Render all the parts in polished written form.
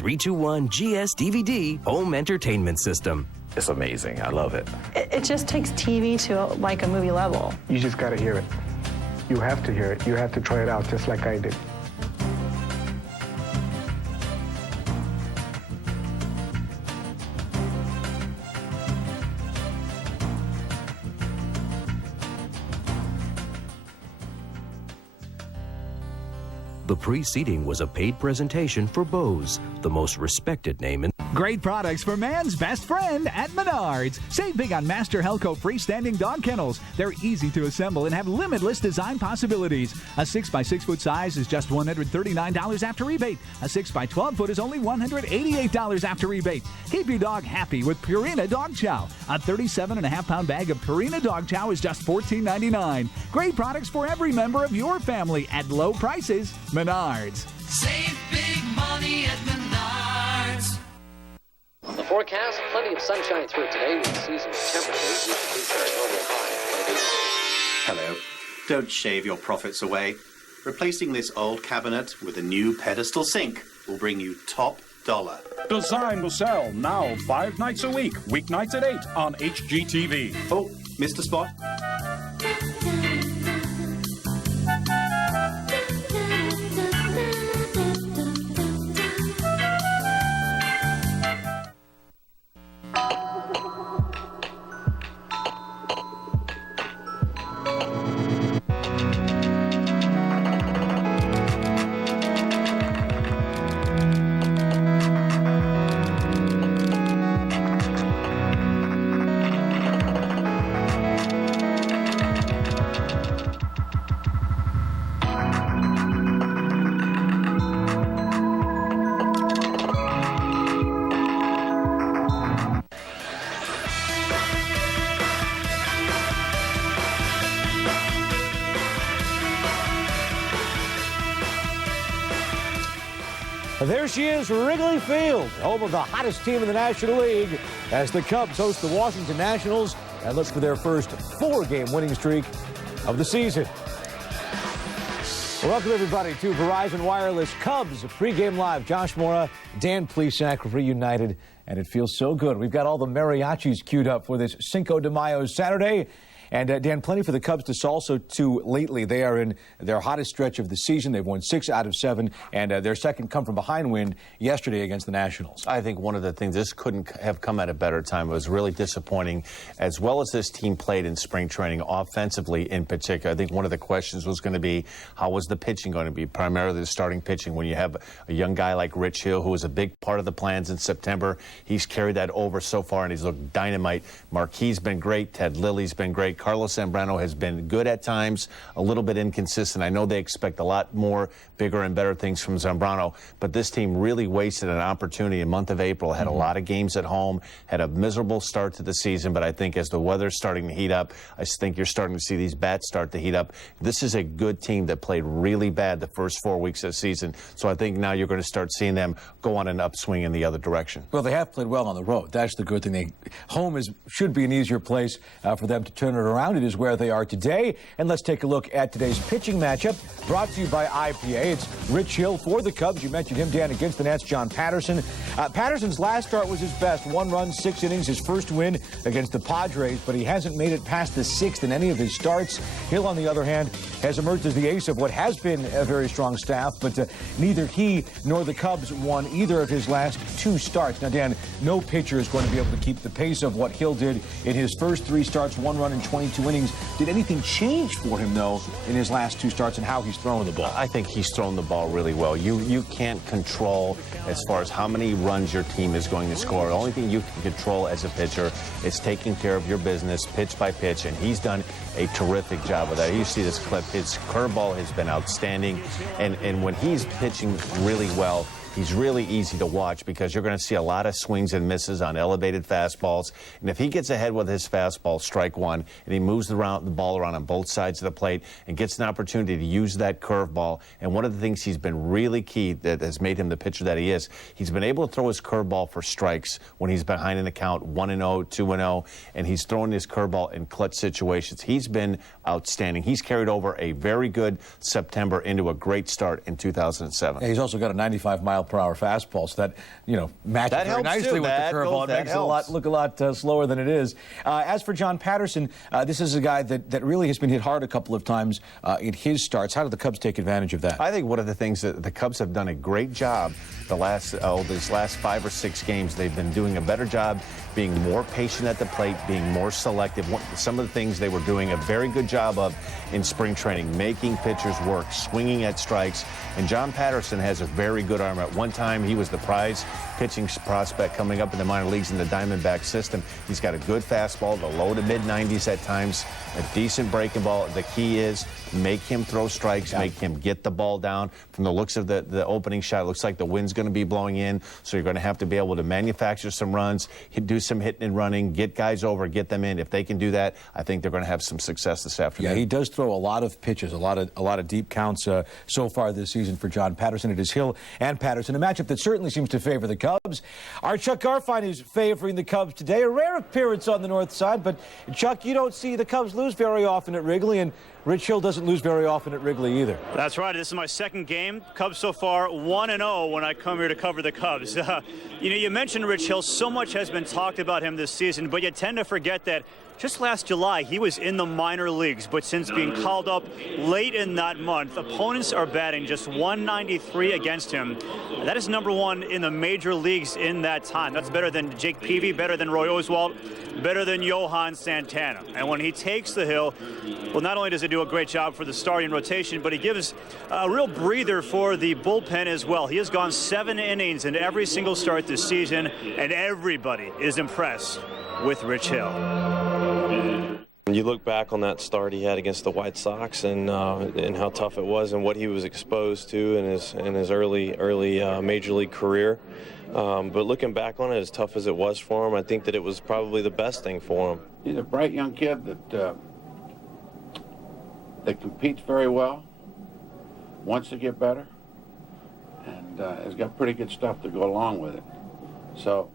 321GS DVD home entertainment system. It's amazing. I love it. It just takes TV to like a movie level. You just got to hear it. You have to hear it. You have to try it out just like I did. The preceding was a paid presentation for Bose, the most respected name in... Great products for man's best friend at Menards. Save big on Master Helco freestanding dog kennels. They're easy to assemble and have limitless design possibilities. A 6x6 foot size is just $139 after rebate. A 6x12 foot is only $188 after rebate. Keep your dog happy with Purina Dog Chow. A 37.5-pound bag of Purina Dog Chow is just $14.99. Great products for every member of your family at low prices. Menards. Save big money at Menards. On the forecast, plenty of sunshine through today with seasonal temperatures reaching their normal high. Hello. Don't shave your profits away. Replacing this old cabinet with a new pedestal sink will bring you top dollar. Design to sell now 5 nights a week, weeknights at 8 on HGTV. Oh, Mr. Spot. There she is, Wrigley Field, home of the hottest team in the National League, as the Cubs host the Washington Nationals and look for their first 4-game winning streak of the season. Welcome, everybody, to Verizon Wireless Cubs Pregame Live. Josh Mora, Dan Plesac reunited, and it feels so good. We've got all the mariachis queued up for this Cinco de Mayo Saturday. And, Dan, plenty for the Cubs to salsa to lately. They are in their hottest stretch of the season. They've won 6 out of 7, and their second come-from-behind win yesterday against the Nationals. I think one of the things, this couldn't have come at a better time. It was really disappointing, as well as this team played in spring training, offensively in particular. I think one of the questions was going to be, how was the pitching going to be, primarily the starting pitching? When you have a young guy like Rich Hill, who was a big part of the plans in September, he's carried that over so far, and he's looked dynamite. Marquis been great. Ted Lilly's been great. Carlos Zambrano has been good at times, a little bit inconsistent. I know they expect a lot more, bigger and better things from Zambrano, but this team really wasted an opportunity in the month of April, had a lot of games at home, had a miserable start to the season, but I think as the weather's starting to heat up, I think you're starting to see these bats start to heat up. This is a good team that played really bad the first 4 weeks of the season, so I think now you're going to start seeing them go on an upswing in the other direction. Well, they have played well on the road. That's the good thing. Home should be an easier place for them to turn it around. It is where they are today. And let's take a look at today's pitching matchup, brought to you by IPA. It's Rich Hill for the Cubs. You mentioned him, Dan, against the Nats. John Patterson. Patterson's last start was his best. 1 run, 6 innings, his first win against the Padres, but he hasn't made it past the 6th in any of his starts. Hill, on the other hand, has emerged as the ace of what has been a very strong staff, but neither he nor the Cubs won either of his last 2 starts. Now, Dan, no pitcher is going to be able to keep the pace of what Hill did in his first 3 starts, 1 run and 22 innings. Did anything change for him, though, in his last 2 starts and how he's throwing the ball? I think he's thrown the ball really well. You can't control as far as how many runs your team is going to score. The only thing you can control as a pitcher is taking care of your business pitch by pitch, and he's done a terrific job of that. You see this clip. His curveball has been outstanding, and when he's pitching really well, he's really easy to watch because you're going to see a lot of swings and misses on elevated fastballs. And if he gets ahead with his fastball, strike one, and he moves the ball around on both sides of the plate and gets an opportunity to use that curveball. And one of the things he's been really key that has made him the pitcher that he is, he's been able to throw his curveball for strikes when he's behind in the count 1-0, 2-0, and he's throwing his curveball in clutch situations. He's been outstanding. He's carried over a very good September into a great start in 2007. Yeah, he's also got a 95-mile mile-per-hour fastball, so that, matches That very helps, nicely too. with That the curveball. goes- It makes it look a lot slower than it is. As for John Patterson, this is a guy that really has been hit hard a couple of times in his starts. How do the Cubs take advantage of that? I think one of the things that the Cubs have done a great job these last 5 or 6 games. They've been doing a better job being more patient at the plate, being more selective. Some of the things they were doing a very good job of in spring training, making pitchers work, swinging at strikes. And John Patterson has a very good arm. At one time, he was the prize pitching prospect coming up in the minor leagues in the Diamondback system. He's got a good fastball, the low to mid-90s at times, a decent breaking ball. The key is make him throw strikes, make him get the ball down. From the looks of the opening shot, it looks like the wind's going to be blowing in, so you're going to have to be able to manufacture some runs, do some hitting and running, get guys over, get them in. If they can do that, I think they're going to have some success this afternoon. Yeah, he does throw a lot of pitches, a lot of deep counts so far this season for John Patterson. It is Hill and Patterson, a matchup that certainly seems to favor the Cubs. Our Chuck Garfien is favoring the Cubs today. A rare appearance on the north side, but Chuck, you don't see the Cubs lose very often at Wrigley, and Rich Hill doesn't lose very often at Wrigley either. That's right. This is my second game. Cubs so far 1-0 when I come here to cover the Cubs. You mentioned Rich Hill. So much has been talked about him this season, but you tend to forget that just last July, he was in the minor leagues, but since being called up late in that month, opponents are batting just 193 against him. That is #1 in the major leagues in that time. That's better than Jake Peavy, better than Roy Oswalt, better than Johan Santana. And when he takes the hill, well, not only does he do a great job for the starting rotation, but he gives a real breather for the bullpen as well. He has gone 7 innings in every single start this season, and everybody is impressed with Rich Hill. You look back on that start he had against the White Sox and how tough it was and what he was exposed to in his early major league career. But looking back on it, as tough as it was for him, I think that it was probably the best thing for him. He's a bright young kid that competes very well, wants to get better, and has got pretty good stuff to go along with it. So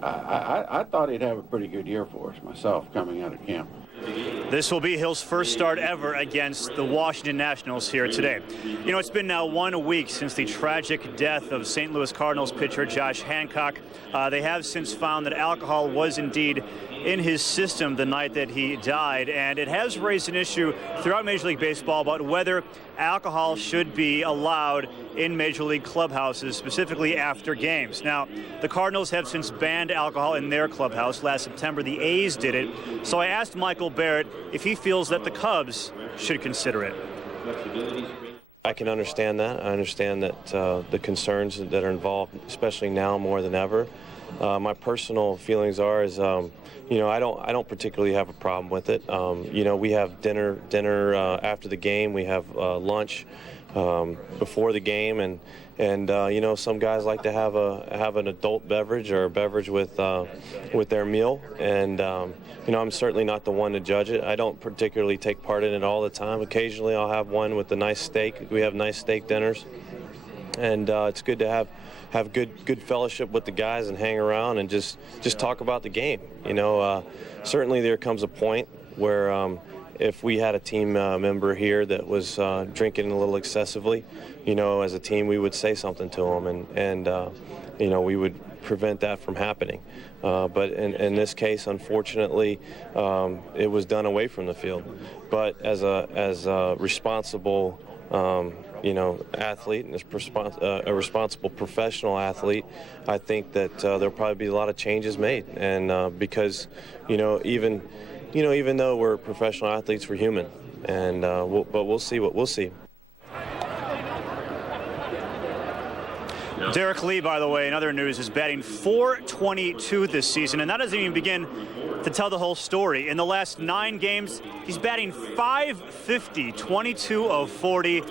I thought he'd have a pretty good year for us myself coming out of camp. This will be Hill's first start ever against the Washington Nationals here today. You know, it's been now 1 week since the tragic death of St. Louis Cardinals pitcher Josh Hancock. They have since found that alcohol was indeed in his system the night that he died, and it has raised an issue throughout Major League Baseball about whether alcohol should be allowed in Major League clubhouses, specifically after games. Now, the Cardinals have since banned alcohol in their clubhouse. Last September, the A's did it. So I asked Michael Barrett if he feels that the Cubs should consider it. I can understand that. I understand that the concerns that are involved, especially now more than ever. My personal feelings are I don't particularly have a problem with it. We have dinner after the game. We have lunch before the game, and some guys like to have an adult beverage or a beverage with their meal, and I'm certainly not the one to judge it. I don't particularly take part in it all the time. Occasionally I'll have one with a nice steak. We have nice steak dinners, and it's good to have good fellowship with the guys and hang around and just talk about the game. Certainly there comes a point where if we had a team member here that was drinking a little excessively, as a team we would say something to them and we would prevent that from happening. But in this case, unfortunately, it was done away from the field. But as a responsible athlete and a responsible professional athlete, I think that there'll probably be a lot of changes made. And because, even though we're professional athletes, we're human. And but we'll see what we'll see. Derek Lee, by the way, in other news, is batting .422 this season, and that doesn't even begin to tell the whole story. In the last 9 games, he's batting .550, 22 of 40.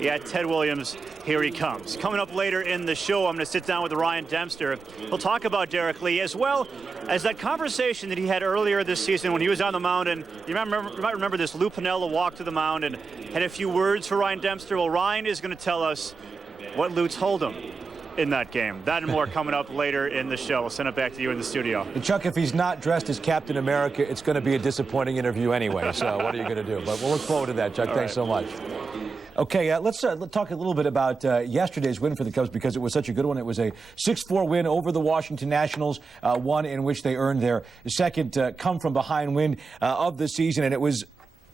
Yeah, Ted Williams, here he comes. Coming up later in the show, I'm going to sit down with Ryan Dempster. We'll talk about Derek Lee, as well as that conversation that he had earlier this season when he was on the mound. And you might remember this. Lou Piniella walked to the mound and had a few words for Ryan Dempster. Well, Ryan is going to tell us what Lou told him in that game. That and more coming up later in the show. We'll send it back to you in the studio. And Chuck, if he's not dressed as Captain America, it's going to be a disappointing interview anyway. So what are you going to do? But we'll look forward to that, Chuck. Thanks so much. Okay, let's talk a little bit about yesterday's win for the Cubs because it was such a good one. It was a 6-4 win over the Washington Nationals, one in which they earned their second come-from-behind win of the season, and it was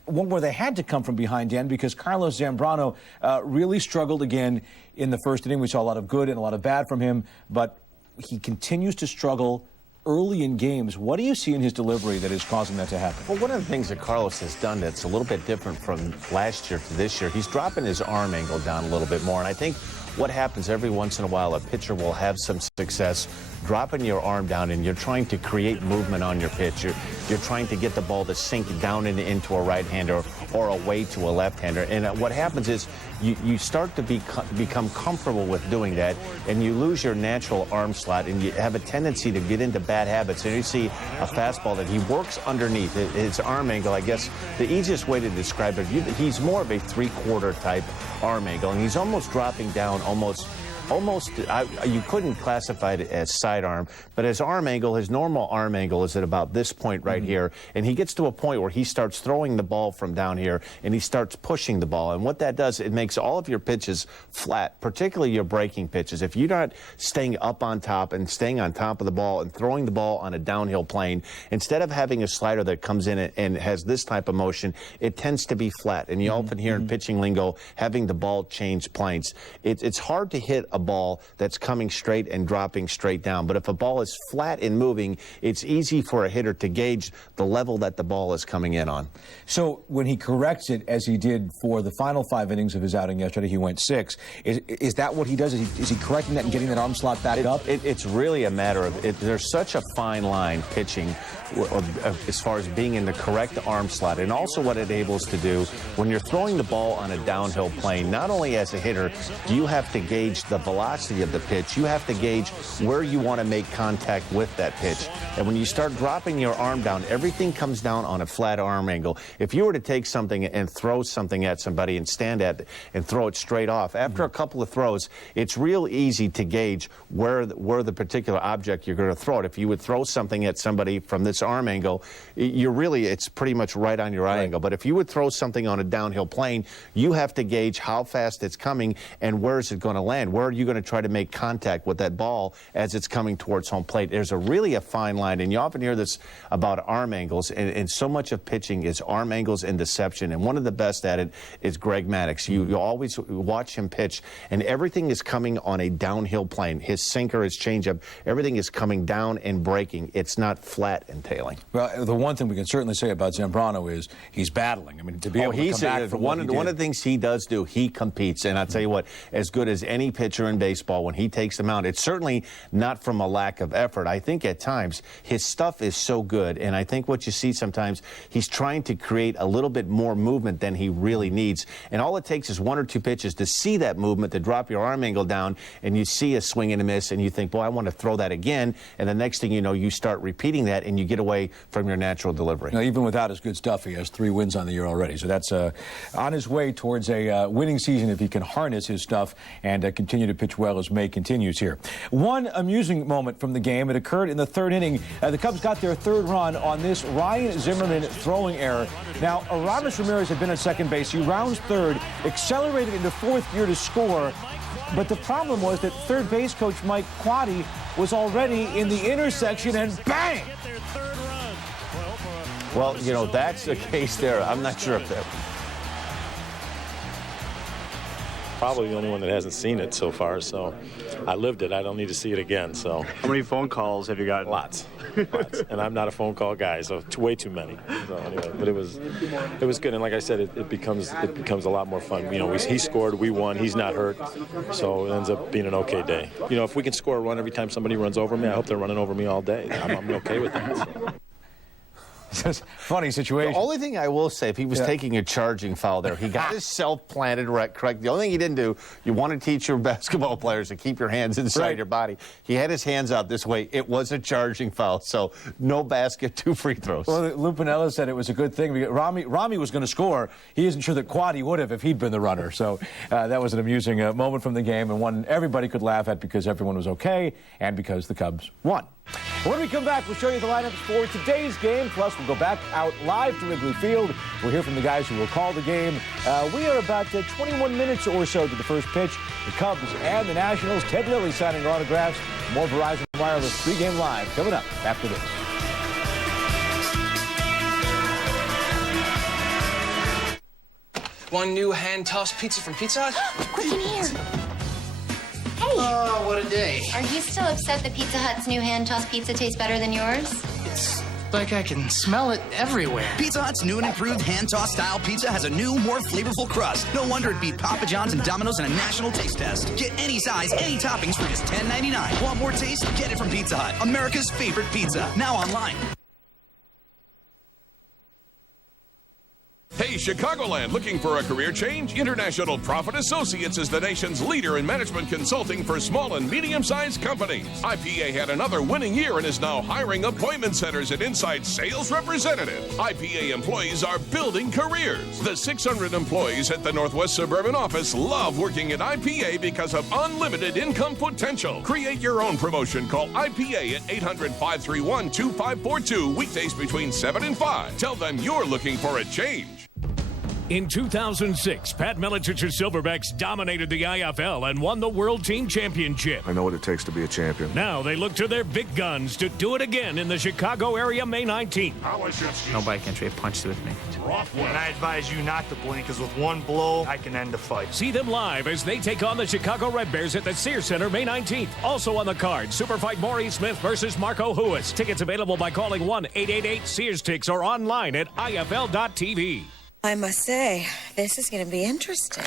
one where they had to come from behind, Dan, because Carlos Zambrano really struggled again in the first inning. We saw a lot of good and a lot of bad from him, but he continues to struggle early in games. What do you see in his delivery that is causing that to happen? Well, one of the things that Carlos has done that's a little bit different from last year to this year, he's dropping his arm angle down a little bit more, and I think what happens every once in a while, a pitcher will have some success dropping your arm down, and you're trying to create movement on your pitch. You're trying to get the ball to sink down into a right-hander or away to a left-hander. And what happens is you start to become comfortable with doing that, and you lose your natural arm slot, and you have a tendency to get into bad habits. And you see a fastball that he works underneath. His arm angle, I guess, the easiest way to describe it, he's more of a three-quarter type arm angle, and he's almost dropping down almost, you couldn't classify it as sidearm, but his arm angle, his normal arm angle is at about this point right here, and he gets to a point where he starts throwing the ball from down here, and he starts pushing the ball, and what that does, it makes all of your pitches flat, particularly your breaking pitches. If you're not staying up on top and staying on top of the ball and throwing the ball on a downhill plane, instead of having a slider that comes in and has this type of motion, it tends to be flat, and you often hear in pitching lingo having the ball change planes. It's hard to hit a ball that's coming straight and dropping straight down. But if a ball is flat and moving, it's easy for a hitter to gauge the level that the ball is coming in on. So when he corrects it, as he did for the final 5 innings of his outing yesterday, he went 6. Is that what he does? Is he correcting that and getting that arm slot back up? It's really a matter of there's such a fine line pitching as far as being in the correct arm slot, and also what it enables to do when you're throwing the ball on a downhill plane. Not only as a hitter do you have to gauge the velocity of the pitch, you have to gauge where you want to make contact with that pitch. And when you start dropping your arm down, everything comes down on a flat arm angle. If you were to take something and throw something at somebody and stand at it and throw it straight off, after a couple of throws, it's real easy to gauge where the particular object you're going to throw it. If you would throw something at somebody from this arm angle, it's pretty much right on your eye angle. But if you would throw something on a downhill plane, you have to gauge how fast it's coming and where is it going to land. Where are you going to try to make contact with that ball as it's coming towards home plate? There's really a fine line, and you often hear this about arm angles, and so much of pitching is arm angles and deception, and one of the best at it is Greg Maddux. You always watch him pitch, and everything is coming on a downhill plane. His sinker, his changeup, everything is coming down and breaking. It's not flat and tailing. Well, the one thing we can certainly say about Zambrano is he's battling. I mean, to be able to come back from one of the things he does do, he competes, and I'll tell you what, as good as any pitcher in baseball, when he takes them out, it's certainly not from a lack of effort. I think at times his stuff is so good, and I think what you see sometimes, he's trying to create a little bit more movement than he really needs, and all it takes is 1 or 2 pitches to see that movement, to drop your arm angle down, and you see a swing and a miss, and you think, boy, I want to throw that again, and the next thing you know, you start repeating that, and you get away from your natural delivery. You know, even without his good stuff, he has 3 wins on the year already, so that's on his way towards a winning season if he can harness his stuff and continue to pitch well as May continues here. One amusing moment from the game, it occurred in the 3rd inning. The Cubs got their 3rd run on this Ryan Zimmerman throwing error. Now, Aramis Ramirez had been at second base. He rounds 3rd, accelerated into 4th gear to score, but the problem was that third base coach Mike Quade was already in the intersection, and bang! Well, you know, that's the case there. I'm not sure if that... Probably the only one that hasn't seen it so far, so I lived it. I don't need to see it again, so. How many phone calls have you gotten? Lots. And I'm not a phone call guy, so way too many. So anyway, but it was good, and like I said, it becomes a lot more fun. You know, he scored, we won, he's not hurt, so it ends up being an okay day. You know, if we can score a run every time somebody runs over me, I hope they're running over me all day. I'm okay with that. So. It's a funny situation. The only thing I will say, if he was taking a charging foul there, he got his self-planted correct. The only thing he didn't do, you want to teach your basketball players to keep your hands inside your body. He had his hands out this way. It was a charging foul, so no basket, 2 free throws. Well, Lupinella said it was a good thing. Because Rami was going to score. He isn't sure that Quade would have if he'd been the runner. So that was an amusing moment from the game, and one everybody could laugh at because everyone was okay and because the Cubs won. When we come back, we'll show you the lineups for today's game. Plus, we'll go back out live to Wrigley Field. We'll hear from the guys who will call the game. We are about 21 minutes or so to the first pitch. The Cubs and the Nationals. Ted Lilly signing autographs. More Verizon Wireless pregame live coming up after this. One new hand-tossed pizza from Pizza Hut? Quick in here. Hey. Oh, what a day. Are you still upset that Pizza Hut's new hand-tossed pizza tastes better than yours? It's like I can smell it everywhere. Pizza Hut's new and improved hand-tossed style pizza has a new, more flavorful crust. No wonder it beat Papa John's and Domino's in a national taste test. Get any size, any toppings for just $10.99. Want more taste? Get it from Pizza Hut, America's favorite pizza. Now online. Hey, Chicagoland, looking for a career change? International Profit Associates is the nation's leader in management consulting for small and medium-sized companies. IPA had another winning year and is now hiring appointment setters and inside sales representatives. IPA employees are building careers. The 600 employees at the Northwest Suburban office love working at IPA because of unlimited income potential. Create your own promotion. Call IPA at 800-531-2542, weekdays between 7 and 5. Tell them you're looking for a change. In 2006, Pat Militich's Silverbacks dominated the IFL and won the World Team Championship. I know what it takes to be a champion. Now they look to their big guns to do it again in the Chicago area May 19th. Nobody can trade punches with me. And I advise you not to blink, because with one blow, I can end the fight. See them live as they take on the Chicago Red Bears at the Sears Center May 19th. Also on the card, Superfight Maurice Smith versus Marco Huis. Tickets available by calling 1-888-SEARS-TICKS or online at IFL.tv. I must say, this is going to be interesting.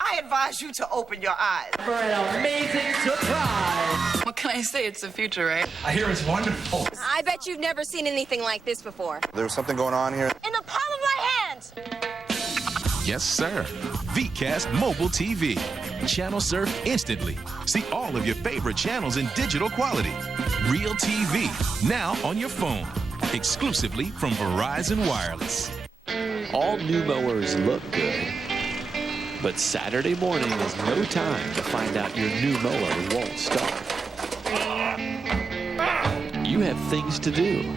I advise you to open your eyes. For an amazing surprise. What can I say? It's the future, right? I hear it's wonderful. I bet you've never seen anything like this before. There's something going on here. In the palm of my hand! Yes, sir. VCast Mobile TV. Channel surf instantly. See all of your favorite channels in digital quality. Real TV, now on your phone. Exclusively from Verizon Wireless. All new mowers look good, but Saturday morning is no time to find out your new mower won't start. You have things to do.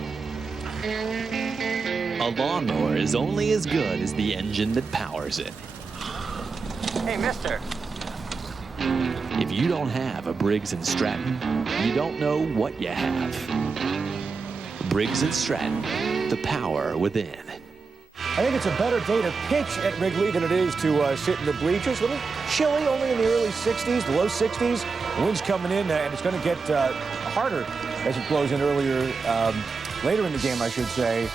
A lawnmower is only as good as the engine that powers it. Hey, mister. If you don't have a Briggs & Stratton, you don't know what you have. Briggs & Stratton, the power within. I think it's a better day to pitch at Wrigley than it is to sit in the bleachers. A little chilly, only in the early 60s, the low 60s. The wind's coming in, and it's going to get harder as it blows in later in the game, I should say,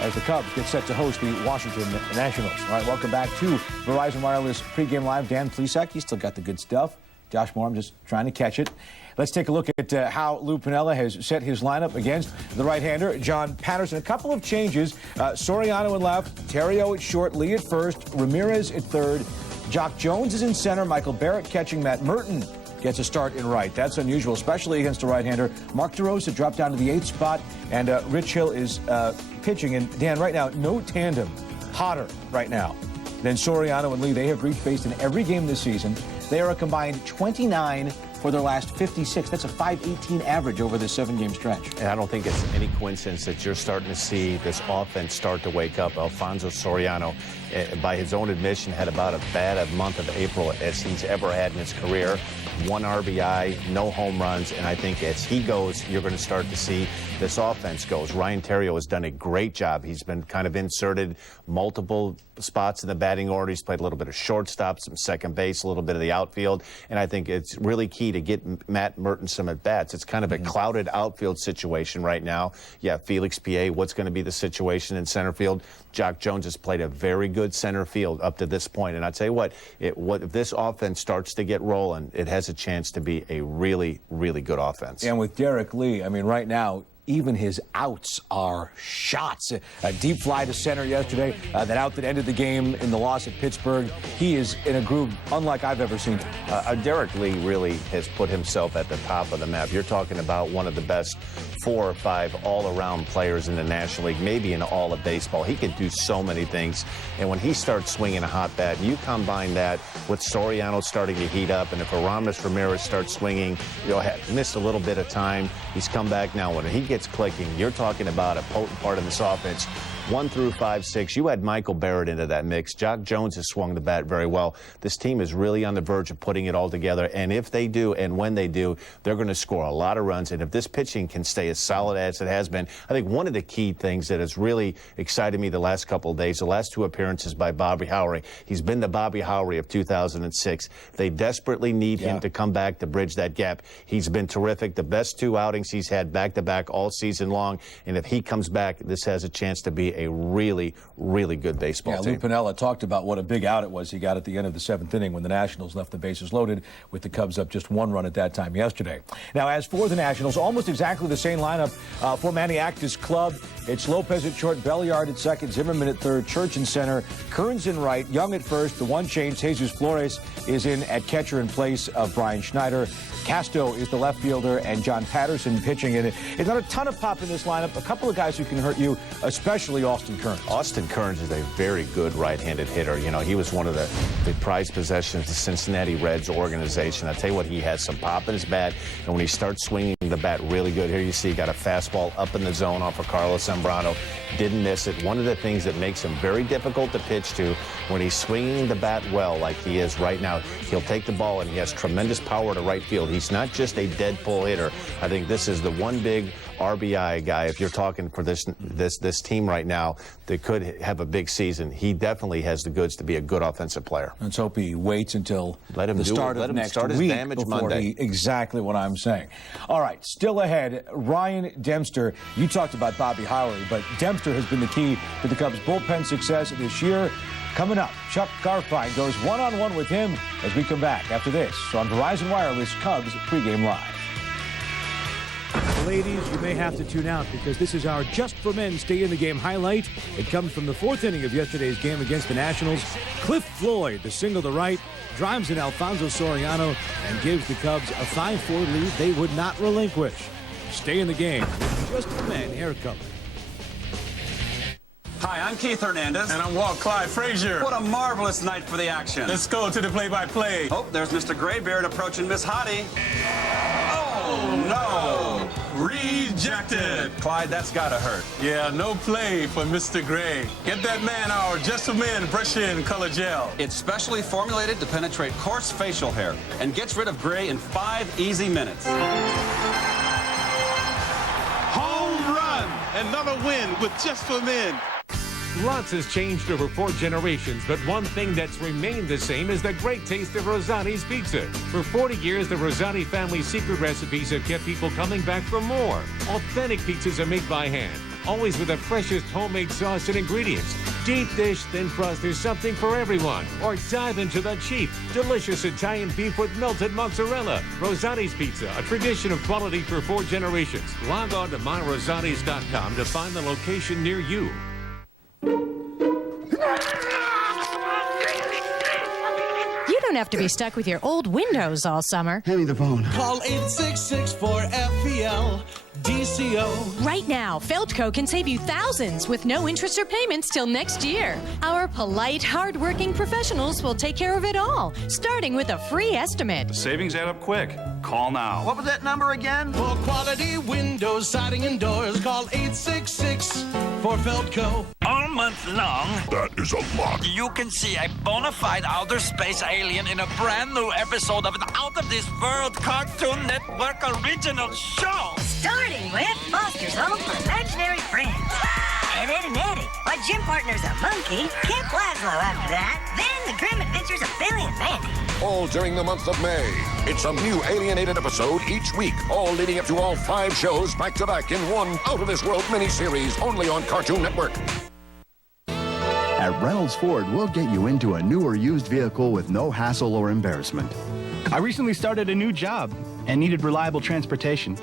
as the Cubs get set to host the Washington Nationals. All right, welcome back to Verizon Wireless Pregame Live. Dan Plesac, he's still got the good stuff. Josh Moore, I'm just trying to catch it. Let's take a look at how Lou Piniella has set his lineup against the right-hander, John Patterson. A couple of changes. Soriano in left, Terrio at short, Lee at first, Ramirez at third. Jock Jones is in center, Michael Barrett catching, Matt Merton gets a start in right. That's unusual, especially against a right-hander. Mark DeRosa dropped down to the 8th spot, and Rich Hill is pitching. And, Dan, right now, no tandem hotter right now than Soriano and Lee. They have reached base in every game this season. They are a combined 29 for their last 56. That's a .518 average over this 7-game stretch. And I don't think it's any coincidence that you're starting to see this offense start to wake up. Alfonso Soriano, by his own admission, had about as bad a month of April as he's ever had in his career. 1 RBI, no home runs, and I think as he goes, you're going to start to see this offense goes. Ryan Terrio has done a great job. He's been kind of inserted multiple spots in the batting order. He's played a little bit of shortstop, some second base, a little bit of the outfield, and I think it's really key to get Matt Merton some at-bats. It's kind of a clouded outfield situation right now. Yeah, Felix P.A., what's going to be the situation in center field? Jock Jones has played a very good center field up to this point, and I'll tell you what, if this offense starts to get rolling, it has a chance to be a really, really good offense. And with Derek Lee, I mean, right now, even his outs are shots. A deep fly to center yesterday, that out that ended the game in the loss at Pittsburgh. He is in a groove unlike I've ever seen. Derek Lee really has put himself at the top of the map. You're talking about one of the best 4 or 5 all-around players in the National League, maybe in all of baseball. He can do so many things. And when he starts swinging a hot bat, you combine that with Soriano starting to heat up, and if Aramis Ramirez starts swinging, missed a little bit of time. He's come back now. When he gets clicking, you're talking about a potent part of this offense. 1 through 5, 6. You add Michael Barrett into that mix. Jock Jones has swung the bat very well. This team is really on the verge of putting it all together. And if they do, and when they do, they're going to score a lot of runs. And if this pitching can stay as solid as it has been, I think one of the key things that has really excited me the last couple of days, the last 2 appearances by Bobby Howry. He's been the Bobby Howry of 2006. They desperately need him to come back to bridge that gap. He's been terrific. The best 2 outings he's had back-to-back all season long. And if he comes back, this has a chance to be a really, really good baseball team. Lou Piniella talked about what a big out it was he got at the end of the 7th inning when the Nationals left the bases loaded, with the Cubs up just 1 run at that time yesterday. Now, as for the Nationals, almost exactly the same lineup for Manny Acta's club. It's Lopez at short, Belliard at second, Zimmerman at third, Church in center, Kearns in right, Young at first. The one change, Jesus Flores is in at catcher in place of Brian Schneider. Casto is the left fielder, and John Patterson pitching in it. It's not a ton of pop in this lineup. A couple of guys who can hurt you, especially Austin Kearns. Austin Kearns is a very good right-handed hitter. He was one of the prized possessions of the Cincinnati Reds organization. I tell you what, he has some pop in his bat, and when he starts swinging the bat really good, here you see he got a fastball up in the zone off of Carlos Zambrano. Didn't miss it. One of the things that makes him very difficult to pitch to, when he's swinging the bat well like he is right now, he'll take the ball and he has tremendous power to right field. He's not just a dead pull hitter. I think this is the one big RBI guy, if you're talking for this team right now, that could have a big season. He definitely has the goods to be a good offensive player. Let's hope he waits until the start of next week before he... Exactly what I'm saying. All right, still ahead, Ryan Dempster. You talked about Bobby Howry, but Dempster has been the key to the Cubs' bullpen success this year. Coming up, Chuck Garfien goes one-on-one with him as we come back after this on Verizon Wireless Cubs Pregame Live. Ladies, you may have to tune out because this is our Just for Men Stay in the Game highlight. It comes from the 4th inning of yesterday's game against the Nationals. Cliff Floyd, the single to right, drives in Alfonso Soriano and gives the Cubs a 5-4 lead they would not relinquish. Stay in the game with Just for Men air cover. Hi, I'm Keith Hernandez. And I'm Walt Clyde Frazier. What a marvelous night for the action. Let's go to the play-by-play. Oh, there's Mr. Graybeard approaching Miss Hottie. Oh, no. Rejected. Clyde, that's gotta hurt. Yeah, no play for Mr. Gray. Get that man our Just for Men brush-in color gel. It's specially formulated to penetrate coarse facial hair and gets rid of gray in 5 easy minutes. Home run. Another win with Just for Men. Lots has changed over 4 generations, but one thing that's remained the same is the great taste of Rosani's pizza. For 40 years, the Rosani family secret recipes have kept people coming back for more. Authentic pizzas are made by hand, always with the freshest homemade sauce and ingredients. Deep dish, thin crust, there's something for everyone. Or dive into the cheap, delicious Italian beef with melted mozzarella. Rosani's Pizza, a tradition of quality for 4 generations. Log on to myrosanis.com to find the location near you. You don't have to be stuck with your old windows all summer. Hand me the phone. Call 866-4FEL. DCO. Right now, Feldco can save you thousands with no interest or payments till next year. Our polite, hard-working professionals will take care of it all, starting with a free estimate. Savings add up quick. Call now. What was that number again? For quality windows, siding, and doors, call 866-4Feldco. All month long, That is a lot. you can see a bona fide outer space alien in a brand new episode of an out-of-this-world Cartoon Network original show. Starting with Foster's Home for Imaginary Friends. And Ed and Eddie. My gym partner's a monkey. Camp Laszlo after that. Then the grim adventures of Billy and Mandy. All during the month of May. It's a new alienated episode each week, all leading up to all 5 shows back-to-back in one out-of-this-world miniseries only on Cartoon Network. At Reynolds Ford, we'll get you into a new or used vehicle with no hassle or embarrassment. I recently started a new job and needed reliable transportation.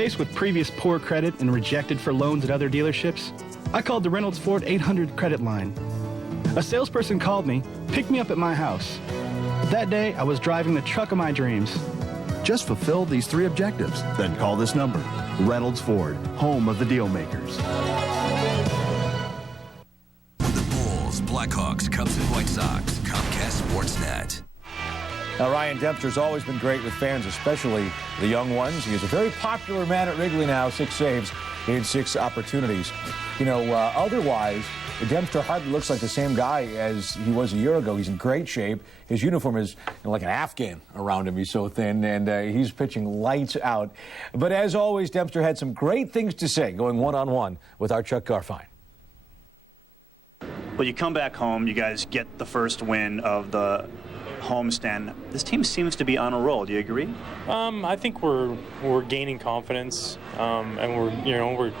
Faced with previous poor credit and rejected for loans at other dealerships, I called the Reynolds Ford 800 credit line. A salesperson called me, picked me up at my house. That day, I was driving the truck of my dreams. Just fulfill these 3 objectives, then call this number. Reynolds Ford, home of the deal makers. The Bulls, Blackhawks, Cubs, and White Sox. Comcast Sportsnet. Now, Ryan Dempster's always been great with fans, especially the young ones. He is a very popular man at Wrigley now, 6 saves in 6 opportunities. You know, otherwise, Dempster hardly looks like the same guy as he was a year ago. He's in great shape. His uniform is like an Afghan around him. He's so thin, and he's pitching lights out. But as always, Dempster had some great things to say going one-on-one with our Chuck Garfien. Well, you come back home, you guys get the first win of the homestand. This team seems to be on a roll. Do you agree? I think we're gaining confidence, and we're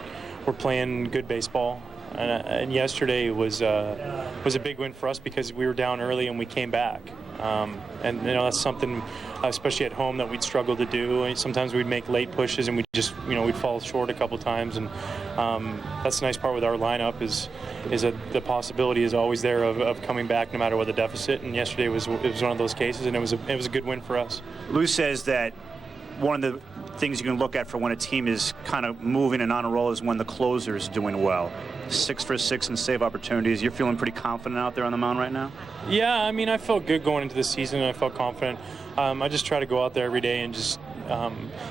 playing good baseball. And yesterday was a big win for us because we were down early and we came back. And that's something, especially at home, that we'd struggle to do. And sometimes we'd make late pushes and we'd fall short a couple times. And that's the nice part with our lineup is that the possibility is always there of coming back no matter what the deficit. And yesterday was one of those cases, and it was a good win for us. Lou says that one of the things you can look at for when a team is kind of moving and on a roll is when the closer is doing well. 6 for 6 in save opportunities. You're feeling pretty confident out there on the mound right now? Yeah, I mean, I felt good going into the season. I felt confident. I just try to go out there every day and just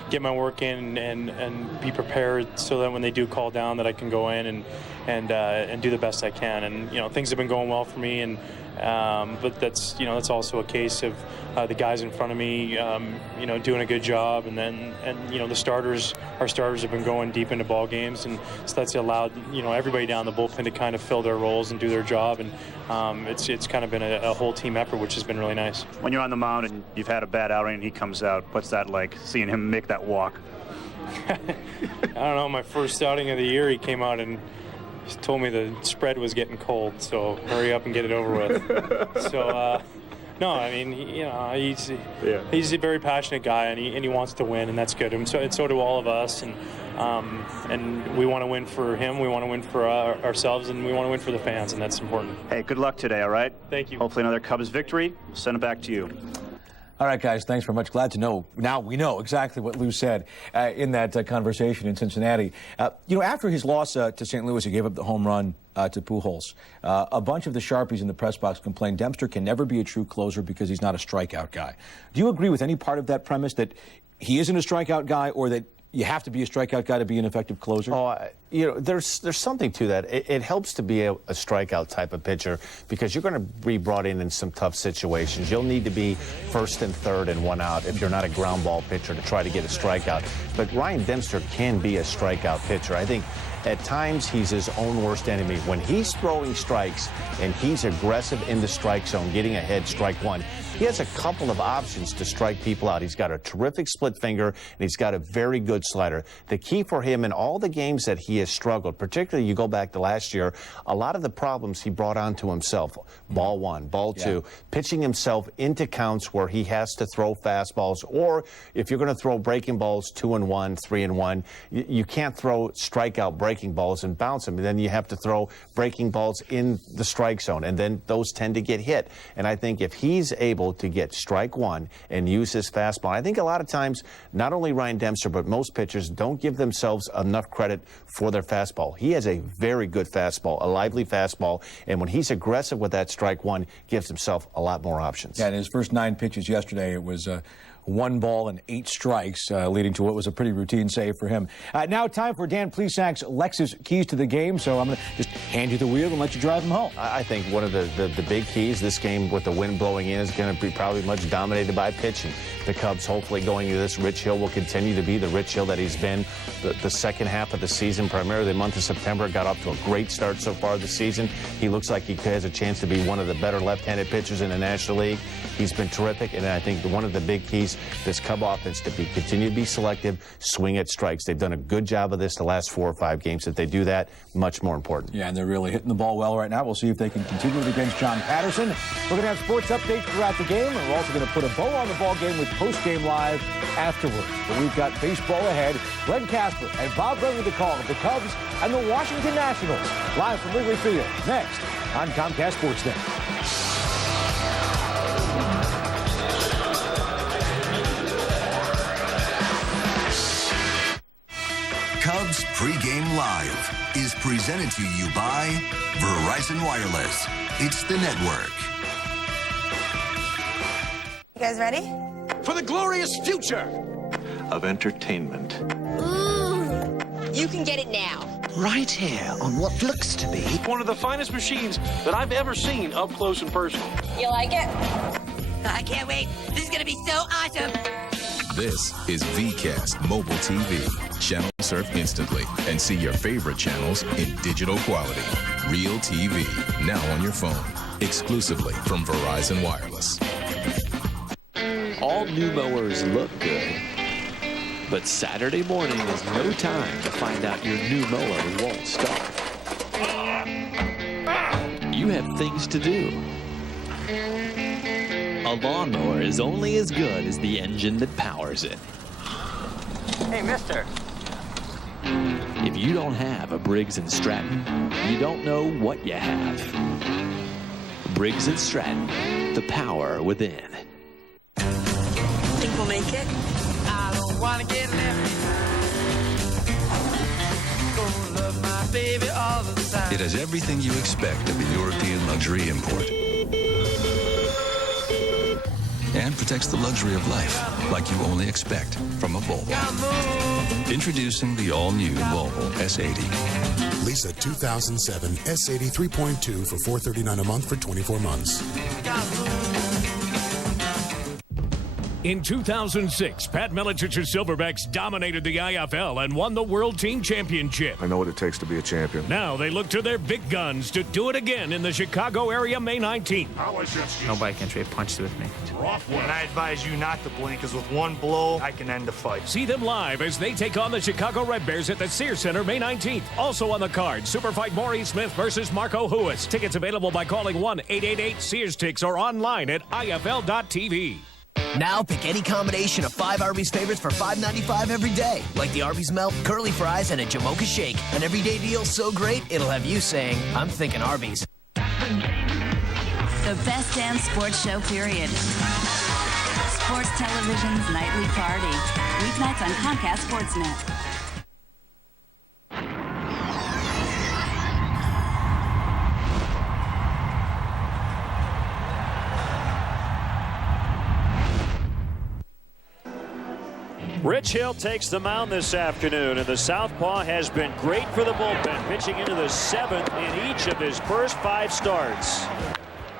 get my work in and be prepared so that when they do call down that I can go in and do the best I can. And things have been going well for me, but that's also a case of the guys in front of me doing a good job, and our starters have been going deep into ball games, and so that's allowed everybody down the bullpen to kind of fill their roles and do their job, and it's kind of been a whole team effort, which has been really nice. When you're on the mound and you've had a bad outing and he comes out, what's that like, seeing him make that walk? I don't know, my first outing of the year he came out and he told me the spread was getting cold, so hurry up and get it over with. No, I mean, he's a very passionate guy, and he wants to win, and that's good. And so do all of us, and we want to win for him, we want to win for ourselves, and we want to win for the fans, and that's important. Hey, good luck today, all right? Thank you. Hopefully another Cubs victory. We'll send it back to you. All right, guys, thanks very much. Glad to know. Now we know exactly what Lou said in that conversation in Cincinnati. After his loss to St. Louis, he gave up the home run to Pujols. A bunch of the Sharpies in the press box complained Dempster can never be a true closer because he's not a strikeout guy. Do you agree with any part of that premise, that he isn't a strikeout guy, or that you have to be a strikeout guy to be an effective closer? There's something to that. It helps to be a strikeout type of pitcher because you're going to be brought in some tough situations. You'll need to be first and third and one out if you're not a ground ball pitcher to try to get a strikeout. But Ryan Dempster can be a strikeout pitcher. I think at times he's his own worst enemy. When he's throwing strikes and he's aggressive in the strike zone, getting ahead, strike one, he has a couple of options to strike people out. He's got a terrific split finger, and he's got a very good slider. The key for him in all the games that he has struggled, particularly you go back to last year, a lot of the problems he brought on to himself. Ball one, ball two, pitching himself into counts where he has to throw fastballs, or if you're going to throw breaking balls 2-1, 3-1, you can't throw strikeout breaking balls and bounce them. And then you have to throw breaking balls in the strike zone, and then those tend to get hit. And I think if he's able to get strike one and use his fastball, I think a lot of times, not only Ryan Dempster, but most pitchers don't give themselves enough credit for their fastball. He has a very good fastball, a lively fastball, and when he's aggressive with that strike one, gives himself a lot more options. Yeah, in his first 9 pitches yesterday, it was 1 ball and 8 strikes, leading to what was a pretty routine save for him. Now time for Dan Plesac's Lexus keys to the game, so I'm going to just hand you the wheel and let you drive him home. I think one of the big keys, this game with the wind blowing in, is going to be probably much dominated by pitching. The Cubs, hopefully going into this, Rich Hill will continue to be the Rich Hill that he's been the second half of the season, primarily the month of September. Got off to a great start so far this season. He looks like he has a chance to be one of the better left-handed pitchers in the National League. He's been terrific, and I think one of the big keys this Cub offense to continue to be selective, swing at strikes. They've done a good job of this the last 4 or 5 games. If they do that, much more important. Yeah, and they're really hitting the ball well right now. We'll see if they can continue it against John Patterson. We're going to have sports updates throughout the game, and we're also going to put a bow on the ball game with post-game live afterwards. But we've got baseball ahead. Len Casper and Bob Brenly the call of the Cubs and the Washington Nationals live from Wrigley Field next on Comcast Sportsnet. Cubs Pregame Live is presented to you by Verizon Wireless. It's the network. You guys ready? For the glorious future of entertainment. You can get it now. right here on what looks to be one of the finest machines that I've ever seen up close and personal. You like it? I can't wait. This is going to be so awesome. This is VCast Mobile TV. Channel surf instantly and see your favorite channels in digital quality. Real TV, now on your phone. Exclusively from Verizon Wireless. All new mowers look good, but Saturday morning is no time to find out your new mower won't start. You have things to do. A lawnmower is only as good as the engine that powers it. Hey, mister. If you don't have a Briggs & Stratton, you don't know what you have. Briggs & Stratton, the power within. Think we'll make it? I don't want to get left. Gonna love my baby all the time. It has everything you expect of a European luxury import. And protects the luxury of life like you only expect from a Volvo. Introducing the all-new Volvo S80. Lease a 2007 S80 3.2 for $439 a month for 24 months. In 2006, Pat Militich's Silverbacks dominated the IFL and won the World Team Championship. I know what it takes to be a champion. Now they look to their big guns to do it again in the Chicago area May 19th. Nobody can trade punches with me. And I advise you not to blink, because with one blow, I can end the fight. See them live as they take on the Chicago Red Bears at the Sears Center May 19th. Also on the card, Superfight Maurice Smith versus Marco Huis. Tickets available by calling 1-888-SEARS-TICKS or online at IFL.tv. Now pick any combination of 5 Arby's favorites for $5.95 every day. Like the Arby's Melt, curly fries, and a Jamocha shake. An everyday deal so great, it'll have you saying, I'm thinking Arby's. The best damn sports show, period. Sports Television's Nightly Party. Weeknights on Comcast Sportsnet. Rich Hill takes the mound this afternoon, and the southpaw has been great for the bullpen, pitching into the 7th in each of his first 5 starts.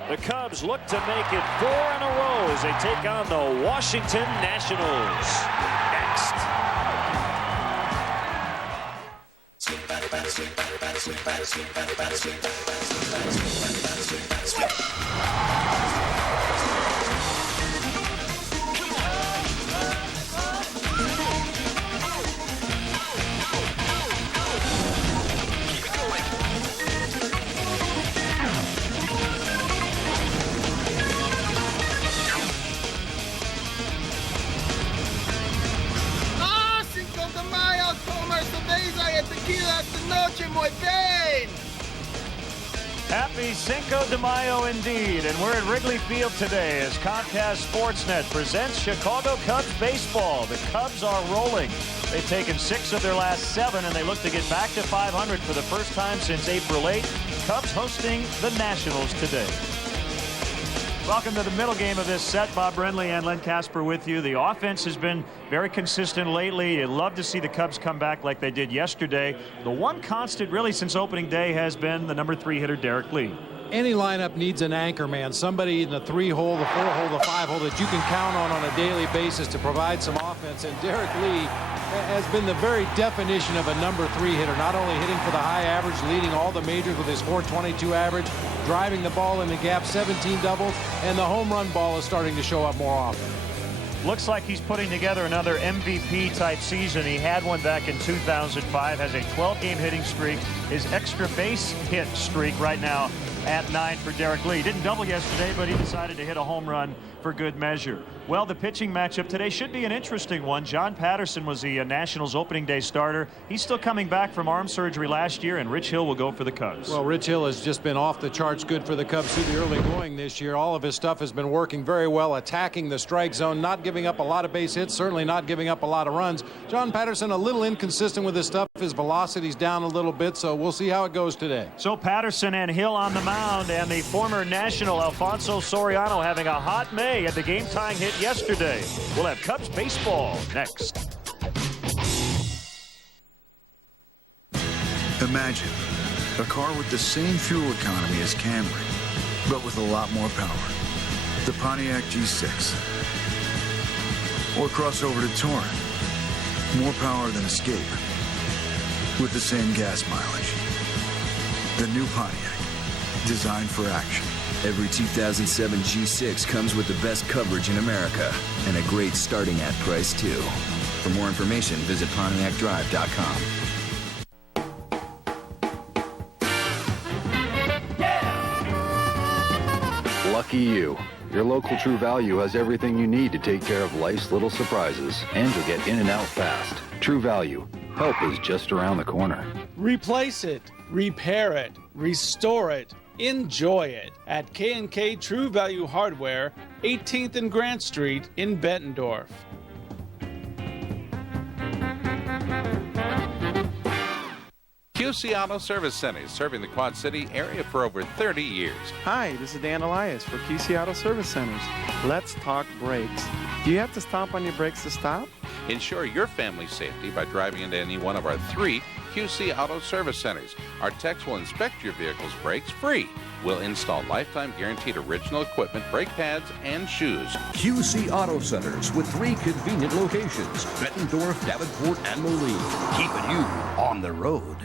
The Cubs look to make it 4 in a row as they take on the Washington Nationals. Next. Happy Cinco de Mayo indeed, and we're at Wrigley Field today as Comcast Sportsnet presents Chicago Cubs baseball. The Cubs are rolling. They've taken 6 of their last 7, and they look to get back to 500 for the first time since April 8. Cubs hosting the Nationals today. Welcome to the middle game of this set. Bob Brenly and Len Casper with you. The offense has been very consistent lately. You'd love to see the Cubs come back like they did yesterday. The one constant really since opening day has been the number 3 hitter, Derek Lee. Any lineup needs an anchor man, somebody in the 3-hole, the 4-hole, the 5-hole that you can count on a daily basis to provide some offense. And Derek Lee has been the very definition of a number 3 hitter, not only hitting for the high average, leading all the majors with his .422 average, driving the ball in the gap, 17 doubles, and the home run ball is starting to show up more often. looks like he's putting together another MVP-type season. He had one back in 2005, has a 12-game hitting streak. His extra base hit streak right now at 9 for Derek Lee. Didn't double yesterday, but he decided to hit a home run for good measure. Well, the pitching matchup today should be an interesting one. John Patterson was the Nationals opening day starter. He's still coming back from arm surgery last year, and Rich Hill will go for the Cubs. Well, Rich Hill has just been off the charts good for the Cubs through the early going this year. All of his stuff has been working very well, attacking the strike zone, not giving up a lot of base hits, certainly not giving up a lot of runs. John Patterson a little inconsistent with his stuff. His velocity's down a little bit, so we'll see how it goes today. So Patterson and Hill on the mound, and the former National Alfonso Soriano having a hot May at the game-tying hit yesterday. We'll have Cubs baseball next. Imagine a car with the same fuel economy as Camry, but with a lot more power. The Pontiac G6. Or cross over to Touring. More power than Escape, with the same gas mileage. The new Pontiac, designed for action. Every 2007 G6 comes with the best coverage in America and a great starting at price, too. For more information, visit PontiacDrive.com. Lucky you. Your local True Value has everything you need to take care of life's little surprises, and you'll get in and out fast. True Value. Help is just around the corner. Replace it, repair it, restore it, enjoy it at K&K True Value Hardware, 18th and Grant Street in Bettendorf. QC Auto Service Centers, serving the Quad City area for over 30 years. Hi, this is Dan Elias for QC Auto Service Centers. Let's talk brakes. Do you have to stomp on your brakes to stop? Ensure your family's safety by driving into any one of our 3 QC Auto Service Centers. Our techs will inspect your vehicle's brakes free. We'll install lifetime guaranteed original equipment, brake pads, and shoes. QC Auto Centers with 3 convenient locations: Bettendorf, Davenport, and Moline, keeping you on the road.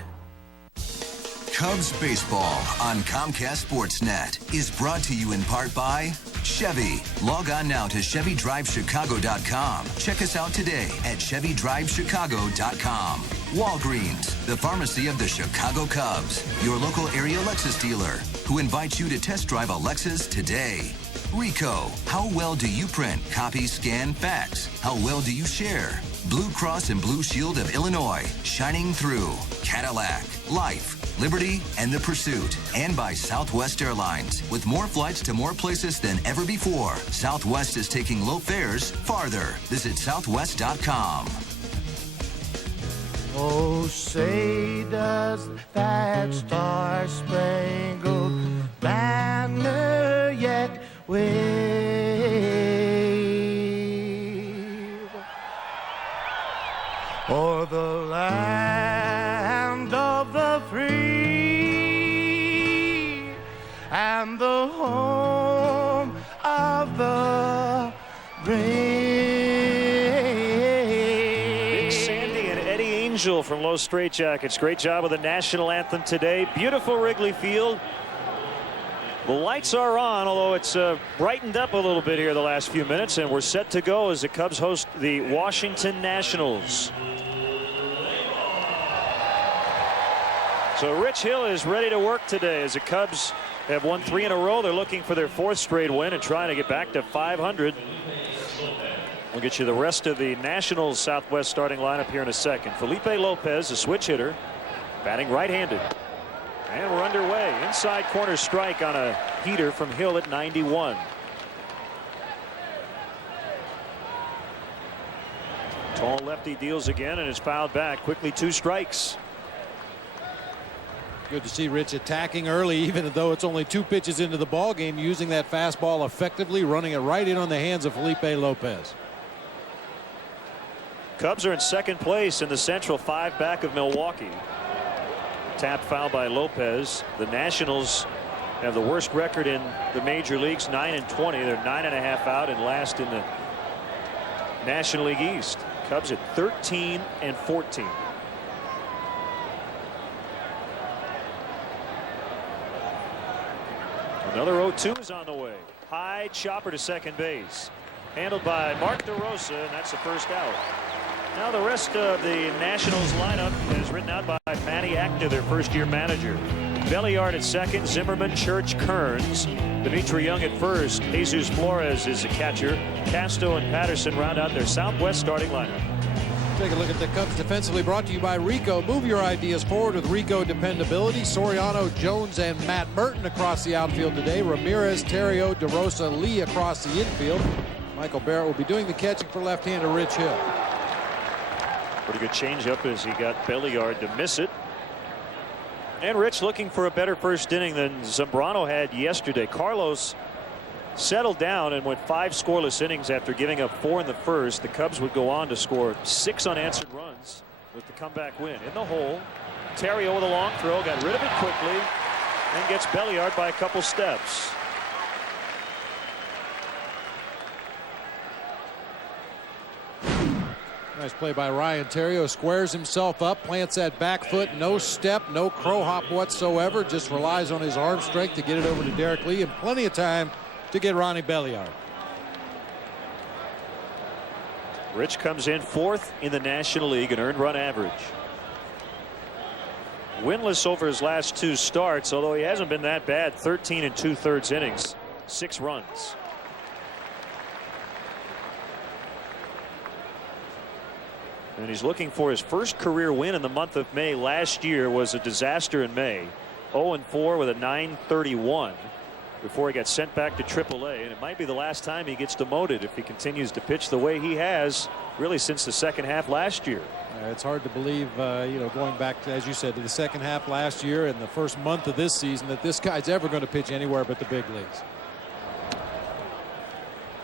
Cubs baseball on Comcast Sportsnet is brought to you in part by Chevy. Log on now to ChevyDriveChicago.com. Check us out today at ChevyDriveChicago.com. Walgreens, the pharmacy of the Chicago Cubs, your local area Lexus dealer, who invites you to test drive a Lexus today. Ricoh, how well do you print, copy, scan, fax? How well do you share? Blue Cross and Blue Shield of Illinois, shining through. Cadillac, Life, Liberty, and The Pursuit. And by Southwest Airlines. With more flights to more places than ever before, Southwest is taking low fares farther. Visit Southwest.com. Oh, say does that star-spangled banner yet wave o'er the land of the free and the home of the brave. From Los Straitjackets. Great job with the national anthem today. Beautiful Wrigley Field. The lights are on, although it's brightened up a little bit here the last few minutes, and we're set to go as the Cubs host the Washington Nationals. So Rich Hill is ready to work today as the Cubs have won 3 in a row. They're looking for their 4th straight win and trying to get back to 500. We'll get you the rest of the Nationals Southwest starting lineup here in a second. Felipe Lopez, a switch hitter, batting right-handed. And we're underway. Inside corner strike on a heater from Hill at 91. Tall lefty deals again and is fouled back. Quickly 2 strikes. Good to see Rich attacking early, even though it's only 2 pitches into the ball game, using that fastball effectively, running it right in on the hands of Felipe Lopez. Cubs are in second place in the Central, 5 back of Milwaukee. Tap foul by Lopez. The Nationals have the worst record in the major leagues, 9-20. They're 9.5 out and last in the National League East. Cubs at 13-14. Another 0-2 is on the way. High chopper to second base. Handled by Mark DeRosa, and that's the first out. Now the rest of the Nationals lineup is written out by Manny Acta, their first-year manager. Belliard at second, Zimmerman, Church, Kearns, Dimitri Young at first, Jesus Flores is the catcher. Casto and Patterson round out their Southwest starting lineup. Take a look at the Cubs defensively, brought to you by Rico. Move your ideas forward with Rico dependability. Soriano, Jones, and Matt Merton across the outfield today. Ramirez, Terrio, DeRosa, Lee across the infield. Michael Barrett will be doing the catching for left-hander Rich Hill. Pretty good changeup as he got Belliard to miss it. And Rich looking for a better first inning than Zambrano had yesterday. Carlos settled down and went 5 scoreless innings after giving up 4 in the first. The Cubs would go on to score 6 unanswered runs with the comeback win. In the hole, Terrio with a long throw, got rid of it quickly, and gets Belliard by a couple steps. Nice play by Ryan Terrio. Squares himself up, plants that back foot, no step, no crow hop whatsoever. Just relies on his arm strength to get it over to Derek Lee, and plenty of time to get Ronnie Belliard. Rich comes in 4th in the National League in earned run average. Winless over his last 2 starts, although he hasn't been that bad. 13 2/3 innings, 6 runs. And he's looking for his first career win in the month of May. Last year was a disaster in May. 0-4 with a .931 before he got sent back to AAA. And it might be the last time he gets demoted if he continues to pitch the way he has really since the second half last year. It's hard to believe, going back to, as you said, to the second half last year and the first month of this season, that this guy's ever going to pitch anywhere but the big leagues.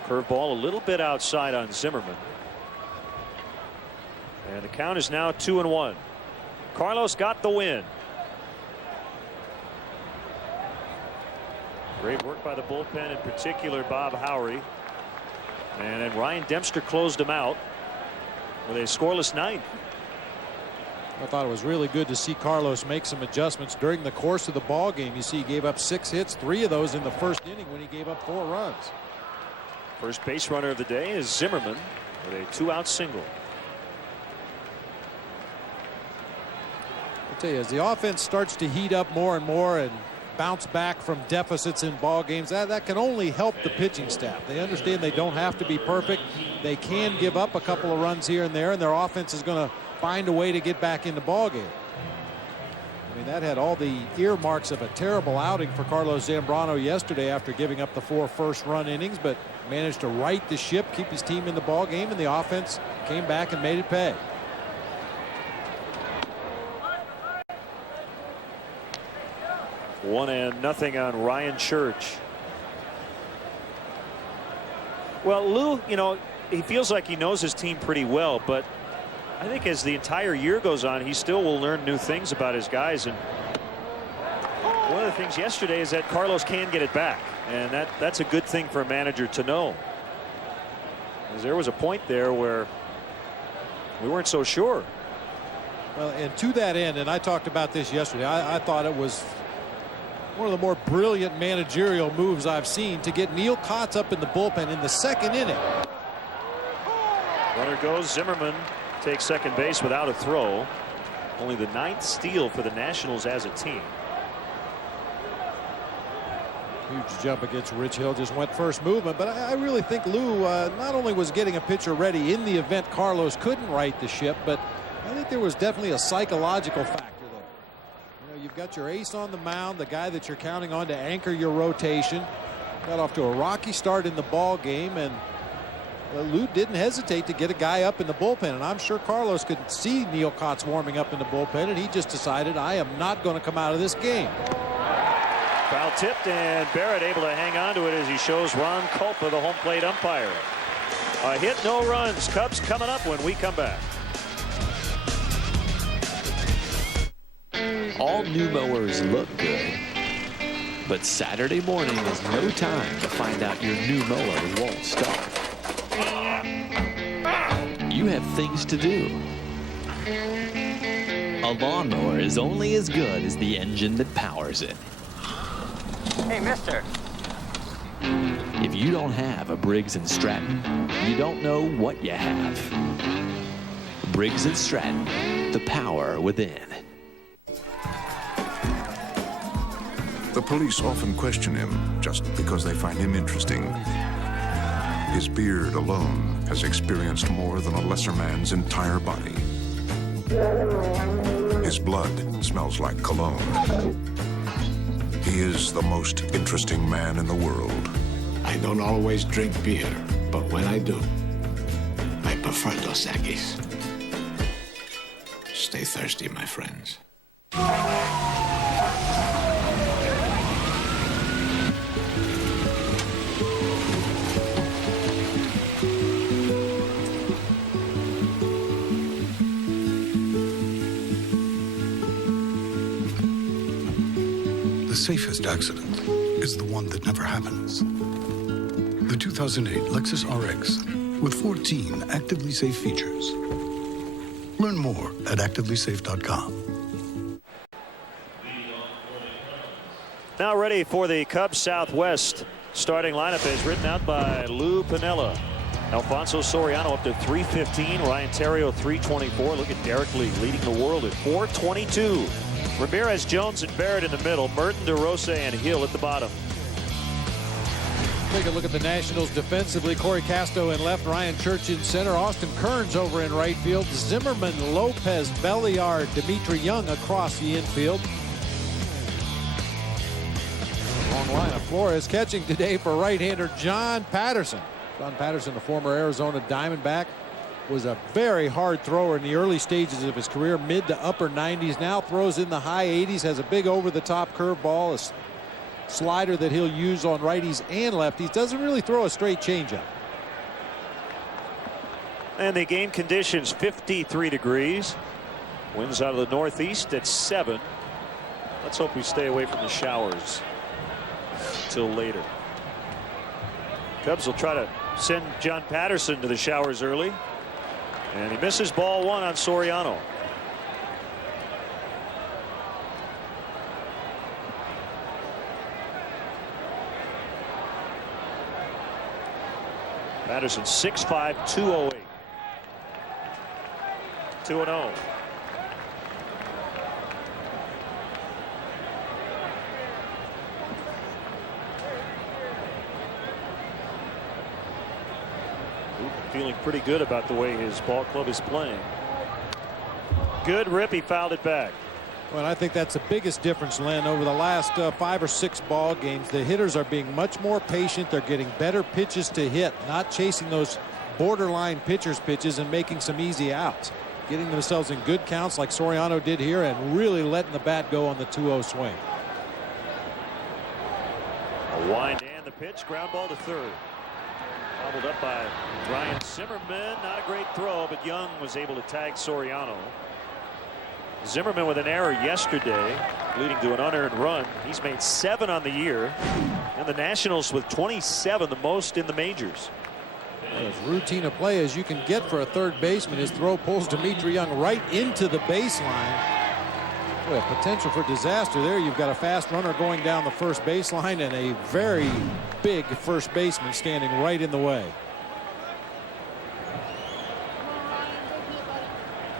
Curveball a little bit outside on Zimmerman. And the count is now 2-1. Carlos got the win. Great work by the bullpen, in particular Bob Howry. And then Ryan Dempster closed him out with a scoreless 9th. I thought it was really good to see Carlos make some adjustments during the course of the ball game. You see he gave up 6 hits, 3 of those in the first inning when he gave up 4 runs. First base runner of the day is Zimmerman with a 2-out single. I'll tell you, as the offense starts to heat up more and more and bounce back from deficits in ball games, that can only help the pitching staff. They understand they don't have to be perfect. They can give up a couple of runs here and there, and their offense is going to find a way to get back in the ball game. I mean, that had all the earmarks of a terrible outing for Carlos Zambrano yesterday after giving up the 4 first-run innings, but managed to right the ship, keep his team in the ball game, and the offense came back and made it pay. 1-0 on Ryan Church. Well, Lou, he feels like he knows his team pretty well, but I think as the entire year goes on, he still will learn new things about his guys. And one of the things yesterday is that Carlos can get it back, and that's a good thing for a manager to know. Because there was a point there where we weren't so sure. Well, and to that end, and I talked about this yesterday, I thought it was one of the more brilliant managerial moves I've seen to get Neil Kotz up in the bullpen in the second inning. Runner goes. Zimmerman takes second base without a throw. Only the 9th steal for the Nationals as a team. Huge jump against Rich Hill, just went first movement, but I really think Lou not only was getting a pitcher ready in the event Carlos couldn't right the ship, but I think there was definitely a psychological factor there. You've got your ace on the mound, the guy that you're counting on to anchor your rotation. Got off to a rocky start in the ball game, and Lou didn't hesitate to get a guy up in the bullpen, and I'm sure Carlos could see Neil Kotz warming up in the bullpen, and he just decided, I am not going to come out of this game. Foul tipped, and Barrett able to hang on to it as he shows Ron Culpa, the home plate umpire. A hit, no runs. Cubs coming up when we come back. All new mowers look good, but Saturday morning is no time to find out your new mower won't start. You have things to do. A lawnmower is only as good as the engine that powers it. Hey, mister. If you don't have a Briggs & Stratton, you don't know what you have. Briggs & Stratton, the power within. The police often question him just because they find him interesting. His beard alone has experienced more than a lesser man's entire body. His blood smells like cologne. He is the most interesting man in the world. I don't always drink beer, but when I do, I prefer Dos Equis. Stay thirsty, my friends. The safest accident is the one that never happens. The 2008 Lexus RX with 14 actively safe features. Learn more at activelysafe.com. Now ready for the Cubs Southwest starting lineup is written out by Lou Piniella. Alfonso Soriano up to 315. Ryan Theriot 324. Look at Derek Lee leading the world at 422. Ramirez, Jones, and Barrett in the middle. Merton, DeRosa, and Hill at the bottom. Take a look at the Nationals defensively. Corey Casto in left, Ryan Church in center, Austin Kearns over in right field, Zimmerman, Lopez, Belliard, Dimitri Young across the infield. Long line of Flores catching today for right-hander John Patterson. John Patterson, the former Arizona Diamondback, was a very hard thrower in the early stages of his career, mid to upper 90s. Now throws in the high 80s, has a big over-the-top curveball, a slider that he'll use on righties and lefties. Doesn't really throw a straight changeup. And the game conditions 53 degrees. Winds out of the northeast at 7. Let's hope we stay away from the showers until later. Cubs will try to send John Patterson to the showers early. And he misses ball 1 on Soriano. Patterson 6'5", 208. 2-0. Feeling pretty good about the way his ball club is playing. Good rip. He fouled it back. Well, I think that's the biggest difference, Len, over the last 5 or 6 ball games. The hitters are being much more patient. They're getting better pitches to hit, not chasing those borderline pitchers' pitches and making some easy outs. Getting themselves in good counts like Soriano did here and really letting the bat go on the 2-0 swing. A wind and the pitch. Ground ball to third. Gobbled up by Ryan Zimmerman. Not a great throw, but Young was able to tag Soriano. Zimmerman with an error yesterday, leading to an unearned run. He's made 7 on the year. And the Nationals with 27, the most in the majors. As routine a play as you can get for a third baseman. His throw pulls Dimitri Young right into the baseline. Boy, potential for disaster there. You've got a fast runner going down the first baseline and a very big first baseman standing right in the way.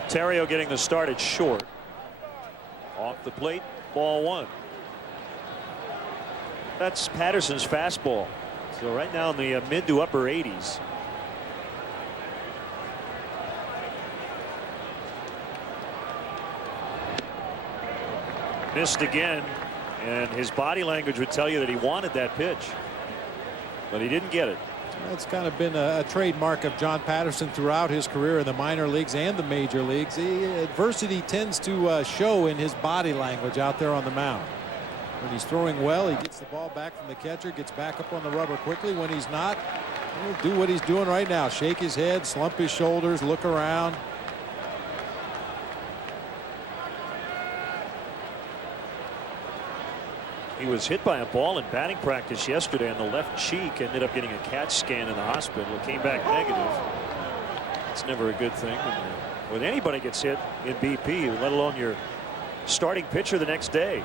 Theriot getting the start at short. Off the plate, ball 1. That's Patterson's fastball. So right now in the mid to upper 80s. Missed again, and his body language would tell you that he wanted that pitch, but he didn't get it. That's kind of been a trademark of John Patterson throughout his career in the minor leagues and the major leagues. Adversity tends to show in his body language out there on the mound. When he's throwing well, he gets the ball back from the catcher, gets back up on the rubber quickly. When he's not, he'll do what he's doing right now. Shake his head, slump his shoulders, look around. He was hit by a ball in batting practice yesterday on the left cheek. Ended up getting a CAT scan in the hospital. It came back negative. It's never a good thing when anybody gets hit in BP, let alone your starting pitcher the next day.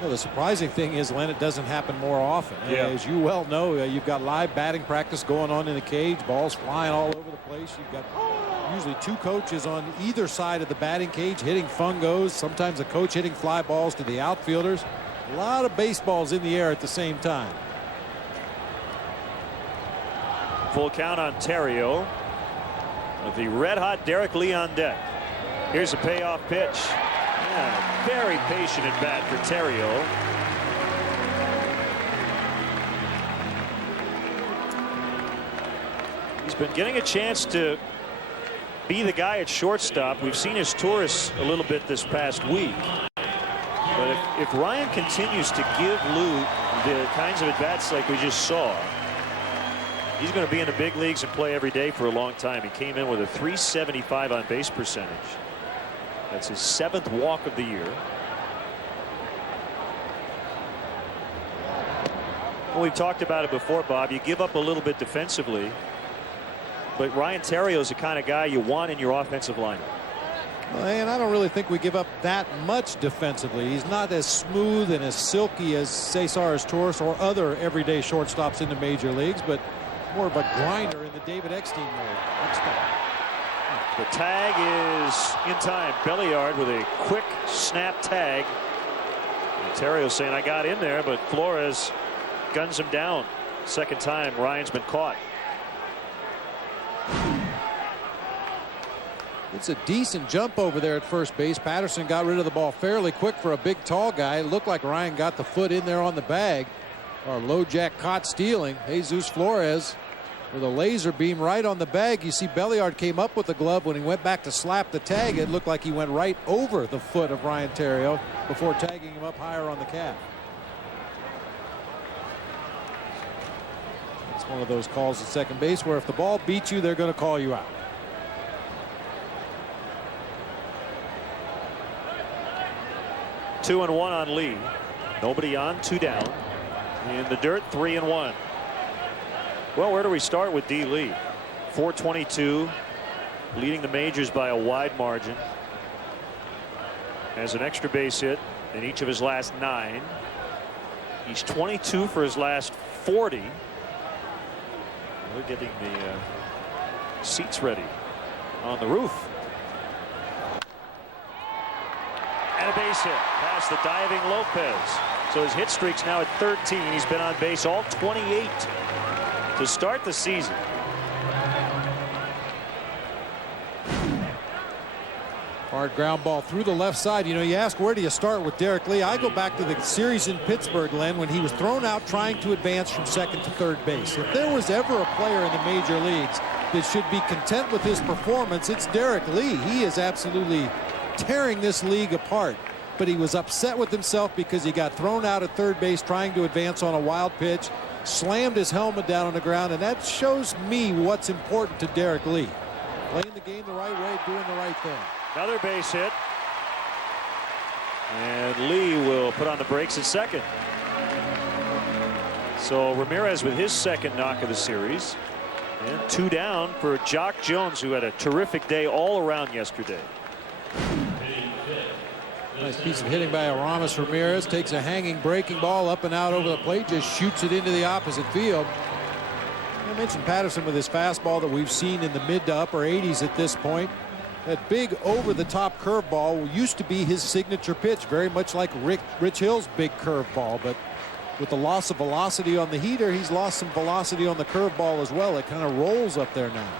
Well, the surprising thing is, Len, it doesn't happen more often. Yeah. As you well know, you've got live batting practice going on in the cage, balls flying all over the place. You've got usually 2 coaches on either side of the batting cage hitting fungos, sometimes a coach hitting fly balls to the outfielders. A lot of baseballs in the air at the same time. Full count on Ontario with the red-hot Derek Lee on deck. Here's a payoff pitch. Yeah, very patient at bat for Terrio. He's been getting a chance to be the guy at shortstop. We've seen his tourists a little bit this past week. But if Ryan continues to give Lou the kinds of at-bats like we just saw, he's going to be in the big leagues and play every day for a long time. He came in with a .375 on base percentage. That's his 7th walk of the year. Well, we've talked about it before, Bob. You give up a little bit defensively, but Ryan Terrio is the kind of guy you want in your offensive lineup. And I don't really think we give up that much defensively. He's not as smooth and as silky as Cesar Torres or other everyday shortstops in the major leagues, but more of a grinder in the David Eckstein mode. Next time. The tag is in time. Belliard with a quick snap tag. Ontario saying, I got in there, but Flores guns him down. Second time Ryan's been caught. It's a decent jump over there at first base. Patterson got rid of the ball fairly quick for a big tall guy. It looked like Ryan got the foot in there on the bag. Our low jack caught stealing. Jesus Flores with a laser beam right on the bag. You see Belliard came up with the glove. When he went back to slap the tag, it looked like he went right over the foot of Ryan Terrio before tagging him up higher on the calf. It's one of those calls at second base where if the ball beats you, they're going to call you out. Two and one on Lee. Nobody on, 2 down. In the dirt, 3-1. Well, where do we start with D. Lee? .422, leading the majors by a wide margin. Has an extra base hit in each of his last 9. He's 22 for his last 40. We're getting the seats ready on the roof. And a base hit past the diving Lopez. So his hit streak's now at 13. He's been on base all 28 to start the season. Hard ground ball through the left side. You know, you ask where do you start with Derek Lee. I go back to the series in Pittsburgh, Len, when he was thrown out trying to advance from second to third base. If there was ever a player in the major leagues that should be content with his performance, it's Derek Lee. He is absolutely tearing this league apart. But he was upset with himself because he got thrown out at third base trying to advance on a wild pitch, slammed his helmet down on the ground, and that shows me what's important to Derek Lee. Playing the game the right way, doing the right thing. Another base hit. And Lee will put on the brakes at second. So Ramirez with his second knock of the series. And 2 down for Jock Jones, who had a terrific day all around yesterday. Nice piece of hitting by Aramis Ramirez. Takes a hanging breaking ball up and out over the plate. Just shoots it into the opposite field. I mentioned Patterson with his fastball that we've seen in the mid to upper 80s at this point. That big over-the-top curveball used to be his signature pitch, very much like Rich Hill's big curveball. But with the loss of velocity on the heater, he's lost some velocity on the curveball as well. It kind of rolls up there now.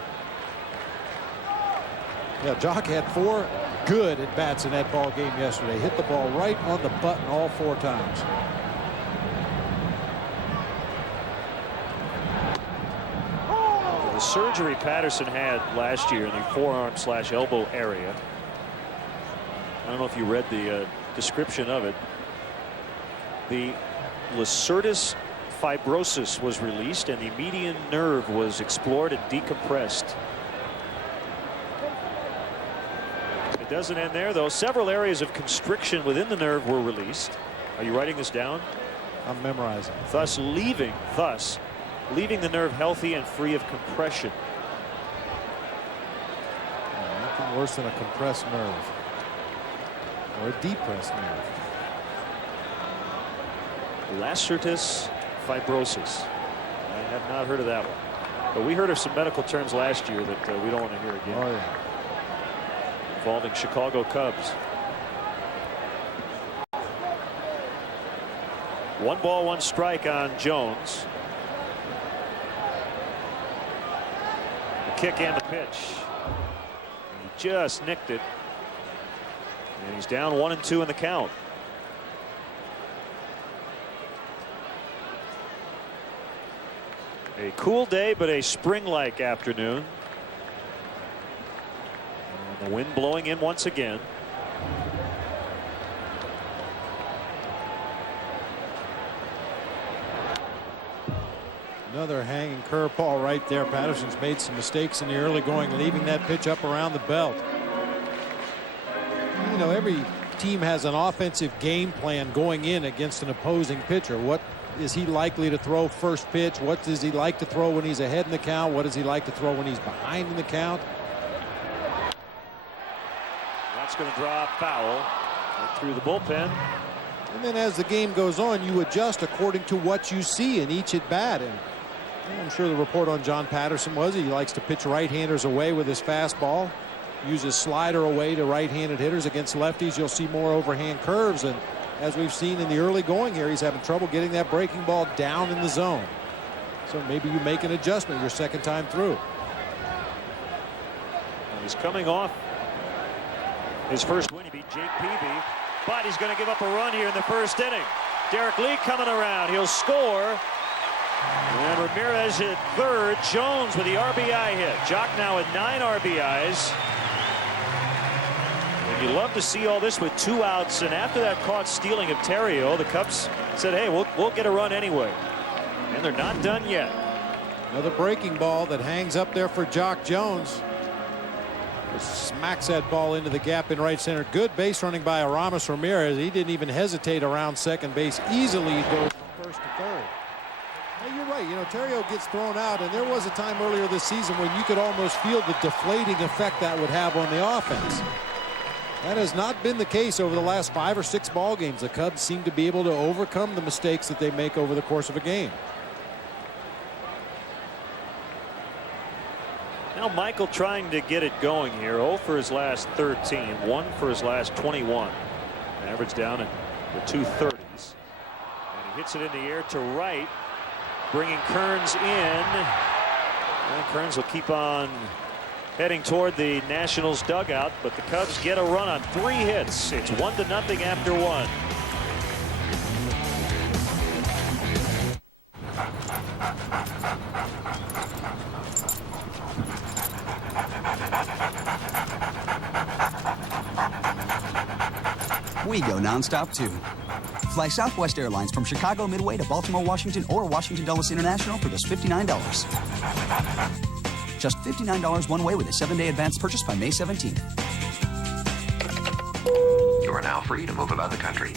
Yeah, Jock had 4 good at bats in that ball game yesterday. Hit the ball right on the button all 4 times. The surgery Patterson had last year in the forearm/elbow area. I don't know if you read the description of it. The Lacertus fibrosis was released and the median nerve was explored and decompressed. It doesn't end there, though. Several areas of constriction within the nerve were released. Are you writing this down? I'm memorizing. Thus leaving the nerve healthy and free of compression. Nothing worse than a compressed nerve or a depressed nerve. Lacertus fibrosis. I have not heard of that one. But we heard of some medical terms last year that we don't want to hear again. Oh, yeah. Involving Chicago Cubs. 1 ball, 1 strike on Jones. The kick and the pitch. He just nicked it. And he's down 1-2 in the count. A cool day, but a spring-like afternoon. And the wind blowing in once again. Another hanging curveball right there. Patterson's made some mistakes in the early going, leaving that pitch up around the belt. You know, every team has an offensive game plan going in against an opposing pitcher. What is he likely to throw first pitch? What does he like to throw when he's ahead in the count? What does he like to throw when he's behind in the count? That's going to drop foul through the bullpen. And then as the game goes on, you adjust according to what you see in each at bat. And I'm sure the report on John Patterson was he likes to pitch right-handers away with his fastball, use his slider away to right-handed hitters. Against lefties, you'll see more overhand curves. And as we've seen in the early going here, he's having trouble getting that breaking ball down in the zone. So maybe you make an adjustment your second time through. He's coming off his first win. He beat Jake Peavy, but he's going to give up a run here in the first inning. Derek Lee coming around. He'll score. And Ramirez at third. Jones with the RBI hit. Jock now with 9 RBIs. You love to see all this with 2 outs, and after that caught stealing of Terrio, the Cubs said, hey, we'll get a run anyway. And they're not done yet. Another breaking ball that hangs up there for Jock Jones. Just smacks that ball into the gap in right center. Good base running by Aramis Ramirez. He didn't even hesitate around second base. Easily goes from first to third. Now you're right. You know, Terrio gets thrown out, and there was a time earlier this season when you could almost feel the deflating effect that would have on the offense. That has not been the case over the last 5 or 6 ball games. The Cubs seem to be able to overcome the mistakes that they make over the course of a game. Now Michael trying to get it going here. 0 for his last 13, 1 for his last 21. Average down in the 230s. And he hits it in the air to right, bringing Kearns in. And Kearns will keep on heading toward the Nationals dugout, but the Cubs get a run on 3 hits. It's 1-0 after 1. We go nonstop too. Fly Southwest Airlines from Chicago Midway to Baltimore, Washington, or Washington Dulles International for just $59. Just $59 one way with a 7-day advance purchase by May 17th. You are now free to move about the country.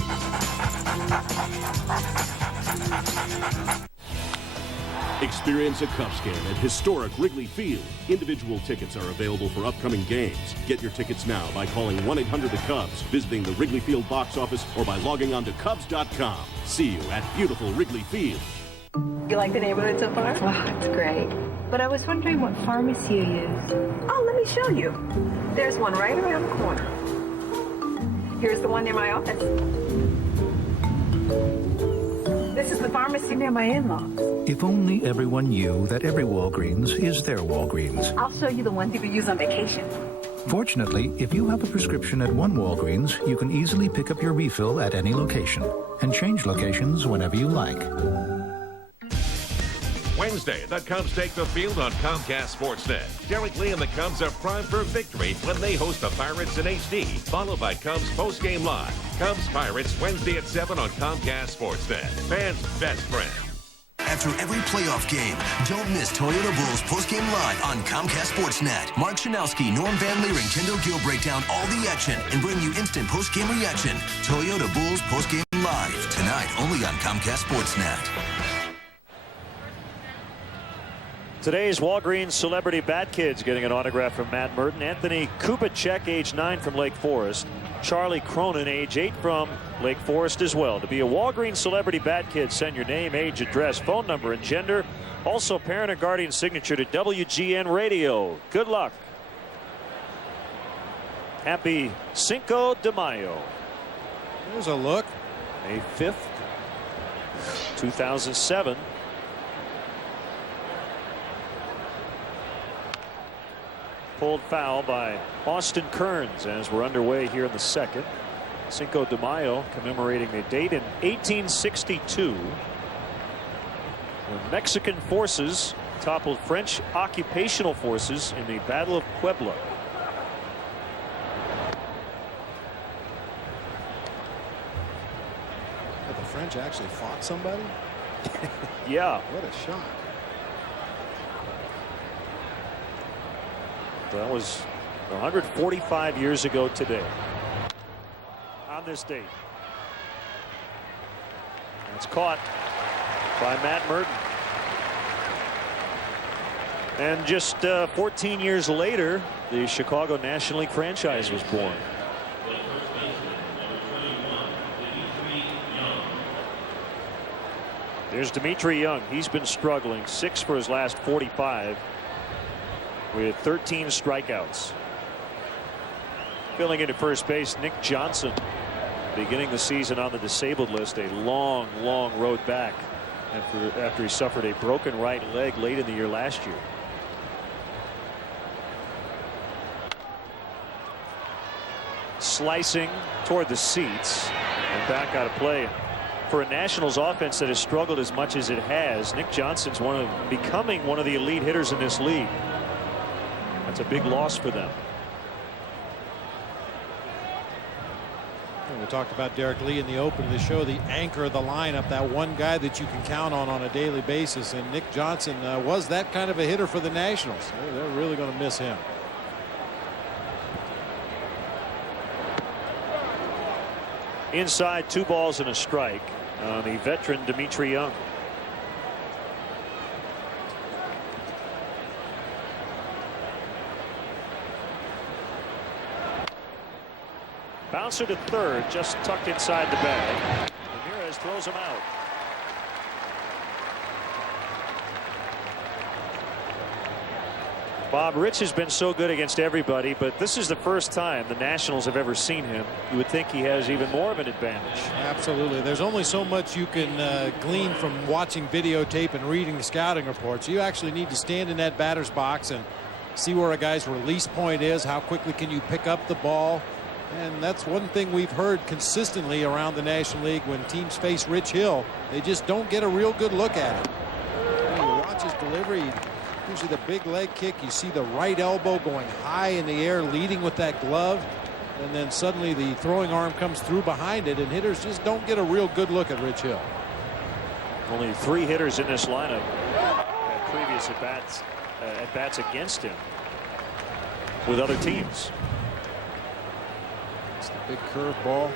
Experience a Cubs game at historic Wrigley Field. Individual tickets are available for upcoming games. Get your tickets now by calling 1-800-THE-CUBS, visiting the Wrigley Field box office, or by logging on to Cubs.com. See you at beautiful Wrigley Field. You like the neighborhood so far? Oh, it's great. But I was wondering what pharmacy you use. Oh, let me show you. There's one right around the corner. Here's the one near my office. This is the pharmacy near my in-laws. If only everyone knew that every Walgreens is their Walgreens. I'll show you the one people use on vacation. Fortunately, if you have a prescription at one Walgreens, you can easily pick up your refill at any location and change locations whenever you like. Wednesday, the Cubs take the field on Comcast Sportsnet. Derek Lee and the Cubs are primed for victory when they host the Pirates in HD, followed by Cubs postgame live. Cubs Pirates Wednesday at 7 on Comcast Sportsnet. Fans' best friend. After every playoff game, don't miss Toyota Bulls postgame live on Comcast Sportsnet. Mark Shanowski, Norm Van Leer, and Kendall Gill break down all the action and bring you instant postgame reaction. Toyota Bulls postgame live tonight only on Comcast Sportsnet. Today's Walgreens Celebrity Bat Kids getting an autograph from Matt Merton. Anthony Kubicek, age 9 from Lake Forest. Charlie Cronin, age 8 from Lake Forest as well. To be a Walgreens Celebrity Bat Kid, send your name, age, address, phone number, and gender. Also parent or guardian signature to WGN Radio. Good luck. Happy Cinco de Mayo. Here's a look. May 5th, 2007. Pulled foul by Austin Kearns as we're underway here in the second. Cinco de Mayo commemorating the date in 1862 when Mexican forces toppled French occupational forces in the Battle of Puebla. The French actually fought somebody? Yeah. What a shot. That was 145 years ago today. On this date. It's caught by Matt Merton. And just 14 years later, the Chicago National League franchise was born. There's Dimitri Young. He's been struggling. 6 for his last 45 with 13 strikeouts. Filling in at first base, Nick Johnson, beginning the season on the disabled list. A long road back after he suffered a broken right leg late in the year last year. Slicing toward the seats and back out of play. For a Nationals offense that has struggled as much as it has, Nick Johnson's becoming one of the elite hitters in this league. That's a big loss for them. We talked about Derek Lee in the open of the show, the anchor of the lineup, that one guy that you can count on a daily basis. And Nick Johnson was that kind of a hitter for the Nationals. They're really going to miss him. Inside, 2 balls and a strike on the veteran Dimitri Young. Bouncer to third, just tucked inside the bag. Ramirez throws him out. Bob, Rich has been so good against everybody, but this is the first time the Nationals have ever seen him. You would think he has even more of an advantage. Absolutely. There's only so much you can glean from watching videotape and reading the scouting reports. You actually need to stand in that batter's box and see where a guy's release point is. How quickly can you pick up the ball? And that's one thing we've heard consistently around the National League. When teams face Rich Hill, they just don't get a real good look at him. When you watch his delivery, gives you the big leg kick. You see the right elbow going high in the air, leading with that glove. And then suddenly the throwing arm comes through behind it, and hitters just don't get a real good look at Rich Hill. Only 3 hitters in this lineup had previous at bats against him with other teams. It's the big curve ball.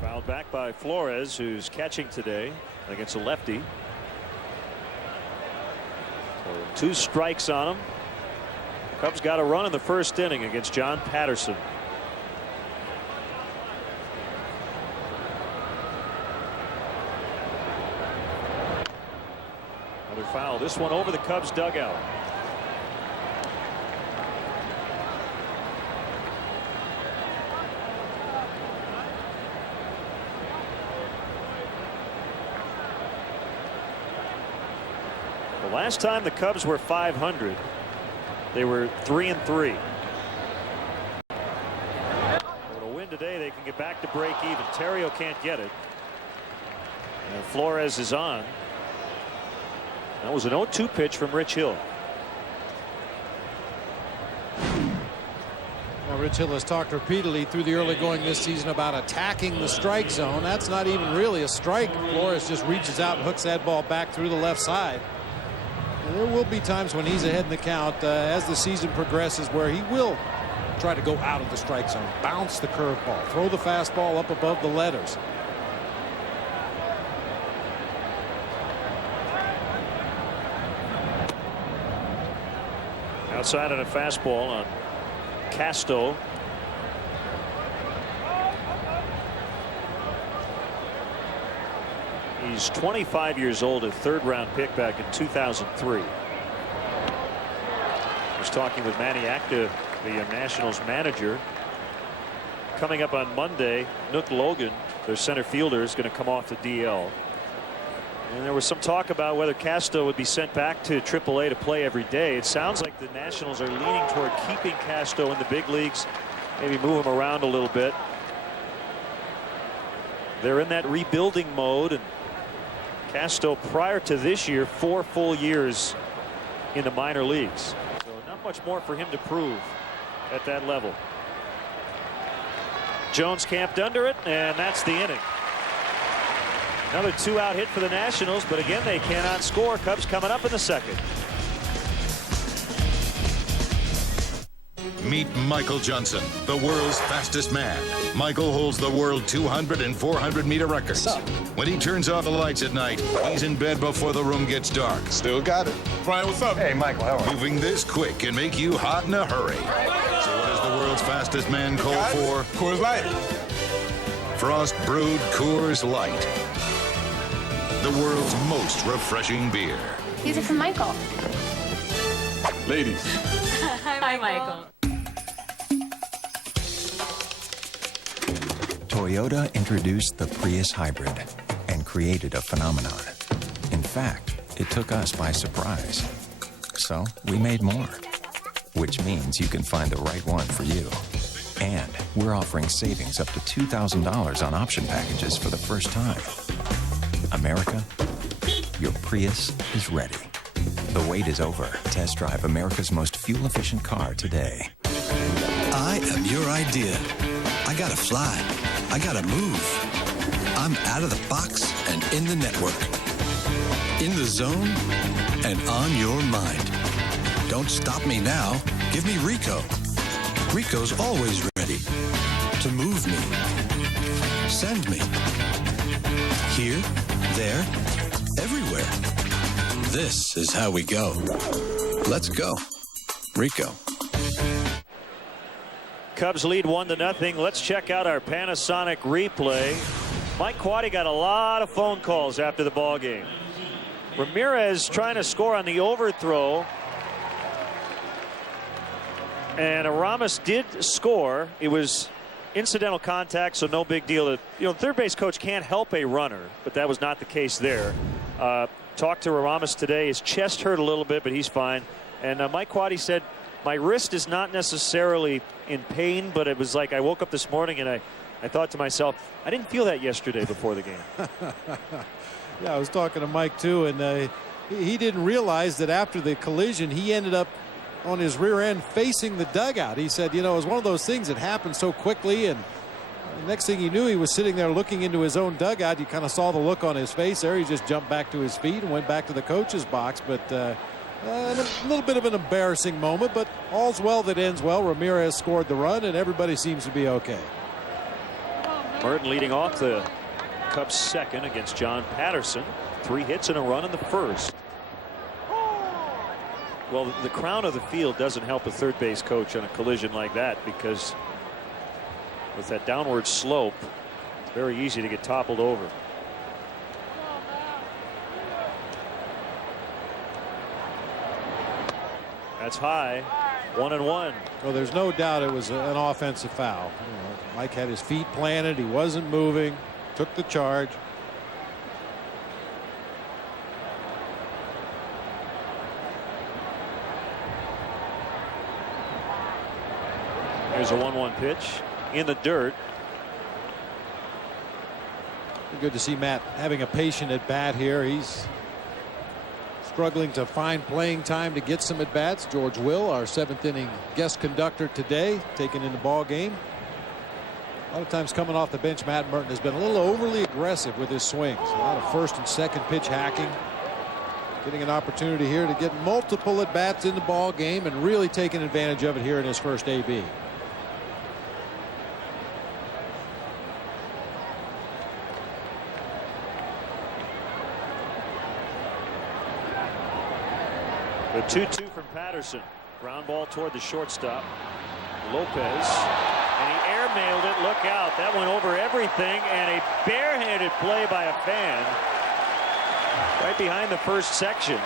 Fouled back by Flores, who's catching today against a lefty. So 2 strikes on him. Cubs got a run in the first inning against John Patterson. Another foul. This one over the Cubs dugout. The last time the Cubs were 500, they were 3-3. With a win today, they can get back to break even. Terrio can't get it. And Flores is on. That was an 0-2 pitch from Rich Hill. Now, Rich Hill has talked repeatedly through the early going this season about attacking the strike zone. That's not even really a strike. Flores just reaches out and hooks that ball back through the left side. And there will be times when he's ahead in the count as the season progresses where he will try to go out of the strike zone, bounce the curveball, throw the fastball up above the letters. Outside on a fastball on Casto. He's 25 years old, a third-round pick back in 2003. I was talking with Manny Acta, the Nationals manager. Coming up on Monday, Nook Logan, their center fielder, is going to come off the DL. And there was some talk about whether Casto would be sent back to AAA to play every day. It sounds like the Nationals are leaning toward keeping Casto in the big leagues, maybe move him around a little bit. They're in that rebuilding mode, and Casto, prior to this year, 4 full years in the minor leagues. So not much more for him to prove at that level. Jones camped under it, and that's the inning. Another 2-out hit for the Nationals, but again, they cannot score. Cubs coming up in the second. Meet Michael Johnson, the world's fastest man. Michael holds the world 200 and 400 meter records. When he turns off the lights at night, he's in bed before the room gets dark. Still got it. Brian, what's up? Hey, Michael, how are you? Moving this quick can make you hot in a hurry. So what does the world's fastest man call for? Coors Light. Frost Brewed Coors Light. The world's most refreshing beer. These are from Michael. Ladies. Hi, Michael. Toyota introduced the Prius hybrid and created a phenomenon. In fact, it took us by surprise. So we made more, which means you can find the right one for you. And we're offering savings up to $2,000 on option packages for the first time. America, your Prius is ready. The wait is over. Test drive America's most fuel-efficient car today. I am your idea. I gotta fly. I gotta move. I'm out of the box and in the network. In the zone and on your mind. Don't stop me now. Give me Rico. Rico's always ready to move me. Send me. Here, there, everywhere. This is how we go. Let's go. Rico. Cubs lead 1-0. Let's check out our Panasonic replay. Mike Quaddy got a lot of phone calls after the ball game. Ramirez trying to score on the overthrow. And Aramis did score. It was incidental contact, so no big deal. Third base coach can't help a runner, but that was not the case there. Talked to Aramis today. His chest hurt a little bit, but he's fine. And Mike Quaddy said, my wrist is not necessarily in pain, but it was like I woke up this morning and I thought to myself, I didn't feel that yesterday before the game. Yeah, I was talking to Mike too, and he didn't realize that after the collision, he ended up on his rear end facing the dugout. He said, it was one of those things that happened so quickly, and the next thing he knew, he was sitting there looking into his own dugout. You kind of saw the look on his face there. He just jumped back to his feet and went back to the coach's box. But a little bit of an embarrassing moment, but all's well that ends well. Ramirez scored the run, and everybody seems to be okay. Burton leading off the Cubs second against John Patterson. 3 hits and a run in the first. Well, the crown of the field doesn't help a third base coach on a collision like that, because with that downward slope, it's very easy to get toppled over. That's high. 1-1. Well, there's no doubt it was an offensive foul. Mike had his feet planted. He wasn't moving. Took the charge. Here's a 1-1 pitch in the dirt. Good to see Matt having a patient at bat here. He's struggling to find playing time to get some at bats. George Will, our 7th inning guest conductor today, taken in the ball game. A lot of times coming off the bench, Matt Merton has been a little overly aggressive with his swings. A lot of first and second pitch hacking. Getting an opportunity here to get multiple at bats in the ball game and really taking advantage of it here in his first AB. The 2-2 from Patterson. Ground ball toward the shortstop. Lopez. And he airmailed it. Look out. That went over everything. And a barehanded play by a fan right behind the first section.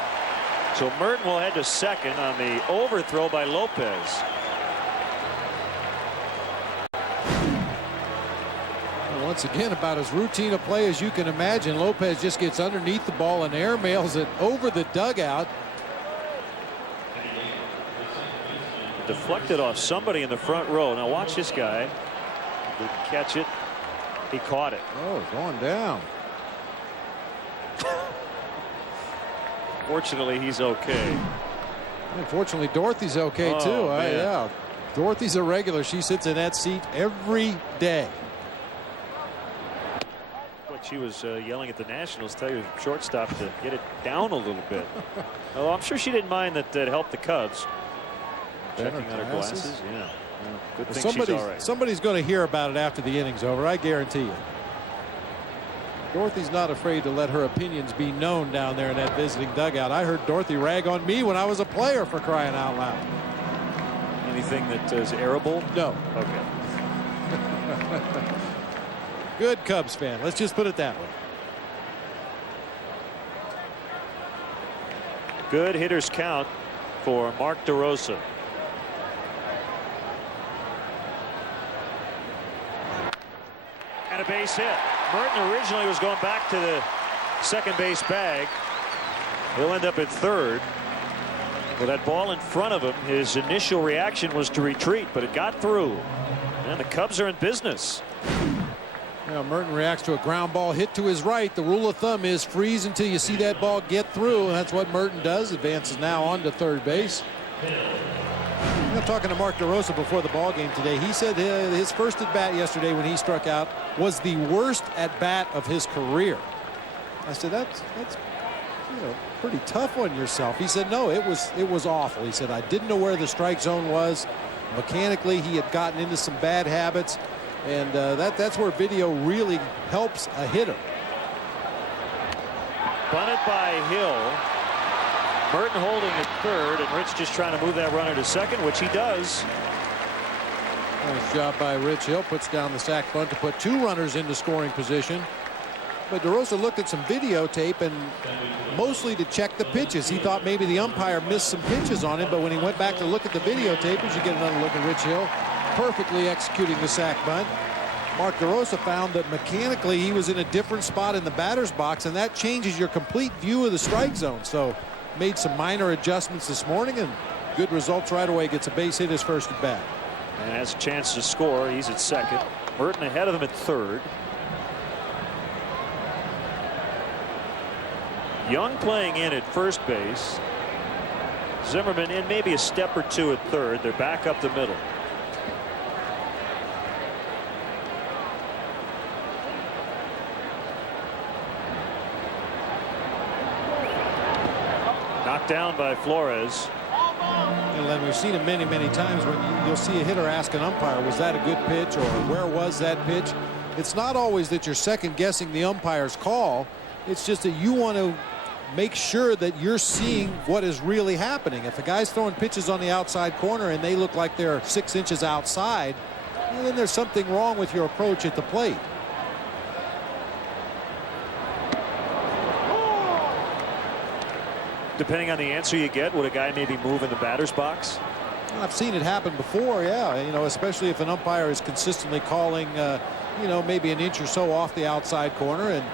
So Merton will head to second on the overthrow by Lopez. Once again, about as routine a play as you can imagine. Lopez just gets underneath the ball and airmails it over the dugout. Deflected off somebody in the front row. Now watch this guy. Didn't catch it. He caught it. Oh, going down. Fortunately, he's okay. Unfortunately, Dorothy's okay too. Yeah, Dorothy's a regular. She sits in that seat every day. She was yelling at the Nationals, tell your shortstop to get it down a little bit. Oh, I'm sure she didn't mind that it helped the Cubs. Checking out her glasses. Yeah. Good thing she's all right. Somebody's going to hear about it after the inning's over. I guarantee you. Dorothy's not afraid to let her opinions be known down there in that visiting dugout. I heard Dorothy rag on me when I was a player, for crying out loud. Anything that is arable? No. Okay. Good Cubs fan. Let's just put it that way. Good hitters count for Mark DeRosa. And a base hit. Merton originally was going back to the second base bag. He'll end up at third. With that ball in front of him, his initial reaction was to retreat, but it got through. And the Cubs are in business. Now Merton reacts to a ground ball hit to his right. The rule of thumb is freeze until you see that ball get through, and that's what Merton does. Advances now on to third base. I'm talking to Mark DeRosa before the ball game today. He said his first at bat yesterday when he struck out was the worst at bat of his career. I said that's pretty tough on yourself. He said no, it was awful. He said I didn't know where the strike zone was. Mechanically, he had gotten into some bad habits. And that's where video really helps a hitter. Bunted by Hill. Merton holding at third, and Rich just trying to move that runner to second, which he does. Nice job by Rich. Hill puts down the sac bunt to put two runners into scoring position. But DeRosa looked at some videotape, and mostly to check the pitches. He thought maybe the umpire missed some pitches on him, but when he went back to look at the videotapers, you get another look at Rich Hill perfectly executing the sac bunt. Mark DeRosa found that mechanically he was in a different spot in the batter's box, and that changes your complete view of the strike zone. So made some minor adjustments this morning, and good results right away. Gets a base hit his first at bat. And has a chance to score. He's at second. Merton ahead of him at third. Young playing in at first base. Zimmerman in maybe a step or two at third. They're back up the middle. Knocked down by Flores. And we've seen it many times when you'll see a hitter ask an umpire, was that a good pitch, or where was that pitch? It's not always that you're second guessing the umpire's call. It's just that you want to make sure that you're seeing what is really happening. If a guy's throwing pitches on the outside corner and they look like they're 6 inches outside, well, then there's something wrong with your approach at the plate. Depending on the answer you get, would a guy maybe move in the batter's box? I've seen it happen before, yeah. Especially if an umpire is consistently calling, maybe an inch or so off the outside corner, and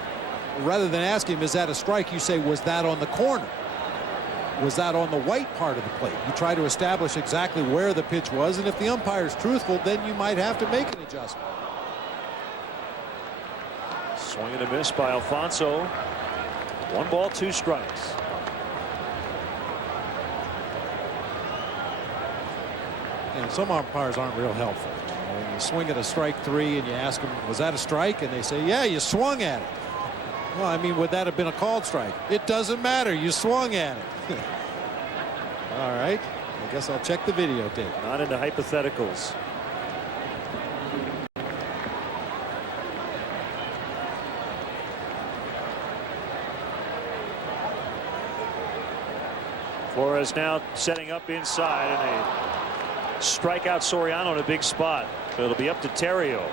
rather than ask him, is that a strike, you say, was that on the corner? Was that on the white part of the plate? You try to establish exactly where the pitch was, and if the umpire is truthful, then you might have to make an adjustment. Swing and a miss by Alfonso. 1 ball, 2 strikes. And some umpires aren't real helpful. When you swing at a strike 3 and you ask them, was that a strike? And they say, yeah, you swung at it. Well, I mean, would that have been a called strike? It doesn't matter. You swung at it. All right. I guess I'll check the videotape. Not into hypotheticals. Flores Because now setting up inside and a strikeout Soriano in a big spot. So it'll be up to Terrio.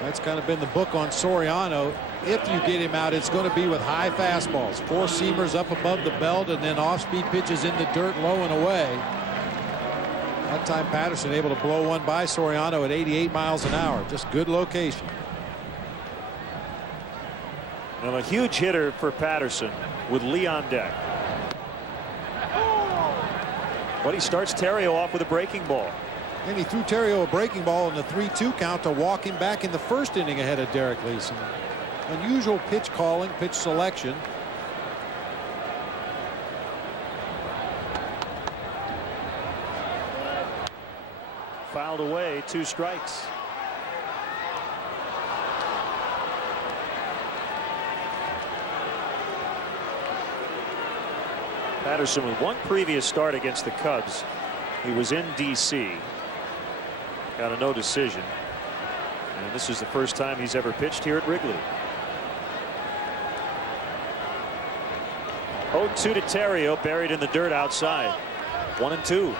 That's kind of been the book on Soriano. If you get him out, it's going to be with high fastballs. 4-seamers up above the belt and then off-speed pitches in the dirt low and away. That time Patterson able to blow one by Soriano at 88 miles an hour. Just good location. Well, a huge hitter for Patterson with Lee on deck. But he starts Terrio off with a breaking ball. And he threw Terrio a breaking ball in the 3-2 count to walk him back in the first inning ahead of Derek Lee. Some unusual pitch calling, pitch selection. Fouled away, 2 strikes. Patterson with one previous start against the Cubs. He was in D.C. Got a no decision. And this is the first time he's ever pitched here at Wrigley. 0-2 to Terrio, buried in the dirt outside. 1-2.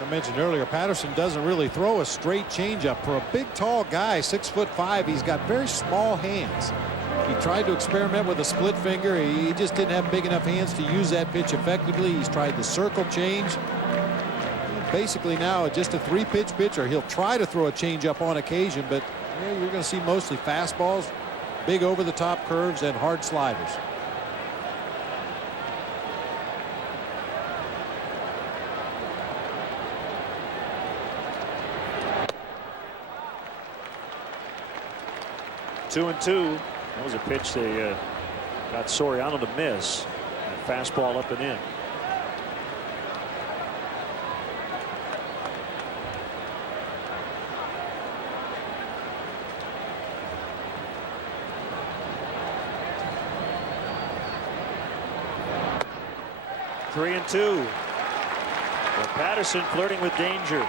I mentioned earlier, Patterson doesn't really throw a straight changeup. For a big, tall guy, 6'5", he's got very small hands. He tried to experiment with a split finger. He just didn't have big enough hands to use that pitch effectively. He's tried the circle change. Basically now just a 3-pitch pitcher. He'll try to throw a changeup on occasion, but you're going to see mostly fastballs, big over-the-top curves, and hard sliders. Two and two. That was a pitch they got Soriano to miss. A fastball up and in. Three and two. Well, Patterson flirting with danger.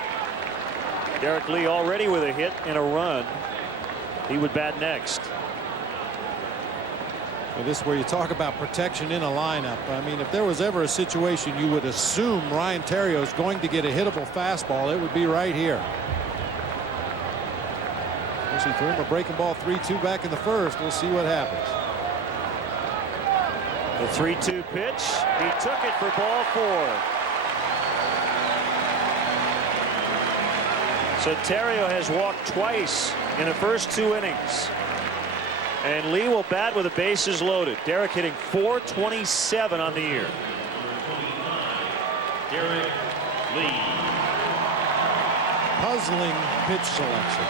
Derek Lee already with a hit and a run. He would bat next. Well, this is where you talk about protection in a lineup. I mean, if there was ever a situation you would assume Ryan Terrio is going to get a hittable fastball, it would be right here. He threw him a breaking ball 3-2 back in the first. We'll see what happens. The 3-2 pitch. He took it for ball 4. So Terrio has walked twice in the first 2 innings. And Lee will bat with the bases loaded. Derek hitting .427 on the year. Derek Lee. Puzzling pitch selection.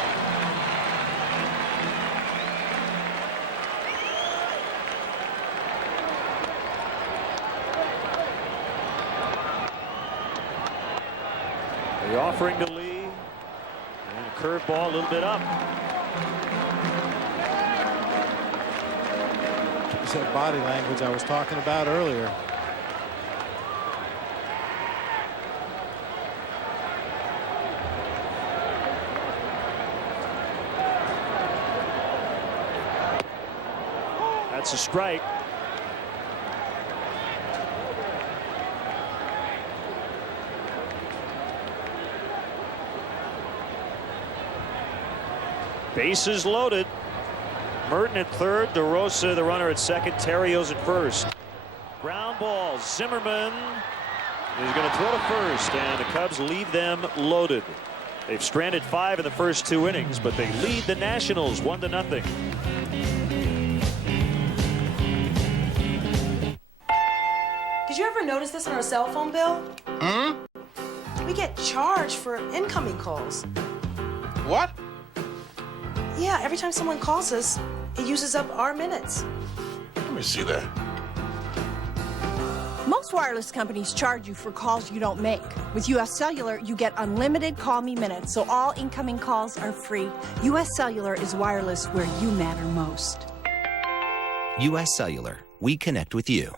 The offering to Lee. And a curveball a little bit up. It's that body language I was talking about earlier. That's a strike. Bases loaded. Merton at third, DeRosa the runner at second, Terrios at first. Ground ball, Zimmerman is going to throw to first, and the Cubs leave them loaded. They've stranded 5 in the first 2 innings, but they lead the Nationals 1-0. Did you ever notice this on our cell phone bill? We get charged for incoming calls. What? Yeah, every time someone calls us, it uses up our minutes. Let me see that. Most wireless companies charge you for calls you don't make. With U.S. Cellular, you get unlimited Call Me minutes, so all incoming calls are free. U.S. Cellular is wireless where you matter most. U.S. Cellular. We connect with you.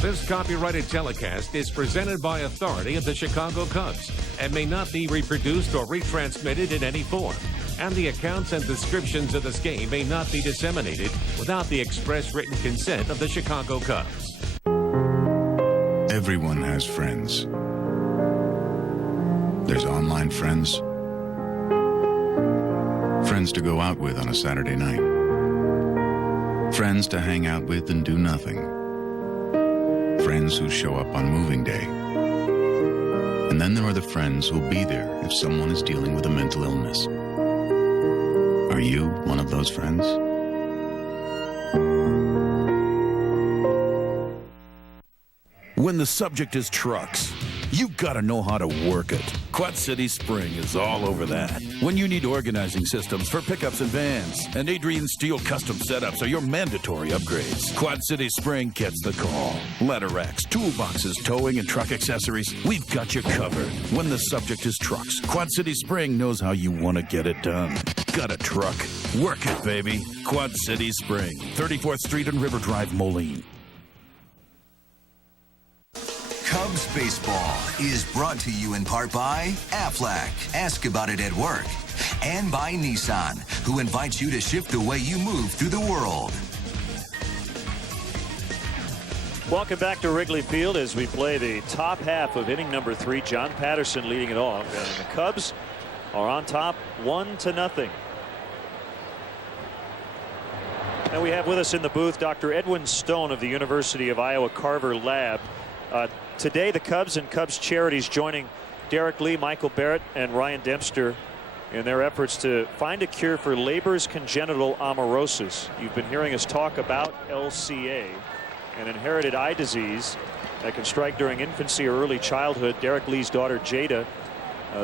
This copyrighted telecast is presented by authority of the Chicago Cubs and may not be reproduced or retransmitted in any form. and the accounts and descriptions of this game may not be disseminated without the express written consent of the Chicago Cubs. Everyone has friends. There's online friends. Friends to go out with on a Saturday night. Friends to hang out with and do nothing. Friends who show up on moving day. And then there are the friends who'll be there if someone is dealing with a mental illness. Are you one of those friends? When the subject is trucks, you've got to know how to work it. Quad City Spring is all over that. When you need organizing systems for pickups and vans, and Adrian Steel custom setups are your mandatory upgrades, Quad City Spring gets the call. Ladder racks, toolboxes, towing, and truck accessories, we've got you covered. When the subject is trucks, Quad City Spring knows how you want to get it done. Got a truck? Work it, baby. Quad City Spring, 34th Street and River Drive, Moline. Cubs baseball is brought to you in part by Aflac, ask about it at work, and by Nissan, who invites you to shift the way you move through the world. Welcome back to Wrigley Field as we play the top half of inning number 3. John Patterson leading it off, and the Cubs are on top 1-0. And we have with us in the booth Dr. Edwin Stone of the University of Iowa Carver Lab. Today the Cubs and Cubs Charities joining Derek Lee, Michael Barrett, and Ryan Dempster in their efforts to find a cure for Leber's congenital amaurosis. You've been hearing us talk about LCA, an inherited eye disease that can strike during infancy or early childhood. Derek Lee's daughter Jada,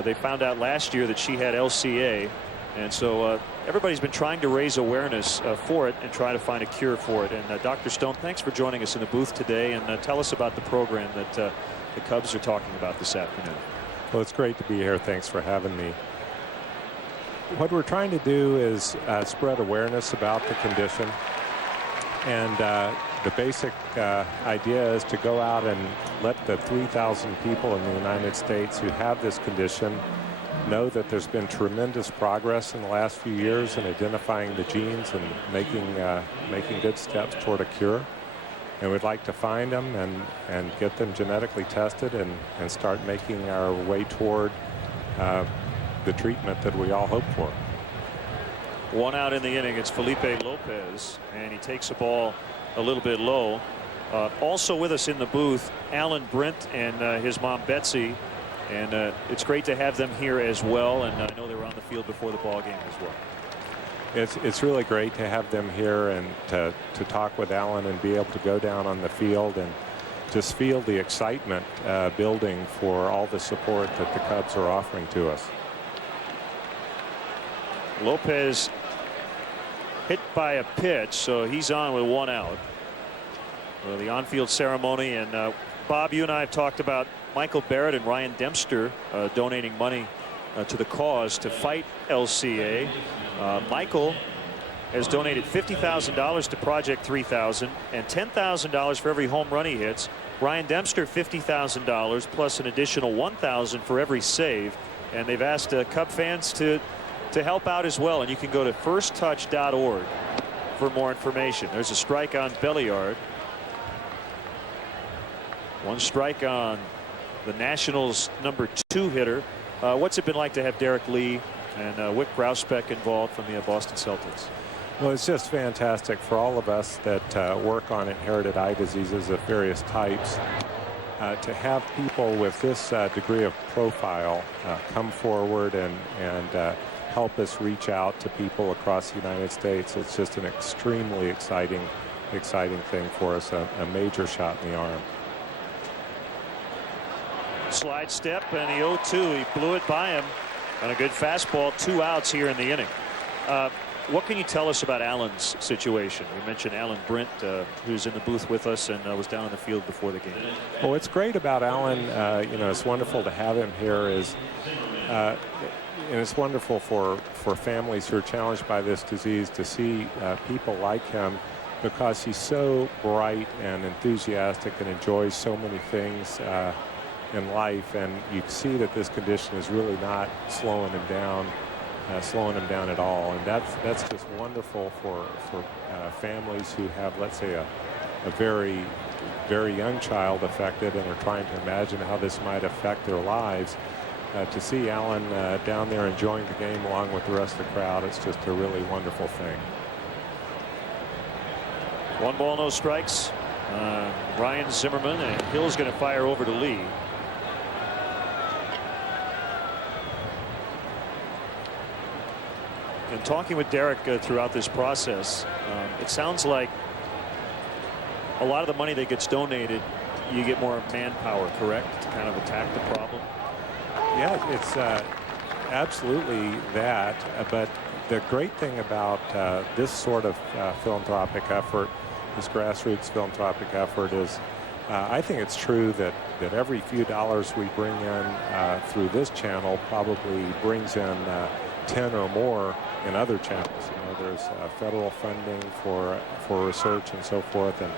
they found out last year that she had LCA, and so everybody's been trying to raise awareness for it and try to find a cure for it. And Dr. Stone, thanks for joining us in the booth today, and tell us about the program that the Cubs are talking about this afternoon. Well, it's great to be here. Thanks for having me. What we're trying to do is spread awareness about the condition, and the basic idea is to go out and let the 3,000 people in the United States who have this condition know that there's been tremendous progress in the last few years in identifying the genes and making good steps toward a cure. And we'd like to find them and get them genetically tested and start making our way toward the treatment that we all hope for. One out in the inning. It's Felipe Lopez, and he takes the ball a little bit low. Also with us in the booth, Alan Brent and his mom Betsy. And it's great to have them here as well, and I know they were on the field before the ball game as well. It's really great to have them here and to talk with Alan and be able to go down on the field and just feel the excitement building for all the support that the Cubs are offering to us. Lopez hit by a pitch, so he's on with 1 out. Well, the on-field ceremony, and Bob, you and I have talked about Michael Barrett and Ryan Dempster donating money to the cause to fight LCA. Michael has donated $50,000 to Project 3000 and $10,000 for every home run he hits. Ryan Dempster $50,000 plus an additional $1,000 for every save, and they've asked Cub fans to help out as well, and you can go to firsttouch.org for more information. There's a strike on Belliard. 1 strike on the Nationals' number 2 hitter. What's it been like to have Derek Lee and Wick Grousbeck involved from the Boston Celtics? Well, it's just fantastic for all of us that work on inherited eye diseases of various types to have people with this degree of profile come forward and help us reach out to people across the United States. It's just an extremely exciting thing for us, a major shot in the arm. Slide step, and the 0-2. He blew it by him on a good fastball. 2 outs here in the inning. What can you tell us about Alan's situation? We mentioned Alan Brent, who's in the booth with us and was down on the field before the game. Well, what's great about Alan, it's wonderful to have him here, and it's wonderful for families who are challenged by this disease to see people like him, because he's so bright and enthusiastic and enjoys so many things in life, and you see that this condition is really not slowing him down. slowing him down at all. And that's just wonderful for families who have, let's say, a very, very young child affected and are trying to imagine how this might affect their lives. To see Allen down there enjoying the game along with the rest of the crowd, it's just a really wonderful thing. 1 ball, no strikes. Ryan Zimmerman, and Hill's going to fire over to Lee. And talking with Derek throughout this process, it sounds like a lot of the money that gets donated, you get more manpower, correct, to kind of attack the problem? Yeah, it's absolutely that. But the great thing about this sort of philanthropic effort, this grassroots philanthropic effort, is I think it's true that every few dollars we bring in through this channel probably brings in 10 or more in other channels. You know, there's federal funding for research and so forth, and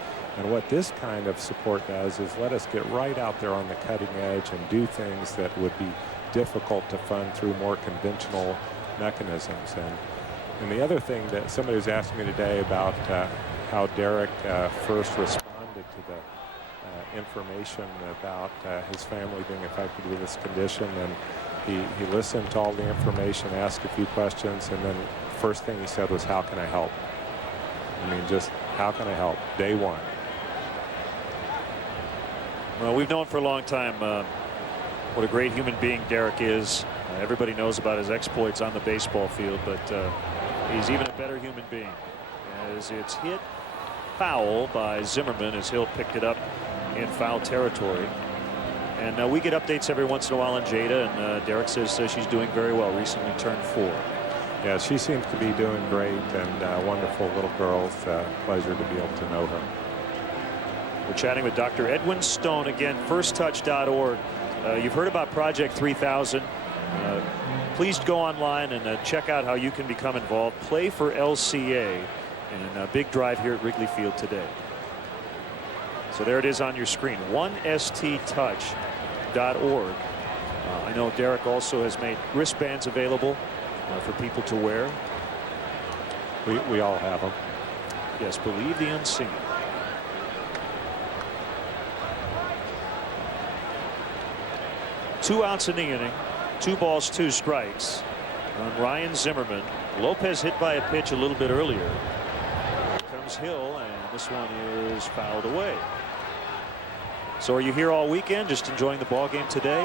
what this kind of support does is let us get right out there on the cutting edge and do things that would be difficult to fund through more conventional mechanisms. And the other thing that somebody was asking me today about how Derek first responded to the information about his family being affected with this condition, and he listened to all the information, asked a few questions, and then first thing he said was, "How can I help?" I mean, just how can I help? Day one. Well, we've known for a long time what a great human being Derek is. Everybody knows about his exploits on the baseball field, but he's even a better human being, as it's hit foul by Zimmerman as Hill picked it up in foul territory. And we get updates every once in a on Jada, and Derek says she's doing very well, recently turned 4. Yeah, she seems to be doing great, and wonderful little girl. It's a pleasure to be able to know her. We're chatting with Dr. Edwin Stone, again, firsttouch.org. You've heard about Project 3000. Please go online and check out how you can become involved. Play for LCA, and a big drive here at Wrigley Field today. So there it is on your screen, 1sttouch.org. I know Derek also has made wristbands available for people to wear. We all have them. Yes, believe the unseen. Two outs in the inning, 2 balls, 2 strikes on Ryan Zimmerman. Lopez hit by a pitch a little bit earlier. Here comes Hill, and this one is fouled away. So are you here all weekend, just enjoying the ball game today?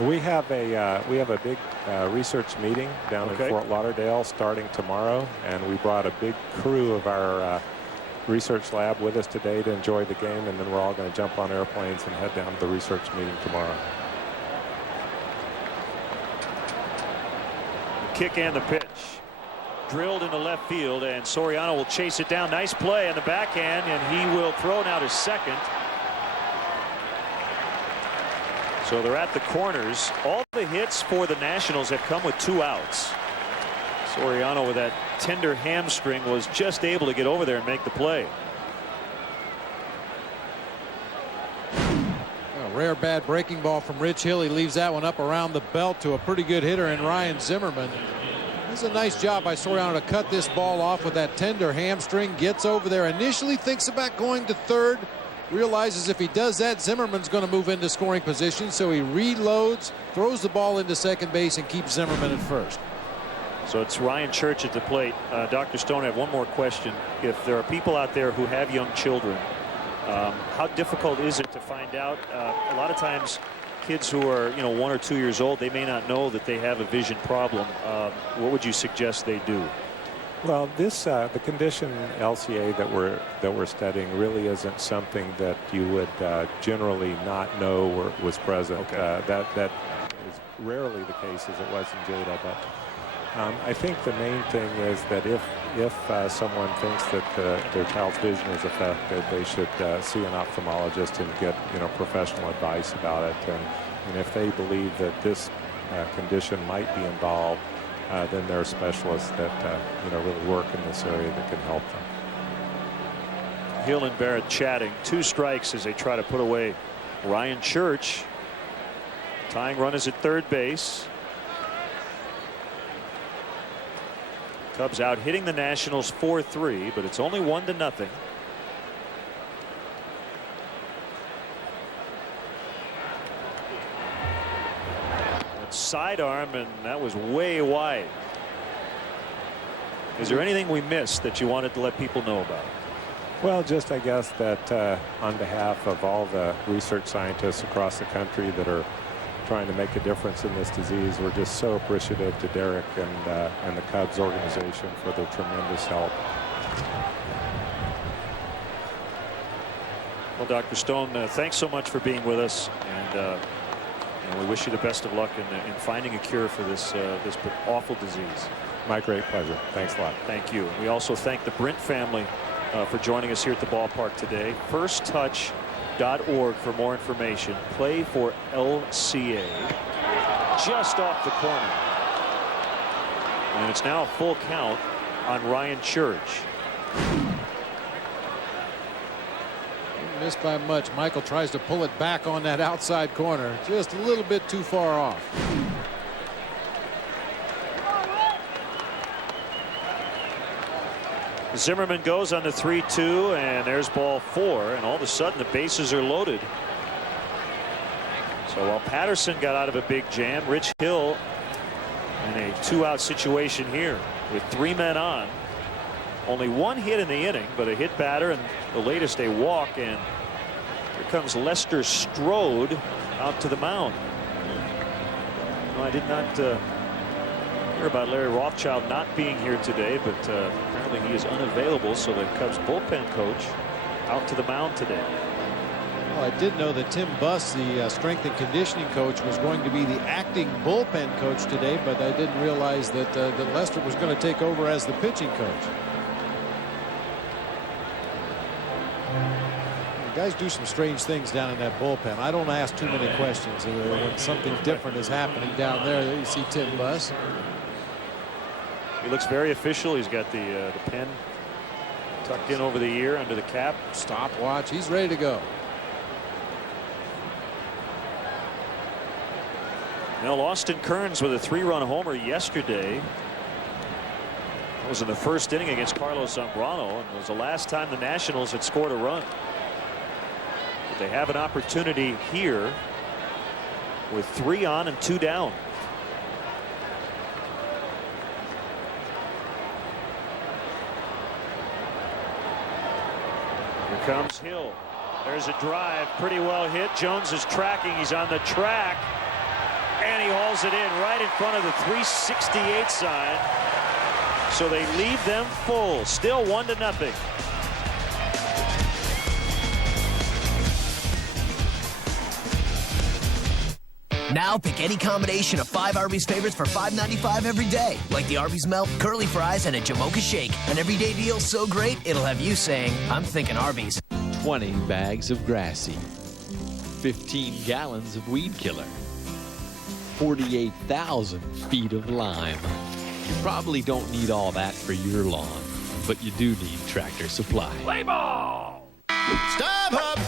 We have a big research meeting down in Fort Lauderdale starting tomorrow, and we brought a big crew of our research lab with us today to enjoy the game, and then we're all going to jump on airplanes and head down to the research meeting tomorrow. Kick and the pitch. Drilled into left field, and Soriano will chase it down. Nice play on the backhand, and he will throw now to second. So they're at the corners. All the hits for the Nationals have come with 2 outs. Soriano, with that tender hamstring, was just able to get over there and make the play. A rare bad breaking ball from Rich Hill. He leaves that one up around the belt to a pretty good hitter in Ryan Zimmerman. This is a nice job by Soriano to cut this ball off with that tender hamstring. Gets over there, initially thinks about going to third, realizes if he does that, Zimmerman's going to move into scoring position, so he reloads, throws the ball into second base, and keeps Zimmerman at first. So it's Ryan Church at the plate. Dr. Stone, I have one more question. If there are people out there who have young children, how difficult is it to find out? A lot of times kids who are 1 or 2 years old, they may not know that they have a vision problem. What would you suggest they do? Well, this the condition LCA that we're studying really isn't something that you would generally not know was present. Okay. That is rarely the case as it was in Jada, but I think the main thing is that if someone thinks that their child's vision is affected, they should see an ophthalmologist and get professional advice about it. And if they believe that this condition might be involved, then there are specialists that really work in this area that can help them. Hill and Barrett chatting. 2 strikes as they try to put away Ryan Church. Tying run is at third base. Cubs out hitting the Nationals 4-3, but it's only 1-0. Sidearm, and that was way wide. Is there anything we missed that you wanted to let people know about? Well, just I guess that on behalf of all the research scientists across the country that are trying to make a difference in this disease, we're just so appreciative to Derek and the Cubs organization for their tremendous help. Well, Dr. Stone, thanks so much for being with us, and we wish you the best of luck in finding a cure for this awful disease. My great pleasure. Thanks a lot. Thank you. We also thank the Brint family for joining us here at the ballpark today. FirstTouch.org for more information. Play for LCA. Just off the corner. And it's now a full count on Ryan Church. Missed by much. Michael tries to pull it back on that outside corner. Just a little bit too far off. Zimmerman goes on the 3-2, and there's ball 4, and all of a sudden the bases are loaded. So while Patterson got out of a big jam, Rich Hill in a 2-out situation here with 3 men on. Only 1 hit in the inning, but a hit batter, and the latest a walk, and here comes Lester Strode out to the mound. No, I did not hear about Larry Rothschild not being here today, but apparently he is unavailable, so the Cubs bullpen coach out to the mound today. Well, I did know that Tim Buss, the strength and conditioning coach, was going to be the acting bullpen coach today, but I didn't realize that that Lester was going to take over as the pitching coach. Guys do some strange things down in that bullpen. I don't ask too many questions. When something different is happening down there, you see Tim Buss. He looks very official. He's got the pen tucked in over the ear under the cap. Stopwatch. He's ready to go. Now Austin Kearns with a 3-run homer yesterday. That was in the first inning against Carlos Zambrano, and it was the last time the Nationals had scored a run. But they have an opportunity here with 3 on and 2 down. Here comes Hill. There's a drive, pretty well hit. Jones is tracking. He's on the track, and he hauls it in right in front of the 368 sign. So they leave them full. Still 1-0. Now pick any combination of 5 Arby's favorites for $5.95 every day. Like the Arby's Melt, curly fries, and a Jamocha shake. An everyday deal so great, it'll have you saying, I'm thinking Arby's. 20 bags of Grassy. 15 gallons of Weed Killer. 48,000 feet of lime. You probably don't need all that for your lawn, but you do need Tractor Supply. Play ball! Stop!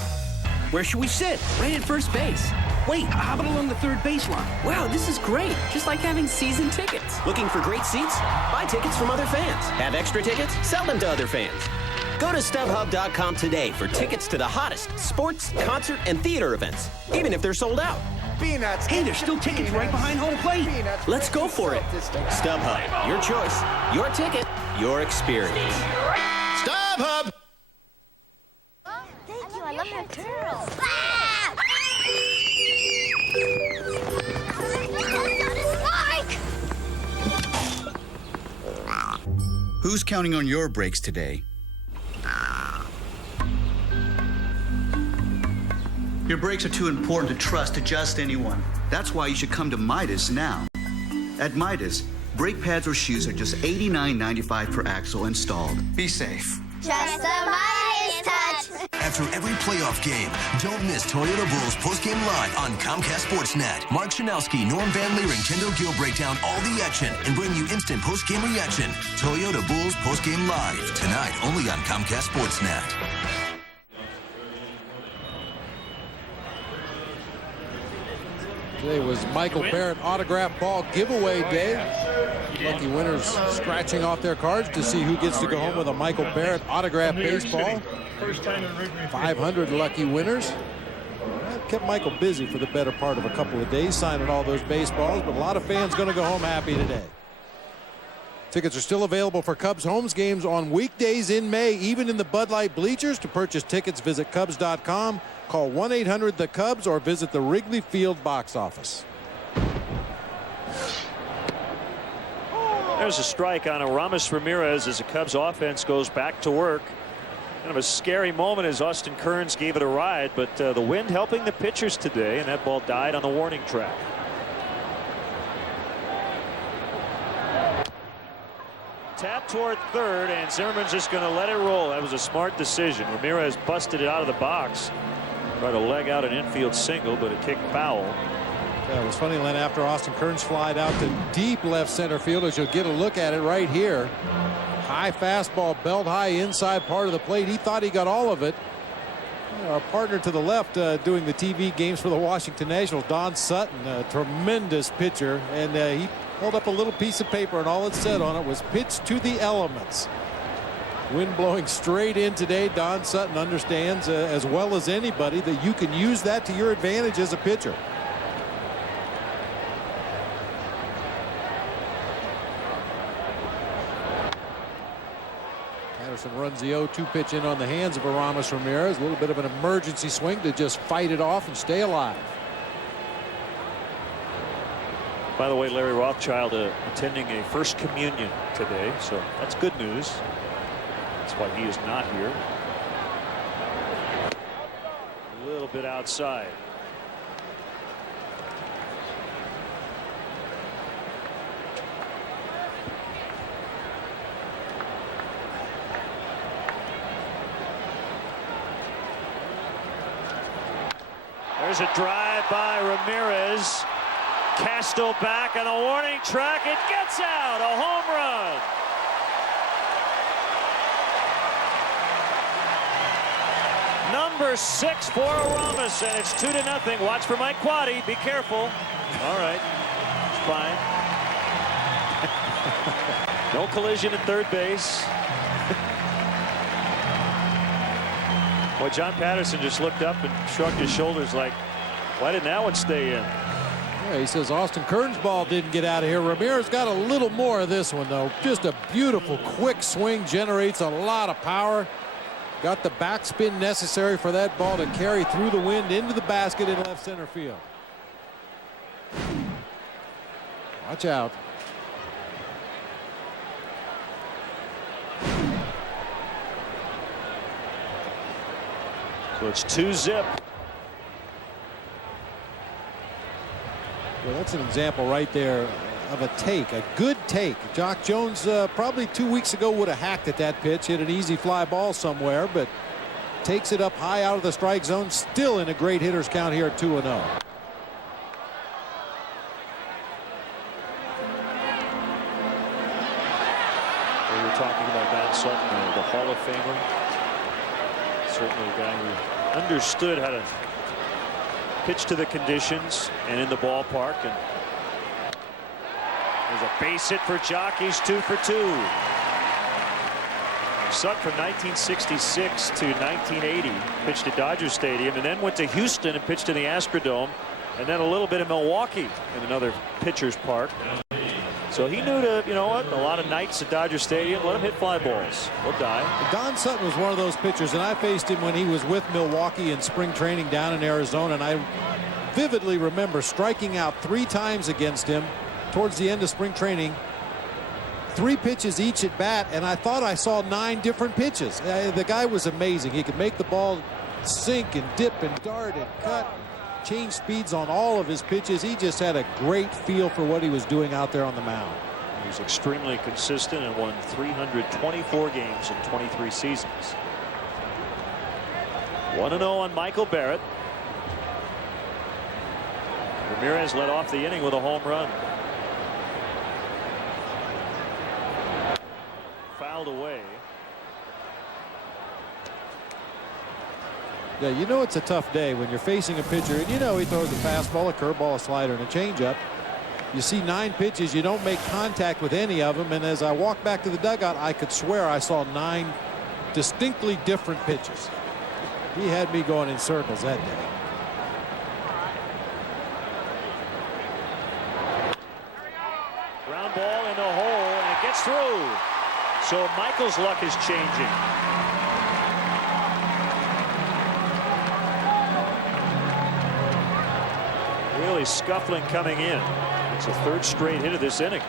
Where should we sit? Right at first base. Wait, how about along the third baseline? Wow, this is great. Just like having season tickets. Looking for great seats? Buy tickets from other fans. Have extra tickets? Sell them to other fans. Go to StubHub.com today for tickets to the hottest sports, concert, and theater events, even if they're sold out. Peanuts. Hey, there's still tickets right behind home plate. Let's go for it. StubHub, your choice, your ticket, your experience. StubHub! Thank you, I love your curls. Who's counting on your brakes today? Your brakes are too important to trust to just anyone. That's why you should come to Midas now. At Midas, brake pads or shoes are just $89.95 per axle installed. Be safe. Trust the Midas touch. After every playoff game, don't miss Toyota Bulls postgame live on Comcast Sportsnet. Mark Chanelski, Norm Van Leer, and Kendall Gill break down all the action and bring you instant postgame reaction. Toyota Bulls postgame live tonight only on Comcast Sportsnet. Today was Michael Barrett autograph ball giveaway day. Lucky winners scratching off their cards to see who gets to go home with a Michael Barrett autograph baseball. 500 lucky winners. That kept Michael busy for the better part of a couple of days signing all those baseballs, but a lot of fans going to go home happy today. Tickets are still available for Cubs home games on weekdays in May, even in the Bud Light bleachers. To purchase tickets, visit Cubs.com, call 1-800-THE-CUBS, or visit the Wrigley Field box office. There's a strike on Aramis Ramirez as the Cubs offense goes back to work. Kind of a scary moment as Austin Kearns gave it a ride, but the wind helping the pitchers today, and that ball died on the warning track. Tap toward third, and Zimmerman's just going to let it roll. That was a smart decision. Ramirez busted it out of the box. Tried to leg out an infield single, but it kicked foul. Yeah, it was funny, Len, after Austin Kearns flied out to deep left center field, as you'll get a look at it right here. High fastball, belt high inside part of the plate. He thought he got all of it. Our partner to the left doing the TV games for the Washington Nationals, Don Sutton, a tremendous pitcher, and he held up a little piece of paper, and all it said on it was "pitch to the elements." Wind blowing straight in today. Don Sutton understands as well as anybody that you can use that to your advantage as a pitcher. Patterson runs the 0-2 pitch in on the hands of Aramis Ramirez. A little bit of an emergency swing to just fight it off and stay alive. By the way, Larry Rothschild attending a first communion today, so that's good news. That's why he is not here. A little bit outside. There's a drive by Ramirez. Castro back on the warning track. It gets out. A home run. Number 6 for Aramis, and it's 2-0. Watch for Mike Quaddy. Be careful. All right. It's fine. No collision at third base. Boy, John Patterson just looked up and shrugged his shoulders like, why didn't that one stay in? Yeah, he says Austin Kearns' ball didn't get out of here. Ramirez got a little more of this one, though. Just a beautiful, quick swing, generates a lot of power. Got the backspin necessary for that ball to carry through the wind into the basket in left center field. Watch out. So it's 2-0. Well, that's an example right there of a take, a good take. Jock Jones probably 2 weeks ago would have hacked at that pitch, hit an easy fly ball somewhere, but takes it up high out of the strike zone, still in a great hitter's count here at 2-0. We were talking about Don Sutton, the Hall of Famer. Certainly a guy who understood how to pitch to the conditions and in the ballpark. And there's a base hit for Jock. He's 2 for 2. Sutton from 1966 to 1980 pitched at Dodger Stadium and then went to Houston and pitched in the Astrodome, and then a little bit in Milwaukee in another pitcher's park. So he knew to, you know what, a lot of nights at Dodger Stadium, let him hit fly balls. He'll die. Don Sutton was one of those pitchers, and I faced him when he was with Milwaukee in spring training down in Arizona, and I vividly remember striking out 3 times against him towards the end of spring training. 3 pitches each at bat, and I thought I saw 9 different pitches. The guy was amazing. He could make the ball sink and dip and dart and cut, change speeds on all of his pitches. He just had a great feel for what he was doing out there on the mound. He was extremely consistent and won 324 games in 23 seasons. 1-0 on Michael Barrett. Ramirez led off the inning with a home run. Fouled away. Yeah, you know it's a tough day when you're facing a pitcher, and you know he throws a fastball, a curveball, a slider, and a changeup. You see 9 pitches, you don't make contact with any of them, and as I walked back to the dugout, I could swear I saw 9 distinctly different pitches. He had me going in circles that day. Ground ball in the hole, and it gets through. So Michael's luck is changing. Really scuffling coming in. It's a 3rd straight hit of this inning.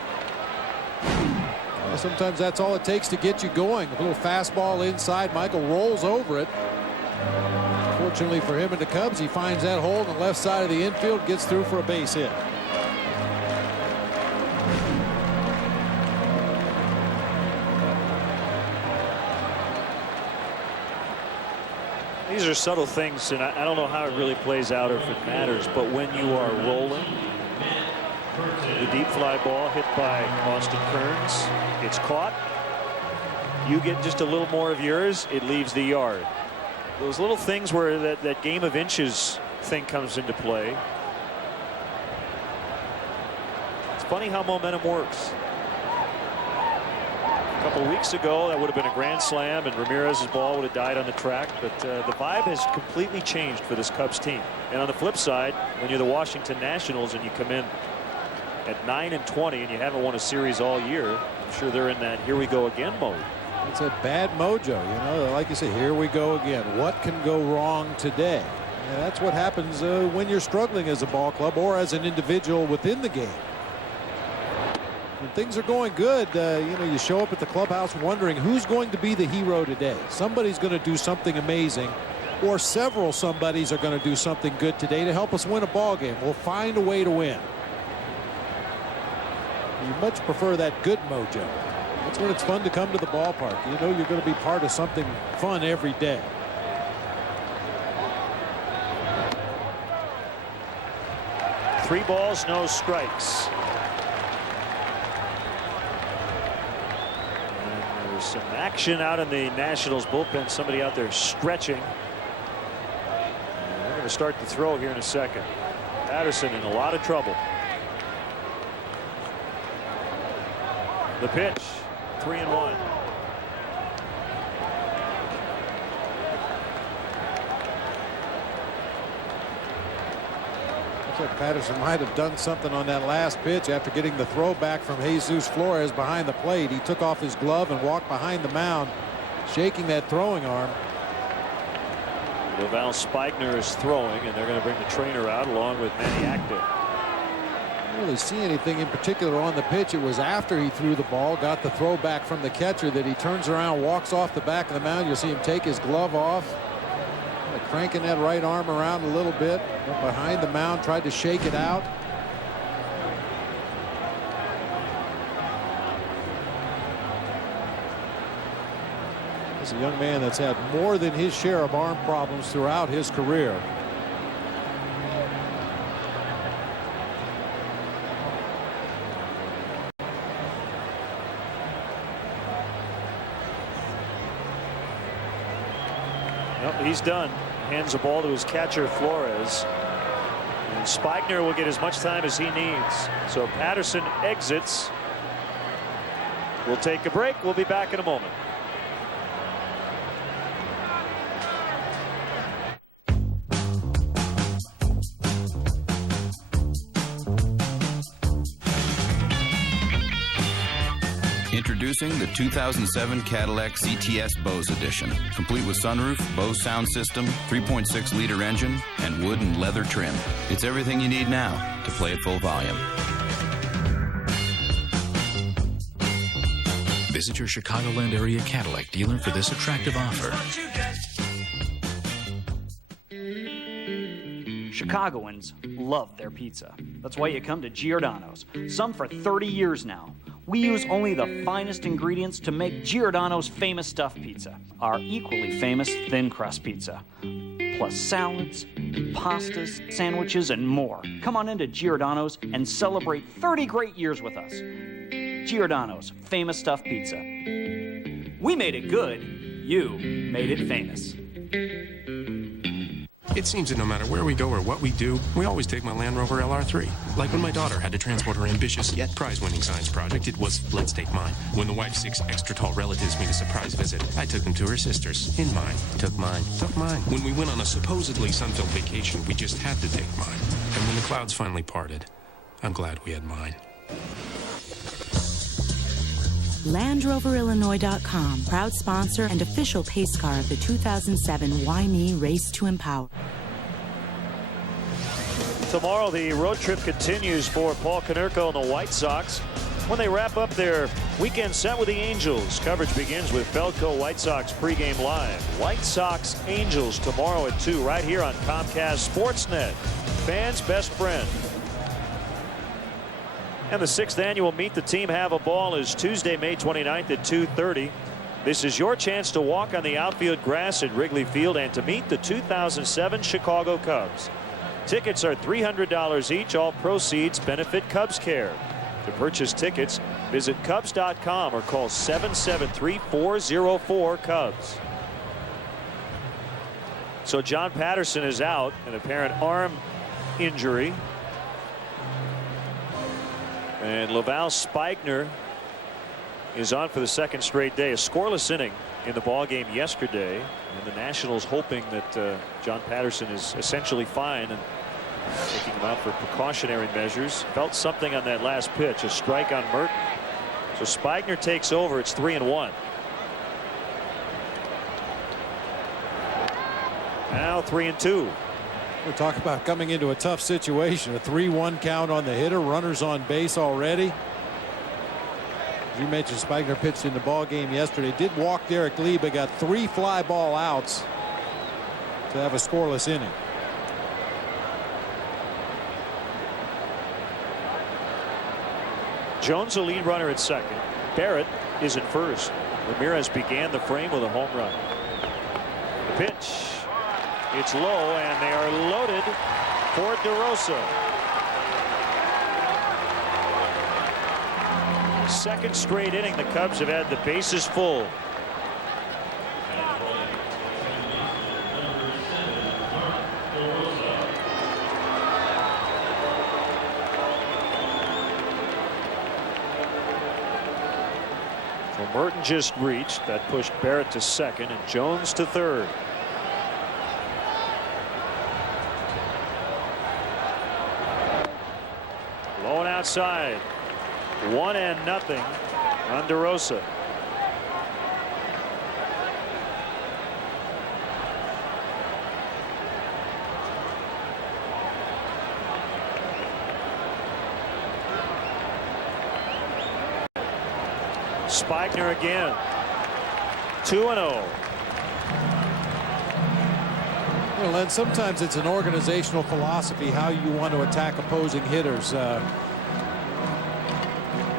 Well, sometimes that's all it takes to get you going. A little fastball inside. Michael rolls over it. Fortunately for him and the Cubs, he finds that hole on the left side of the infield, gets through for a base hit. These are subtle things, and I don't know how it really plays out or if it matters, but when you are rolling, the deep fly ball hit by Austin Kearns, it's caught. You get just a little more of yours, it leaves the yard. Those little things where that game of inches thing comes into play. It's funny how momentum works. A couple of weeks ago, that would have been a grand slam, and Ramirez's ball would have died on the track. But the vibe has completely changed for this Cubs team. And on the flip side, when you're the Washington Nationals and you come in at 9-20 and you haven't won a series all year, I'm sure they're in that here we go again mode. It's a bad mojo, you know. Like you say, here we go again. What can go wrong today? And that's what happens when you're struggling as a ball club or as an individual within the game. When things are going good, you know, you show up at the clubhouse wondering who's going to be the hero today. Somebody's going to do something amazing, or several somebodies are going to do something good today to help us win a ball game. We'll find a way to win. You much prefer that good mojo. That's when it's fun to come to the ballpark. You know you're going to be part of something fun every day. Three balls, no strikes. And there's some action out in the Nationals bullpen. Somebody out there stretching. And we're going to start the throw here in a second. Patterson in a lot of trouble. The pitch, 3-1. Looks like Patterson might have done something on that last pitch after getting the throw back from Jesus Flores behind the plate. He took off his glove and walked behind the mound, shaking that throwing arm. Val Spigner is throwing, and they're going to bring the trainer out along with Manny Acta. Didn't really see anything in particular on the pitch. It was after he threw the ball, got the throw back from the catcher, that he turns around, walks off the back of the mound. You'll see him take his glove off, kind of cranking that right arm around a little bit, went behind the mound, tried to shake it out. He's a young man that's had more than his share of arm problems throughout his career. He's done. Hands the ball to his catcher, Flores. And Spigner will get as much time as he needs. So Patterson exits. We'll take a break. We'll be back in a moment. Introducing the 2007 Cadillac CTS Bose Edition, complete with sunroof, Bose sound system, 3.6-liter engine, and wood and leather trim. It's everything you need now to play at full volume. Visit your Chicagoland area Cadillac dealer for this attractive offer. Chicagoans love their pizza. That's why you come to Giordano's, some for 30 years now. We use only the finest ingredients to make Giordano's famous stuffed pizza, our equally famous thin crust pizza, plus salads, pastas, sandwiches, and more. Come on into Giordano's and celebrate 30 great years with us. Giordano's famous stuffed pizza. We made it good. You made it famous. It seems that no matter where we go or what we do, we always take my Land Rover LR3. Like when my daughter had to transport her ambitious yet prize-winning science project, it was, let's take mine. When the wife's 6 extra-tall relatives made a surprise visit, I took them to her sisters. In mine. Took mine. Took mine. When we went on a supposedly sun-filled vacation, we just had to take mine. And when the clouds finally parted, I'm glad we had mine. LandRoverIllinois.com, proud sponsor and official pace car of the 2007 Why-Me Race to Empower. Tomorrow, the road trip continues for Paul Konerko and the White Sox when they wrap up their weekend set with the Angels. Coverage begins with Felco White Sox pregame live. White Sox Angels tomorrow at 2 right here on Comcast Sportsnet. Fans' best friend. And the 6th annual Meet the Team Have a Ball is Tuesday, May 29th at 2:30. This is your chance to walk on the outfield grass at Wrigley Field and to meet the 2007 Chicago Cubs. Tickets are $300 each. All proceeds benefit Cubs Care. To purchase tickets, visit Cubs.com or call 773-404-CUBS. So John Patterson is out, an apparent arm injury. And Laval Spigner is on for the 2nd straight day. A scoreless inning in the ball game yesterday, and the Nationals hoping that John Patterson is essentially fine and taking him out for precautionary measures. Felt something on that last pitch, a strike on Merton. So Spigner takes over. It's 3-1. Now 3-2. We're talking about coming into a tough situation. A 3-1 count on the hitter. Runners on base already. As you mentioned, Spigner pitched in the ball game yesterday. Did walk Derek Lee, but got 3 fly ball outs to have a scoreless inning. Jones, the lead runner at second. Barrett is in first. Ramirez began the frame with a home run. The pitch. It's low, and they are loaded for DeRosa. 2nd straight inning, the Cubs have had the bases full. So Merton just reached. That pushed Barrett to second and Jones to third. Blowing outside. 1-0 on DeRosa. Spigner again. 2-0. Well, Len, sometimes it's an organizational philosophy how you want to attack opposing hitters.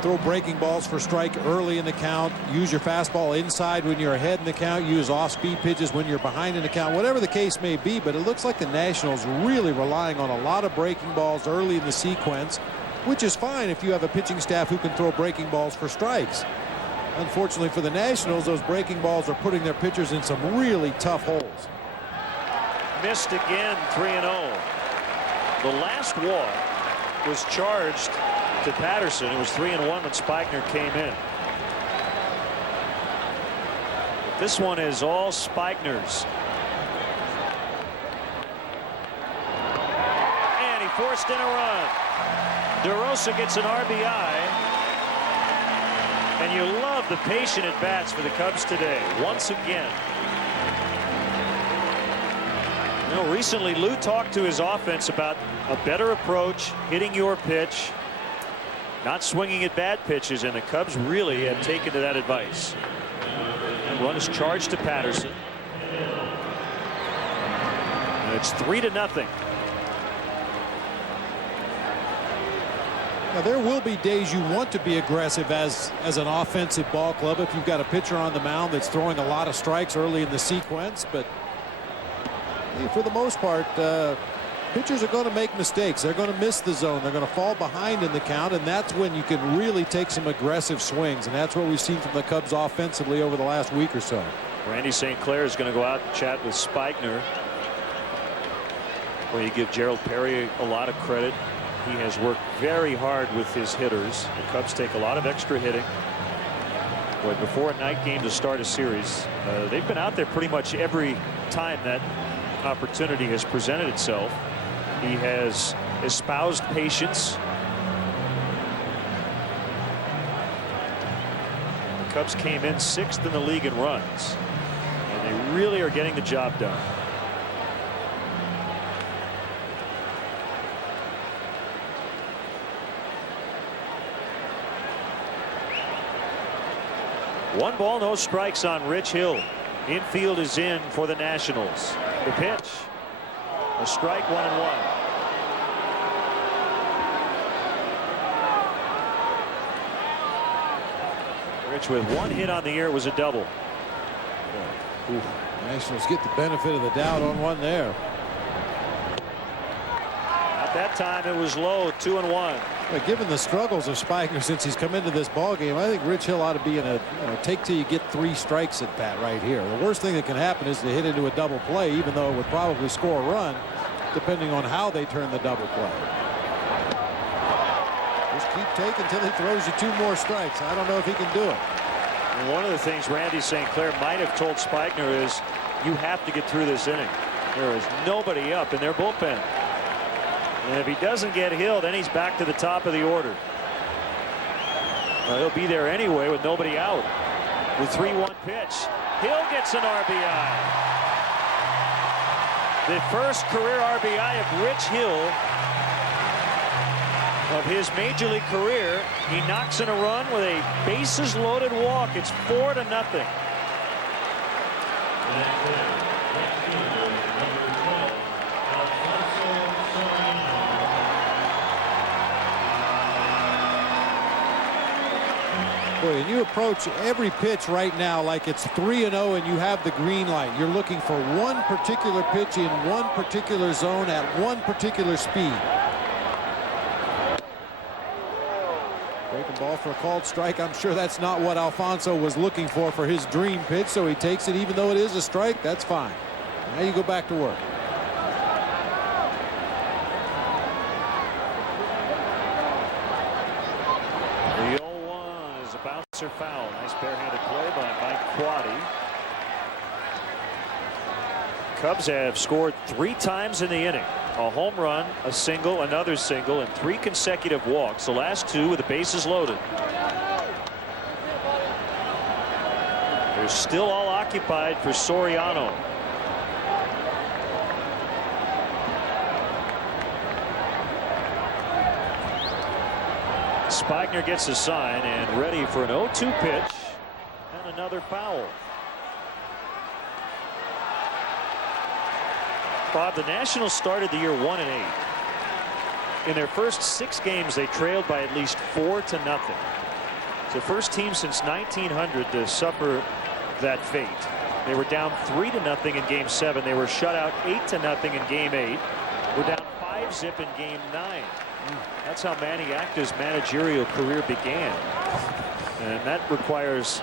Throw breaking balls for strike early in the count. Use your fastball inside when you're ahead in the count. Use off-speed pitches when you're behind in the count. Whatever the case may be, but it looks like the Nationals really relying on a lot of breaking balls early in the sequence, which is fine if you have a pitching staff who can throw breaking balls for strikes. Unfortunately for the Nationals, those breaking balls are putting their pitchers in some really tough holes. Missed again, 3-0. The last walk was charged to Patterson. It was 3-1 when Spigner came in. But this one is all Spigner's. And he forced in a run. DeRosa gets an RBI. And you love the patient at bats for the Cubs today. Once again. You know, recently Lou talked to his offense about a better approach, hitting your pitch, not swinging at bad pitches, and the Cubs really have taken to that advice. And run is charged to Patterson. And it's 3-0. Now, there will be days you want to be aggressive as an offensive ball club if you've got a pitcher on the mound that's throwing a lot of strikes early in the sequence. But for the most part, pitchers are going to make mistakes. They're going to miss the zone. They're going to fall behind in the count, and that's when you can really take some aggressive swings. And that's what we've seen from the Cubs offensively over the last week or so. Randy St. Clair is going to go out and chat with Spigner. Well, you give Gerald Perry a lot of credit. He has worked very hard with his hitters. The Cubs take a lot of extra hitting. But before a night game to start a series, they've been out there pretty much every time that opportunity has presented itself. He has espoused patience. The Cubs came in 6th in the league in runs, and they really are getting the job done. One ball, no strikes on Rich Hill. Infield is in for the Nationals. The pitch, a strike, 1-1. Rich with one hit on the year. It was a double. Ooh. Nationals get the benefit of the doubt on one there. At that time it was low, 2-1. But given the struggles of Spigner since he's come into this ball game, I think Rich Hill ought to be in a take till you get 3 strikes at bat right here. The worst thing that can happen is to hit into a double play, even though it would probably score a run, depending on how they turn the double play. Just keep taking until he throws you 2 more strikes. I don't know if he can do it. And one of the things Randy St. Clair might have told Spigner is, you have to get through this inning. There is nobody up in their bullpen. And if he doesn't get Hill, then he's back to the top of the order. Well, he'll be there anyway with nobody out. The 3-1 pitch. Hill gets an RBI. The first career RBI of Rich Hill of his major league career. He knocks in a run with a bases loaded walk. It's 4-0. Boy, and you approach every pitch right now like it's 3-0 and you have the green light. You're looking for one particular pitch in one particular zone at one particular speed. Breaking ball for a called strike. I'm sure that's not what Alfonso was looking for his dream pitch, so he takes it even though it is a strike. That's fine. Now you go back to work. Bouncer foul. Nice barehanded play by Mike Quaddy. Cubs have scored 3 times in the inning. A home run, a single, another single, and 3 consecutive walks. The last 2 with the bases loaded. They're still all occupied for Soriano. Spigner gets a sign and ready for an 0-2 pitch and another foul. Bob, the Nationals started the year 1-8. In their first 6 games, they trailed by at least 4-0. It's the first team since 1900 to suffer that fate. They were down 3-0 in Game 7. They were shut out 8-0 in Game 8. We're down 5-zip in Game 9. That's how Manny Acta's managerial career began. And that requires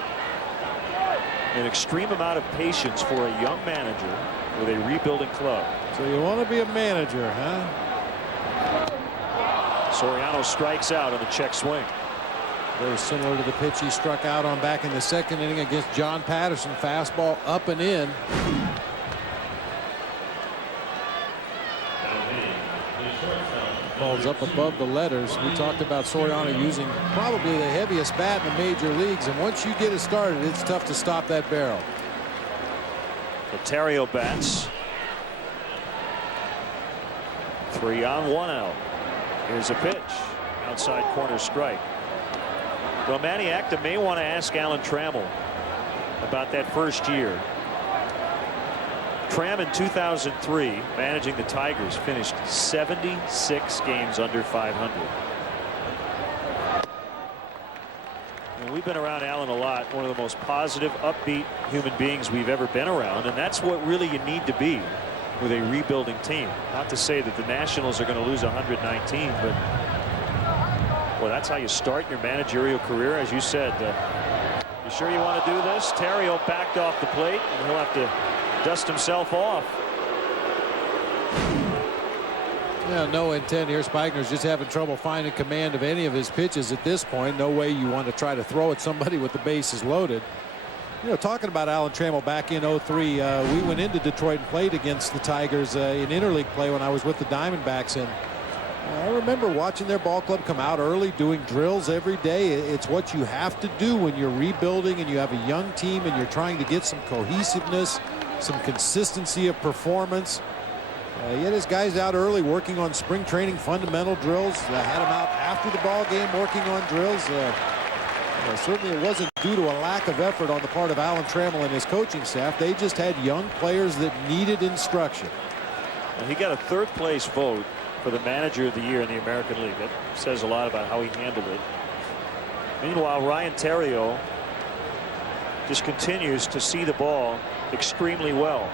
an extreme amount of patience for a young manager with a rebuilding club. So you want to be a manager, huh? Soriano strikes out on the check swing. Very similar to the pitch he struck out on back in the 2nd inning against John Patterson. Fastball up and in. Ball's up above the letters. We talked about Soriano using probably the heaviest bat in the major leagues, and once you get it started, it's tough to stop that barrel. Ontario bats. 3 on, 1 out. Here's a pitch. Outside corner strike. Well, Manny Acta may want to ask Alan Trammell about that first year. Tram in 2003, managing the Tigers, finished 76 games under 500. And we've been around Alan a lot. One of the most positive, upbeat human beings we've ever been around. And that's what really you need to be with a rebuilding team. Not to say that the Nationals are going to lose 119, but well, that's how you start your managerial career. As you said, you sure you want to do this? Terrio backed off the plate, and he'll have to dust himself off. Yeah, no intent here. Spigner's just having trouble finding command of any of his pitches at this point. No way you want to try to throw at somebody with the bases loaded. You know, talking about Alan Trammell back in 03, we went into Detroit and played against the Tigers in interleague play when I was with the Diamondbacks, and I remember watching their ball club come out early, doing drills every day. It's what you have to do when you're rebuilding and you have a young team and you're trying to get some cohesiveness, some consistency of performance. He had his guys out early working on spring training fundamental drills. Had them out after the ball game working on drills. Certainly it wasn't due to a lack of effort on the part of Alan Trammell and his coaching staff. They just had young players that needed instruction. Well, he got a third-place vote for the manager of the year in the American League. That says a lot about how he handled it. Meanwhile, Ryan Theriot just continues to see the ball extremely well.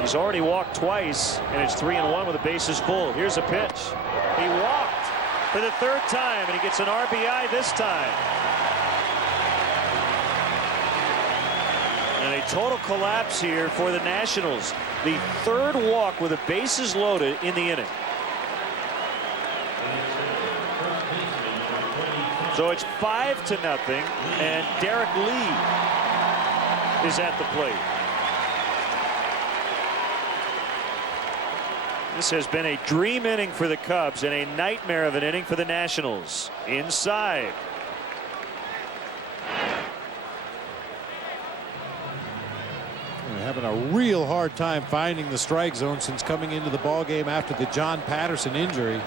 He's already walked twice, and it's 3-1 with the bases full. Here's a pitch. He walked for the third time, and he gets an RBI this time. And a total collapse here for the Nationals. The third walk with the bases loaded in the inning. So it's 5-0, and Derek Lee is at the plate. This has been a dream inning for the Cubs and a nightmare of an inning for the Nationals. Inside. They're having a real hard time finding the strike zone since coming into the ball game after the John Patterson injury.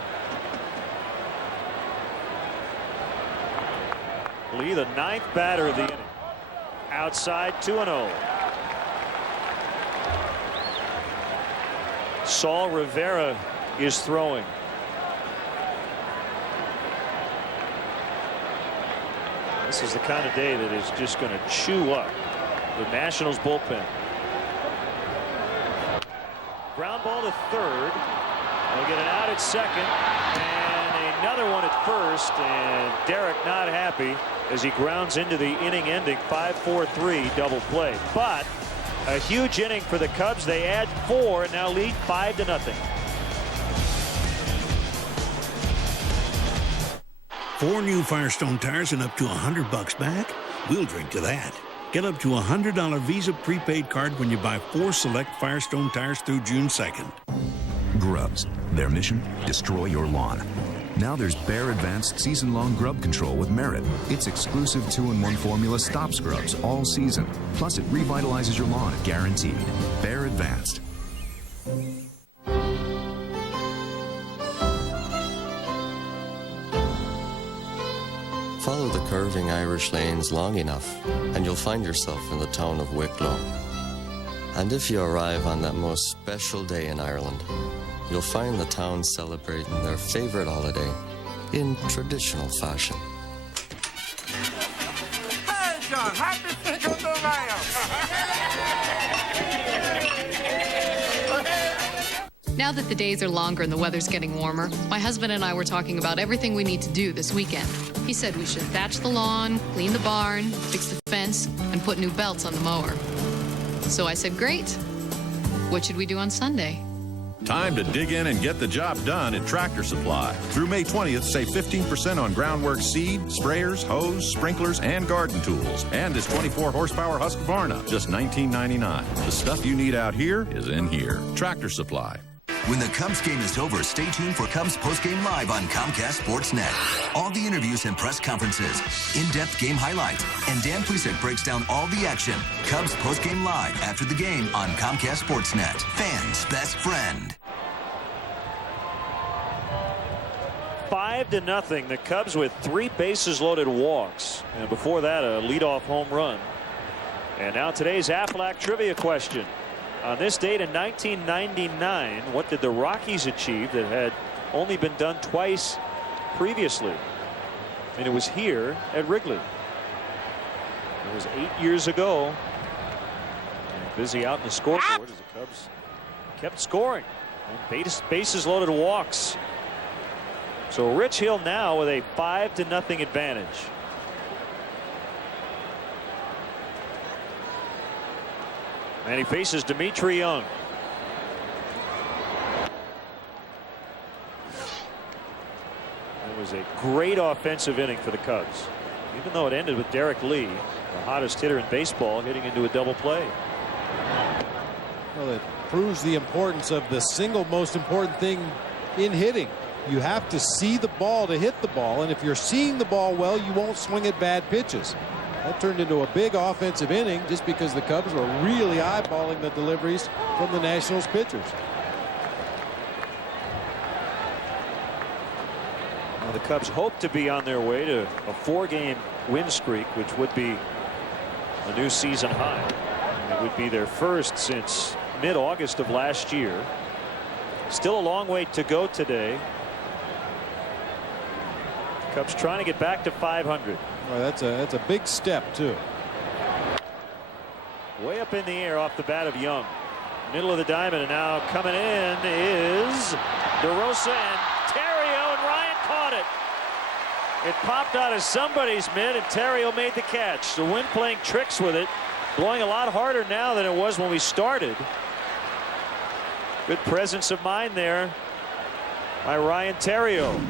Lee, the ninth batter of the inning. Outside, 2-0. Saul Rivera is throwing. This is the kind of day that is just going to chew up the Nationals bullpen. Ground ball to third. They'll get an out at second and another one at first, and Derek not happy as he grounds into the inning-ending 5-4-3 double play. But a huge inning for the Cubs. They add 4 and now lead 5-0. 4 new Firestone tires and up to $100 back? We'll drink to that. Get up to a $100 Visa prepaid card when you buy 4 select Firestone tires through June 2nd. Grubs. Their mission? Destroy your lawn. Now there's Bear Advanced Season-Long Grub Control with Merit. Its exclusive 2-in-1 formula stops grubs all season. Plus, it revitalizes your lawn, guaranteed. Bear Advanced. Follow the curving Irish lanes long enough, and you'll find yourself in the town of Wicklow. And if you arrive on that most special day in Ireland, you'll find the town celebrating their favorite holiday in traditional fashion. Hey, John, happy Cinco de Mayo! Now that the days are longer and the weather's getting warmer, my husband and I were talking about everything we need to do this weekend. He said we should thatch the lawn, clean the barn, fix the fence, and put new belts on the mower. So I said, great. What should we do on Sunday? Time to dig in and get the job done at Tractor Supply. Through May 20th, save 15% on groundwork seed, sprayers, hose, sprinklers, and garden tools. And this 24-horsepower Husqvarna, just $19.99. The stuff you need out here is in here. Tractor Supply. When the Cubs game is over, stay tuned for Cubs Postgame Live on Comcast Sportsnet. All the interviews and press conferences, in-depth game highlights, and Dan Plisek breaks down all the action. Cubs Postgame Live after the game on Comcast Sportsnet. Fans' best friend. 5-0. The Cubs with 3 bases-loaded walks. And before that, a leadoff home run. And now today's Aflac trivia question. On this date in 1999, what did the Rockies achieve that had only been done twice previously? And it was here at Wrigley. It was 8 years ago. And busy out in the scoreboard as the Cubs kept scoring. And bases loaded walks. So Rich Hill now with a 5-0 advantage. And he faces Dimitri Young. was a great offensive inning for the Cubs, even though it ended with Derek Lee, the hottest hitter in baseball, hitting into a double play. Well, it proves the importance of the single most important thing in hitting. You have to see the ball to hit the ball, and if you're seeing the ball well, you won't swing at bad pitches. That turned into a big offensive inning just because the Cubs were really eyeballing the deliveries from the Nationals pitchers. Well, the Cubs hope to be on their way to a 4-game win streak, which would be a new season high. It would be their first since mid-August of last year. Still a long way to go today. Cubs trying to get back to 500. Well, that's a big step too. Way up in the air off the bat of Young. Middle of the diamond, and now coming in is DeRosa, and Terrio, and Ryan caught it. It popped out of somebody's mitt, and Terrio made the catch. The wind playing tricks with it, blowing a lot harder now than it was when we started. Good presence of mind there by Ryan Terrio.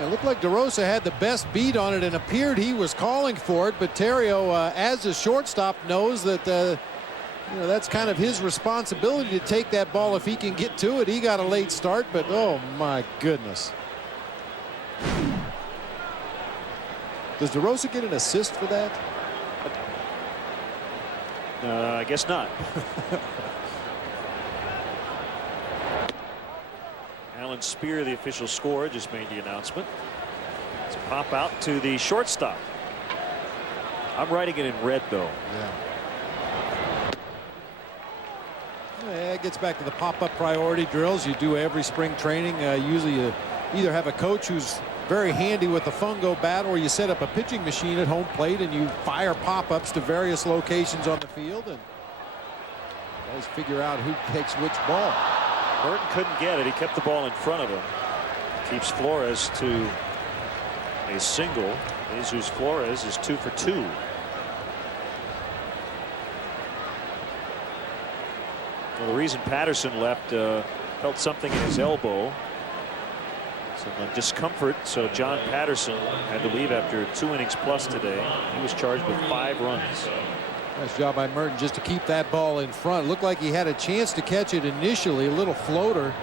It looked like DeRosa had the best beat on it and appeared he was calling for it, but Terrio, as a shortstop, knows that that's kind of his responsibility to take that ball if he can get to it. He got a late start, but oh my goodness. Does DeRosa get an assist for that? I guess not. Alan Spear, the official scorer, just made the announcement. It's a pop out to the shortstop. I'm writing it in red, though. Yeah, it gets back to the pop-up priority drills you do every spring training. Usually you either have a coach who's very handy with the fungo bat, or you set up a pitching machine at home plate and you fire pop-ups to various locations on the field and always figure out who takes which ball. Burton couldn't get it. He kept the ball in front of him. Keeps Flores to a single. Jesus Flores is 2 for 2. Well, the reason Patterson left, felt something in his elbow. Some discomfort, so John Patterson had to leave after 2 innings plus today. He was charged with 5 runs. Nice job by Merton just to keep that ball in front. Looked like he had a chance to catch it initially, a little floater.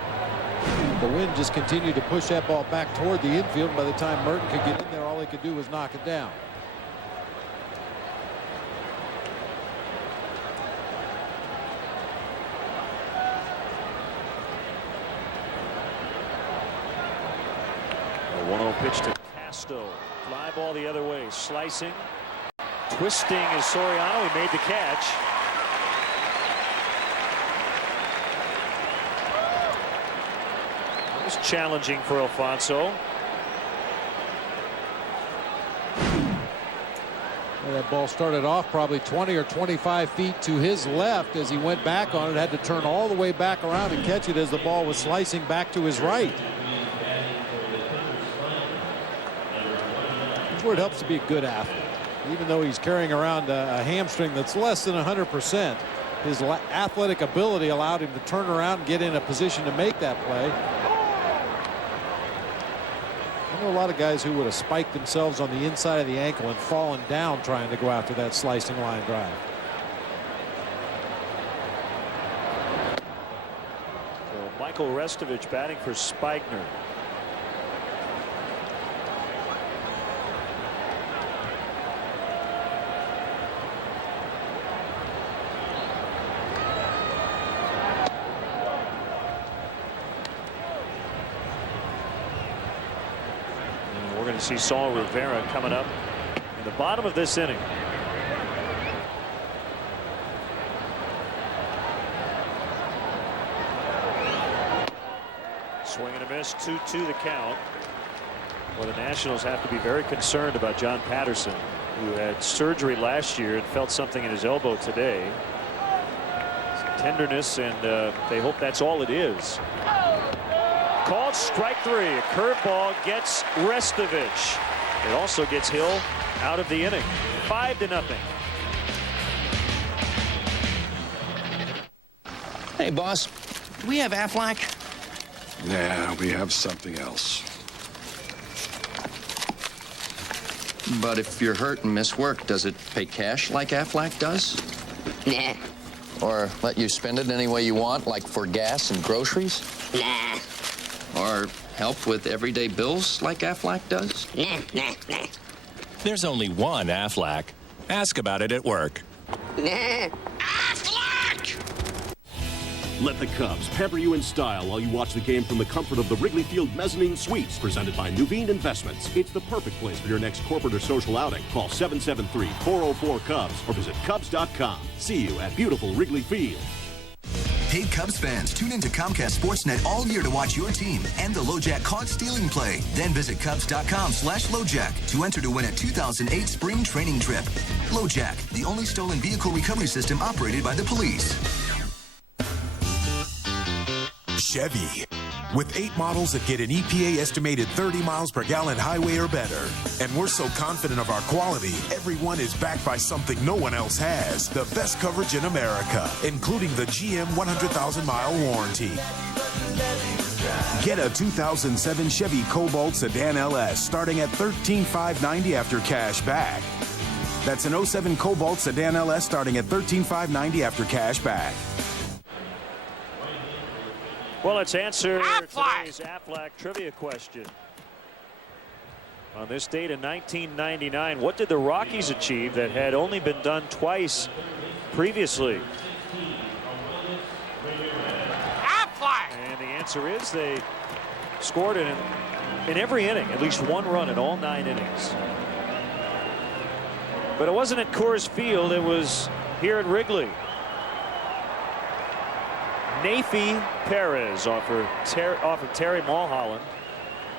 The wind just continued to push that ball back toward the infield. By the time Merton could get in there, all he could do was knock it down. A 1-0 pitch to Casto. Fly ball the other way, slicing. Twisting is Soriano. He made the catch. It was challenging for Alfonso. Well, that ball started off probably 20 or 25 feet to his left. As he went back on it, had to turn all the way back around and catch it as the ball was slicing back to his right. That's where it helps to be a good athlete. Even though he's carrying around a hamstring that's less than 100%, his athletic ability allowed him to turn around and get in a position to make that play. I know a lot of guys who would have spiked themselves on the inside of the ankle and fallen down trying to go after that slicing line drive. So Michael Restovich batting for Spigner. We're going to see Saul Rivera coming up in the bottom of this inning. Swing and a miss, 2-2 the count. Well, the Nationals have to be very concerned about John Patterson, who had surgery last year and felt something in his elbow today. Some tenderness, and they hope that's all it is. Called strike 3. A curveball gets Restovich. It also gets Hill out of the inning. 5-0. Hey, boss. Do we have Aflac? Yeah, we have something else. But if you're hurt and miss work, does it pay cash like Aflac does? Nah. Or let you spend it any way you want, like for gas and groceries? Nah. Or help with everyday bills like Aflac does? Nah. There's only one Aflac. Ask about it at work. Nah. Let the Cubs pamper you in style while you watch the game from the comfort of the Wrigley Field Mezzanine Suites, presented by Nuveen Investments. It's the perfect place for your next corporate or social outing. Call 773-404-CUBS or visit Cubs.com. See you at beautiful Wrigley Field. Hey, Cubs fans, tune into Comcast Sportsnet all year to watch your team and the LoJack caught stealing play. Then visit Cubs.com/LoJack to enter to win a 2008 spring training trip. LoJack, the only stolen vehicle recovery system operated by the police. Chevy. With 8 models that get an EPA estimated 30 miles per gallon highway or better. And we're so confident of our quality, every one is backed by something no one else has. The best coverage in America, including the GM 100,000-mile warranty. Get a 2007 Chevy Cobalt Sedan LS starting at $13,590 after cash back. That's an 07 Cobalt Sedan LS starting at $13,590 after cash back. Well, let's answer today's Aflac trivia question. On this date in 1999, what did the Rockies achieve that had only been done twice previously? And the answer is they scored in every inning, at least one run in all 9 innings. But it wasn't at Coors Field, it was here at Wrigley. Nafi Perez offered Terry Mulholland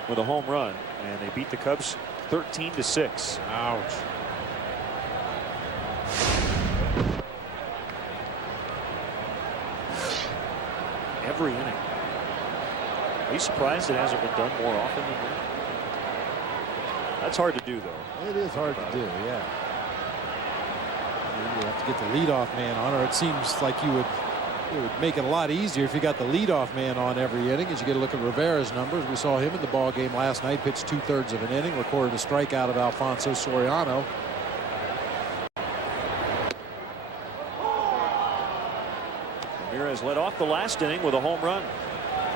with a home run, and they beat the Cubs 13-6. Ouch. Every inning. Are you surprised it hasn't been done more often than that? That's hard to do, though. It is hard to do, yeah. You have to get the leadoff man on, or it seems like it would make it a lot easier if you got the leadoff man on every inning. As you get a look at Rivera's numbers, we saw him in the ball game last night, pitched 2/3 of an inning, recorded a strikeout of Alfonso Soriano. Ramirez led off the last inning with a home run,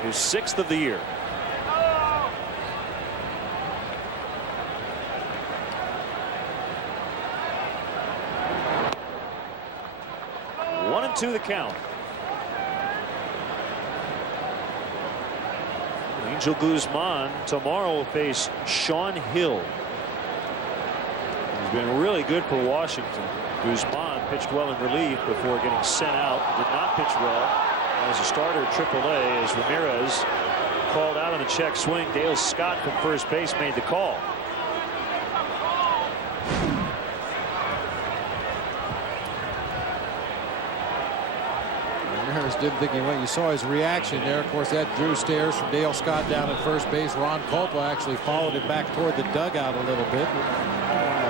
his 6th of the year. One and 2 the count. Angel Guzman tomorrow will face Sean Hill. He's been really good for Washington. Guzman pitched well in relief before getting sent out. Did not pitch well as a starter at AAA as Ramirez called out on a check swing. Dale Scott from first base made the call. Ramirez didn't think he went. You saw his reaction there. Of course, that drew stares from Dale Scott down at first base. Ron Culpa actually followed him back toward the dugout a little bit.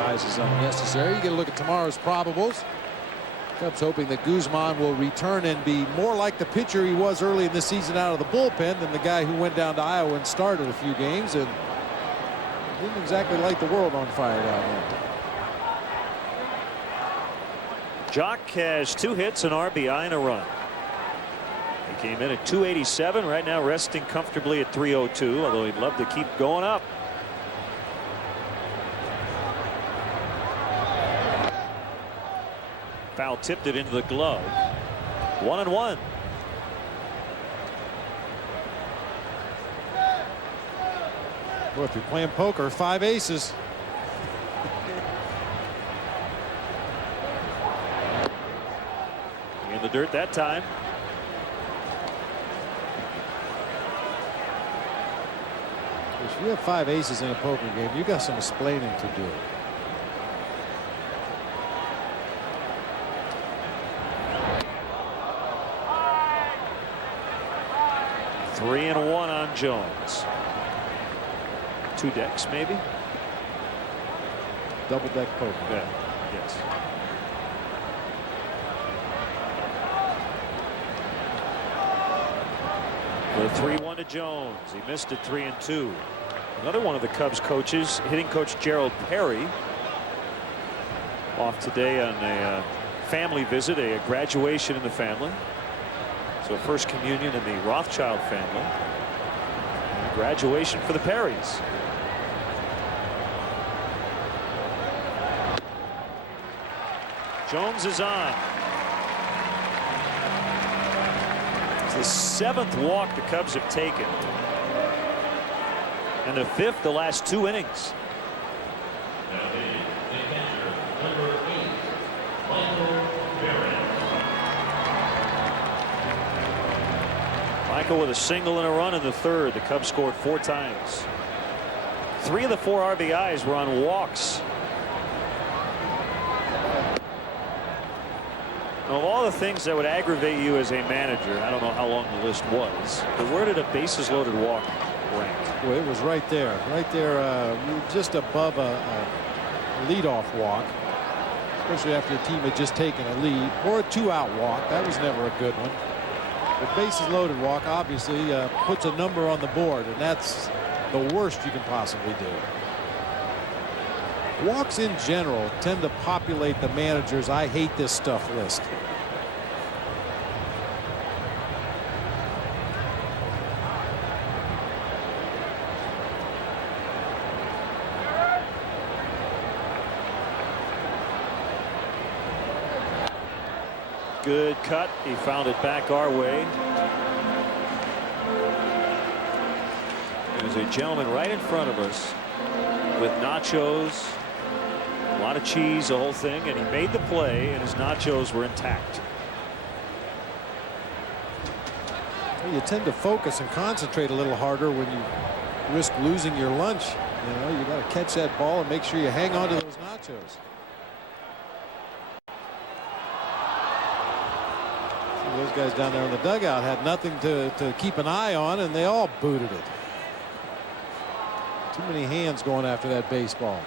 Eyes is unnecessary. You get a look at tomorrow's probables. Cubs hoping that Guzman will return and be more like the pitcher he was early in the season out of the bullpen than the guy who went down to Iowa and started a few games and didn't exactly light the world on fire down there. Jock has 2 hits, an RBI, and a run. He came in at 287, right now resting comfortably at 302, although he'd love to keep going up. Foul tipped it into the glove. 1-1. Well, if you're playing poker, 5 aces. In the dirt that time. If you have 5 aces in a poker game, you got some explaining to do. Three and 1 on Jones. 2 decks, maybe. Double deck poker. Yeah. Yes. The 3-1 to Jones. He missed it 3-2. Another one of the Cubs coaches, hitting coach Gerald Perry, off today on a family visit, a graduation in the family. So first communion in the Rothschild family. And graduation for the Perrys. Jones is on. It's the 7th walk the Cubs have taken. And the 5th the last 2 innings. Michael with a single and a run in the 3rd. The Cubs scored 4 times. 3 of the 4 RBIs were on walks. Of all the things that would aggravate you as a manager, I don't know how long the list was, but where did a bases loaded walk rank? Well, it was right there, just above a leadoff walk, especially after the team had just taken a lead, or a 2-out walk. That was never a good one. The bases loaded walk obviously puts a number on the board, and that's the worst you can possibly do. Walks in general tend to populate the manager's "I hate this stuff" list. Good cut. He found it back our way. There's a gentleman right in front of us with nachos, a lot of cheese, the whole thing, and he made the play, and his nachos were intact. Well, you tend to focus and concentrate a little harder when you risk losing your lunch. You know, you got to catch that ball and make sure you hang on to those nachos. Those guys down there in the dugout had nothing to keep an eye on, and they all booted it. Too many hands going after that baseball.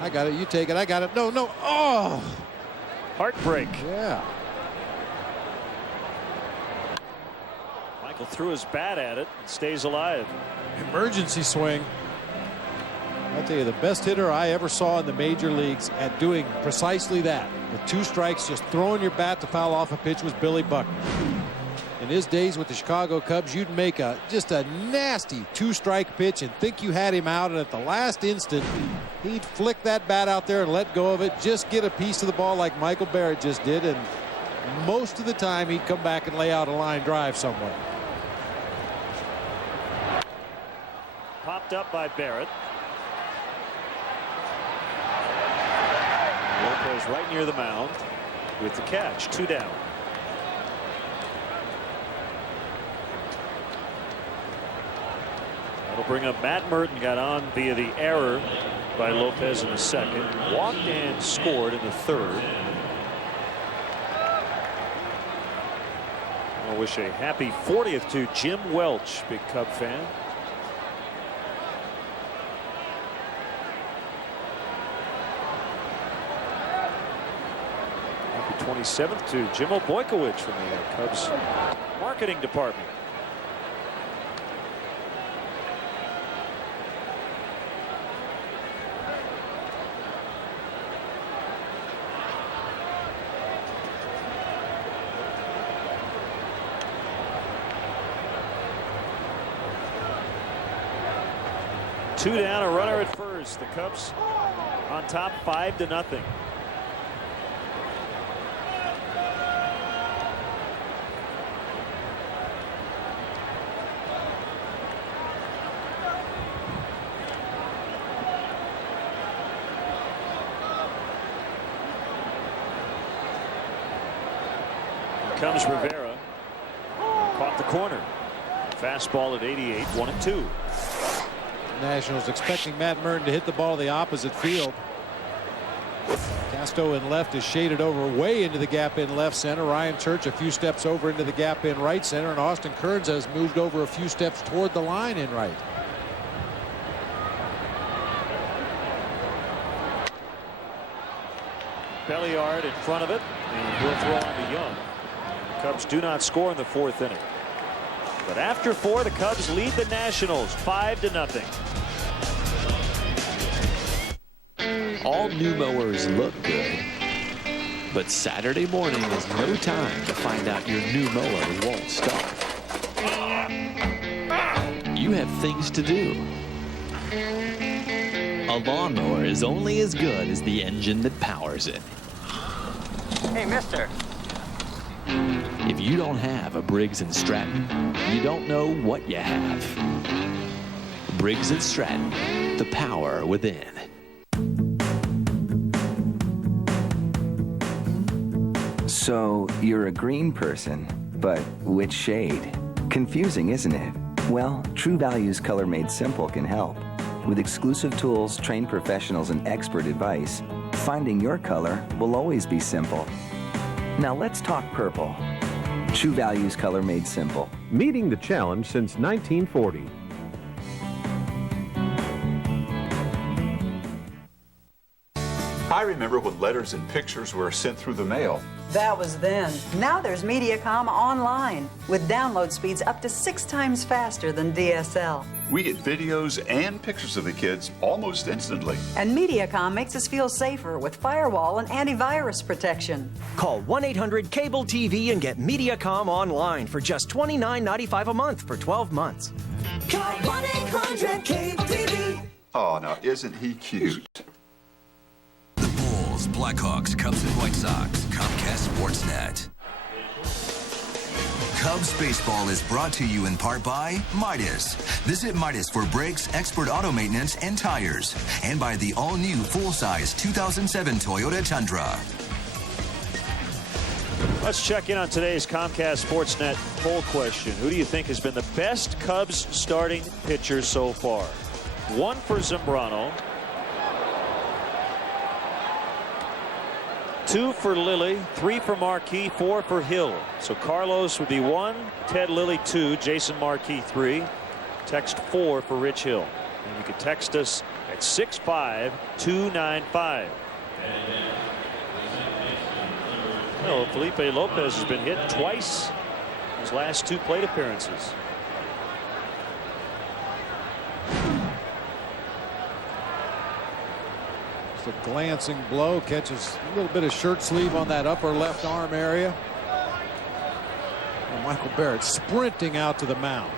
I got it. You take it. I got it. No. Oh! Heartbreak. Yeah. Michael threw his bat at it and stays alive. Emergency swing. I'll tell you, the best hitter I ever saw in the major leagues at doing precisely that, with 2 strikes, just throwing your bat to foul off a pitch, was Billy Buckner. In his days with the Chicago Cubs, you'd make just a nasty 2-strike pitch and think you had him out, and at the last instant, he'd flick that bat out there and let go of it, just get a piece of the ball like Michael Barrett just did, and most of the time he'd come back and lay out a line drive somewhere. Popped up by Barrett. Lopez right near the mound with the catch. 2 down. That'll bring up Matt Merton. Got on via the error by Lopez in the 2nd. Walked and scored in the 3rd. I wish a happy 40th to Jim Welch, big Cub fan. Happy 27th to Jim Obojkowicz from the Cubs marketing department. Two down, a runner at first. The Cubs on top 5-0. Here comes Rivera. Caught the corner. Fastball at 88, 1-2. Nationals expecting Matt Merton to hit the ball the opposite field. Castro in left is shaded over way into the gap in left center. Ryan Church a few steps over into the gap in right center, and Austin Kearns has moved over a few steps toward the line in right. Belliard in front of it, and he'll throw on to Young. The Cubs do not score in the 4th inning. But after 4, the Cubs lead the Nationals 5-0. All new mowers look good, but Saturday morning is no time to find out your new mower won't start. You have things to do. A lawnmower is only as good as the engine that powers it. Hey, mister. If you don't have a Briggs & Stratton, you don't know what you have. Briggs & Stratton, the power within. So, you're a green person, but which shade? Confusing, isn't it? Well, True Value's Color Made Simple can help. With exclusive tools, trained professionals, and expert advice, finding your color will always be simple. Now let's talk purple. True Value's Color Made Simple. Meeting the challenge since 1940. I remember when letters and pictures were sent through the mail. That was then. Now there's Mediacom Online, with download speeds up to 6 times faster than DSL. We get videos and pictures of the kids almost instantly. And Mediacom makes us feel safer with firewall and antivirus protection. Call 1-800-CABLE-TV and get Mediacom Online for just $29.95 a month for 12 months. Call 1-800-CABLE-TV. Oh, now isn't he cute? Bulls, Blackhawks, Cubs, and White Sox. Comcast Sportsnet. Cubs baseball is brought to you in part by Midas. Visit Midas for brakes, expert auto maintenance, and tires. And by the all-new full-size 2007 Toyota Tundra. Let's check in on today's Comcast Sportsnet poll question. Who do you think has been the best Cubs starting pitcher so far? 1 for Zambrano. 2 for Lilly, 3 for Marquis, 4 for Hill. So Carlos would be 1, Ted Lilly 2, Jason Marquis 3. Text 4 for Rich Hill. And you can text us at 65295. Well, Felipe Lopez has been hit twice in his last 2 plate appearances. A glancing blow, catches a little bit of shirt sleeve on that upper left arm area. And Michael Barrett sprinting out to the mound.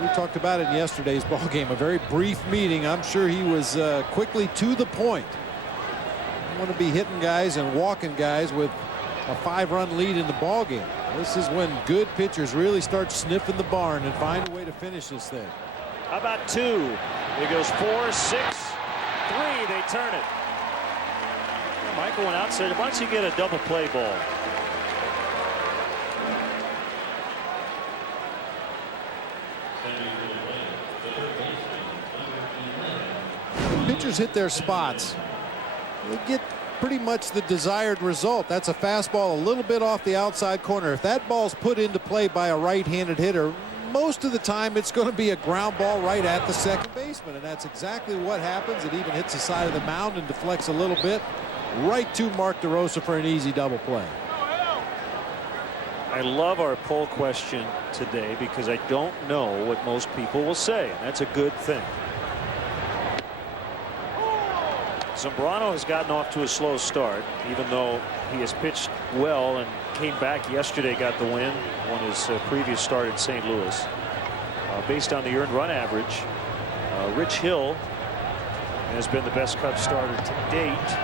We talked about it in yesterday's ball game, a very brief meeting. I'm sure he was quickly to the point. You want to be hitting guys and walking guys with a 5-run lead in the ball game. This is when good pitchers really start sniffing the barn and find a way to finish this thing. How about 2? Here goes 4, 6. 3, they turn it. Michael went outside. Why don't you get a double play ball? When pitchers hit their spots, they get pretty much the desired result. That's a fastball a little bit off the outside corner. If that ball's put into play by a right-handed hitter, most of the time it's going to be a ground ball right at the second baseman, and that's exactly what happens. It even hits the side of the mound and deflects a little bit right to Mark DeRosa for an easy double play. I love our poll question today because I don't know what most people will say, and that's a good thing. Zambrano has gotten off to a slow start, even though he has pitched well and came back yesterday, got the win, won his previous start in St. Louis. Based on the earned run average, Rich Hill has been the best Cubs starter to date.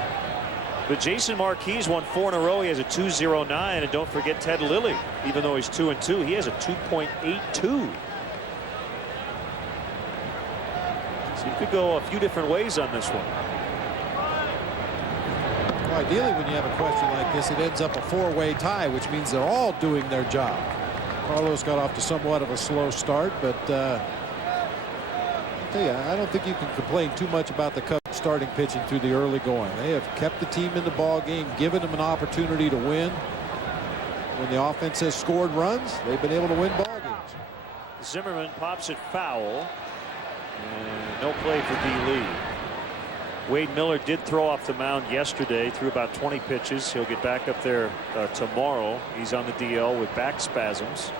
But Jason Marquis won 4 in a row. He has a 2.09, and don't forget Ted Lilly. Even though he's 2-2, he has a 2.82. So you could go a few different ways on this one. Well, ideally, when you have a question like this, it ends up a 4-way tie, which means they're all doing their job. Carlos got off to somewhat of a slow start, but I'll tell you, I don't think you can complain too much about the Cubs starting pitching through the early going. They have kept the team in the ball game, given them an opportunity to win. When the offense has scored runs, they've been able to win ball games. Zimmerman pops it foul, and no play for D. Lee. Wade Miller did throw off the mound yesterday, threw about 20 pitches. He'll get back up there tomorrow. He's on the DL with back spasms.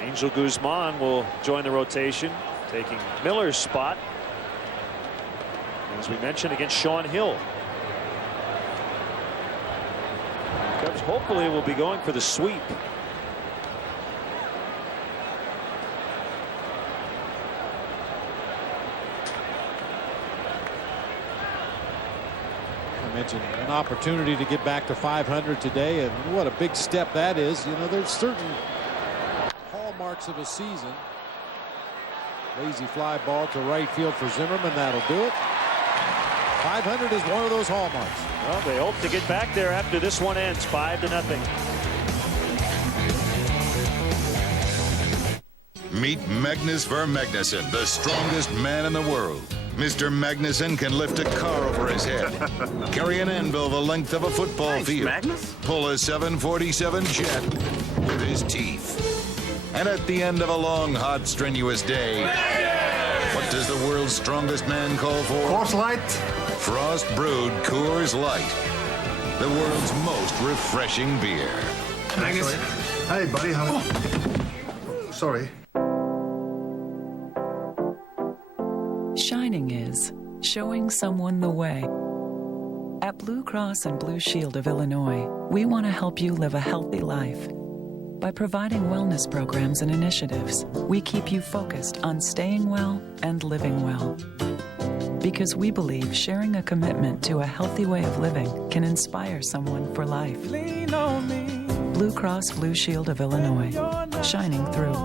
Angel Guzman will join the rotation. taking Miller's spot, as we mentioned, against Sean Hill. Cubs hopefully will be going for the sweep. I mentioned an opportunity to get back to 500 today, and what a big step that is. You know, there's certain hallmarks of a season. Lazy fly ball to right field for Zimmerman. That'll do it. 500 is one of those hallmarks. Well, they hope to get back there after this one ends 5-0. Meet Magnus Vermagnuson, the strongest man in the world. Mr. Magnuson can lift a car over his head, carry an anvil the length of a football field, Magnus. pull a 747 jet with his teeth. And at the end of a long, hot, strenuous day, what does the world's strongest man call for? Coors Light. Frost brewed Coors Light, the world's most refreshing beer. Magnus. Hey, buddy. How? Sorry. Shining is showing someone the way. At Blue Cross and Blue Shield of Illinois, we want to help you live a healthy life. By providing wellness programs and initiatives, we keep you focused on staying well and living well. Because we believe sharing a commitment to a healthy way of living can inspire someone for life. Lean on me. Blue Cross Blue Shield of Illinois, shining through.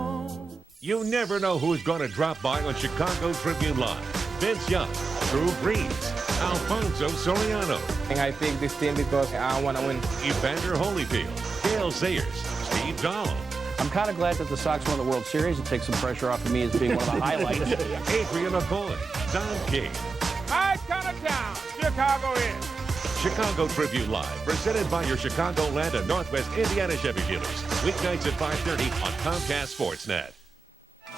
You never know who's going to drop by on Chicago Tribune Live. Vince Young, Drew Brees, Alfonso Soriano. And I picked this team because I want to win. Evander Holyfield, Dale Sayers, Steve Dahl. I'm kind of glad that the Sox won the World Series. It takes some pressure off of me as being one of the highlights. Adrian McCoy, Don King. I count it down. Chicago is. Chicago Tribune Live, presented by your Chicagoland and Northwest Indiana Chevy dealers. Weeknights at 5:30 on Comcast Sportsnet.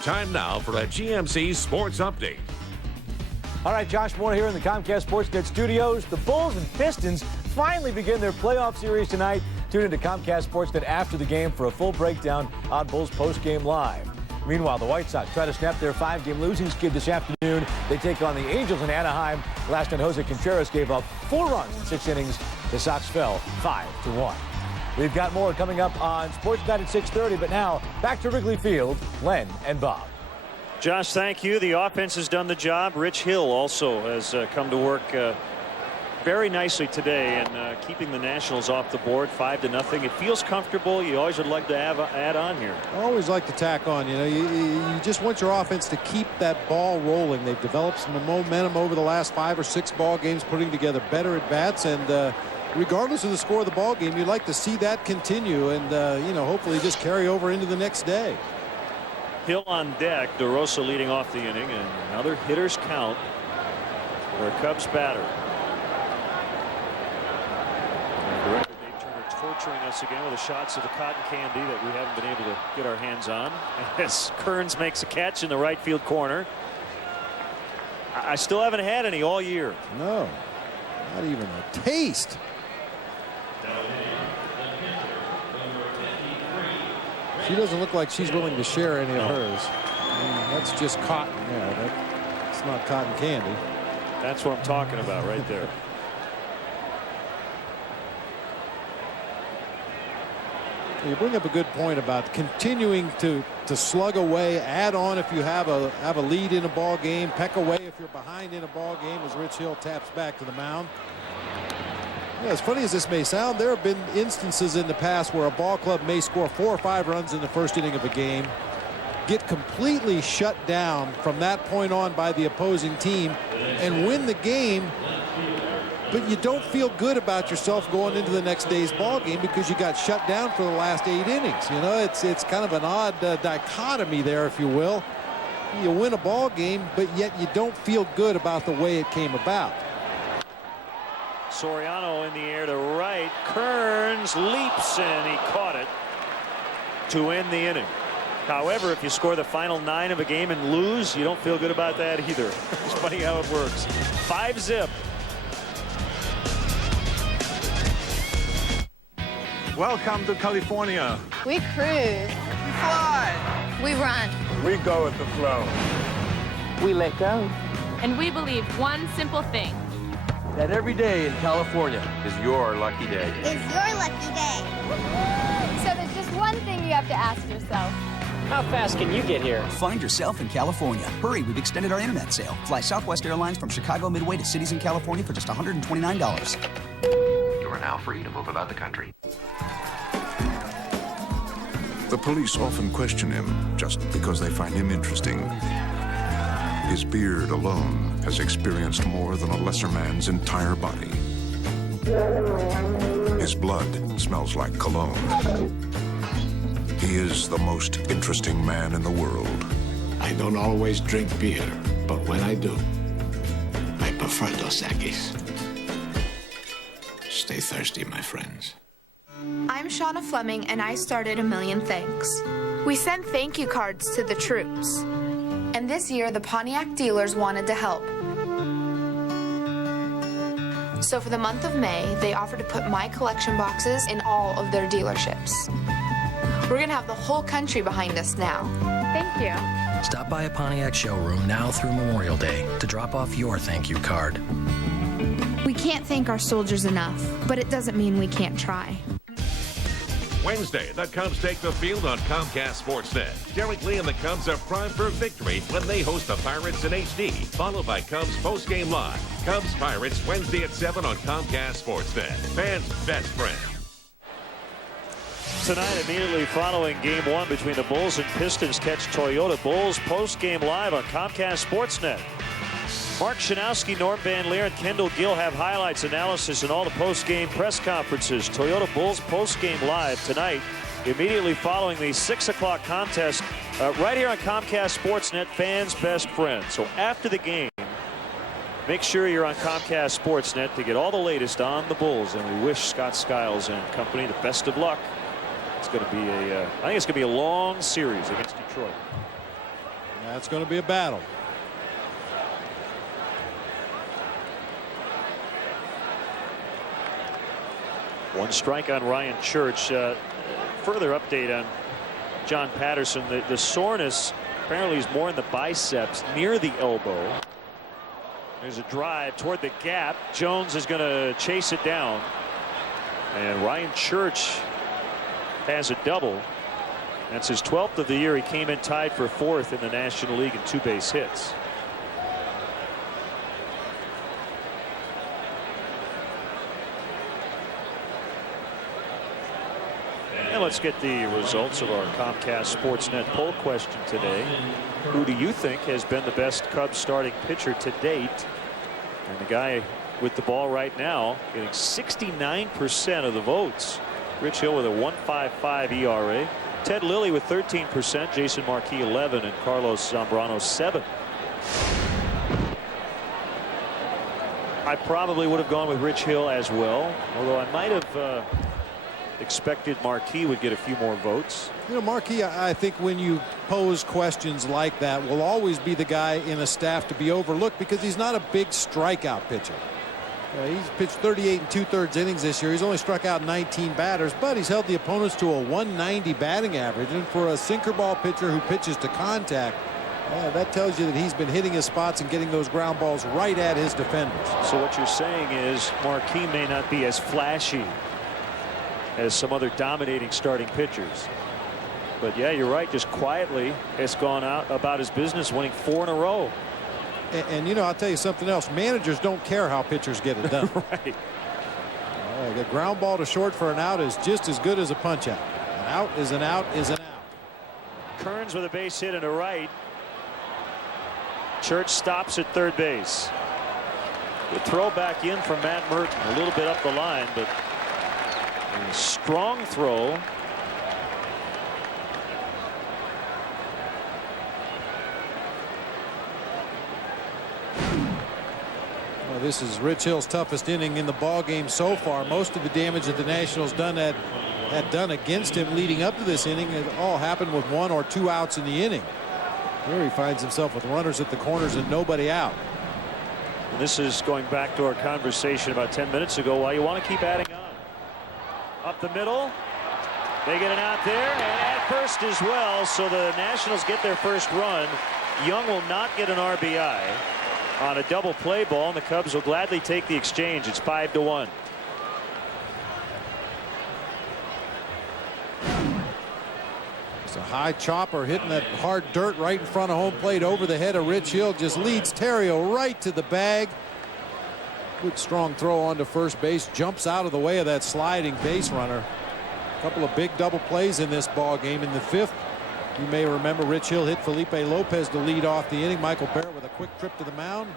Time now for a GMC Sports Update. All right, Josh Moore here in the Comcast Sportsnet studios. The Bulls and Pistons finally begin their playoff series tonight. Tune into Comcast Sportsnet after the game for a full breakdown on Bulls postgame live. Meanwhile, the White Sox try to snap their 5-game losing skid this afternoon. They take on the Angels in Anaheim. Last night, Jose Contreras gave up 4 runs in 6 innings. The Sox fell 5-1. We've got more coming up on Sportsnet at 6:30, but now back to Wrigley Field, Len and Bob. Josh, thank you. The offense has done the job. Rich Hill also has come to work very nicely today and keeping the Nationals off the board 5-0. It feels comfortable. You always would like to add on here. I always like to tack on. You know, you just want your offense to keep that ball rolling. They've developed some momentum over the last 5 or 6 ball games, putting together better at bats, and regardless of the score of the ball game, you'd like to see that continue and you know, hopefully just carry over into the next day. Hill on deck. DeRosa leading off the inning, and another hitter's count for a Cubs batter. Director Dave Turner torturing us again with the shots of the cotton candy that we haven't been able to get our hands on. As Kearns makes a catch in the right field corner. I still haven't had any all year. No, not even a taste. She doesn't look like she's willing to share any of hers. I mean, that's just cotton. Yeah, that's not cotton candy. That's what I'm talking about right there. You bring up a good point about continuing to slug away, add on if you have a lead in a ball game, peck away if you're behind in a ball game, as Rich Hill taps back to the mound. Yeah, as funny as this may sound, there have been instances in the past where a ball club may score 4 or 5 runs in the first inning of a game, get completely shut down from that point on by the opposing team, and win the game, but you don't feel good about yourself going into the next day's ball game because you got shut down for the last 8 innings. You know, it's kind of an odd dichotomy there, if you will. You win a ball game, but yet you don't feel good about the way it came about. Soriano in the air to right. Kearns leaps and he caught it to end the inning. However, if you score the final 9 of a game and lose, you don't feel good about that either. It's funny how it works. 5-zip. Welcome to California. We cruise. We fly. We run. We go with the flow. we let go. And we believe one simple thing. That every day in California is your lucky day. Is your lucky day. So there's just one thing you have to ask yourself. How fast can you get here? Find yourself in California. Hurry, we've extended our internet sale. Fly Southwest Airlines from Chicago Midway to cities in California for just $129. You are now free to move about the country. The police often question him just because they find him interesting. His beard alone has experienced more than a lesser man's entire body. His blood smells like cologne. He is the most interesting man in the world. I don't always drink beer, but when I do, I prefer Dos Equis. Stay thirsty, my friends. I'm Shauna Fleming, and I started A Million Thanks. We send thank you cards to the troops. And this year, the Pontiac dealers wanted to help. So for the month of May, they offered to put my collection boxes in all of their dealerships. We're going to have the whole country behind us now. Thank you. Stop by a Pontiac showroom now through Memorial Day to drop off your thank you card. We can't thank our soldiers enough, but it doesn't mean we can't try. Wednesday, the Cubs take the field on Comcast Sportsnet. Derek Lee and the Cubs are primed for victory when they host the Pirates in HD, followed by Cubs postgame live. Cubs Pirates Wednesday at 7 on Comcast Sportsnet. Fans' best friend. Tonight, immediately following Game 1 between the Bulls and Pistons, catch Toyota Bulls post-game live on Comcast Sportsnet. Mark Shanowski, Norm Van Leer, and Kendall Gill have highlights, analysis, and all the post-game press conferences. Toyota Bulls post-game live tonight, immediately following the 6 o'clock contest, right here on Comcast Sportsnet, fans' best friend. So after the game, make sure you're on Comcast Sportsnet to get all the latest on the Bulls. And we wish Scott Skiles and company the best of luck. It's going to be I think it's going to be a long series against Detroit. That's going to be a battle. One strike on Ryan Church. Further update on John Patterson. The soreness apparently is more in the biceps near the elbow. There's a drive toward the gap. Jones is going to chase it down. And Ryan Church has a double. That's his 12th of the year. He came in tied for 4th in the National League in 2 base hits. And let's get the results of our Comcast Sportsnet poll question today. Who do you think has been the best Cubs starting pitcher to date? And the guy with the ball right now getting 69% of the votes. Rich Hill with a 1.55 ERA. Ted Lilly with 13%. Jason Marquis 11, and Carlos Zambrano 7. I probably would have gone with Rich Hill as well, although I might have expected Marquis would get a few more votes. You know, Marquis, I think when you pose questions like that, will always be the guy in a staff to be overlooked because he's not a big strikeout pitcher. He's pitched 38 2/3 innings this year. He's only struck out 19 batters, but he's held the opponents to a 190 batting average. And for a sinker ball pitcher who pitches to contact, that tells you that he's been hitting his spots and getting those ground balls right at his defenders. So what you're saying is Marquis may not be as flashy as some other dominating starting pitchers. But yeah, you're right. Just quietly has gone out about his business, winning 4 in a row. And you know, I'll tell you something else. Managers don't care how pitchers get it done. Right. The ground ball to short for an out is just as good as a punch out. An out is an out is an out. Kearns with a base hit and a right. Church stops at third base. The throw back in from Matt Merton, a little bit up the line, but a strong throw. Well, this is Rich Hill's toughest inning in the ball game so far. Most of the damage that the Nationals had done against him leading up to this inning has all happened with 1 or 2 outs in the inning. Here he finds himself with runners at the corners and nobody out. And this is going back to our conversation about 10 minutes ago. Why you want to keep adding on. Up the middle. They get an out there and at first as well. So the Nationals get their first run Young will not get an RBI on a double play ball, and the Cubs will gladly take the exchange. It's 5-1. It's a high chopper hitting that hard dirt right in front of home plate over the head of Rich Hill. Just leads Terrio right to the bag. Good strong throw onto first base. Jumps out of the way of that sliding base runner. A couple of big double plays in this ball game. In the fifth, you may remember Rich Hill hit Felipe Lopez to lead off the inning. Michael Barrett with a quick trip to the mound.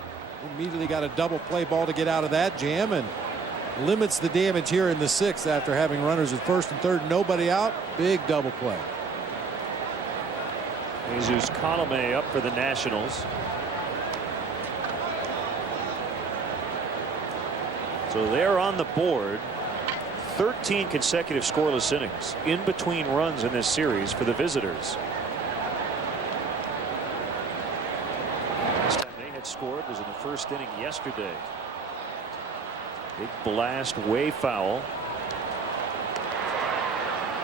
Immediately got a double play ball to get out of that jam and limits the damage here in the sixth after having runners at first and third. Nobody out. Big double play. Jesus Colome up for the Nationals. So they're on the board. 13 consecutive scoreless innings in between runs in this series for the visitors. Last time they had scored was in the first inning yesterday. Big blast way foul.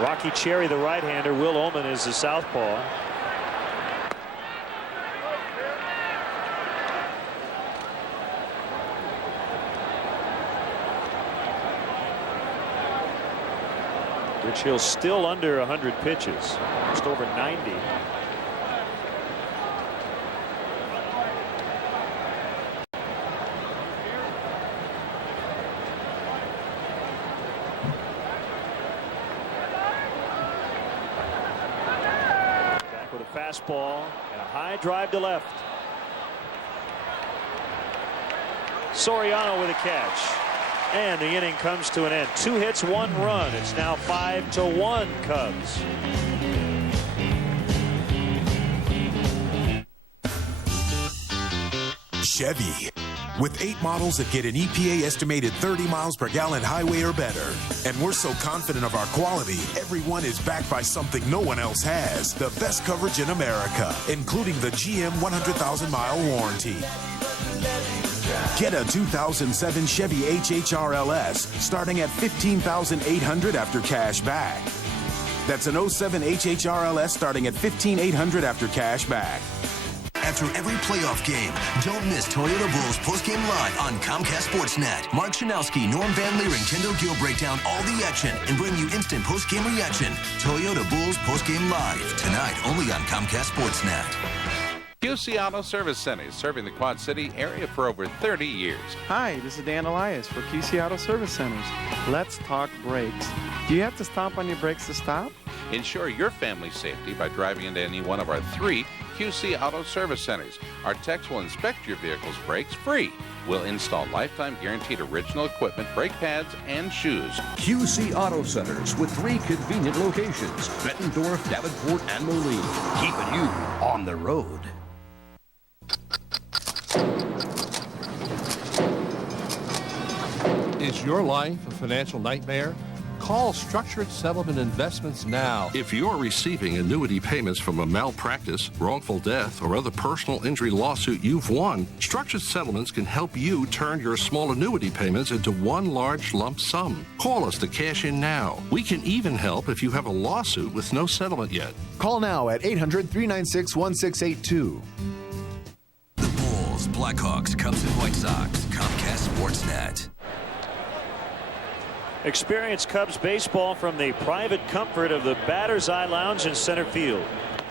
Rocky Cherry, the right-hander. Will Oman is the southpaw. Rich Hill still under 100 pitches, just over 90. Back with a fastball and a high drive to left. Soriano with a catch. And the inning comes to an end. 2 hits, 1 run. It's now 5-1 Cubs. Chevy. With 8 models that get an EPA estimated 30 miles per gallon highway or better. And we're so confident of our quality, every one is backed by something no one else has. The best coverage in America, including the GM 100,000-mile warranty. Get a 2007 Chevy HHRLS starting at $15,800 after cash back. That's an 07 HHRLS starting at $15,800 after cash back. After every playoff game, don't miss Toyota Bulls postgame live on Comcast Sportsnet. Mark Shanowski, Norm Van Leer, and Kendall Gill break down all the action and bring you instant postgame reaction. Toyota Bulls postgame live tonight only on Comcast Sportsnet. QC Auto Service Centers, serving the Quad City area for over 30 years. Hi, this is Dan Elias for QC Auto Service Centers. Let's talk brakes. Do you have to stomp on your brakes to stop? Ensure your family's safety by driving into any one of our 3 QC Auto Service Centers. Our techs will inspect your vehicle's brakes free. We'll install lifetime guaranteed original equipment, brake pads, and shoes. QC Auto Centers with 3 convenient locations: Bettendorf, Davenport, and Moline, keeping you on the road. Is your life a financial nightmare? Call Structured Settlement Investments now. If you're receiving annuity payments from a malpractice, wrongful death, or other personal injury lawsuit you've won, Structured Settlements can help you turn your small annuity payments into one large lump sum. Call us to cash in now. We can even help if you have a lawsuit with no settlement yet. Call now at 800-396-1682. The Bulls, Blackhawks, Cubs, and White Sox. Comcast Sportsnet. Experience Cubs baseball from the private comfort of the Batter's Eye Lounge in center field.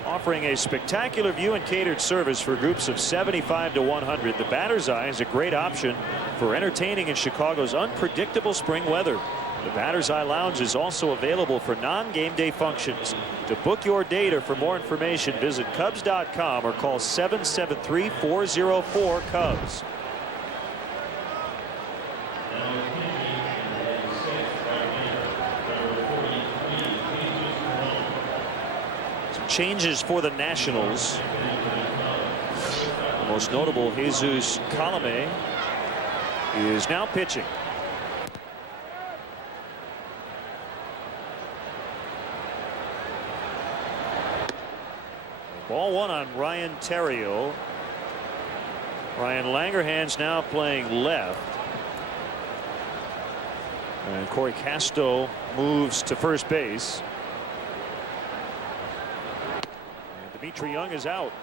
Offering a spectacular view and catered service for groups of 75 to 100, the Batter's Eye is a great option for entertaining in Chicago's unpredictable spring weather. The Batter's Eye Lounge is also available for non-game day functions. To book your date or for more information, visit Cubs.com or call 773-404-CUBS. Changes for the Nationals. The most notable, Jesus Colome, is now pitching. Ball 1 on Ryan Terrio. Ryan Langerhans now playing left. And Corey Casto moves to first base. Dimitri Young is out.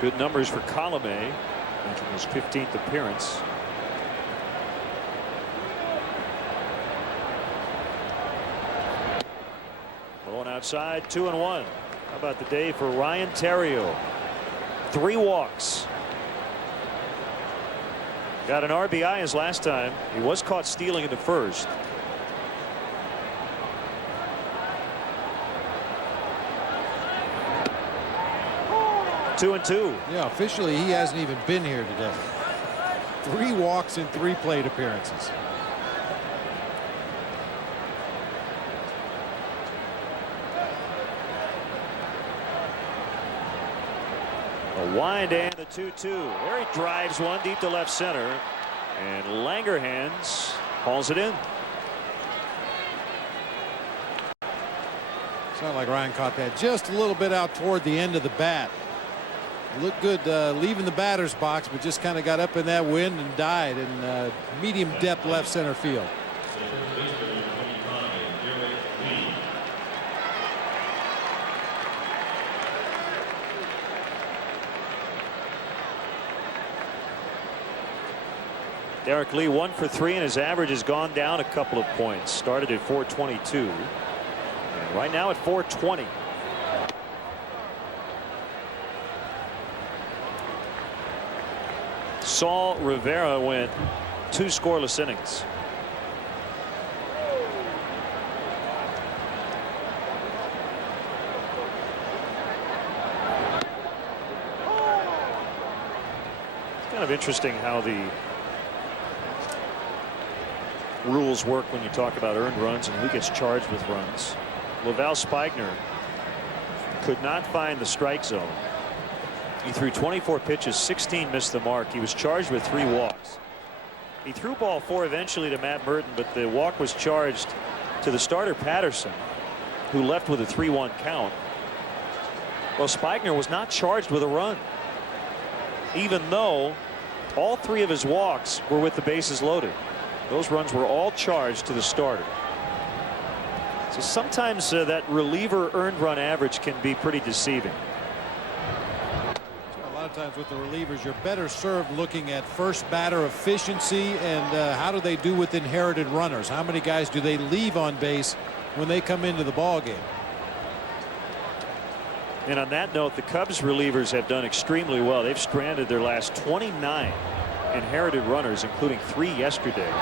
Good numbers for Colome, making his 15th appearance. Going outside, 2-1. How about the day for Ryan Theriot? 3 walks. Got an RBI his last time. He was caught stealing in the first. Two and two. Yeah, officially he hasn't even been here today. 3 walks in 3 plate appearances. A wind and the 2-2. There he drives one deep to left center, and Langerhans hauls it in. Sounded like Ryan caught that just a little bit out toward the end of the bat. Looked good leaving the batter's box, but just kind of got up in that wind and died in medium depth left center field. Derek Lee 1 for 3, and his average has gone down a couple of points. Started at 422, and right now at 420. Saul Rivera went 2 scoreless innings. It's kind of interesting how the rules work when you talk about earned runs and who gets charged with runs. Laval Spigner could not find the strike zone. He threw 24 pitches, 16 missed the mark. He was charged with 3 walks. He threw ball 4 eventually to Matt Merton, but the walk was charged to the starter Patterson, who left with a 3-1 count. Well, Spigner was not charged with a run, even though all 3 of his walks were with the bases loaded. Those runs were all charged to the starter. So sometimes that reliever earned run average can be pretty deceiving. A lot of times with the relievers, you're better served looking at first batter efficiency and how do they do with inherited runners. How many guys do they leave on base when they come into the ball game? And on that note, the Cubs relievers have done extremely well. They've stranded their last 29 inherited runners, including 3 yesterday.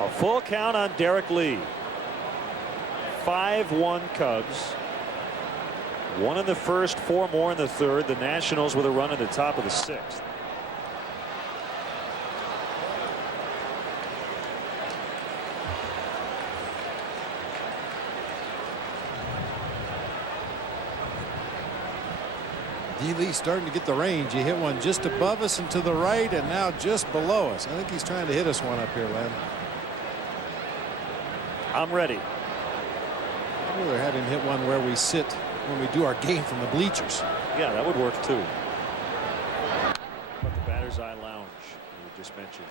A full count on Derek Lee. 5-1 Cubs. 1 in the first, 4 more in the third. The Nationals with a run at the top of the 6th. D. Lee starting to get the range. He hit one just above us and to the right, and now just below us. I think he's trying to hit us one up here, Len. I'm ready. I'd rather have him hit one where we sit when we do our game from the bleachers. Yeah, that would work too. But the batter's eye lounge you just mentioned.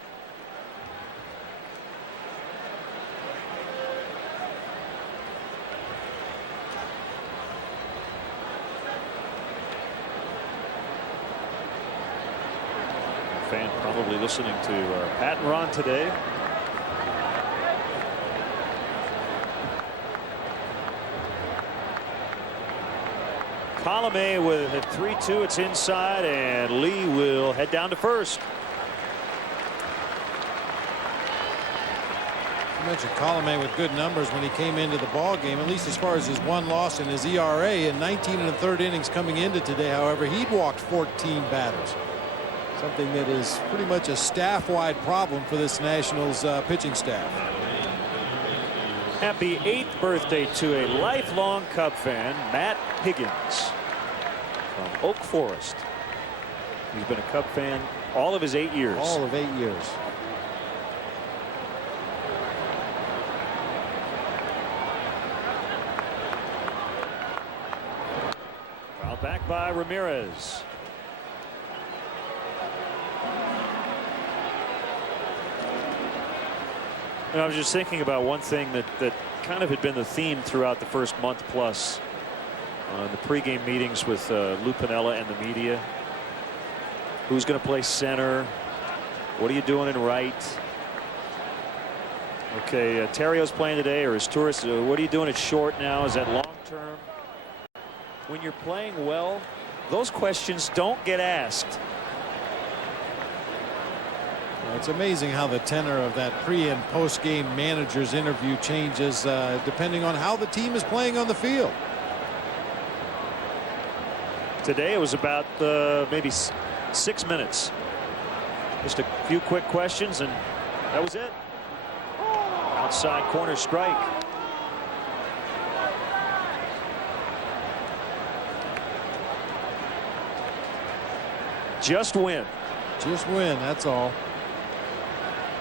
A fan probably listening to Pat and Ron today. Colome with a 3-2. It's inside, and Lee will head down to first. You mentioned Colome with good numbers when he came into the ball game, at least as far as his 1 loss and his ERA. In 19 1/3 innings coming into today, however, he'd walked 14 batters. Something that is pretty much a staff-wide problem for this Nationals pitching staff. Happy 8th birthday to a lifelong Cub fan, Matt Higgins from Oak Forest. He's been a Cub fan all of his 8 years. All of 8 years. Fouled back by Ramirez. I was just thinking about one thing that kind of had been the theme throughout the first month plus. The pregame meetings with Lou Piniella and the media. Who's going to play center? What are you doing in right? Okay, Terrio's playing today, or is Torres? What are you doing at short now? Is that long term? When you're playing well, those questions don't get asked. It's amazing how the tenor of that pre and post game manager's interview changes depending on how the team is playing on the field. Today it was about maybe 6 minutes. Just a few quick questions, and that was it. Outside corner strike. Just win. Just win, that's all.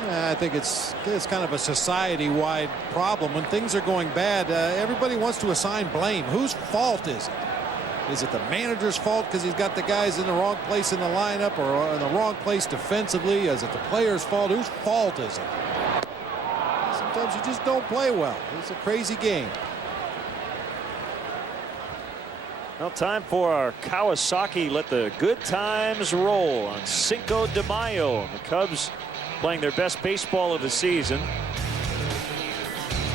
I think it's kind of a society-wide problem. When things are going bad, everybody wants to assign blame. Whose fault is it? Is it the manager's fault because he's got the guys in the wrong place in the lineup, or in the wrong place defensively? Is it the player's fault? Whose fault is it? Sometimes you just don't play well. It's a crazy game. Well, time for our Kawasaki Let the Good Times Roll on Cinco de Mayo. The Cubs playing their best baseball of the season,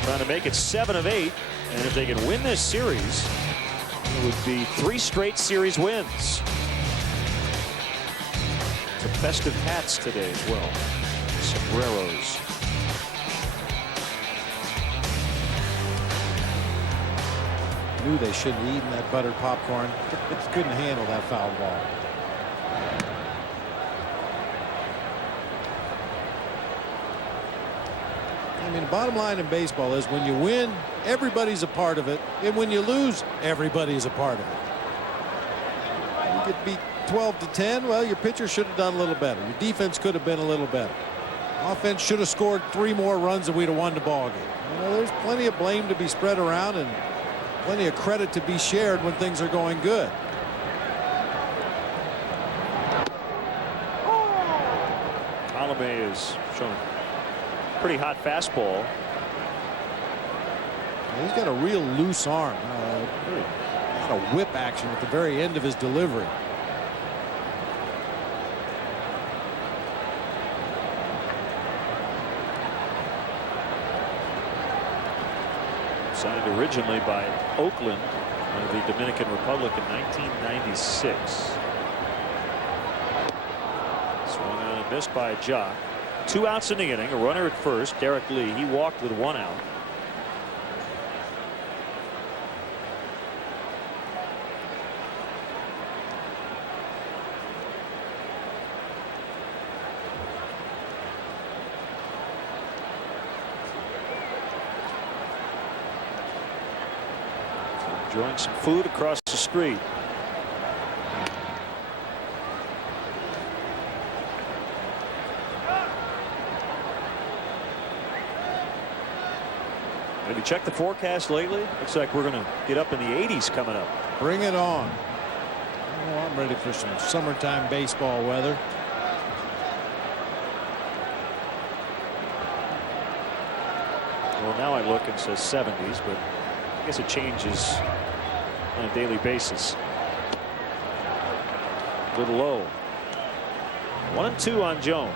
trying to make it 7 of 8, and if they can win this series, it would be 3 straight series wins. The festive hats today as well. Sombreros. Knew they shouldn't have eaten that buttered popcorn. Just couldn't handle that foul ball. I mean, the bottom line in baseball is when you win, everybody's a part of it, and when you lose, everybody's a part of it. You get beat 12-10. Well, your pitcher should have done a little better. Your defense could have been a little better. Offense should have scored 3 more runs and we'd have won the ball game. You know, there's plenty of blame to be spread around and plenty of credit to be shared when things are going good. Alame is showing pretty hot fastball. He's got a real loose arm. A lot of whip action at the very end of his delivery. Signed originally by Oakland of the Dominican Republic in 1996. Swung on and missed by Jock. 2 outs in the inning. A runner at first. Derek Lee. He walked with 1 out. Enjoying some food across the street. Have you checked the forecast lately? Looks like we're going to get up in the 80s coming up. Bring it on. Oh, I'm ready for some summertime baseball weather. Well, now I look and it says 70s, but I guess it changes on a daily basis. A little low. 1-2 on Jones.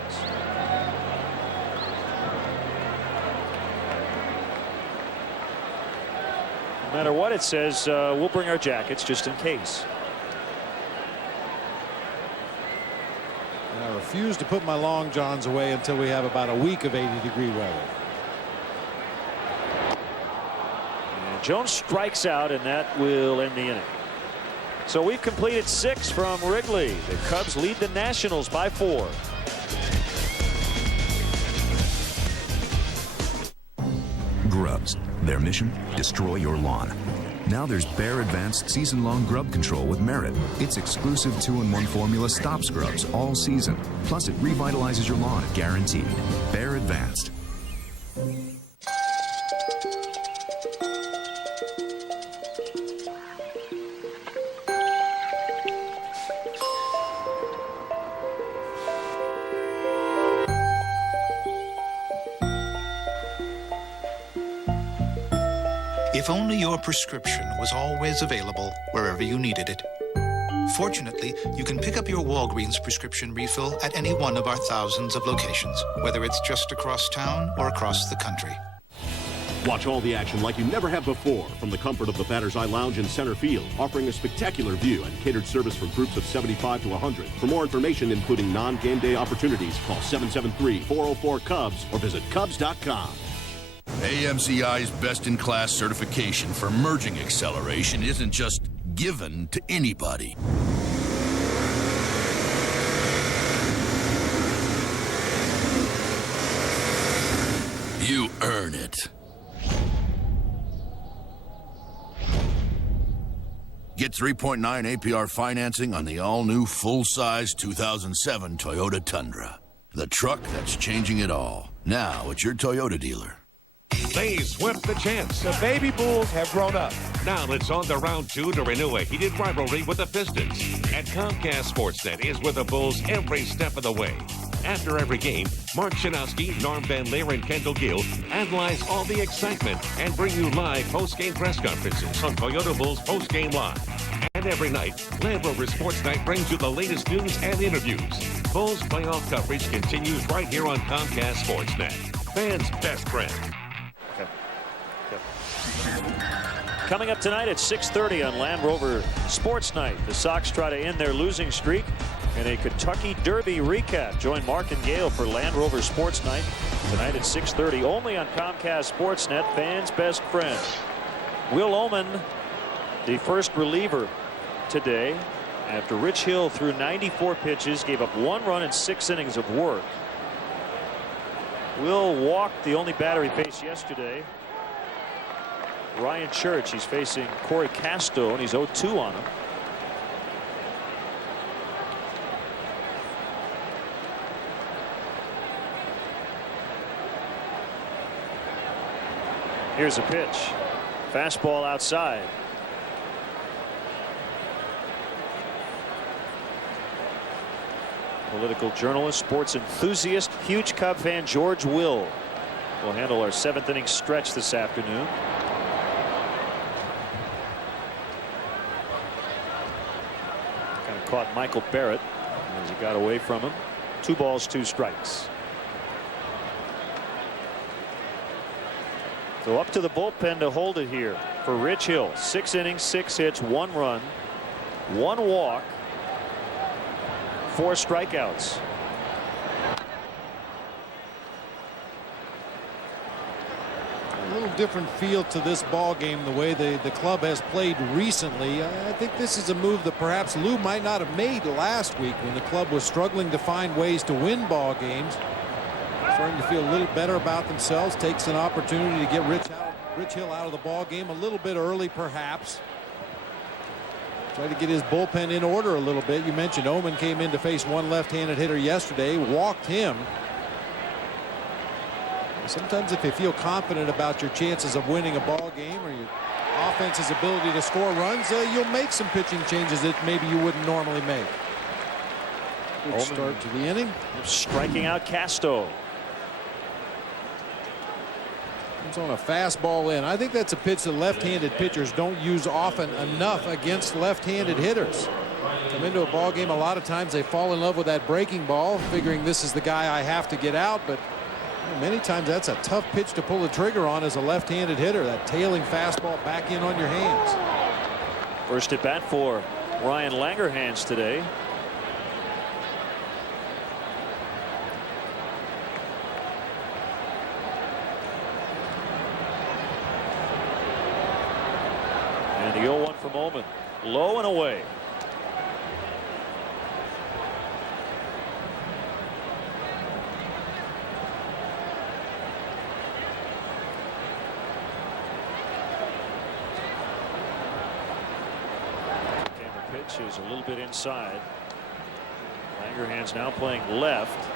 No matter what it says, we'll bring our jackets just in case. And I refuse to put my long johns away until we have about a week of 80-degree weather. Jones strikes out, and that will end the inning. So we've completed 6 from Wrigley. The Cubs lead the Nationals by 4. Grubs. Their mission? Destroy your lawn. Now there's Bear Advanced Season-Long Grub Control with Merit. Its exclusive 2-in-1 formula stops grubs all season. Plus, it revitalizes your lawn, guaranteed. Bear Advanced. If only your prescription was always available wherever you needed it. Fortunately, you can pick up your Walgreens prescription refill at any one of our thousands of locations, whether it's just across town or across the country. Watch all the action like you never have before from the comfort of the Batter's Eye Lounge in center field, offering a spectacular view and catered service for groups of 75 to 100. For more information, including non-game day opportunities, call 773-404-CUBS or visit Cubs.com. AMCI's best-in-class certification for merging acceleration isn't just given to anybody. You earn it. Get 3.9 APR financing on the all-new full-size 2007 Toyota Tundra. The truck that's changing it all. Now at your Toyota dealer. They swept the chance. The baby Bulls have grown up. Now it's on to round 2 to renew a heated rivalry with the Pistons. And Comcast Sportsnet is with the Bulls every step of the way. After every game, Mark Shanowski, Norm Van Leer, and Kendall Gill analyze all the excitement and bring you live post-game press conferences on Toyota Bulls Post-Game Live. And every night, Land Rover Sports Night brings you the latest news and interviews. Bulls playoff coverage continues right here on Comcast Sportsnet. Fans' best friend. Coming up tonight at 6:30 on Land Rover Sports Night, the Sox try to end their losing streak in a Kentucky Derby recap. Join Mark and Gale for Land Rover Sports Night tonight at 6:30 only on Comcast Sportsnet, fans' best friend. Will Oman, the first reliever today, after Rich Hill threw 94 pitches, gave up 1 run in 6 innings of work. Will walked the only batter he faced yesterday, Ryan Church. He's facing Corey Casto, and he's 0-2 on him. Here's a pitch. Fastball outside. Political journalist, sports enthusiast, huge Cub fan George Will handle our 7th inning stretch this afternoon. Kind of caught Michael Barrett as he got away from him. 2 balls, 2 strikes. So up to the bullpen to hold it here for Rich Hill. 6 innings, 6 hits, 1 run, 1 walk, 4 strikeouts. A little different feel to this ball game, the way the club has played recently. I think this is a move that perhaps Lou might not have made last week when the club was struggling to find ways to win ball games. Starting to feel a little better about themselves. Takes an opportunity to get Rich Hill out of the ball game a little bit early, perhaps. Try to get his bullpen in order a little bit. You mentioned Oman came in to face 1 left-handed hitter yesterday, walked him. Sometimes if you feel confident about your chances of winning a ball game or your offense's ability to score runs, you'll make some pitching changes that maybe you wouldn't normally make. Good start to the inning. Striking out Casto. Comes on a fastball in. I think that's a pitch that left-handed pitchers don't use often enough against left-handed hitters. Come into a ball game, a lot of times they fall in love with that breaking ball, figuring this is the guy I have to get out, but many times that's a tough pitch to pull the trigger on as a left-handed hitter. That tailing fastball back in on your hands. First at bat for Ryan Langerhans today. And the 0-1 from Oman. Low and away. Is a little bit inside. Langerhans now playing left.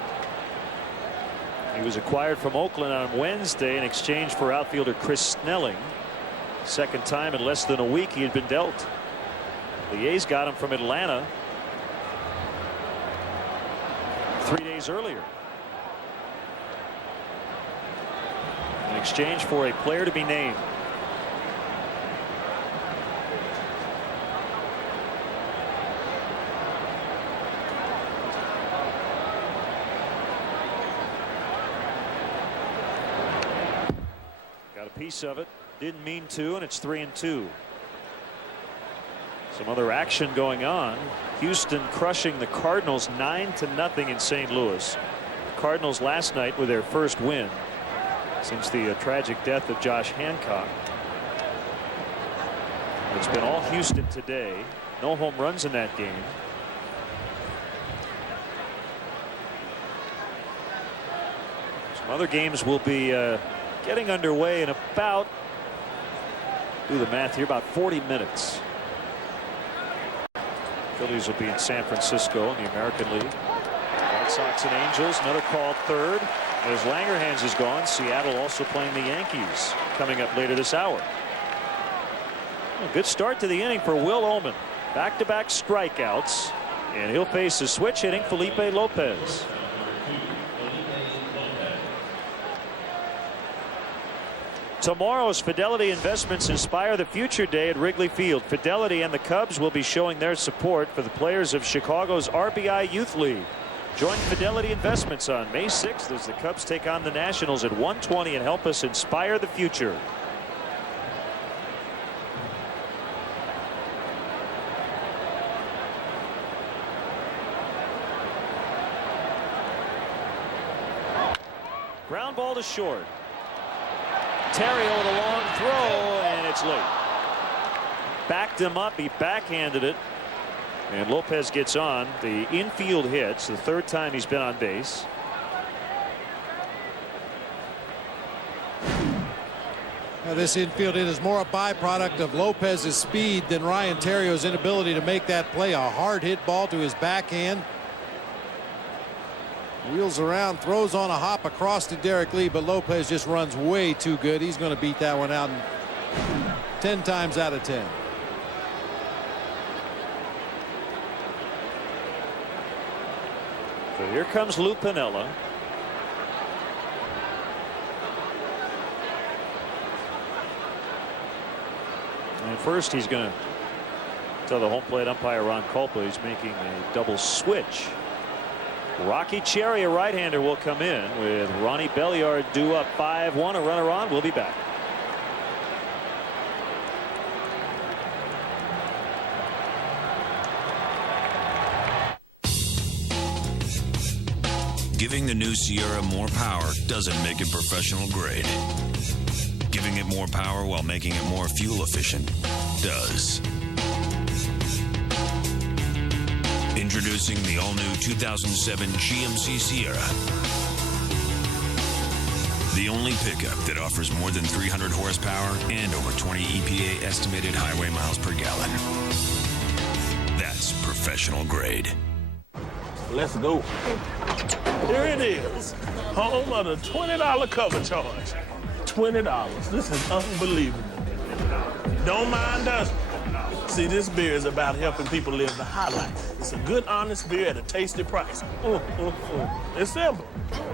He was acquired from Oakland on Wednesday in exchange for outfielder Chris Snelling. Second time in less than a week he had been dealt. The A's got him from Atlanta 3 days earlier in exchange for a player to be named. piece of it. Didn't mean to, and it's 3-2. Some other action going on. Houston crushing the Cardinals 9-0 in St. Louis. The Cardinals last night with their first win since the tragic death of Josh Hancock. It's been all Houston today. No home runs in that game. Some other games will be getting underway in about, do the math here, about 40 minutes. Phillies will be in San Francisco in the American League. White Sox and Angels, another called third. As Langerhans is gone, Seattle also playing the Yankees coming up later this hour. A good start to the inning for Will Ullman. Back-to-back strikeouts, and he'll face the switch hitting Felipe Lopez. Tomorrow's Fidelity Investments Inspire the Future Day at Wrigley Field. Fidelity and the Cubs will be showing their support for the players of Chicago's RBI Youth League. Join Fidelity Investments on May 6th as the Cubs take on the Nationals at 1:20 and help us inspire the future. Ground ball to short. Terrio with a long throw, and it's late. Backed him up. He backhanded it. And Lopez gets on the infield hits, the third time he's been on base. Now this infield hit is more a byproduct of Lopez's speed than Ryan Terrio's inability to make that play. A hard hit ball to his backhand. Wheels around, throws on a hop across to Derek Lee, but Lopez just runs way too good. He's going to beat that one out 10 times out of 10. So here comes Lou Piniella. And first he's going to tell the home plate umpire Ron Culpa he's making a double switch. Rocky Cherry, a right-hander, will come in with Ronnie Belliard due up 5-1. A runner on. We'll be back. Giving the new Sierra more power doesn't make it professional grade. Giving it more power while making it more fuel efficient does. Introducing the all-new 2007 GMC Sierra. The only pickup that offers more than 300 horsepower and over 20 EPA estimated highway miles per gallon. That's professional grade. Let's go. Here it is. Home of the $20 cover charge. $20. This is unbelievable. Don't mind us. See, this beer is about helping people live the high life. It's a good, honest beer at a tasty price. It's simple.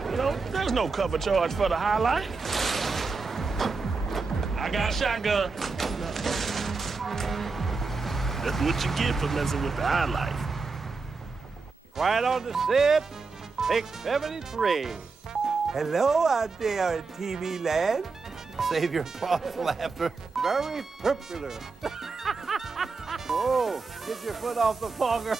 You know, there's no cover charge for the high life. I got a shotgun. That's what you get for messing with the high life. Quiet on the set. Take 73. Hello out there in TV land. Save your false laughter. Very popular. Whoa, get your foot off the fogger.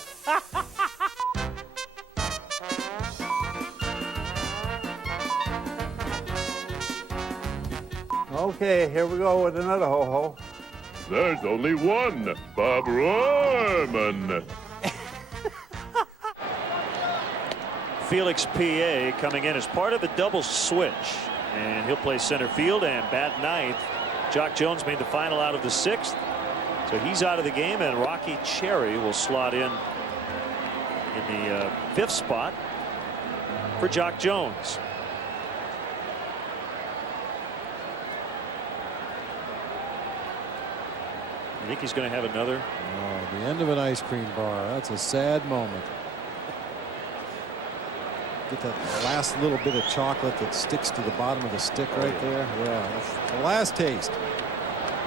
Okay, here we go with another ho-ho. There's only one, Bob Royman. Felix PA coming in as part of the double switch, and he'll play center field and bat ninth. Jock Jones made the final out of the sixth, so he's out of the game, and Rocky Cherry will slot in the fifth spot for Jock Jones. I think he's going to have another. Oh, the end of an ice cream bar. That's a sad moment. Get that last little bit of chocolate that sticks to the bottom of the stick right there. Yeah, that's the last taste.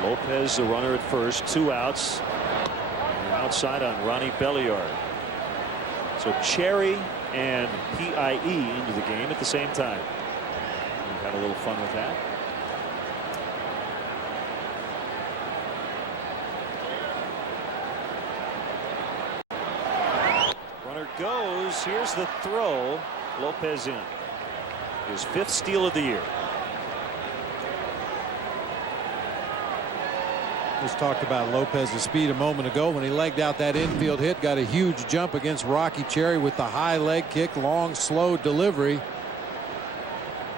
Lopez, the runner at first, 2 outs. Outside on Ronnie Belliard. So Cherry and PIE into the game at the same time. We've had a little fun with that. goes. Here's the throw. Lopez in. His 5th steal of the year. Just talked about Lopez's speed a moment ago when he legged out that infield hit, got a huge jump against Rocky Cherry with the high leg kick, long, slow delivery.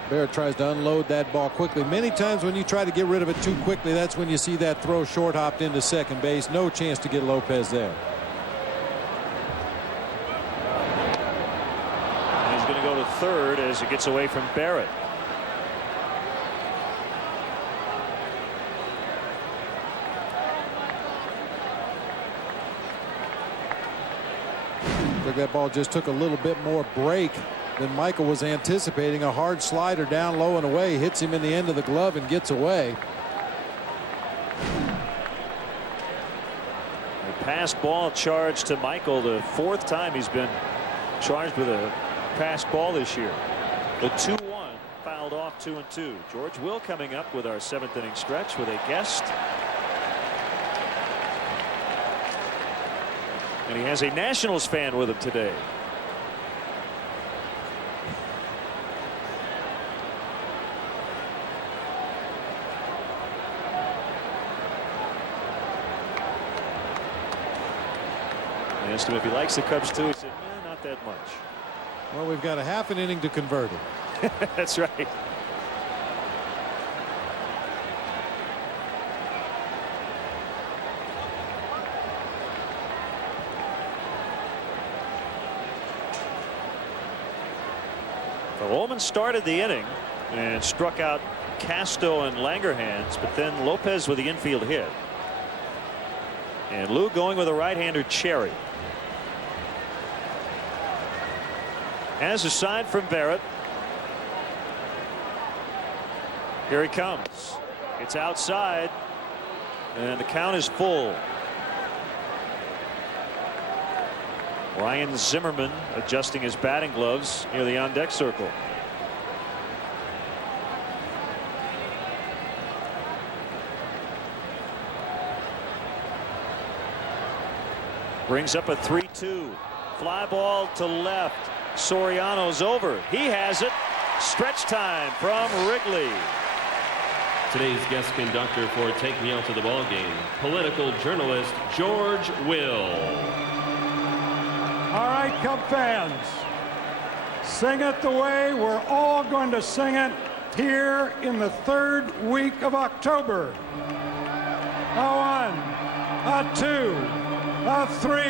Barrett tries to unload that ball quickly. Many times when you try to get rid of it too quickly, that's when you see that throw short hopped into second base. No chance to get Lopez there. And he's going to go to third as it gets away from Barrett. That ball just took a little bit more break than Michael was anticipating. A hard slider down low and away, hits him in the end of the glove and gets away. A pass ball charge to Michael, the 4th time he's been charged with a pass ball this year. The 2-1 fouled off 2-2. George Will coming up with our 7th inning stretch with a guest. And he has a Nationals fan with him today. I asked him if he likes the Cubs too. He said, not that much. Well, we've got a half an inning to convert it. That's right. Ullman started the inning and struck out Casto and Langerhans, but then Lopez with the infield hit. And Lou going with a right-hander, Cherry. As a sign from Barrett. Here he comes. It's outside, and the count is full. Ryan Zimmerman adjusting his batting gloves near the on-deck circle. Brings up a 3-2. Fly ball to left. Soriano's over. He has it. Stretch time from Wrigley. Today's guest conductor for Take Me Out to the Ball Game, political journalist George Will. All right, Cub fans, sing it the way we're all going to sing it here in the 3rd week of October. A 1, a 2, a 3.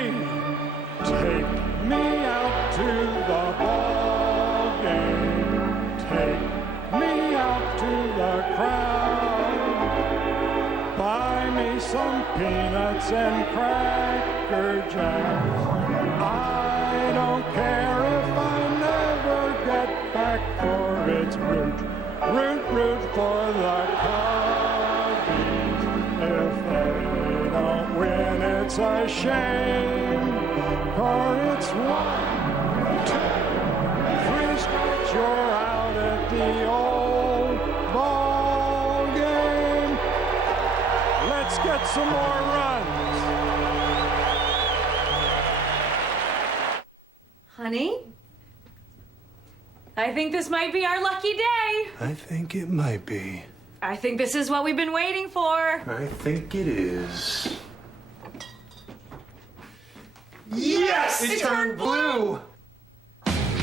Take me out to the ball game. Take me out to the crowd. Buy me some peanuts and Cracker Jacks. I don't care if I never get back, for it's root for the Cubbies. If they don't win, it's a shame, for it's 1, 2, 3 strikes, you're out at the old ball game. Let's get some more runs. Honey, I think this might be our lucky day. I think it might be. I think this is what we've been waiting for. I think it is. Yes! It turned blue!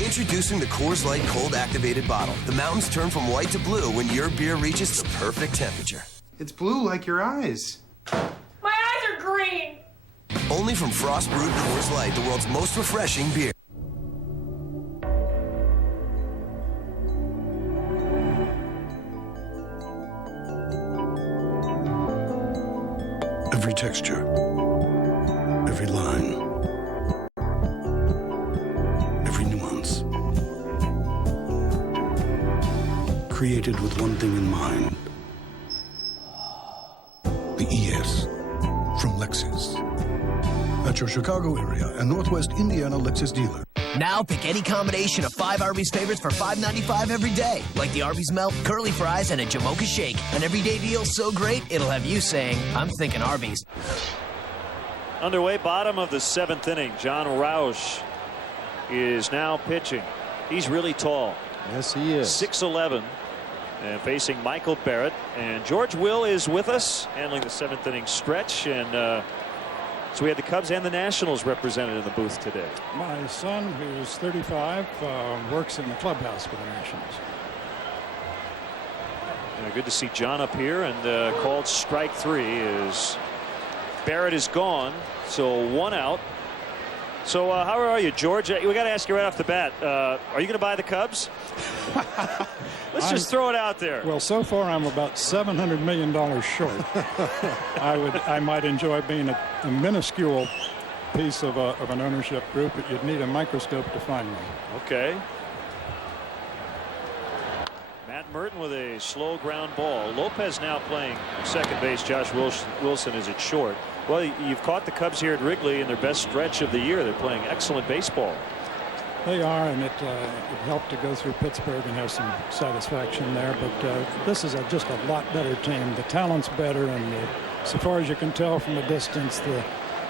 Introducing the Coors Light Cold Activated Bottle. The mountains turn from white to blue when your beer reaches the perfect temperature. It's blue like your eyes. My eyes are green! Only from Frost Brewed Coors Light, the world's most refreshing beer. Every texture, every line, every nuance. Created with one thing in mind. The ES from Lexus. At your Chicago area and Northwest Indiana Lexus dealer. Now pick any combination of 5 Arby's favorites for $5.95 every day. Like the Arby's Melt, curly fries, and a Jamocha Shake. An everyday deal so great, it'll have you saying, I'm thinking Arby's. Underway, bottom of the 7th inning. John Roush is now pitching. He's really tall. Yes, he is. 6'11", and facing Michael Barrett. And George Will is with us, handling the 7th inning stretch. And so we had the Cubs and the Nationals represented in the booth today. My son, who's 35, works in the clubhouse for the Nationals. And good to see John up here, and called strike 3 is Barrett is gone, so 1 out. So how are you, George? We got to ask you right off the bat. Are you going to buy the Cubs? Let's just throw it out there. Well, so far I'm about $700 million short. I might enjoy being a minuscule piece of an ownership group, but you'd need a microscope to find me. Okay. Matt Merton with a slow ground ball. Lopez now playing second base. Josh Wilson is at short. Well, you've caught the Cubs here at Wrigley in their best stretch of the year. They're playing excellent baseball. They are, and it helped to go through Pittsburgh and have some satisfaction there. But this is just a lot better team. The talent's better, and so far as you can tell from the distance, the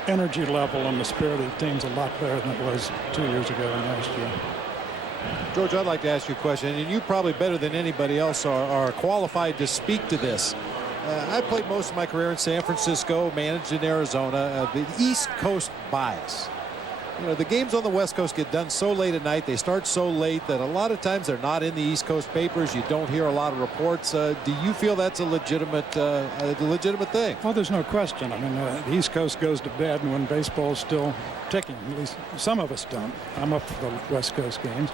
energy level and the spirit of the team's a lot better than it was 2 years ago and last year. George, I'd like to ask you a question, and you probably better than anybody else are qualified to speak to this. I played most of my career in San Francisco, managed in Arizona. The East Coast bias. You know, the games on the West Coast get done so late at night. They start so late that a lot of times they're not in the East Coast papers. You don't hear a lot of reports. Do you feel that's a legitimate thing? Well, there's no question. I mean, the East Coast goes to bed when baseball's still ticking. At least some of us don't. I'm up for the West Coast games.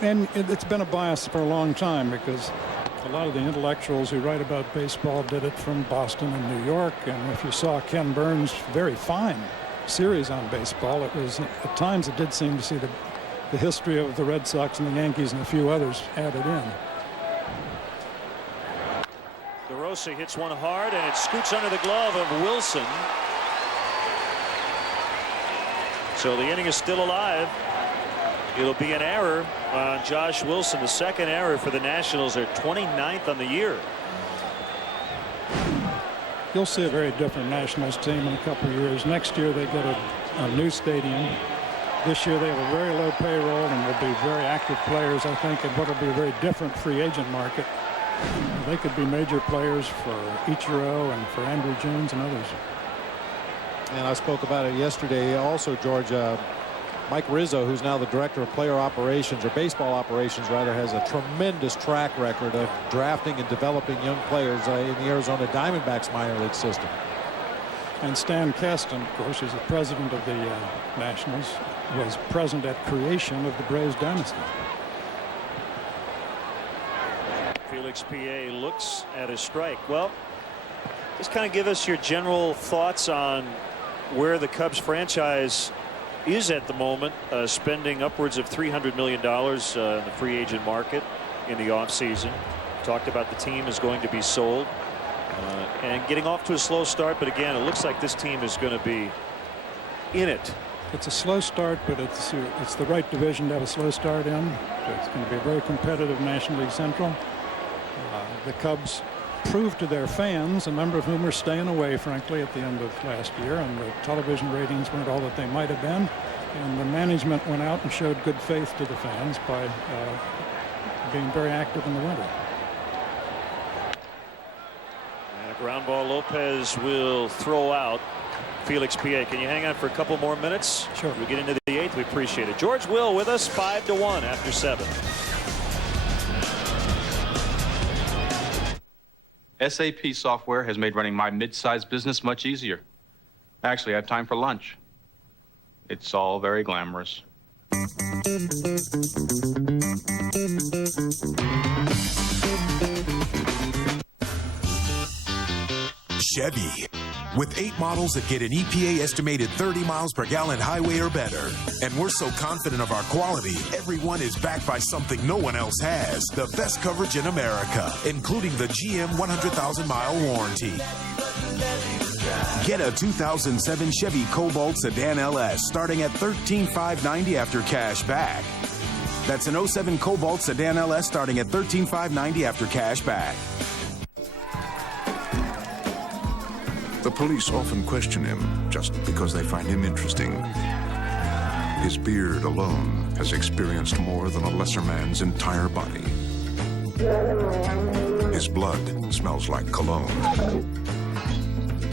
And it's been a bias for a long time because a lot of the intellectuals who write about baseball did it from Boston and New York. And if you saw Ken Burns' very fine series on baseball, it was at times it did seem to see the history of the Red Sox and the Yankees and a few others added in. DeRosa hits one hard, and it scoots under the glove of Wilson. So the inning is still alive. It'll be an error on Josh Wilson, the second error for the Nationals. They're 29th on the year. You'll see a very different Nationals team in a couple of years. Next year they get a new stadium. This year they have a very low payroll and will be very active players, I think, and what will be a very different free agent market. They could be major players for Ichiro and for Andrew Jones and others. And I spoke about it yesterday also, George. Mike Rizzo, who's now the director of player operations, or baseball operations rather, has a tremendous track record of drafting and developing young players in the Arizona Diamondbacks minor league system. And Stan Kasten, of course, is the president of the Nationals, was present at creation of the Braves dynasty. Felix P.A. looks at his strike. Well, just kind of give us your general thoughts on where the Cubs franchise is at the moment, spending upwards of $300 million in the free agent market in the offseason. Talked about the team is going to be sold and getting off to a slow start. But again, it looks like this team is going to be in it. It's a slow start, but it's the right division to have a slow start in. It's going to be a very competitive National League Central. The Cubs proved to their fans, a number of whom are staying away, frankly, at the end of last year, and the television ratings weren't all that they might have been. And the management went out and showed good faith to the fans by being very active in the winter. And a ground ball. Lopez will throw out. Felix P.A. Can you hang on for a couple more minutes? Sure. We get into the 8th. We appreciate it. George Will with us, 5-1 after 7. SAP software has made running my mid-sized business much easier. Actually, I have time for lunch. It's all very glamorous. Chevy. With 8 models that get an EPA estimated 30 miles per gallon highway or better. And we're so confident of our quality, every one is backed by something no one else has. The best coverage in America, including the GM 100,000-mile warranty. Get a 2007 Chevy Cobalt Sedan LS starting at $13,590 after cash back. That's an 07 Cobalt Sedan LS starting at $13,590 after cash back. The police often question him just because they find him interesting. His beard alone has experienced more than a lesser man's entire body. His blood smells like cologne.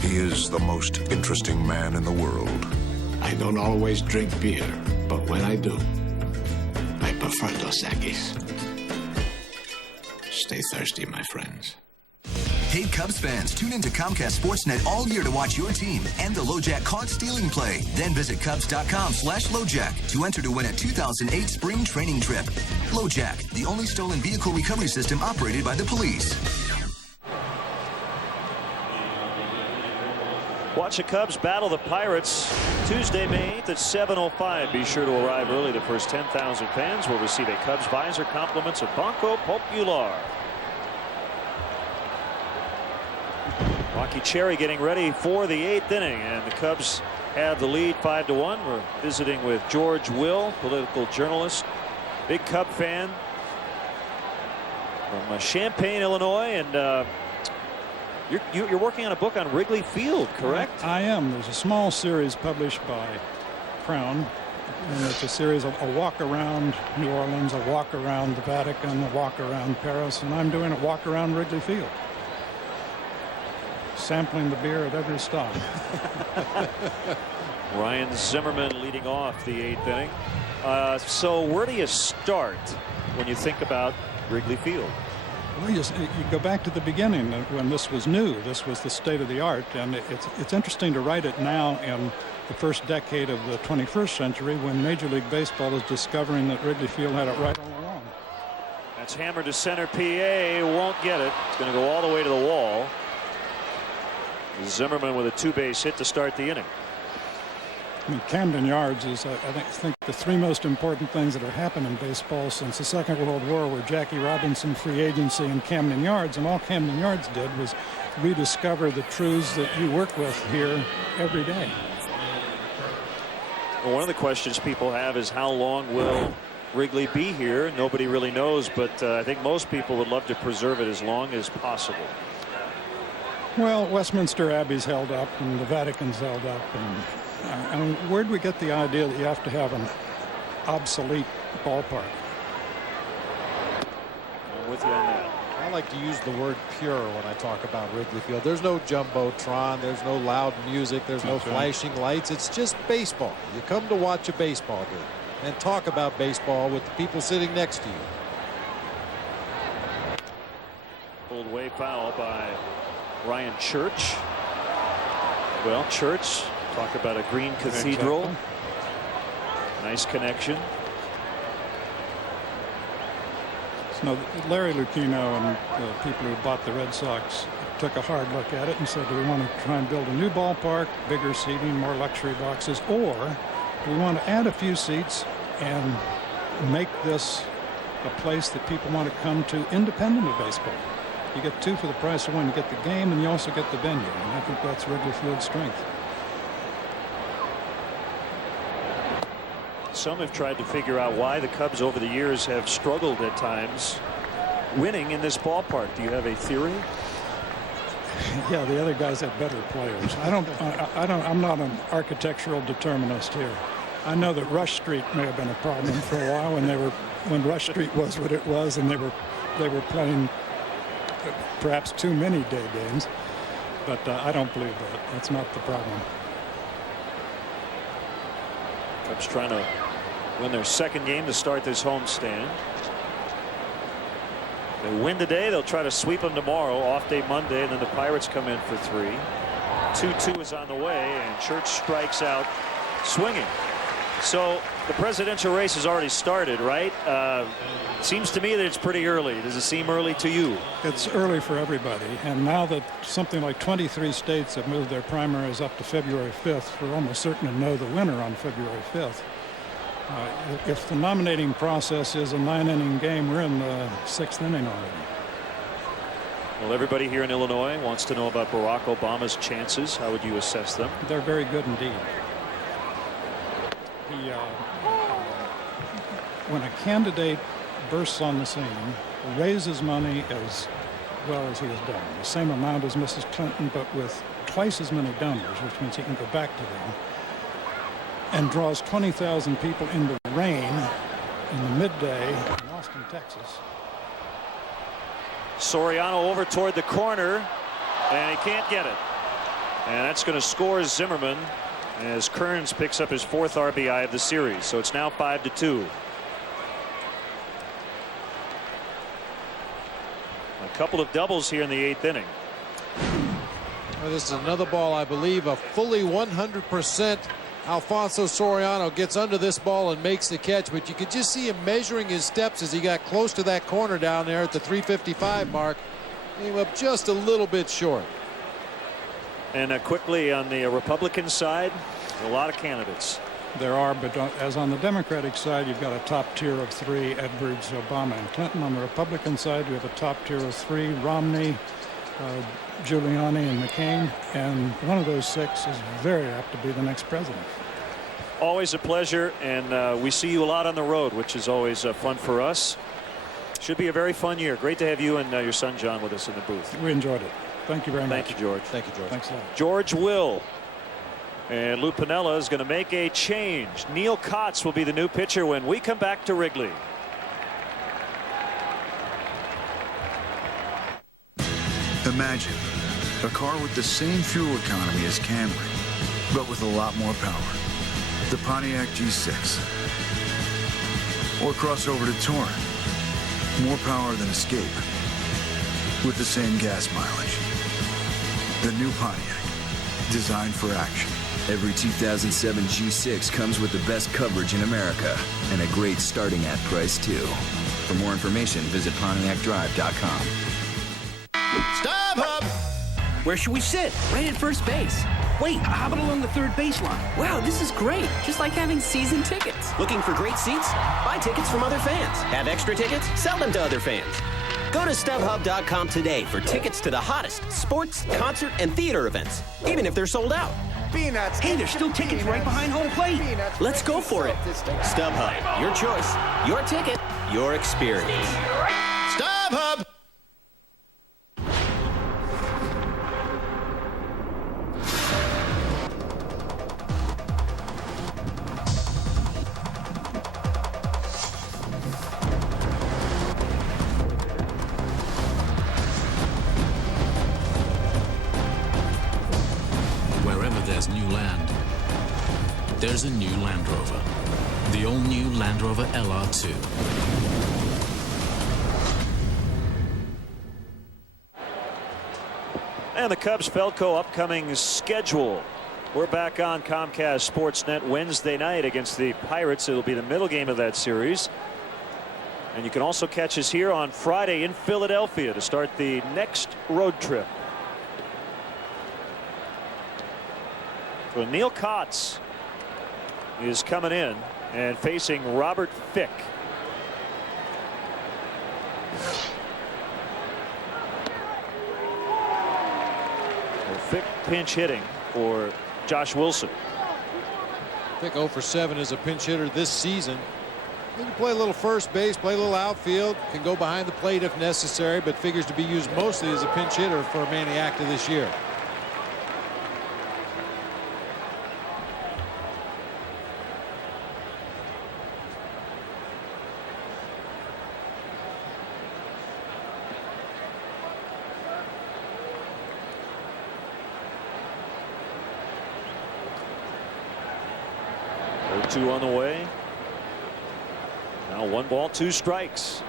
He is the most interesting man in the world. I don't always drink beer, but when I do, I prefer Dos Equis. Stay thirsty, my friends. Hey, Cubs fans, tune into Comcast Sportsnet all year to watch your team and the LoJack caught stealing play. Then visit Cubs.com/LoJack to enter to win a 2008 spring training trip. LoJack, the only stolen vehicle recovery system operated by the police. Watch the Cubs battle the Pirates Tuesday, May 8th at 7:05. Be sure to arrive early. The first 10,000 fans will receive a Cubs visor, compliments at Banco Popular. Rocky Cherry getting ready for the 8th inning, and the Cubs have the lead 5-1. We're visiting with George Will, political journalist, big Cub fan from Champaign, Illinois, and you're working on a book on Wrigley Field, correct? I am. There's a small series published by Crown, and it's a series of a walk around New Orleans, a walk around the Vatican, a walk around Paris, and I'm doing a walk around Wrigley Field, sampling the beer at every stop. Ryan Zimmerman leading off the 8th inning. So where do you start when you think about Wrigley Field? Well, you go back to the beginning when this was new. This was the state of the art, and it's interesting to write it now in the first decade of the 21st century when Major League Baseball is discovering that Wrigley Field had it right all along. That's hammered to center. PA won't get it. It's going to go all the way to the wall. Zimmerman with a 2-base hit to start the inning. I mean, Camden Yards is, I think, the three most important things that have happened in baseball since the Second World War were Jackie Robinson, free agency, and Camden Yards. And all Camden Yards did was rediscover the truths that you work with here every day. Well, one of the questions people have is how long will Wrigley be here? Nobody really knows, but I think most people would love to preserve it as long as possible. Well, Westminster Abbey's held up and the Vatican's held up, and where'd we get the idea that you have to have an obsolete ballpark? I'm with you on that. I like to use the word pure when I talk about Wrigley Field. There's no jumbotron, there's no loud music, there's no flashing lights. It's just baseball. You come to watch a baseball game and talk about baseball with the people sitting next to you. Pulled away foul by Ryan Church. Well, Church, talk about a green cathedral. Exactly. Nice connection. So Larry Lucchino and the people who bought the Red Sox took a hard look at it and said, do we want to try and build a new ballpark, bigger seating, more luxury boxes, or do we want to add a few seats and make this a place that people want to come to independent of baseball? You get two for the price of one. You get the game and you also get the venue. And I think that's Wrigley Field's strength. Some have tried to figure out why the Cubs over the years have struggled at times winning in this ballpark. Do you have a theory? Yeah, the other guys have better players. I'm not an architectural determinist here. I know that Rush Street may have been a problem for a while when Rush Street was what it was, and they were playing perhaps too many day games, but I don't believe that. That's not the problem. Cubs trying to win their second game to start this homestand. They win today, they'll try to sweep them tomorrow, off day Monday, and then the Pirates come in for 3. 2-2 is on the way, and Church strikes out swinging. So the presidential race has already started, right? Seems to me that it's pretty early. Does it seem early to you? It's early for everybody, and now that something like 23 states have moved their primaries up to February 5th, we're almost certain to know the winner on February 5th. If the nominating process is a 9-inning game, we're in the 6th inning already. Well, everybody here in Illinois wants to know about Barack Obama's chances. How would you assess them? They're very good indeed. When a candidate bursts on the scene, raises money as well as he has done, the same amount as Mrs. Clinton, but with twice as many donors, which means he can go back to them. and draws 20,000 people in the rain in the midday in Austin, Texas. Soriano over toward the corner, and he can't get it. And that's going to score Zimmerman as Kearns picks up his 4th RBI of the series. So it's now 5-2. A couple of doubles here in the 8th inning. Well, this is another ball, I believe, a fully 100%. Alfonso Soriano gets under this ball and makes the catch, but you could just see him measuring his steps as he got close to that corner down there at the 355 mark. Came up just a little bit short. And quickly on the Republican side, a lot of candidates. There are, but as on the Democratic side, you've got a top tier of 3, Edwards, Obama, and Clinton. On the Republican side, you have a top tier of 3, Romney, Giuliani, and McCain. And one of those 6 is very apt to be the next president. Always a pleasure, and we see you a lot on the road, which is always fun for us. Should be a very fun year. Great to have you and your son John with us in the booth. We enjoyed it. Thank you very much. Thank you, George. Thank you, George. Thanks a lot. George Will. And Lou Piniella is going to make a change. Neil Kotz will be the new pitcher when we come back to Wrigley. Imagine a car with the same fuel economy as Camry, but with a lot more power. The Pontiac G6. Or cross over to Touring. More power than Escape, with the same gas mileage. The new Pontiac, designed for action. Every 2007 G6 comes with the best coverage in America and a great starting at price too. For more information, visit PontiacDrive.com. Stop, Hub! Where should we sit? Right at first base. Wait, how about along the third baseline? Wow, this is great. Just like having season tickets. Looking for great seats? Buy tickets from other fans. Have extra tickets? Sell them to other fans. Go to StubHub.com today for tickets to the hottest sports, concert, and theater events, even if they're sold out. Peanuts. Hey, there's still tickets right behind home plate. Let's go for it. StubHub, your choice, your ticket, your experience. StubHub. New land. There's a new Land Rover. The all-new Land Rover LR2. And the Cubs Felco upcoming schedule. We're back on Comcast Sportsnet Wednesday night against the Pirates. It'll be the middle game of that series. And you can also catch us here on Friday in Philadelphia to start the next road trip. So Neil Kotz is coming in and facing Robert Fick. Well, Fick pinch hitting for Josh Wilson. Fick 0 for 7 as a pinch hitter this season. He can play a little first base, play a little outfield, can go behind the plate if necessary, but figures to be used mostly as a pinch hitter for Manny Acta this year. Two on the way. Now 1 ball, 2 strikes.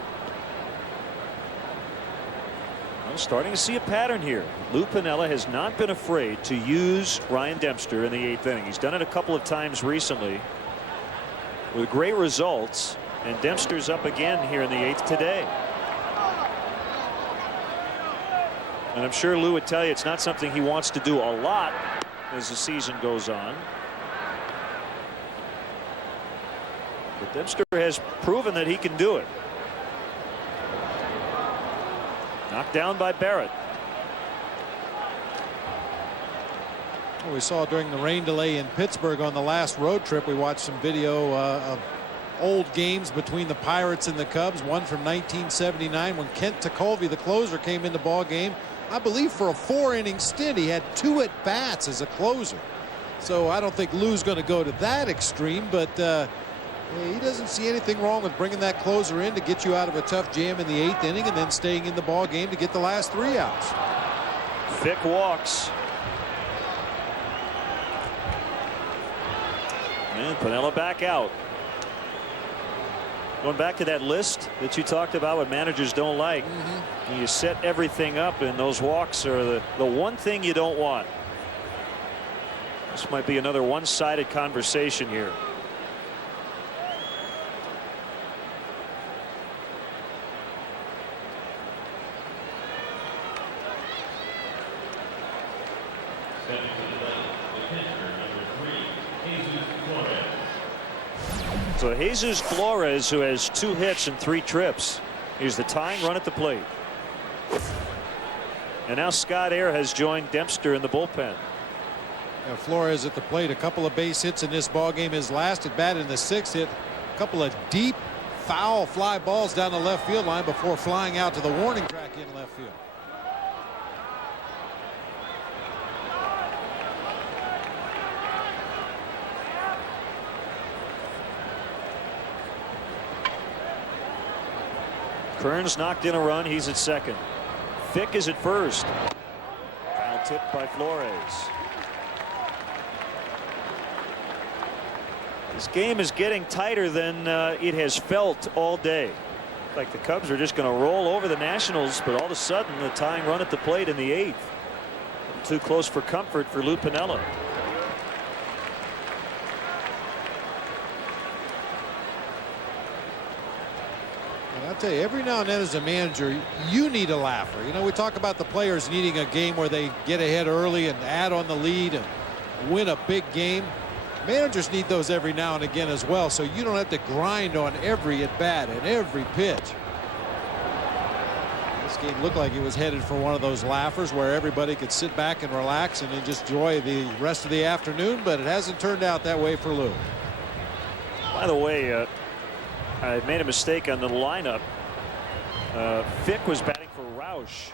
Well, starting to see a pattern here. Lou Piniella has not been afraid to use Ryan Dempster in the 8th inning. He's done it a couple of times recently with great results, and Dempster's up again here in the 8th today. And I'm sure Lou would tell you it's not something he wants to do a lot as the season goes on. But Dempster has proven that he can do it. Knocked down by Barrett. Well, we saw during the rain delay in Pittsburgh on the last road trip, we watched some video of old games between the Pirates and the Cubs. One from 1979 when Kent Tekulve, the closer, came in the ball game. I believe for a 4-inning stint he had 2 at-bats as a closer. So I don't think Lou's going to go to that extreme, but he doesn't see anything wrong with bringing that closer in to get you out of a tough jam in the 8th inning and then staying in the ball game to get the last 3 outs. Fick walks. And Piniella back out. Going back to that list that you talked about, what managers don't like. You set everything up, and those walks are the one thing you don't want. This might be another one-sided conversation here. So Jesus Flores, who has 2 hits and 3 trips, he's the tying run at the plate. And now Scott Air has joined Dempster in the bullpen. Yeah, Flores at the plate, a couple of base hits in this ball game. His last at bat in the 6th hit, a couple of deep foul fly balls down the left field line before flying out to the warning track in left field. Kearns knocked in a run. He's at second. Fick is at first. Foul tip by Flores. This game is getting tighter than it has felt all day. Like the Cubs are just going to roll over the Nationals, but all of a sudden the tying run at the plate in the 8th. Too close for comfort for Lou Piniella. I'll tell you, every now and then as a manager, you need a laugher. You know, we talk about the players needing a game where they get ahead early and add on the lead and win a big game. Managers need those every now and again as well, so you don't have to grind on every at bat and every pitch. This game looked like it was headed for one of those laughers where everybody could sit back and relax and then just enjoy the rest of the afternoon, but it hasn't turned out that way for Lou. By the way, I made a mistake on the lineup. Fick was batting for Roush.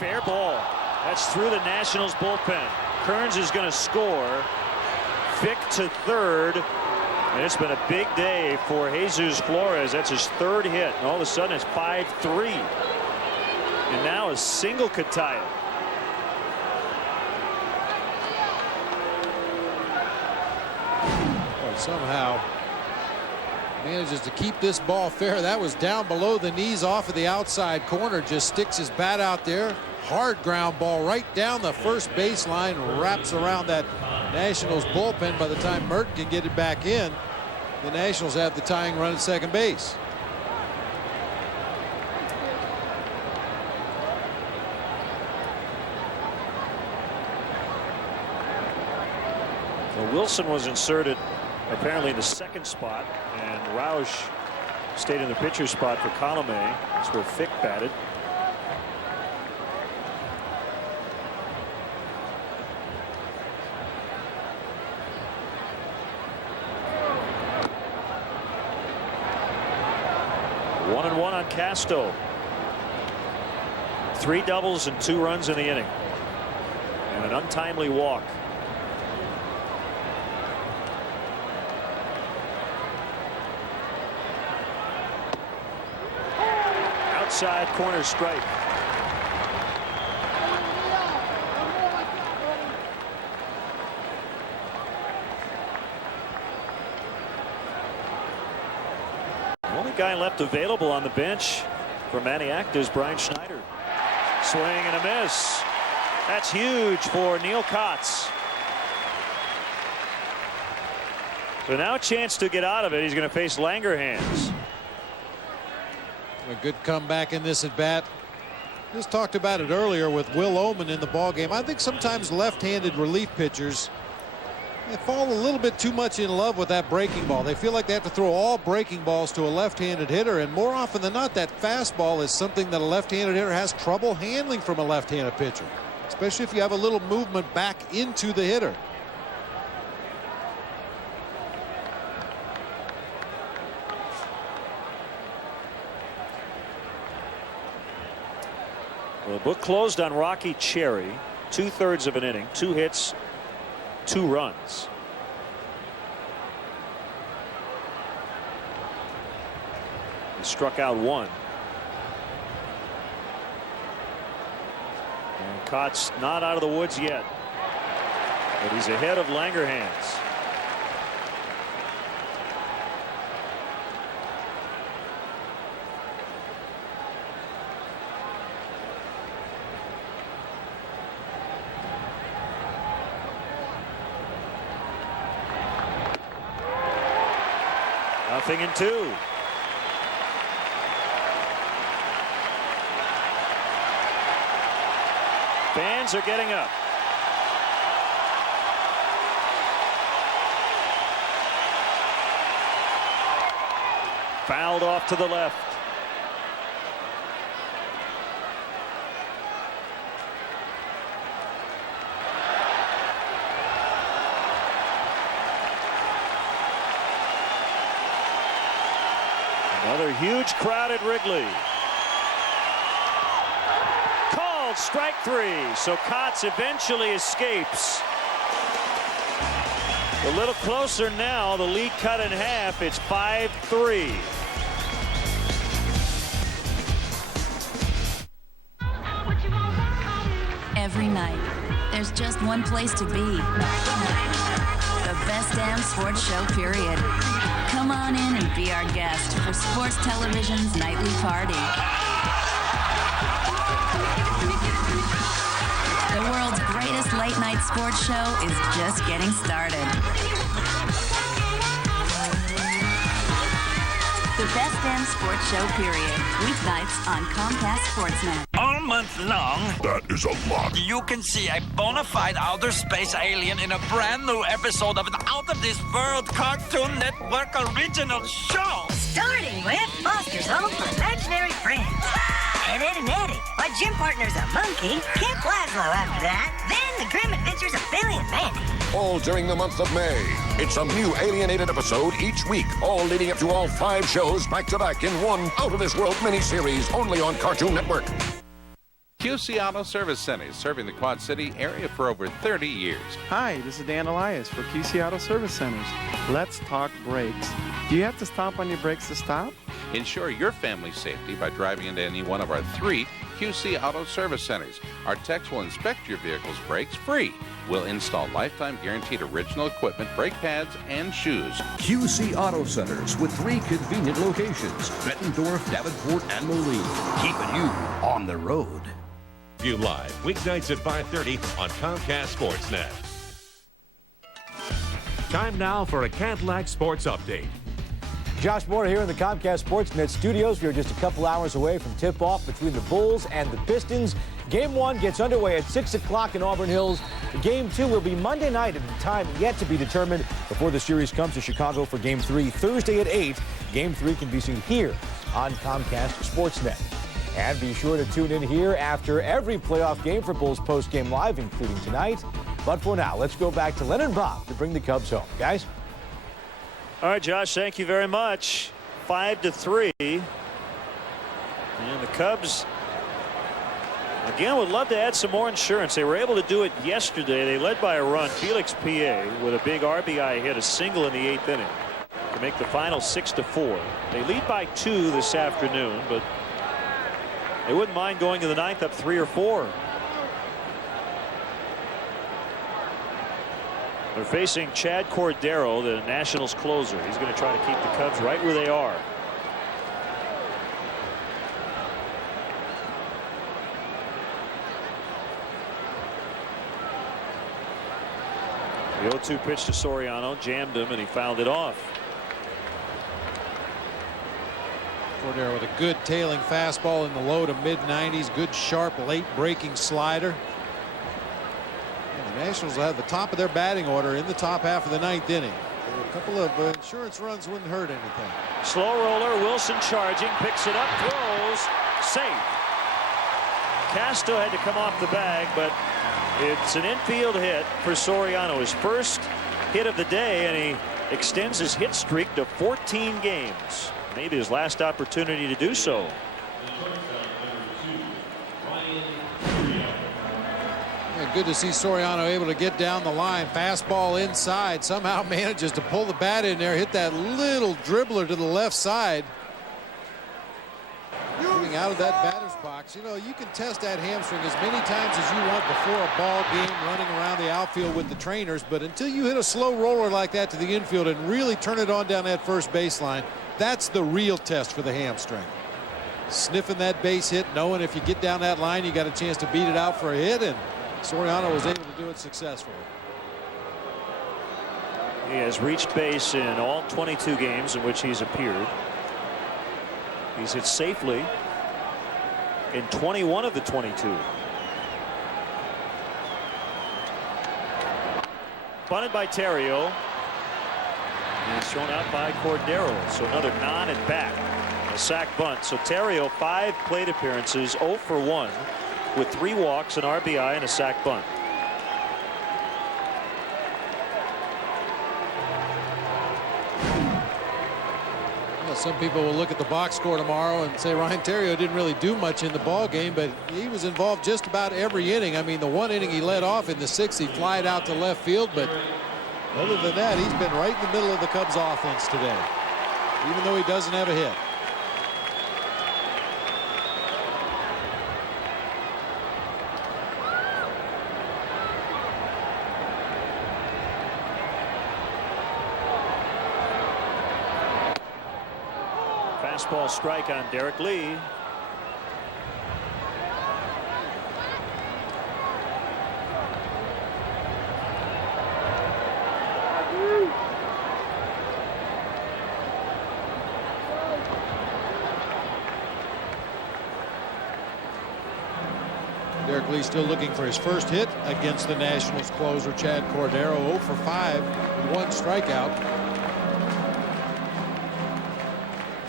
Fair ball. That's through the Nationals bullpen. Kearns is going to score. Fick to third. And it's been a big day for Jesus Flores. That's his 3rd hit. And all of a sudden it's 5-3. And now a single could tie it. Well, somehow manages to keep this ball fair. That was down below the knees off of the outside corner. Just sticks his bat out there. Hard ground ball right down the first baseline. Wraps around that Nationals bullpen. By the time Merton can get it back in, the Nationals have the tying run at second base. So Wilson was inserted apparently in the 2nd spot, and Roush stayed in the pitcher spot for Colome. That's where Fick batted. One and one on Casto. 3 doubles and 2 runs in the inning, and an untimely walk. Outside corner strike. Only guy left available on the bench for Maniac is Brian Schneider. Swing and a miss. That's huge for Neil Kotz. So now a chance to get out of it. He's going to face Langerhans. A good comeback in this at bat. Just talked about it earlier with Will Oman in the ball game. I think sometimes left-handed relief pitchers, they fall a little bit too much in love with that breaking ball. They feel like they have to throw all breaking balls to a left-handed hitter, and more often than not, that fastball is something that a left-handed hitter has trouble handling from a left-handed pitcher, especially if you have a little movement back into the hitter. Well, the book closed on Rocky Cherry. 2/3 of an inning, 2 hits, 2 runs. He struck out 1. And Kott's not out of the woods yet, but he's ahead of Langerhans. Nothing in 2. Fans are getting up. Fouled off to the left. Another huge crowd at Wrigley. Called strike 3. So Kotz eventually escapes. A little closer now. The lead cut in half. It's 5-3. Every night, there's just one place to be. The best damn sports show, period. Come on in and be our guest for Sports Television's nightly party. The world's greatest late-night sports show is just getting started. The best damn sports show, period. Weeknights on Comcast Sportsnet. All month long, That is a lot. you can see a bona fide outer space alien in a brand new episode of an out-of-this-world Cartoon Network original show. Starting with Foster's Home for Imaginary Friends. And Ed and Eddie. My gym partner's a monkey. Camp Laszlo after that. Then the grim adventures of Billy and Mandy. All during the month of May. It's a new alienated episode each week, all leading up to all 5 shows back-to-back in one out-of-this-world miniseries only on Cartoon Network. QC Auto Service Centers, serving the Quad City area for over 30 years. Hi, this is Dan Elias for QC Auto Service Centers. Let's talk brakes. Do you have to stomp on your brakes to stop? Ensure your family's safety by driving into any one of our 3 QC Auto Service Centers. Our techs will inspect your vehicle's brakes free. We'll install lifetime guaranteed original equipment, brake pads, and shoes. QC Auto Centers with 3 convenient locations: Bettendorf, Davenport, and Moline, keeping you on the road. View live weeknights at 5:30 on Comcast Sportsnet. Time now for a Cadillac Sports Update. Josh Moore here in the Comcast Sportsnet studios. We are just a couple hours away from tip-off between the Bulls and the Pistons. Game 1 gets underway at 6 o'clock in Auburn Hills. Game 2 will be Monday night at a time yet to be determined before the series comes to Chicago for Game 3 Thursday at 8. Game 3 can be seen here on Comcast Sportsnet. And be sure to tune in here after every playoff game for Bulls Postgame Live, including tonight. But for now, let's go back to Len and Bob to bring the Cubs home. Guys? All right, Josh, thank you very much. 5-3. And the Cubs, again, would love to add some more insurance. They were able to do it yesterday. They led by a run. Felix P.A. with a big RBI hit, a single in the 8th inning to make the final 6-4. They lead by 2 this afternoon, but they wouldn't mind going to the 9th up 3 or 4. They're facing Chad Cordero, the Nationals closer. He's going to try to keep the Cubs right where they are. The 0-2 pitch to Soriano, jammed him, and he fouled it off. Cordero with a good tailing fastball in the low to mid-90s. Good, sharp, late breaking slider. And the Nationals will have the top of their batting order in the top half of the 9th inning. So a couple of insurance runs wouldn't hurt anything. Slow roller, Wilson charging, picks it up, throws, safe. Castro had to come off the bag, but it's an infield hit for Soriano. His first hit of the day, and he extends his hit streak to 14 games. Maybe his last opportunity to do so. A good to see Soriano able to get down the line. Fastball inside. Somehow manages to pull the bat in there. Hit that little dribbler to the left side. Getting out of that batter's box. You know, you can test that hamstring as many times as you want before a ball game, running around the outfield with the trainers. But until you hit a slow roller like that to the infield and really turn it on down that first baseline, that's the real test for the hamstring. Sniffing that base hit, knowing if you get down that line, you got a chance to beat it out for a hit, and Soriano was able to do it successfully. He has reached base in all 22 games in which he's appeared. He's hit safely in 21 of the 22. Bunted by Terrio. He's thrown out by Cordero, so another non-at-bat. A sac bunt. So Terrio, 5 plate appearances, 0 for 1, with 3 walks, an RBI, and a sac bunt. Well, some people will look at the box score tomorrow and say Ryan Terrio didn't really do much in the ball game, but he was involved just about every inning. I mean, the one inning he led off in the 6th, he flied out to left field, but other than that, he's been right in the middle of the Cubs offense today, even though he doesn't have a hit. Fastball strike on Derek Lee. Derek Lee still looking for his first hit against the Nationals closer Chad Cordero. 0 for 5 with 1 strikeout.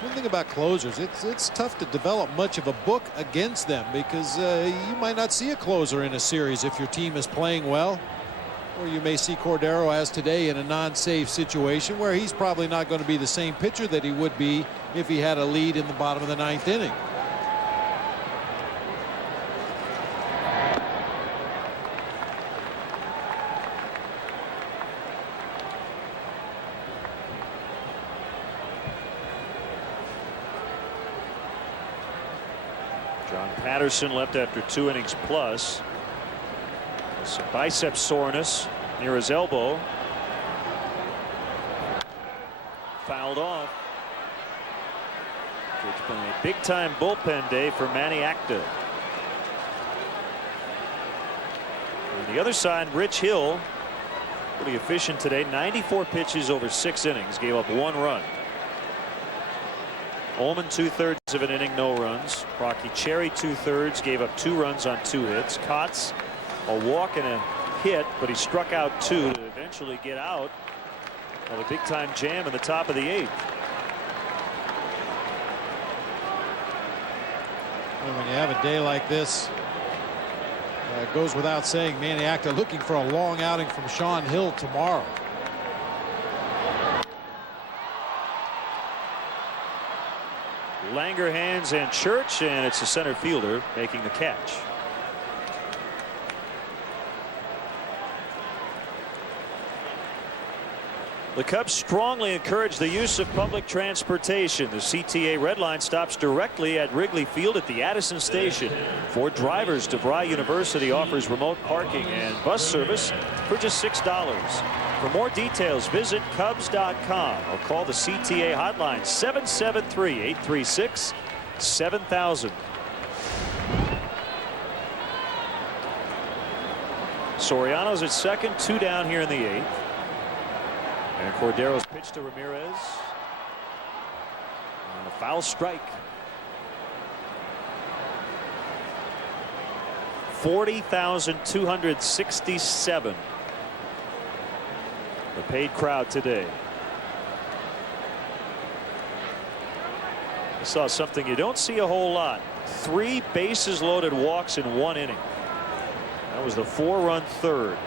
One thing about closers, it's tough to develop much of a book against them because you might not see a closer in a series if your team is playing well, or you may see Cordero as today in a non-safe situation where he's probably not going to be the same pitcher that he would be if he had a lead in the bottom of the 9th inning. Patterson left after 2 innings plus. Some bicep soreness near his elbow. Fouled off. It's been a big time bullpen day for Manny Acta. On the other side, Rich Hill, pretty efficient today. 94 pitches over 6 innings, gave up 1 run. Ullman 2/3 of an inning, no runs. Rocky Cherry 2/3, gave up 2 runs on 2 hits. Kotz, a walk and a hit, but he struck out 2 to eventually get out of a big time jam in the top of the 8th. And when you have a day like this, it goes without saying Manny Acta looking for a long outing from Sean Hill tomorrow. Langer hands and Church, and it's the center fielder making the catch. The Cubs strongly encourage the use of public transportation. The CTA Red Line stops directly at Wrigley Field at the Addison Station. For drivers, DeVry University offers remote parking and bus service for just $6. For more details, visit Cubs.com or call the CTA hotline 773-836-7000. Soriano's at second, 2 down here in the 8th. And Cordero's pitch to Ramirez. And a foul strike. 40,267. The paid crowd today. I saw something you don't see a whole lot. 3 bases loaded walks in 1 inning. That was the 4-run 3rd.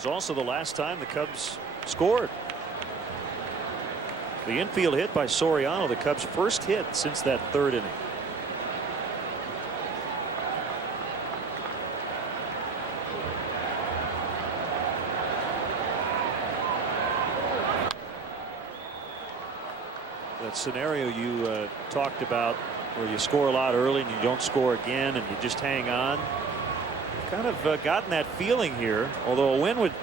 was also the last time the Cubs scored. The infield hit by Soriano, the Cubs' first hit since that third inning. That scenario you talked about, where you score a lot early and you don't score again and you just hang on. Kind of gotten that feeling here, although a win would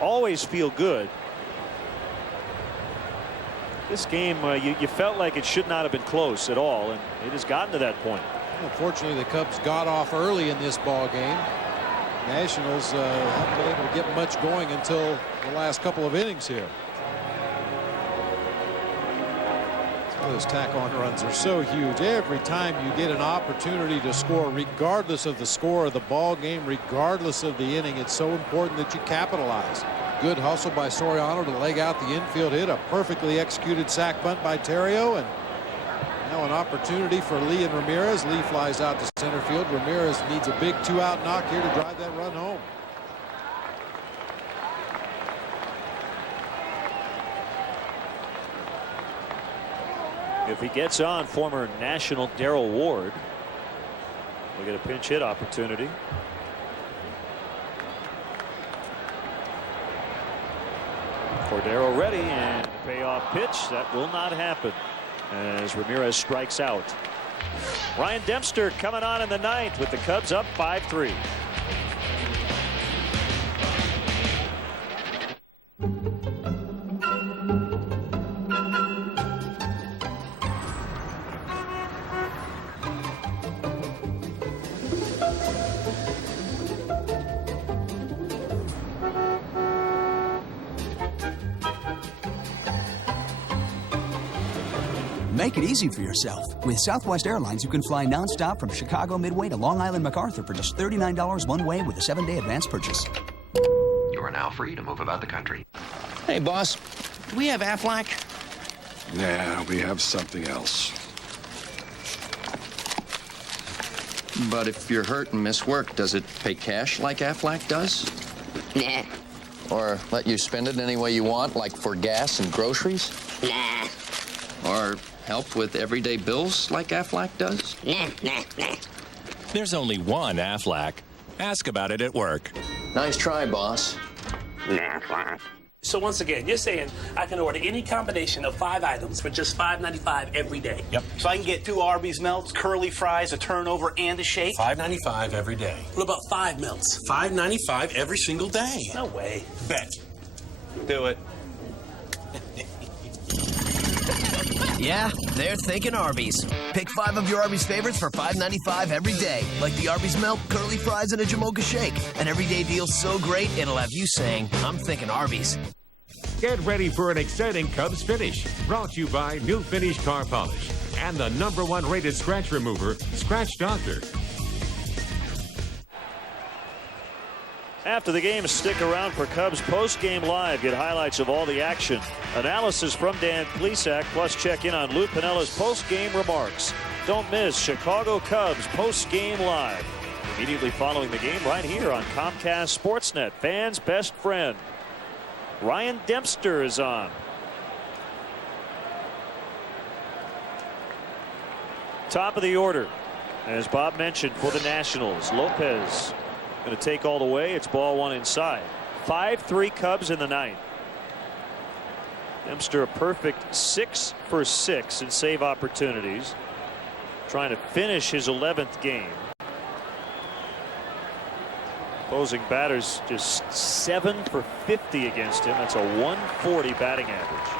always feel good. This game, you felt like it should not have been close at all, and it has gotten to that point. Unfortunately, the Cubs got off early in this ball game. Nationals haven't been able to get much going until the last couple of innings here. Those tack-on runs are so huge. Every time you get an opportunity to score, regardless of the score of the ball game, regardless of the inning, it's so important that you capitalize. Good hustle by Soriano to leg out the infield hit. A perfectly executed sac bunt by Terrio, and now an opportunity for Lee and Ramirez. Lee flies out to center field. Ramirez needs a big 2-out knock here to drive that run home. If he gets on former National Darrell Ward, we'll get a pinch hit opportunity. Cordero ready, and a payoff pitch that will not happen as Ramirez strikes out. Ryan Dempster coming on in the ninth with the Cubs up 5-3. Make it easy for yourself. With Southwest Airlines, you can fly nonstop from Chicago Midway to Long Island MacArthur for just $39 one way with a 7-day advance purchase. You are now free to move about the country. Hey, boss. Do we have Aflac? Nah, we have something else. But if you're hurt and miss work, does it pay cash like Aflac does? Nah. Or let you spend it any way you want, like for gas and groceries? Nah. Or help with everyday bills like Aflac does? Nah. There's only one Aflac. Ask about it at work. Nice try, boss. Nah. So once again, you're saying I can order any combination of 5 items for just $5.95 every day? Yep. So I can get 2 Arby's melts, curly fries, a turnover, and a shake? $5.95 every day. What about 5 melts? $5.95 every single day. No way. Bet. Do it. Yeah, they're thinking Arby's. Pick 5 of your Arby's favorites for $5.95 every day. Like the Arby's Melt, curly fries, and a Jamocha shake. An everyday deal so great, it'll have you saying, I'm thinking Arby's. Get ready for an exciting Cubs finish. Brought to you by New Finish Car Polish and the #1 rated scratch remover, Scratch Doctor. After the game, stick around for Cubs post-game live. Get highlights of all the action. Analysis from Dan Plesac, plus check in on Lou Pinella's post-game remarks. Don't miss Chicago Cubs post-game live. Immediately following the game right here on Comcast Sportsnet. Fans' best friend. Ryan Dempster is on. Top of the order, as Bob mentioned, for the Nationals. Lopez going to take all the way. It's ball 1 inside. 5-3 Cubs in the ninth. Dempster a perfect 6 for 6 in save opportunities. Trying to finish his 11th game. Opposing batters just 7 for 50 against him. That's a 140 batting average.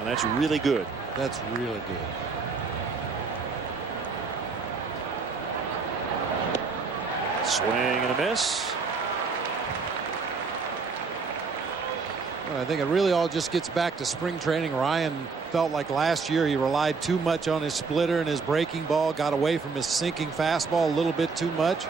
And that's really good. That's really good. Swing and a miss. Well, I think it really all just gets back to spring training. Ryan felt like last year he relied too much on his splitter and his breaking ball, got away from his sinking fastball a little bit too much.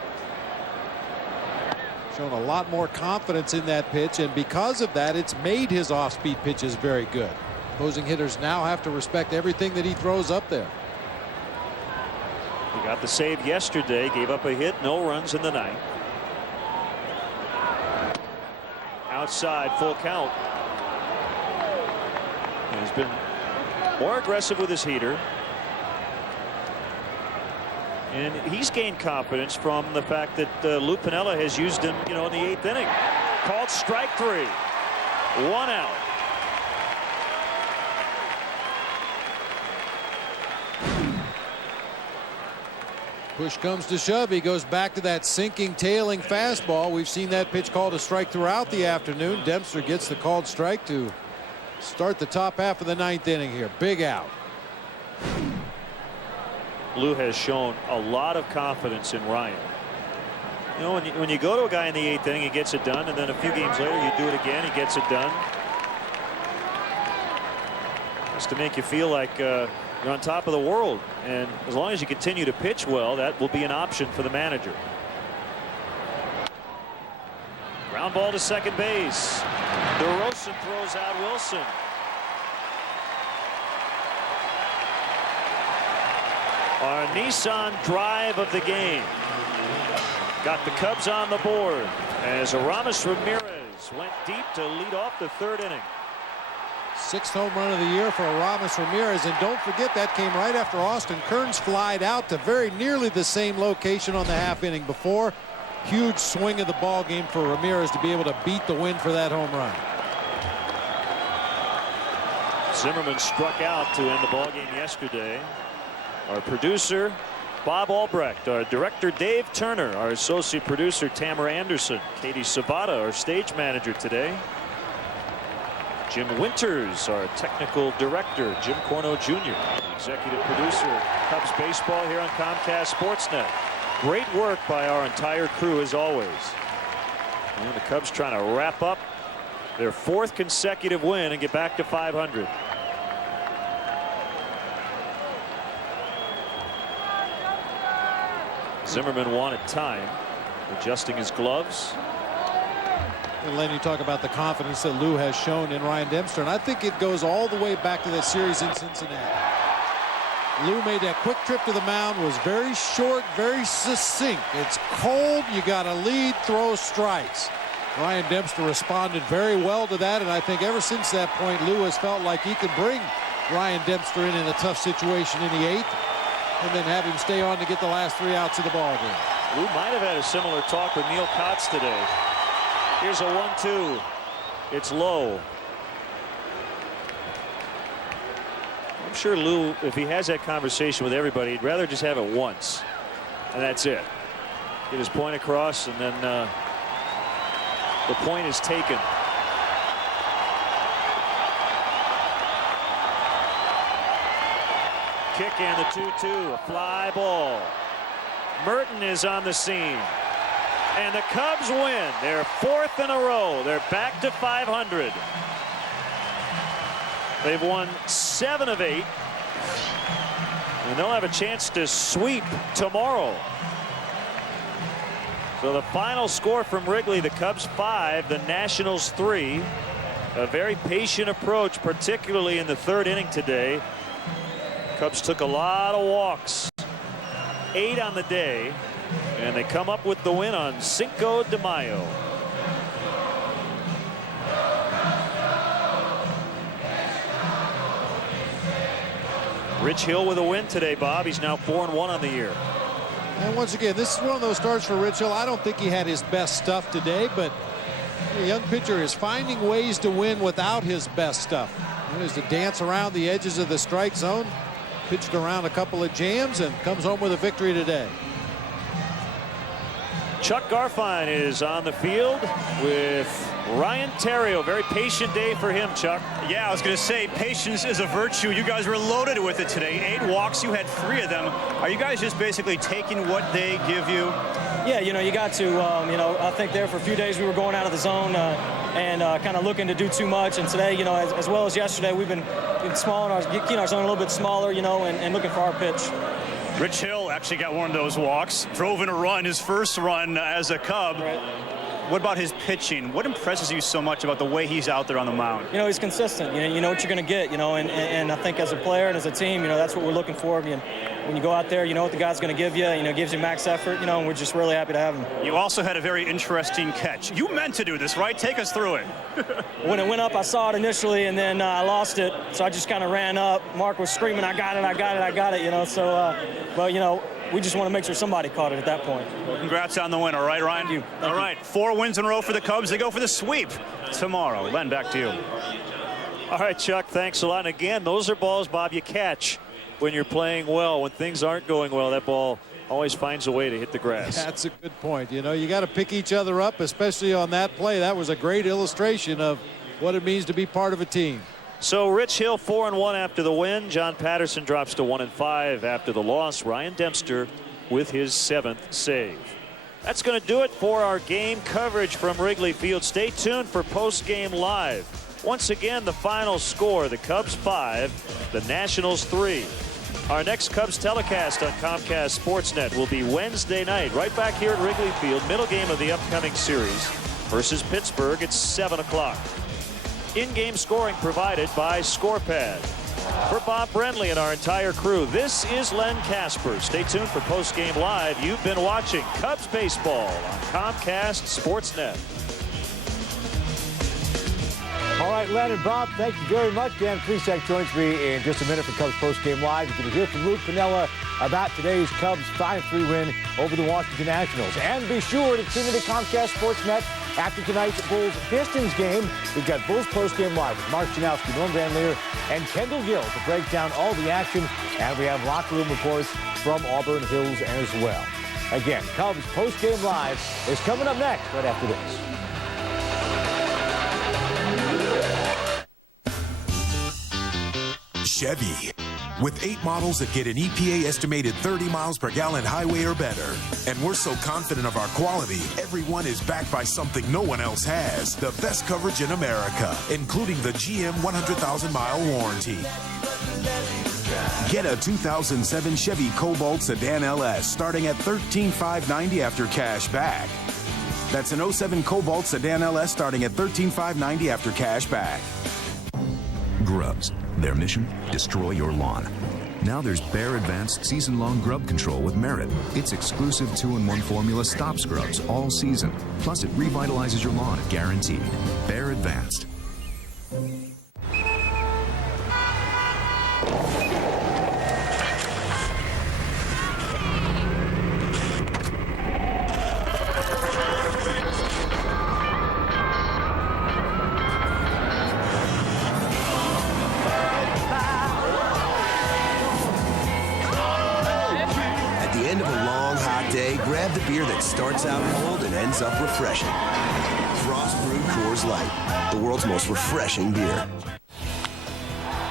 Shown a lot more confidence in that pitch, and because of that, it's made his off-speed pitches very good. Opposing hitters now have to respect everything that he throws up there. He got the save yesterday, gave up a hit, no runs in the ninth. outside, full count. And he's been more aggressive with his heater. And he's gained confidence from the fact that Lou Piniella has used him, in the 8th inning. Called strike 3. 1 out. Push comes to shove. He goes back to that sinking, tailing fastball. We've seen that pitch called a strike throughout the afternoon. Dempster gets the called strike to start the top half of the 9th inning here. Big out. Lou has shown a lot of confidence in Ryan. When you go to a guy in the 8th inning, he gets it done, and then a few games later you do it again, he gets it done. Just to make you feel like you're on top of the world, and as long as you continue to pitch well, that will be an option for the manager. Ground ball to second base. DeRosa throws out Wilson. Our Nissan drive of the game got the Cubs on the board as Aramis Ramirez went deep to lead off the 3rd inning. 6th home run of the year for Aramis Ramirez, and don't forget that came right after Austin Kearns flied out to very nearly the same location on the half inning before. Huge swing of the ball game for Ramirez to be able to beat the win for that home run. Zimmerman struck out to end the ball game yesterday. Our producer Bob Albrecht, our director Dave Turner, our associate producer Tamara Anderson, Katie Sabata, our stage manager today. Jim Winters, our technical director, Jim Corno Jr., executive producer of Cubs baseball here on Comcast Sportsnet. Great work by our entire crew as always. And the Cubs trying to wrap up their 4th consecutive win and get back to 500. Zimmerman wanted time, adjusting his gloves. And Len, you talk about the confidence that Lou has shown in Ryan Dempster, and I think it goes all the way back to that series in Cincinnati. Lou made that quick trip to the mound, was very short, very succinct. It's cold, you got to lead, throw strikes. Ryan Dempster responded very well to that, and I think ever since that point, Lou has felt like he could bring Ryan Dempster in a tough situation in the 8th. And then have him stay on to get the last 3 outs of the ball game. Lou might have had a similar talk with Neil Kotz today. Here's a 1-2. It's low. I'm sure Lou, if he has that conversation with everybody, he'd rather just have it once, and that's it. Get his point across, and then the point is taken. Kick and the 2-2, a fly ball. Merton is on the scene, and the Cubs win their 4th in a row. They're back to 500. They've won 7 of 8, and they'll have a chance to sweep tomorrow. So the final score from Wrigley: the Cubs 5, the Nationals 3. A very patient approach, particularly in the 3rd inning today. Cubs took a lot of walks, 8 on the day, and they come up with the win on Cinco de Mayo. Rich Hill with a win today, Bob. He's now 4-1 on the year. And once again, this is one of those starts for Rich Hill. I don't think he had his best stuff today, but the young pitcher is finding ways to win without his best stuff. He has to dance around the edges of the strike zone. Pitched around a couple of jams and comes home with a victory today. Chuck Garfien is on the field with Ryan Theriot. Very patient day for him, Chuck. Yeah, I was going to say patience is a virtue. You guys were loaded with it today. 8 walks, you had 3 of them. Are you guys just basically taking what they give you? Yeah, you got to, I think there for a few days we were going out of the zone and kind of looking to do too much. And today, as well as yesterday, we've been small, keeping our zone a little bit smaller, and looking for our pitch. Rich Hill actually got one of those walks, drove in a run, his first run as a Cub. Right. What about his pitching? What impresses you so much about the way he's out there on the mound? You know, he's consistent. You know what you're going to get, and I think as a player and as a team, that's what we're looking for. When you go out there, you know what the guy's going to give you, gives you max effort, and we're just really happy to have him. You also had a very interesting catch. You meant to do this, right? Take us through it. When it went up, I saw it initially, and then I lost it, so I just kind of ran up. Mark was screaming, I got it, so, we just want to make sure somebody caught it at that point. Well, congrats on the win, all right, Ryan? Thank you. All right, 4 wins in a row for the Cubs. They go for the sweep tomorrow. Len, back to you. All right, Chuck, thanks a lot. And again, those are balls, Bob, you catch when you're playing well. When things aren't going well, that ball always finds a way to hit the grass. That's a good point. You got to pick each other up, especially on that play. That was a great illustration of what it means to be part of a team. So Rich Hill 4-1 after the win. John Patterson drops to 1-5 after the loss. Ryan Dempster with his 7th save. That's going to do it for our game coverage from Wrigley Field. Stay tuned for post-game live. Once again, the final score, the Cubs 5, the Nationals 3. Our next Cubs telecast on Comcast Sportsnet will be Wednesday night, right back here at Wrigley Field, middle game of the upcoming series versus Pittsburgh at 7 o'clock. In-game scoring provided by ScorePad. For Bob Brenly and our entire crew, this is Len Casper. Stay tuned for post-game live. You've been watching Cubs baseball on Comcast Sportsnet. All right, Len and Bob, thank you very much. Dan Plesac joins me in just a minute for Cubs Postgame Live. You're going to hear from Luke Piniella about today's Cubs 5-3 win over the Washington Nationals. And be sure to tune into Comcast Sportsnet after tonight's Bulls-Pistons game. We've got Bulls Postgame Live with Mark Janowski, Norm Van Leer, and Kendall Gill to break down all the action. And we have locker room reports from Auburn Hills as well. Again, Cubs Postgame Live is coming up next right after this. Chevy. With 8 models that get an EPA estimated 30 miles per gallon highway or better. And we're so confident of our quality, every one is backed by something no one else has. The best coverage in America, including the GM 100,000-mile warranty. Get a 2007 Chevy Cobalt Sedan LS starting at $13,590 after cash back. That's an 07 Cobalt Sedan LS starting at $13,590 after cash back. Grubs. Their mission? Destroy your lawn. Now there's Bear Advanced Season-Long Grub Control with Merit. Its exclusive 2-in-1 formula stops grubs all season. Plus, it revitalizes your lawn, guaranteed. Bear Advanced. Grab the beer that starts out cold and ends up refreshing. Frost Brewed Coors Light, the world's most refreshing beer.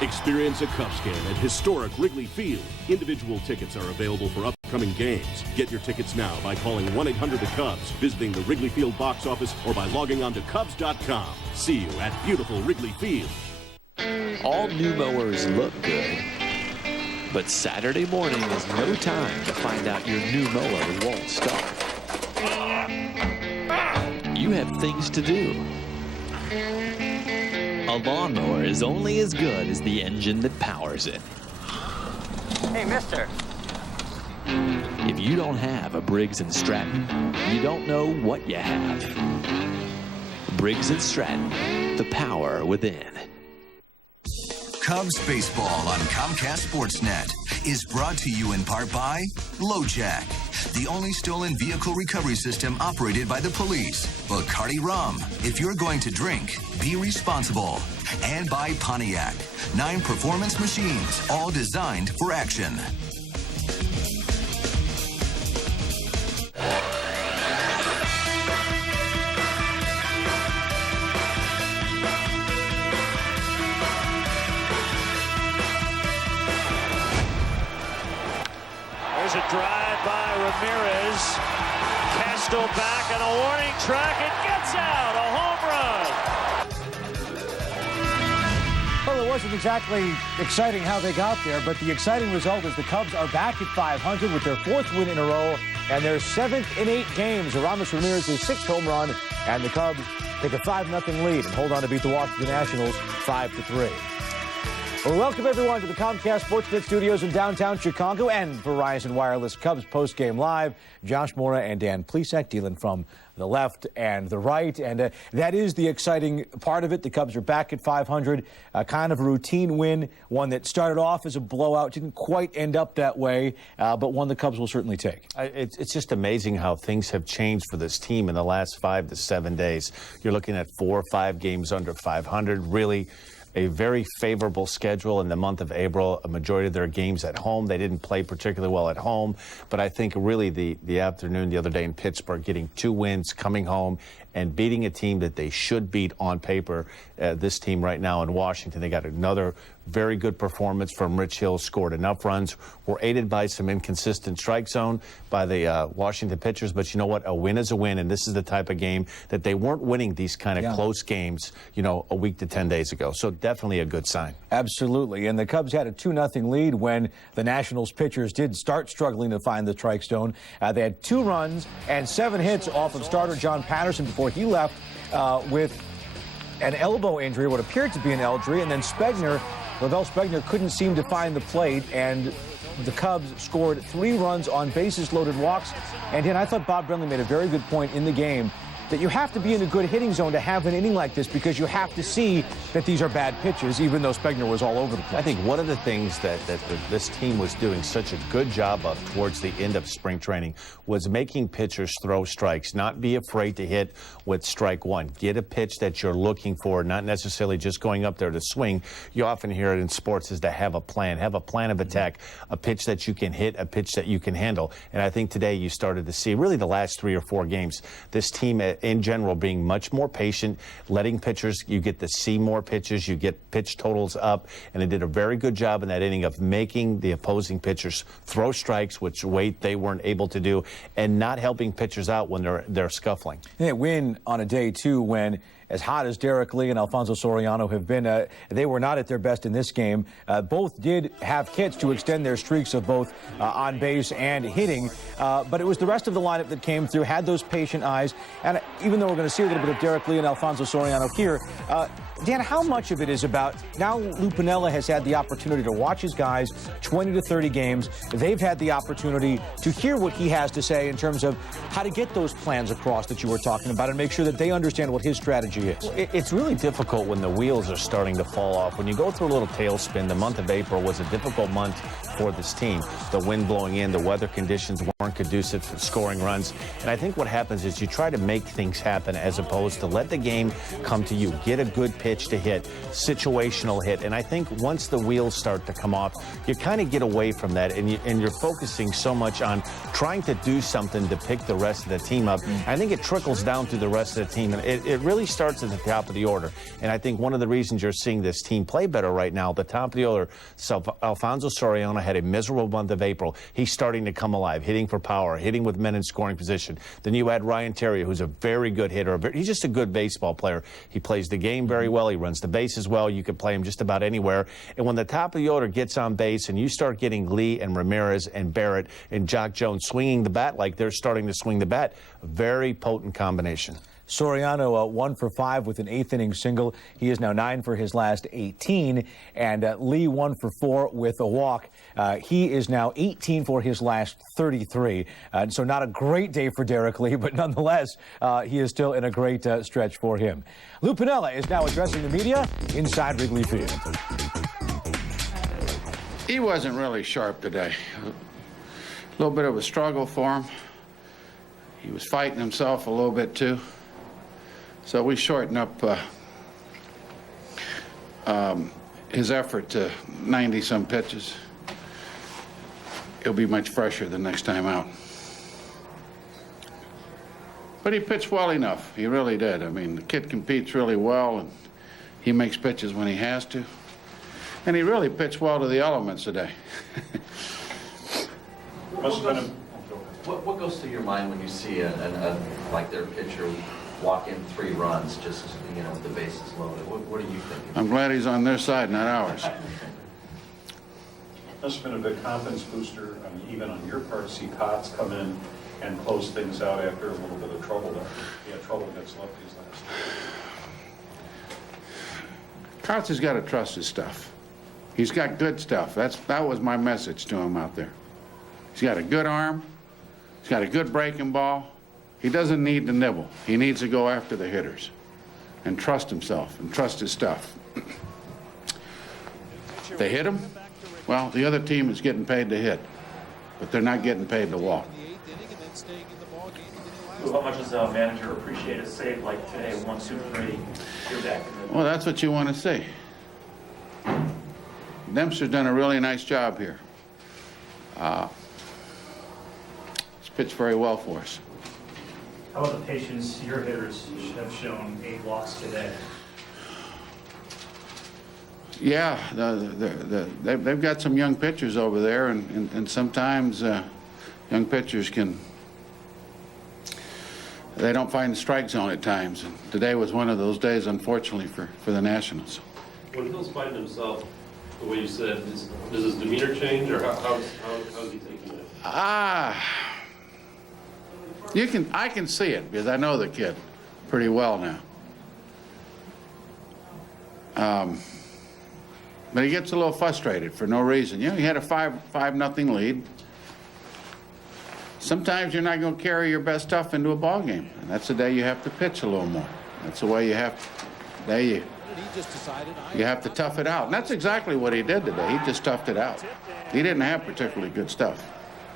Experience a Cubs game at historic Wrigley Field. Individual tickets are available for upcoming games. Get your tickets now by calling 1-800-THE-CUBS, visiting the Wrigley Field box office, or by logging on to Cubs.com. See you at beautiful Wrigley Field. All new mowers look good. But Saturday morning is no time to find out your new mower won't start. You have things to do. A lawnmower is only as good as the engine that powers it. Hey, mister. If you don't have a Briggs & Stratton, you don't know what you have. Briggs & Stratton, the power within. Cubs baseball on Comcast Sportsnet is brought to you in part by LoJack, the only stolen vehicle recovery system operated by the police. Bacardi Rum. If you're going to drink, be responsible. And by Pontiac, 9 performance machines, all designed for action. There's a drive by Ramirez. Castro back on a warning track. It gets out. A home run. Well, it wasn't exactly exciting how they got there, but the exciting result is the Cubs are back at 500 with their 4th win in a row, and their 7th in 8 games. Aramis Ramirez's 6th home run, and the Cubs take a 5-0 lead and hold on to beat the Washington Nationals 5-3. Well, welcome everyone to the Comcast Sportsnet studios in downtown Chicago and Verizon Wireless Cubs postgame live. Josh Mora and Dan Plesac dealing from the left and the right, and that is the exciting part of it. The Cubs are back at 500, kind of a routine win, one that started off as a blowout, didn't quite end up that way, but one the Cubs will certainly take. It's just amazing how things have changed for this team in the last 5 to 7 days. You're looking at 4 or 5 games under 500, really a very favorable schedule in the month of April. A majority of their games at home. They didn't play particularly well at home, but I think really the afternoon the other day in Pittsburgh, getting 2 wins, coming home and beating a team that they should beat on paper, this team right now in Washington. They got another very good performance from Rich Hill, scored enough runs, were aided by some inconsistent strike zone by the Washington pitchers, but you know what? A win is a win, and this is the type of game that they weren't winning these kind of close games, you know, a week to 10 days ago. So definitely a good sign. Absolutely, and the Cubs had a 2-0 lead when the Nationals pitchers did start struggling to find the strike zone. They had 2 runs and 7 hits off of starter John Patterson before he left with an elbow injury, what appeared to be an injury, and then Lavelle Spegner couldn't seem to find the plate, and the Cubs scored 3 runs on bases-loaded walks. And I thought Bob Brenly made a very good point in the game that you have to be in a good hitting zone to have an inning like this, because you have to see that these are bad pitches, even though Spegner was all over the place. I think one of the things that this team was doing such a good job of towards the end of spring training was making pitchers throw strikes, not be afraid to hit with strike one. Get a pitch that you're looking for, not necessarily just going up there to swing. You often hear it in sports is to have a plan of attack, a pitch that you can hit, a pitch that you can handle. And I think today you started to see really the last 3 or 4 games, this team in general being much more patient, letting pitchers, you get to see more pitches, you get pitch totals up, and they did a very good job in that inning of making the opposing pitchers throw strikes, which they weren't able to do, and not helping pitchers out when they're scuffling. They win on a day, too, when as hot as Derek Lee and Alfonso Soriano have been, they were not at their best in this game. Both did have hits to extend their streaks of both on base and hitting, but it was the rest of the lineup that came through, had those patient eyes. And even though we're going to see a little bit of Derek Lee and Alfonso Soriano here, Dan, how much of it is about now Lou Piniella has had the opportunity to watch his guys 20 to 30 games. They've had the opportunity to hear what he has to say in terms of how to get those plans across that you were talking about and make sure that they understand what his strategy is. It's really difficult when the wheels are starting to fall off. When you go through a little tailspin, the month of April was a difficult month for this team. The wind blowing in, the weather conditions weren't conducive for scoring runs. And I think what happens is you try to make things happen as opposed to let the game come to you. Get a good pitch to hit, situational hit. And I think once the wheels start to come off, you kind of get away from that, and you're focusing so much on trying to do something to pick the rest of the team up. I think it trickles down through the rest of the team, and it really starts at the top of the order. And I think one of the reasons you're seeing this team play better right now, the top of the order, Alfonso Soriano had a miserable month of April. He's starting to come alive, hitting for power, hitting with men in scoring position. Then you add Ryan Terrier, who's a very good hitter. He's just a good baseball player. He plays the game very well. He runs the bases well. You can play him just about anywhere. And when the top of the order gets on base and you start getting Lee and Ramirez and Barrett and Jock Jones swinging the bat like they're starting to swing the bat, a very potent combination. Soriano 1 for 5 with an 8th inning single. He is now 9 for his last 18. And Lee 1 for 4 with a walk. He is now 18 for his last 33. So not a great day for Derek Lee, but nonetheless, he is still in a great stretch for him. Lou Piniella is now addressing the media inside Wrigley Field. He wasn't really sharp today. A little bit of a struggle for him. He was fighting himself a little bit, too. So we shortened up his effort to 90-some pitches. He'll be much fresher the next time out. But he pitched well enough. He really did. I mean, the kid competes really well, and he makes pitches when he has to. And he really pitched well to the elements today. What goes through your mind when you see like their pitcher walk in 3 runs just, with the bases loaded. What are you thinking? I'm glad he's on their side, not ours. Must have been a big confidence booster, even on your part, see Potts come in and close things out after a little bit of trouble there. He had trouble against lefties last year. Potts has got to trust his stuff. He's got good stuff. That was my message to him out there. He's got a good arm. He's got a good breaking ball. He doesn't need to nibble. He needs to go after the hitters and trust himself and trust his stuff. They hit him. Well, the other team is getting paid to hit, but they're not getting paid to walk. How much does a manager appreciate a save like today, 1, 2, 3, you're back? Well, that's what you want to see. Dempster's done a really nice job here. He's pitched very well for us. How about the patience your hitters have shown 8 walks today? Yeah, they've got some young pitchers over there, and sometimes young pitchers they don't find the strike zone at times. And today was one of those days, unfortunately, for the Nationals. When Hill's fighting himself, the way you said, does his demeanor change, or how's he taking it? I can see it because I know the kid pretty well now. But he gets a little frustrated for no reason. He had a 5-0 lead. Sometimes you're not going to carry your best stuff into a ball game, and that's the day you have to pitch a little more. That's the way you have to tough it out, and that's exactly what he did today. He just toughed it out. He didn't have particularly good stuff.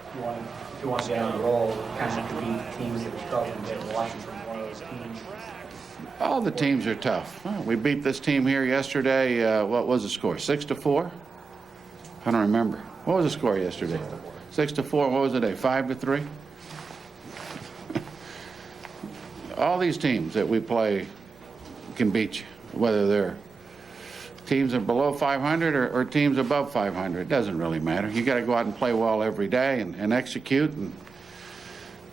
If you want to get on a roll, kind of to beat teams that are struggling a bit. Washington, one of those teams. All the teams are tough. Well, we beat this team here yesterday. What was the score? 6-4? I don't remember. What was the score yesterday? 6-4. What was it today? 5-3? All these teams that we play can beat you, whether they're teams are below 500 or teams above 500. It doesn't really matter. You got to go out and play well every day and execute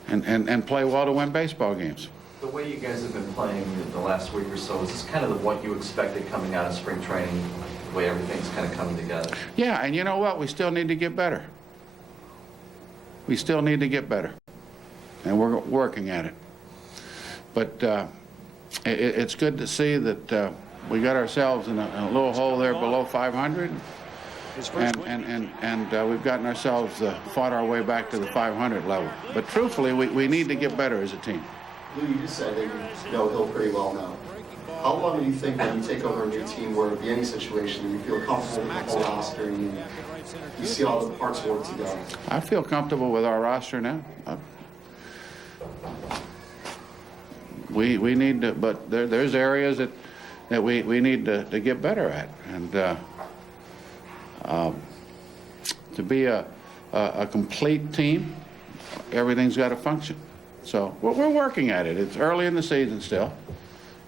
and play well to win baseball games. The way you guys have been playing the last week or so, is this kind of what you expected coming out of spring training, the way everything's kind of coming together? Yeah, and you know what? We still need to get better. We still need to get better, and we're working at it. But it's good to see that we got ourselves in a little hole there below 500, and we've gotten ourselves fought our way back to the 500 level. But truthfully, we need to get better as a team. Lou, you just said that you know Hill pretty well now. How long do you think when you take over a new team, where it be any situation, you feel comfortable with the whole roster and you see all the parts work together? I feel comfortable with our roster now. We need to, but there's areas that we need to get better at, and to be a complete team, everything's got to function. So we're working at it. It's early in the season still,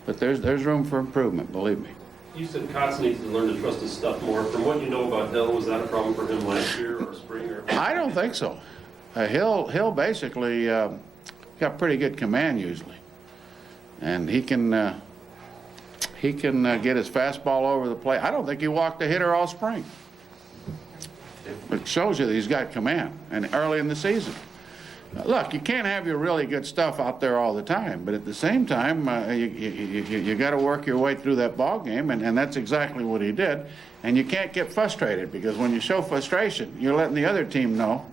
but there's room for improvement, believe me. You said Kotz needs to learn to trust his stuff more. From what you know about Hill, was that a problem for him last year or spring? I don't think so. Hill basically got pretty good command usually, and he can get his fastball over the plate. I don't think he walked a hitter all spring. It shows you that he's got command, and early in the season. Look, you can't have your really good stuff out there all the time, but at the same time, you got to work your way through that ball game, and that's exactly what he did. And you can't get frustrated, because when you show frustration, you're letting the other team know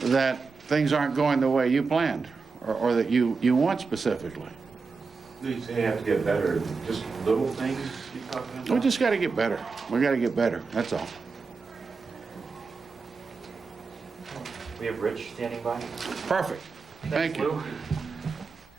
that things aren't going the way you planned or that you want specifically. You say you have to get better. Just little things you're talking about? We just got to get better. We got to get better. That's all. We have Rich standing by. Perfect. Thank you.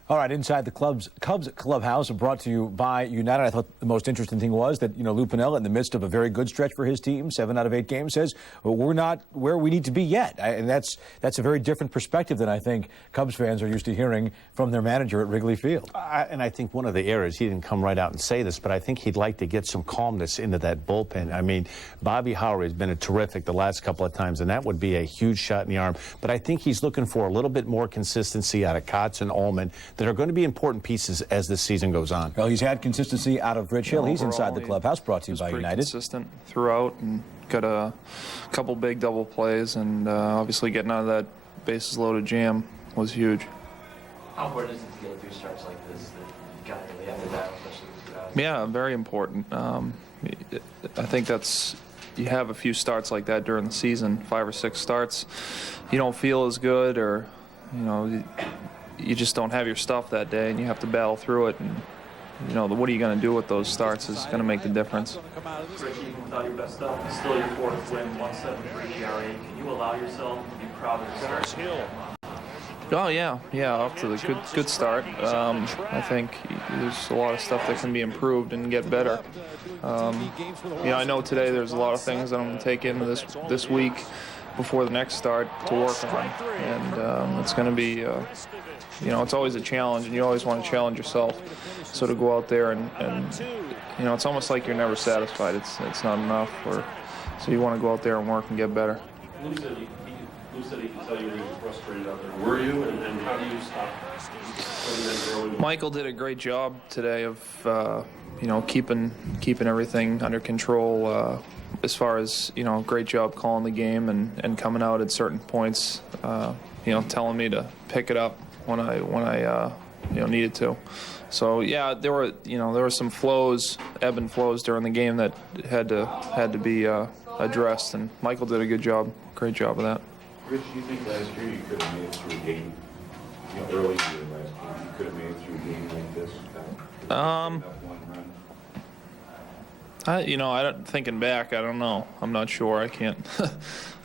All right, inside the Cubs clubhouse, brought to you by United. I thought the most interesting thing was that, Lou Piniella, in the midst of a very good stretch for his team, 7 out of 8 games, says, well, we're not where we need to be yet. And that's a very different perspective than I think Cubs fans are used to hearing from their manager at Wrigley Field. And I think one of the errors, he didn't come right out and say this, but I think he'd like to get some calmness into that bullpen. I mean, Bobby Howard has been a terrific the last couple of times, and that would be a huge shot in the arm. But I think he's looking for a little bit more consistency out of Kotz and Ullman. that are going to be important pieces as this season goes on. Well, he's had consistency out of Rich Hill. He's inside the clubhouse, brought to you by United. Consistent throughout and got a couple big double plays, and obviously getting out of that bases loaded jam was huge. How important is it to get through starts like this that you got to really have to battle, especially with guys? Yeah, very important. I think you have a few starts like that during the season, 5 or 6 starts. You don't feel as good, or you just don't have your stuff that day, and you have to battle through it. And what are you going to do with those starts is going to make the difference. Rich, even without your best stuff, it's still your 4th win, 1.73 ERA. Can you allow yourself to be proud of the start? Oh yeah, off to the good start. I think there's a lot of stuff that can be improved and get better. I know today there's a lot of things that I'm going to take into this week before the next start to work on, and it's going to be, it's always a challenge, and you always want to challenge yourself. So to go out there and it's almost like you're never satisfied. It's not enough, so you want to go out there and work and get better. Who said he could tell you when you were frustrated out there? Were you, and how do you stop letting that grow? Michael did a great job today of, keeping everything under control. As far as great job calling the game and coming out at certain points. Telling me to pick it up when I needed to. So yeah, there were some ebb and flows during the game that had to be addressed, and Michael did a great job of that. Rich, do you think last year you could have made it through a game? Early in last year, you could have made it through a game like this? Thinking back, I don't know. I'm not sure. I can't.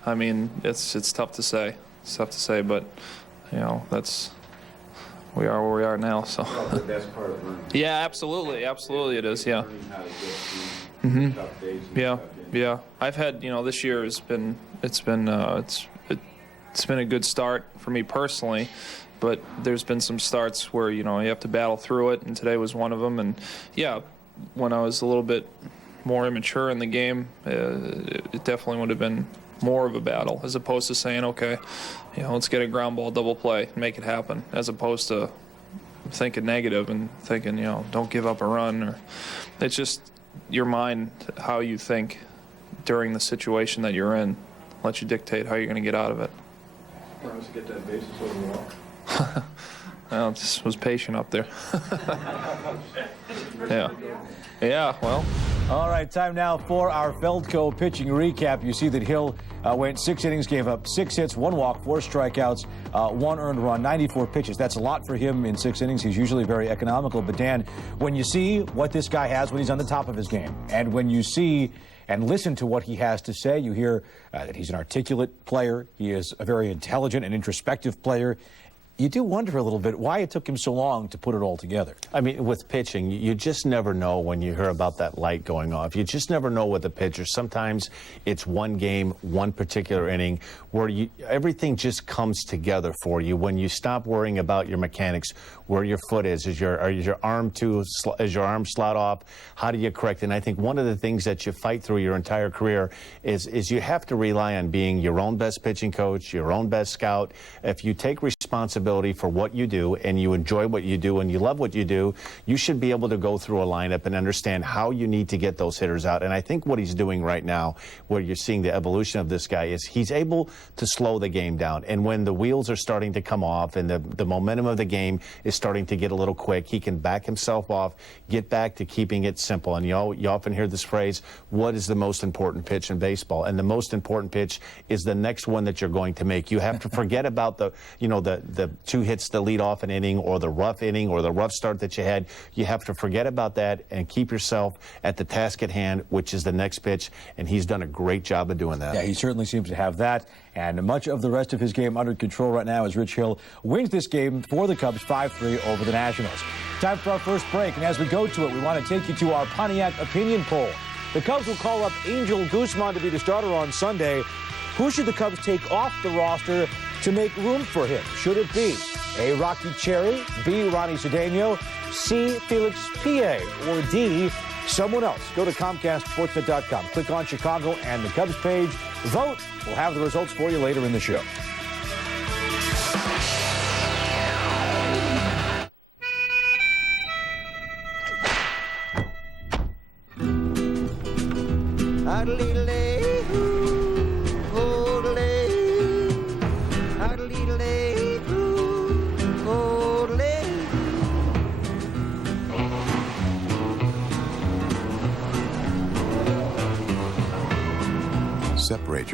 I mean, it's tough to say. It's tough to say, but we are where we are now. So. Well, but that's part of learning. Yeah, absolutely it is. Yeah. Learning how to get through tough days. Yeah. I've had this year it's been a good start for me personally, but there's been some starts where you have to battle through it, and today was one of them. And yeah, when I was a little bit more immature in the game, it definitely would have been more of a battle, as opposed to saying, okay, let's get a ground ball double play and make it happen, as opposed to thinking negative and thinking, don't give up a run. Or it's just your mind, how you think during the situation that you're in, lets you dictate how you're going to get out of it. How to get that bases over the wall? Well, just was patient up there. Yeah, well. All right, time now for our Feldco pitching recap. You see that Hill went 6 innings, gave up 6 hits, 1 walk, 4 strikeouts, 1 earned run, 94 pitches. That's a lot for him in 6 innings. He's usually very economical. But, Dan, when you see what this guy has when he's on the top of his game, and when you see and listen to what he has to say, you hear that he's an articulate player. He is a very intelligent and introspective player. You do wonder a little bit why it took him so long to put it all together. I mean, with pitching, you just never know when you hear about that light going off. You just never know with the pitcher. Sometimes it's one game, one particular inning, where everything just comes together for you when you stop worrying about your mechanics, where your foot is your arm slot off, how do you correct it? And I think one of the things that you fight through your entire career is you have to rely on being your own best pitching coach, your own best scout. If you take responsibility for what you do and you enjoy what you do and you love what you do, you should be able to go through a lineup and understand how you need to get those hitters out. And I think what he's doing right now, where you're seeing the evolution of this guy, is he's able to slow the game down. And when the wheels are starting to come off and the momentum of the game is starting to get a little quick, he can back himself off, get back to keeping it simple. And you often hear this phrase, what is the most important pitch in baseball? And the most important pitch is the next one that you're going to make. You have to forget about the 2 hits to lead off an inning or the rough start that you had. You have to forget about that and keep yourself at the task at hand, which is the next pitch. And he's done a great job of doing that. Yeah, he certainly seems to have that. And much of the rest of his game under control right now as Rich Hill wins this game for the Cubs 5-3 over the Nationals. Time for our first break. And as we go to it, we want to take you to our Pontiac opinion poll. The Cubs will call up Angel Guzman to be the starter on Sunday. Who should the Cubs take off the roster to make room for him? Should it be A. Rocky Cherry, B. Ronnie Cedeno, C. Felix Pie, or D. someone else? Go to ComcastSportsNet.com. Click on Chicago and the Cubs page. Vote. We'll have the results for you later in the show.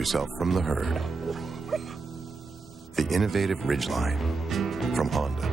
yourself from the herd. The innovative Ridgeline from Honda.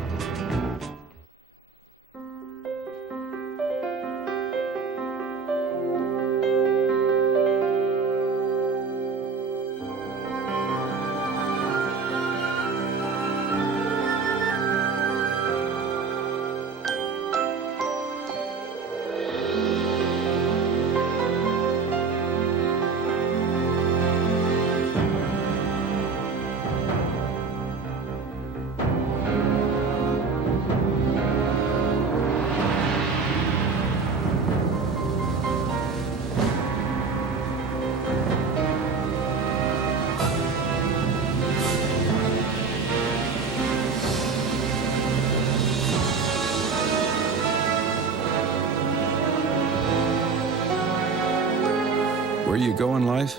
Where you go in life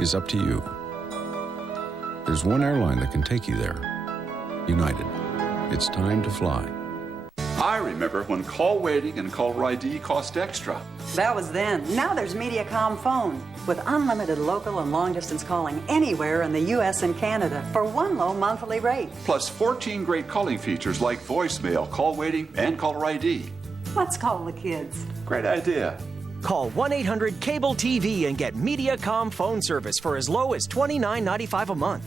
is up to you. There's one airline that can take you there. United. It's time to fly. I remember when call waiting and caller ID cost extra. That was then. Now there's Mediacom Phone with unlimited local and long-distance calling anywhere in the U.S. and Canada for one low monthly rate. Plus 14 great calling features like voicemail, call waiting, and caller ID. Let's call the kids. Great idea. Call 1-800-CABLE-TV and get Mediacom phone service for as low as $29.95 a month.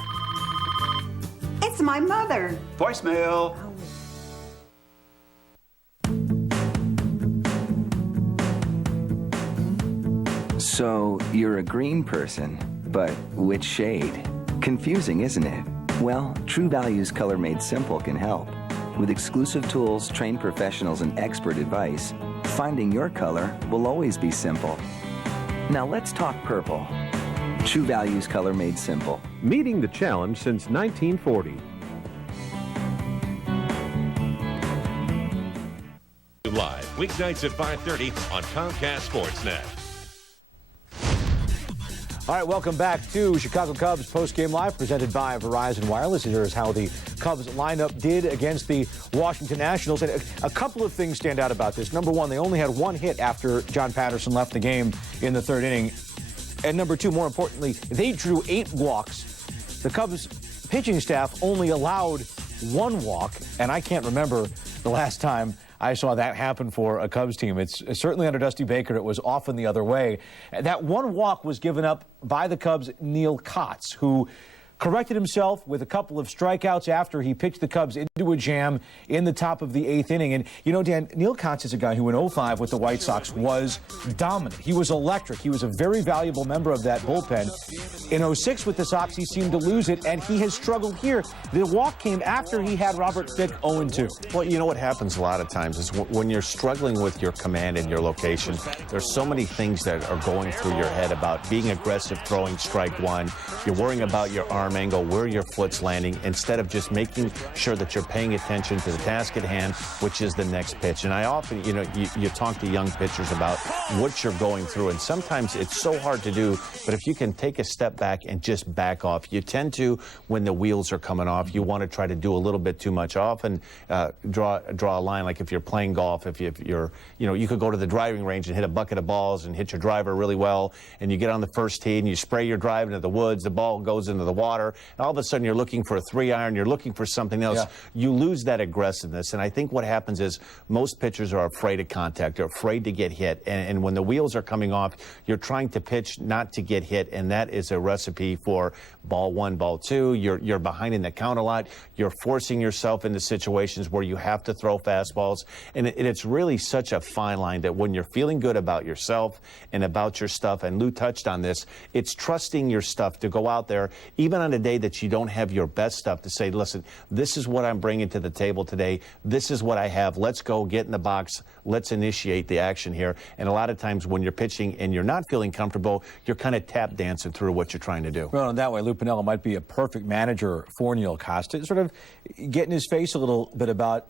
It's my mother. Voicemail. So, you're a green person, but which shade? Confusing, isn't it? Well, True Value's Color Made Simple can help. With exclusive tools, trained professionals, and expert advice, finding your color will always be simple. Now let's talk purple. True Value's Color Made Simple. Meeting the challenge since 1940. Live, weeknights at 5:30 on Comcast Sportsnet. All right, welcome back to Chicago Cubs Postgame Live, presented by Verizon Wireless. Here's how the Cubs lineup did against the Washington Nationals. And a couple of things stand out about this. Number one, they only had one hit after John Patterson left the game in the third inning. And number two, more importantly, they drew 8 walks. The Cubs pitching staff only allowed 1 walk, and I can't remember the last time I saw that happen for a Cubs team. It's certainly under Dusty Baker, it was often the other way. That 1 walk was given up by the Cubs' Neil Kotz, who corrected himself with a couple of strikeouts after he pitched the Cubs into a jam in the top of the 8th inning. And, you know, Dan, Neil Kotz is a guy who in 05 with the White Sox was dominant. He was electric. He was a very valuable member of that bullpen. In 06 with the Sox, he seemed to lose it, and he has struggled here. The walk came after he had Robert Fick 0-2. Well, you know what happens a lot of times is when you're struggling with your command and your location, there's so many things that are going through your head about being aggressive, throwing strike one. You're worrying about your arm angle, where your foot's landing, instead of just making sure that you're paying attention to the task at hand, which is the next pitch. And I often, you know, you talk to young pitchers about what you're going through, and sometimes it's so hard to do, but if you can take a step back and just back off, you tend to, when the wheels are coming off, you want to try to do a little bit too much off and draw a line. Like if you're playing golf, if you're, you know, you could go to the driving range and hit a bucket of balls and hit your driver really well, and you get on the first tee and you spray your drive into the woods, the ball goes into the water, and all of a sudden you're looking for a 3-iron, you're looking for something else. Yeah. You lose that aggressiveness, and I think what happens is most pitchers are afraid of contact, they're afraid to get hit, and when the wheels are coming off, you're trying to pitch not to get hit, and that is a recipe for ball 1, ball 2. You're behind in the count a lot. You're forcing yourself into situations where you have to throw fastballs, and it's really such a fine line that when you're feeling good about yourself and about your stuff, and Lou touched on this, it's trusting your stuff to go out there, even on a day that you don't have your best stuff, to say, listen, this is what I'm bringing to the table today. This is what I have. Let's go, get in the box. Let's initiate the action here. And a lot of times when you're pitching and you're not feeling comfortable, you're kind of tap dancing through what you're trying to do. Well, in that way, Lou Piniella might be a perfect manager for Neil Costa, sort of get in his face a little bit about,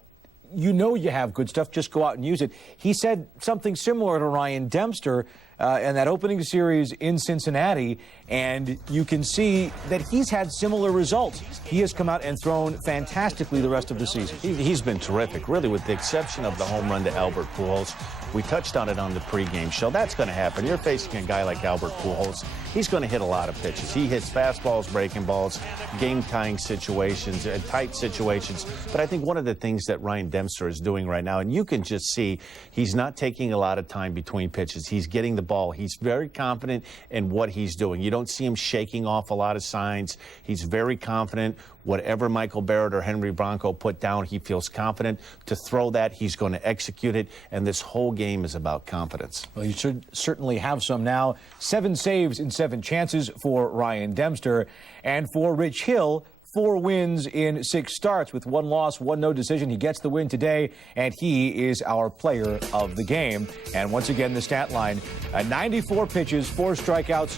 you know, you have good stuff, just go out and use it. He said something similar to Ryan Dempster in that opening series in Cincinnati, and you can see that he's had similar results. He has come out and thrown fantastically the rest of the season. He's been terrific, really, with the exception of the home run to Albert Pujols. We touched on it on the pregame show. That's going to happen. You're facing a guy like Albert Pujols. He's going to hit a lot of pitches. He hits fastballs, breaking balls, game-tying situations, tight situations. But I think one of the things that Ryan Dempster is doing right now, and you can just see he's not taking a lot of time between pitches. He's getting the ball. He's very confident in what he's doing. You don't see him shaking off a lot of signs. He's very confident. Whatever Michael Barrett or Henry Bronco put down, he feels confident to throw that. He's going to execute it, and this whole game is about confidence. Well, you should certainly have some now. 7 saves in 7 chances for Ryan Dempster, and for Rich Hill, 4 wins in 6 starts with 1 loss, 1 no decision. He gets the win today, and he is our player of the game. And once again, the stat line, 94 pitches, 4 strikeouts,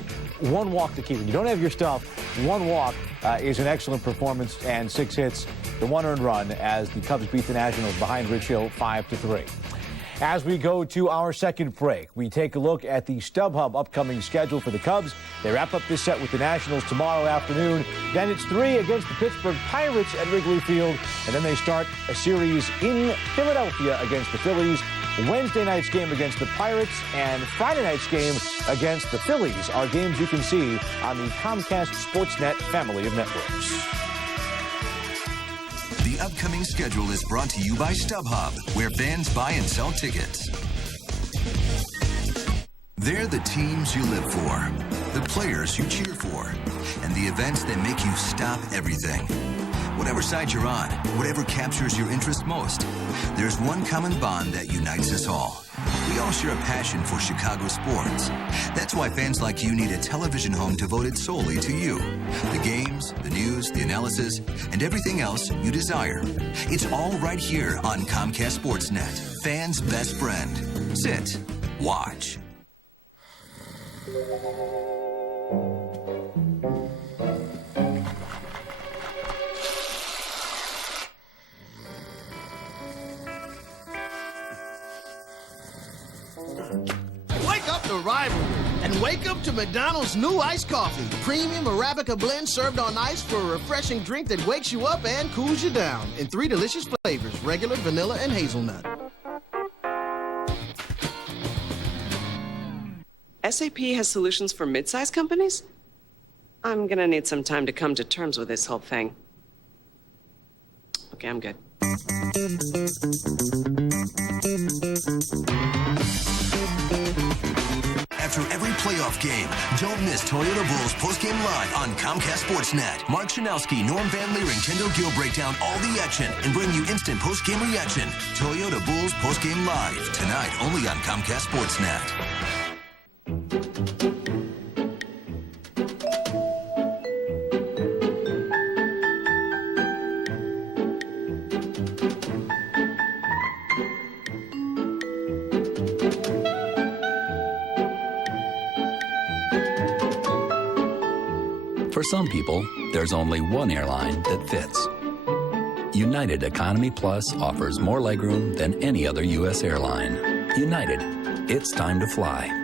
1 walk to keep. When you don't have your stuff, 1 walk is an excellent performance, and 6 hits, the 1 earned run as the Cubs beat the Nationals behind Rich Hill 5-3. As we go to our second break, we take a look at the StubHub upcoming schedule for the Cubs. They wrap up this set with the Nationals tomorrow afternoon. Then it's 3 against the Pittsburgh Pirates at Wrigley Field. And then they start a series in Philadelphia against the Phillies. Wednesday night's game against the Pirates and Friday night's game against the Phillies are games you can see on the Comcast Sportsnet family of networks. The upcoming schedule is brought to you by StubHub, where fans buy and sell tickets. They're the teams you live for, the players you cheer for, and the events that make you stop everything. Whatever side you're on, whatever captures your interest most, there's one common bond that unites us all. We all share a passion for Chicago sports. That's why fans like you need a television home devoted solely to you. The games, the news, the analysis, and everything else you desire. It's all right here on Comcast Sportsnet, fans' best friend. Sit, watch. Wake up to rivalry and wake up to McDonald's new iced coffee. Premium Arabica blend served on ice for a refreshing drink that wakes you up and cools you down in 3 delicious flavors, regular, vanilla, and hazelnut. SAP has solutions for mid-sized companies? I'm gonna need some time to come to terms with this whole thing. Okay, I'm good. After every playoff game, don't miss Toyota Bulls postgame live on Comcast Sportsnet. Mark Chanelski, Norm Van Leering, Kendall Gill break down all the action and bring you instant postgame reaction. Toyota Bulls postgame live tonight only on Comcast Sportsnet. For some people, there's only one airline that fits. United Economy Plus offers more legroom than any other U.S. airline. United, it's time to fly.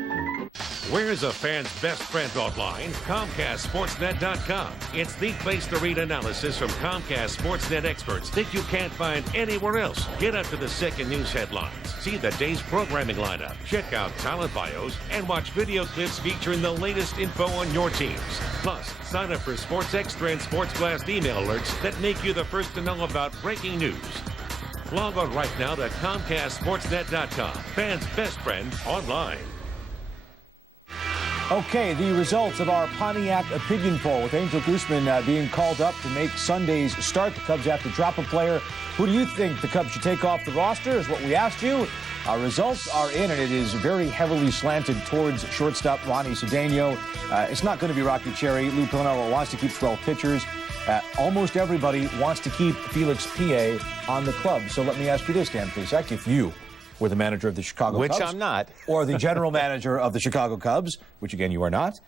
Where's a fan's best friend online? ComcastSportsNet.com. It's the place to read analysis from Comcast Sportsnet experts that you can't find anywhere else. Get up to the second news headlines. See the day's programming lineup. Check out talent bios and watch video clips featuring the latest info on your teams. Plus, sign up for Sports Extra and Sports Blast email alerts that make you the first to know about breaking news. Log on right now to ComcastSportsNet.com. Fans' best friend online. Okay, the results of our Pontiac opinion poll with Angel Guzman being called up to make Sunday's start. The Cubs have to drop a player. Who do you think the Cubs should take off the roster is what we asked you. Our results are in, and it is very heavily slanted towards shortstop Ronnie Cedeno. It's not going to be Rocky Cherry. Lou Piniella wants to keep 12 pitchers. Almost everybody wants to keep Felix Pie on the club. So let me ask you this, Dan Plesac, if you were the manager of the Chicago Cubs. Which I'm not. Or the general manager of the Chicago Cubs, which again you are not,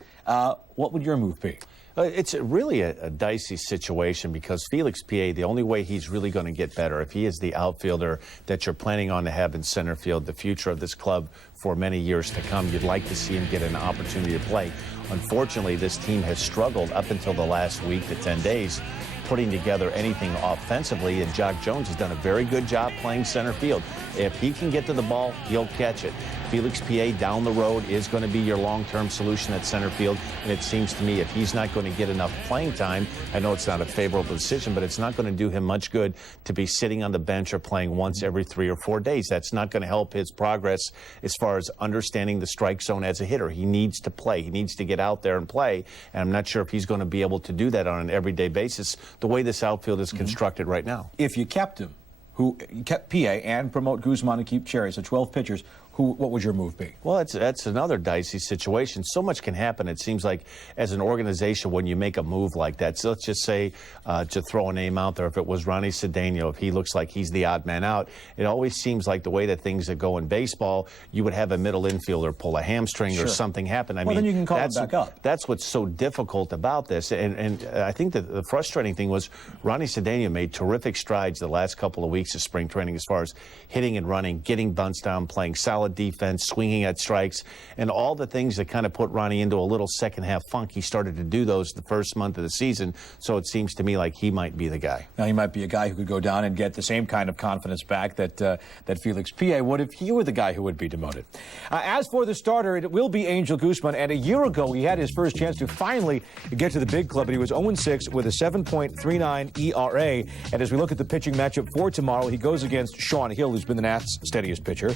what would your move be? It's really a dicey situation because Felix Pie, the only way he's really going to get better, if he is the outfielder that you're planning on to have in center field, the future of this club for many years to come, you'd like to see him get an opportunity to play. Unfortunately, this team has struggled up until the last week to 10 days putting together anything offensively, and Jock Jones has done a very good job playing center field. If he can get to the ball, he'll catch it. Felix Pie down the road is going to be your long-term solution at center field, and it seems to me if he's not going to get enough playing time, I know it's not a favorable decision, but it's not going to do him much good to be sitting on the bench or playing once every 3 or 4 days. That's not going to help his progress as far as understanding the strike zone as a hitter. He needs to play. He needs to get out there and play, and I'm not sure if he's going to be able to do that on an everyday basis the way this outfield is constructed right now. If you kept him, who kept PA and promote Guzman and keep Cherry, so 12 pitchers, what would your move be? Well, that's another dicey situation. So much can happen. It seems like as an organization when you make a move like that. So let's just say to throw a name out there, if it was Ronnie Cedeno, if he looks like he's the odd man out, it always seems like the way that things go in baseball, you would have a middle infielder pull a hamstring or something happen. I mean, then you can call it back up. That's what's so difficult about this. And I think that the frustrating thing was Ronnie Cedeno made terrific strides the last couple of weeks of spring training as far as hitting and running, getting bunts down, playing solid defense, swinging at strikes, and all the things that kind of put Ronnie into a little second-half funk. He started to do those the first month of the season, so it seems to me like he might be the guy. Now, he might be a guy who could go down and get the same kind of confidence back that Felix Pie would if he were the guy who would be demoted. As for the starter, it will be Angel Guzman, and a year ago he had his first chance to finally get to the big club, but he was 0-6 with a 7.39 ERA, and as we look at the pitching matchup for tomorrow, he goes against Sean Hill, who's been the Nats' steadiest pitcher.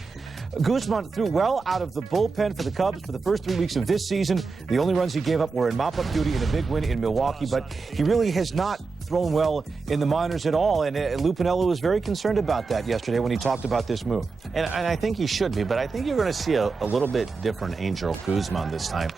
Guzman threw well out of the bullpen for the Cubs for the first 3 weeks of this season. The only runs he gave up were in mop-up duty in a big win in Milwaukee, but he really has not thrown well in the minors at all, and Lou Piniella was very concerned about that yesterday when he talked about this move. And I think he should be, but I think you're going to see a little bit different Angel Guzman this time.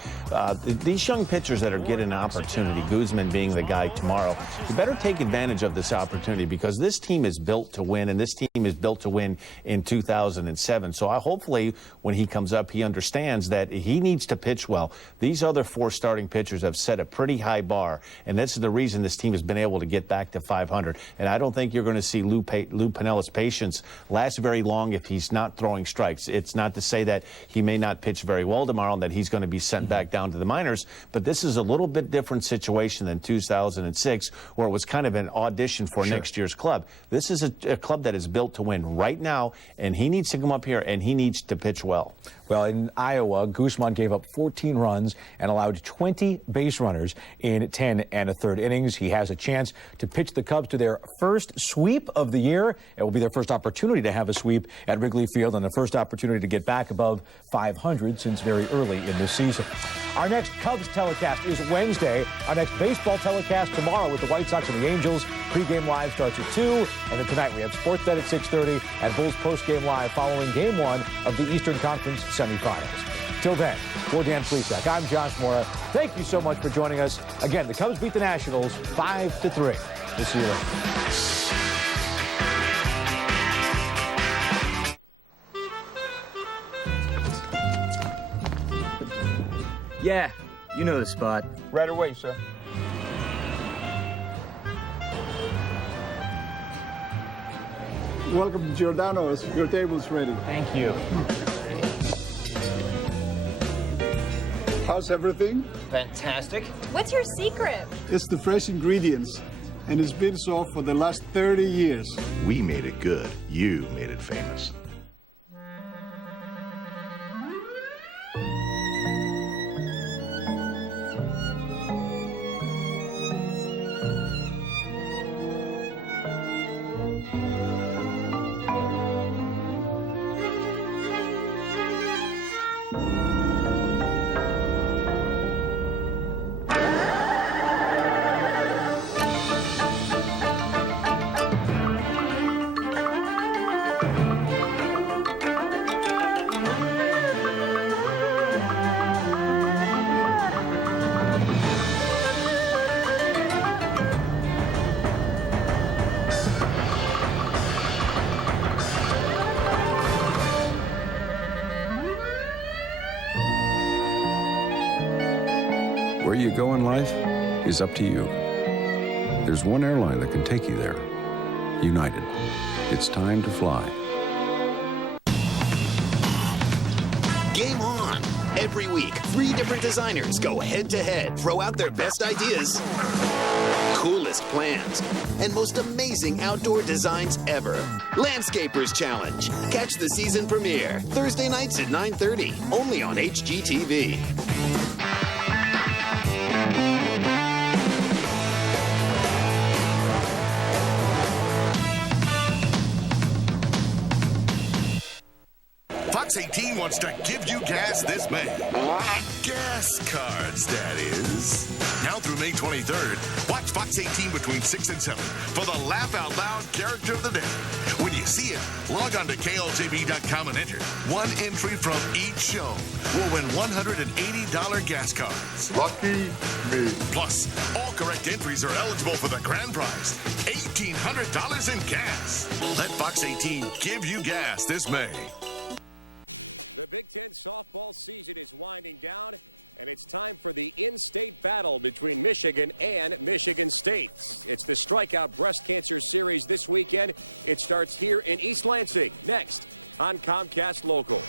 These young pitchers that are getting an opportunity, Guzman being the guy tomorrow, you better take advantage of this opportunity because this team is built to win, and this team is built to win in 2007. So hopefully when he comes up, he understands that he needs to pitch well. These other 4 starting pitchers have set a pretty high bar, and this is the reason this team has been able to get back to 500. And I don't think you're going to see Lou Piniella's patience last very long if he's not throwing strikes. It's not to say that he may not pitch very well tomorrow and that he's going to be sent back down to the minors, but this is a little bit different situation than 2006, where it was kind of an audition for next year's club. This is a club that is built to win right now, and he needs to come up here and he needs to pitch well. Well, in Iowa, Guzman gave up 14 runs and allowed 20 base runners in 10 1/3 innings. He has a chance to pitch the Cubs to their first sweep of the year. It will be their first opportunity to have a sweep at Wrigley Field and the first opportunity to get back above 500 since very early in this season. Our next Cubs telecast is Wednesday. Our next baseball telecast tomorrow with the White Sox and the Angels. Pregame Live starts at 2, and then tonight we have Sportsnet at 6:30 and Bulls Postgame Live following Game 1 of the Eastern Conference semifinals. Till then, for Dan Plesac, I'm Josh Mora. Thank you so much for joining us. Again, the Cubs beat the Nationals 5-3. We'll see you later. Yeah, you know the spot. Right away, sir. Welcome to Giordano's. Your table's ready. Thank you. How's everything? Fantastic. What's your secret? It's the fresh ingredients, and it's been so for the last 30 years. We made it good. You made it famous. Where you go in life is up to you. There's one airline that can take you there. United. It's time to fly. Game on! Every week, 3 different designers go head-to-head, throw out their best ideas, coolest plans, and most amazing outdoor designs ever. Landscapers Challenge. Catch the season premiere, Thursday nights at 9:30, only on HGTV. Fox 18 wants to give you gas this May. Gas cards, that is. Now through May 23rd, watch Fox 18 between 6 and 7 for the Laugh Out Loud Character of the Day. When you see it, log on to KLJB.com and enter. One entry from each show will win $180 gas cards. Lucky me. Plus, all correct entries are eligible for the grand prize, $1,800 in gas. Let Fox 18 give you gas this May. For the in-state battle between Michigan and Michigan State. It's the Strikeout Breast Cancer Series this weekend. It starts here in East Lansing, next on Comcast Local.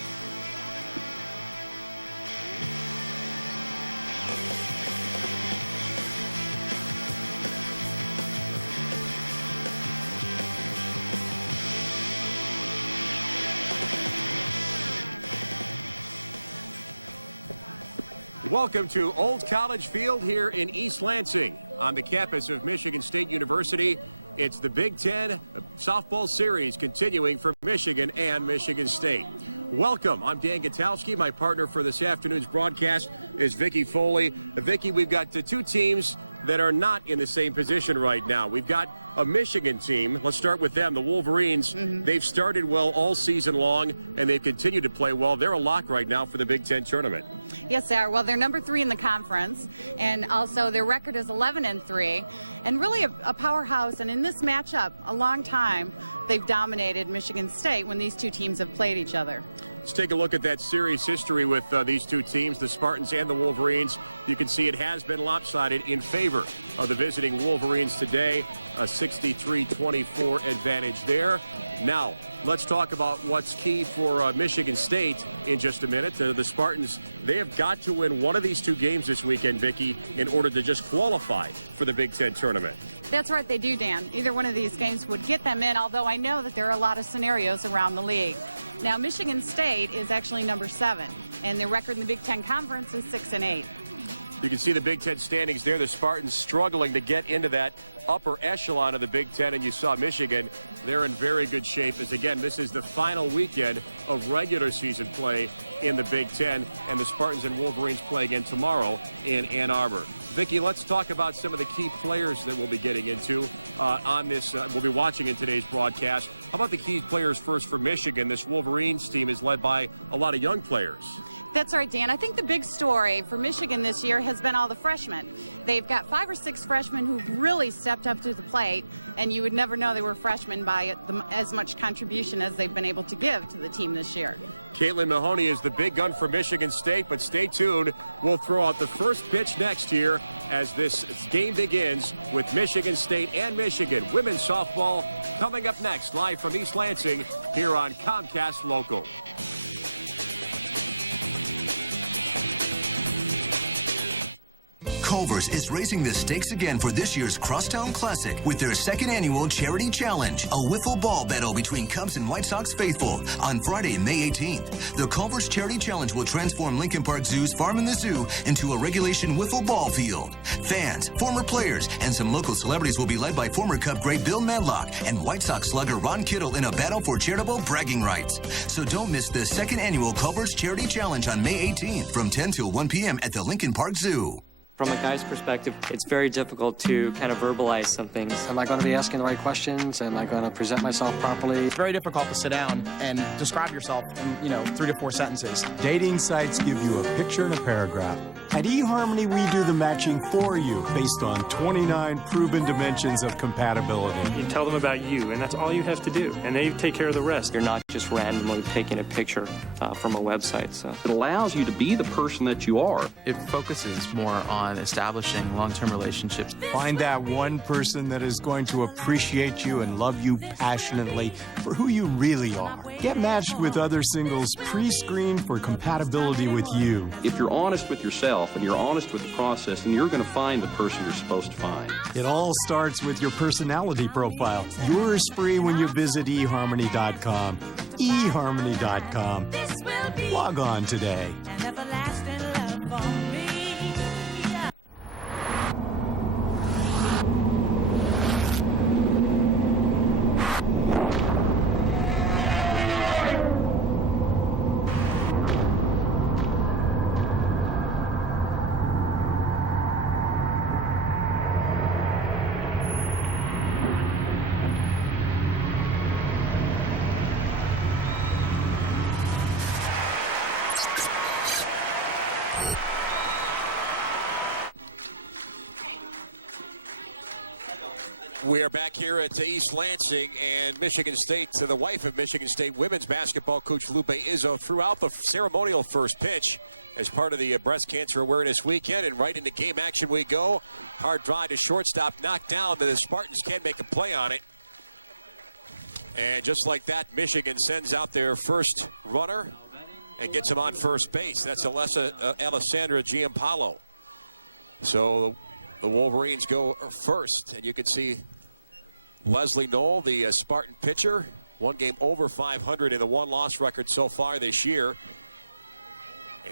Welcome to Old College Field here in East Lansing on the campus of Michigan State University. It's the Big Ten softball series continuing for Michigan and Michigan State. Welcome. I'm Dan Gutowski. My partner for this afternoon's broadcast is Vicky Foley. Vicky, we've got 2 teams that are not in the same position right now. We've got a Michigan team. Let's start with them, the Wolverines. They've started well all season long, and they've continued to play well. They're a lock right now for the Big Ten tournament. Yes, they are. Well, they're number 3 in the conference, and also their record is 11-3, and really a powerhouse. And in this matchup, a long time, they've dominated Michigan State when these 2 teams have played each other. Let's take a look at that series history with these 2 teams, the Spartans and the Wolverines. You can see it has been lopsided in favor of the visiting Wolverines today. A 63-24 advantage there. Now, let's talk about what's key for Michigan State in just a minute. The Spartans, they have got to win one of these 2 games this weekend, Vicky, in order to just qualify for the Big Ten tournament. That's right, they do, Dan. Either one of these games would get them in, although I know that there are a lot of scenarios around the league. Now, Michigan State is actually number 7, and their record in the Big Ten Conference is 6-8. You can see the Big Ten standings there. The Spartans struggling to get into that upper echelon of the Big Ten, and you saw Michigan. They're in very good shape as, again, this is the final weekend of regular season play in the Big Ten, and the Spartans and Wolverines play again tomorrow in Ann Arbor. Vicky, let's talk about some of the key players that we'll be getting into on this. We'll be watching in today's broadcast. How about the key players first for Michigan? This Wolverines team is led by a lot of young players. That's right, Dan. I think the big story for Michigan this year has been all the freshmen. They've got 5 or 6 freshmen who've really stepped up to the plate, and you would never know they were freshmen by as much contribution as they've been able to give to the team this year. Caitlin Mahoney is the big gun for Michigan State, but stay tuned. We'll throw out the first pitch next year as this game begins with Michigan State and Michigan. Women's softball coming up next, live from East Lansing here on Comcast Local. Culver's is raising the stakes again for this year's Crosstown Classic with their 2nd annual Charity Challenge, a wiffle ball battle between Cubs and White Sox faithful on Friday, May 18th. The Culver's Charity Challenge will transform Lincoln Park Zoo's Farm in the Zoo into a regulation wiffle ball field. Fans, former players, and some local celebrities will be led by former Cub great Bill Madlock and White Sox slugger Ron Kittle in a battle for charitable bragging rights. So don't miss the 2nd annual Culver's Charity Challenge on May 18th from 10 till 1 p.m. at the Lincoln Park Zoo. From a guy's perspective, it's very difficult to kind of verbalize some things. Am I going to be asking the right questions? Am I going to present myself properly? It's very difficult to sit down and describe yourself in, 3 to 4 sentences. Dating sites give you a picture and a paragraph. At eHarmony, we do the matching for you based on 29 proven dimensions of compatibility. You tell them about you, and that's all you have to do, and they take care of the rest. You're not just randomly taking a picture from a website. So it allows you to be the person that you are. It focuses more on on establishing long-term relationships. Find that one person that is going to appreciate you and love you passionately for who you really are. Get matched with other singles pre-screened for compatibility with you. If you're honest with yourself and you're honest with the process, then you're going to find the person you're supposed to find. It all starts with your personality profile. Yours free when you visit eHarmony.com. eHarmony.com. Log on today. We are back here at East Lansing, and Michigan State, the wife of Michigan State women's basketball coach Lupe Izzo, threw out the ceremonial first pitch as part of the Breast Cancer Awareness Weekend, and right into game action we go. Hard drive to shortstop, knocked down, but the Spartans can't make a play on it. And just like that, Michigan sends out their first runner and gets him on first base. That's Alessandra Giampaolo. So the Wolverines go first, and you can see Leslie Knoll, the Spartan pitcher, one game over 500 in a one-loss record so far this year.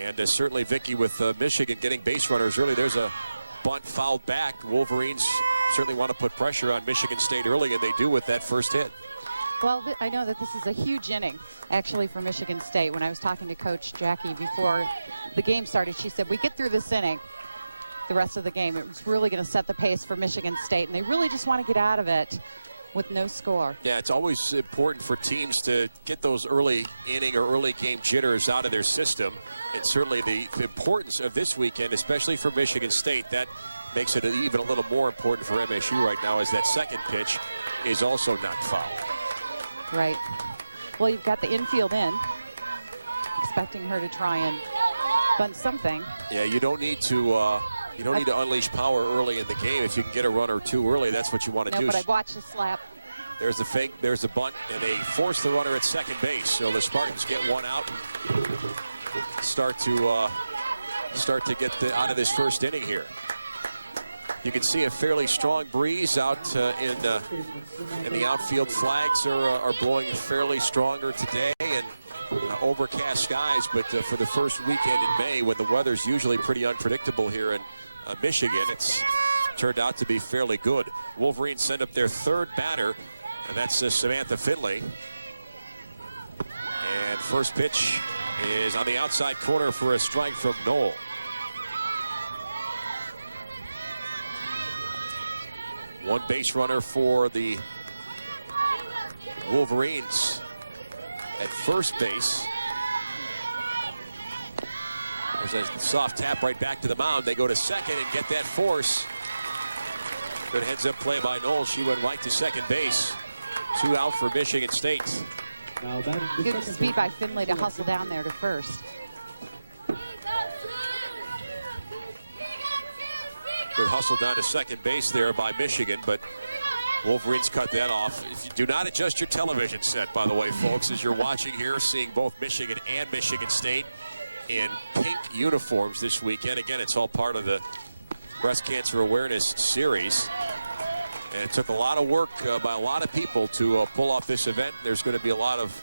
And certainly Vicky with Michigan getting base runners early. There's a bunt fouled back. Wolverines certainly want to put pressure on Michigan State early, and they do with that first hit. Well, I know that this is a huge inning, actually, for Michigan State. When I was talking to Coach Jackie before the game started, she said, we get through this inning, the rest of the game, it was really going to set the pace for Michigan State, and they really just want to get out of it with no score. Yeah, it's always important for teams to get those early inning or early game jitters out of their system. And certainly the importance of this weekend, especially for Michigan State, that makes it even a little more important for MSU right now, as that second pitch is also not fouled. Right. Well, you've got the infield in, expecting her to try and bunt something. Yeah, you don't need to unleash power early in the game. If you can get a run or two early, that's what you want to do. But I'd watch the slap. There's the fake, there's the bunt, and they force the runner at second base. So the Spartans get one out. Start to get out of this first inning here. You can see a fairly strong breeze out in the outfield. Flags are blowing fairly stronger today, and overcast skies. But for the first weekend in May, when the weather's usually pretty unpredictable here in Michigan, it's turned out to be fairly good. Wolverines send up their third batter, and that's Samantha Finley. And first pitch is on the outside corner for a strike from Knoll. One base runner for the Wolverines at first base. There's a soft tap right back to the mound. They go to second and get that force. Good heads-up play by Knoll. She went right to second base. 2 out for Michigan State. Good speed by Finley to hustle down there to first. Good hustle down to second base there by Michigan, but Wolverines cut that off. Do not adjust your television set, by the way, folks, as you're watching here, seeing both Michigan and Michigan State in pink uniforms this weekend. Again, it's all part of the Breast Cancer Awareness Series. And it took a lot of work by a lot of people to pull off this event. There's going to be a lot of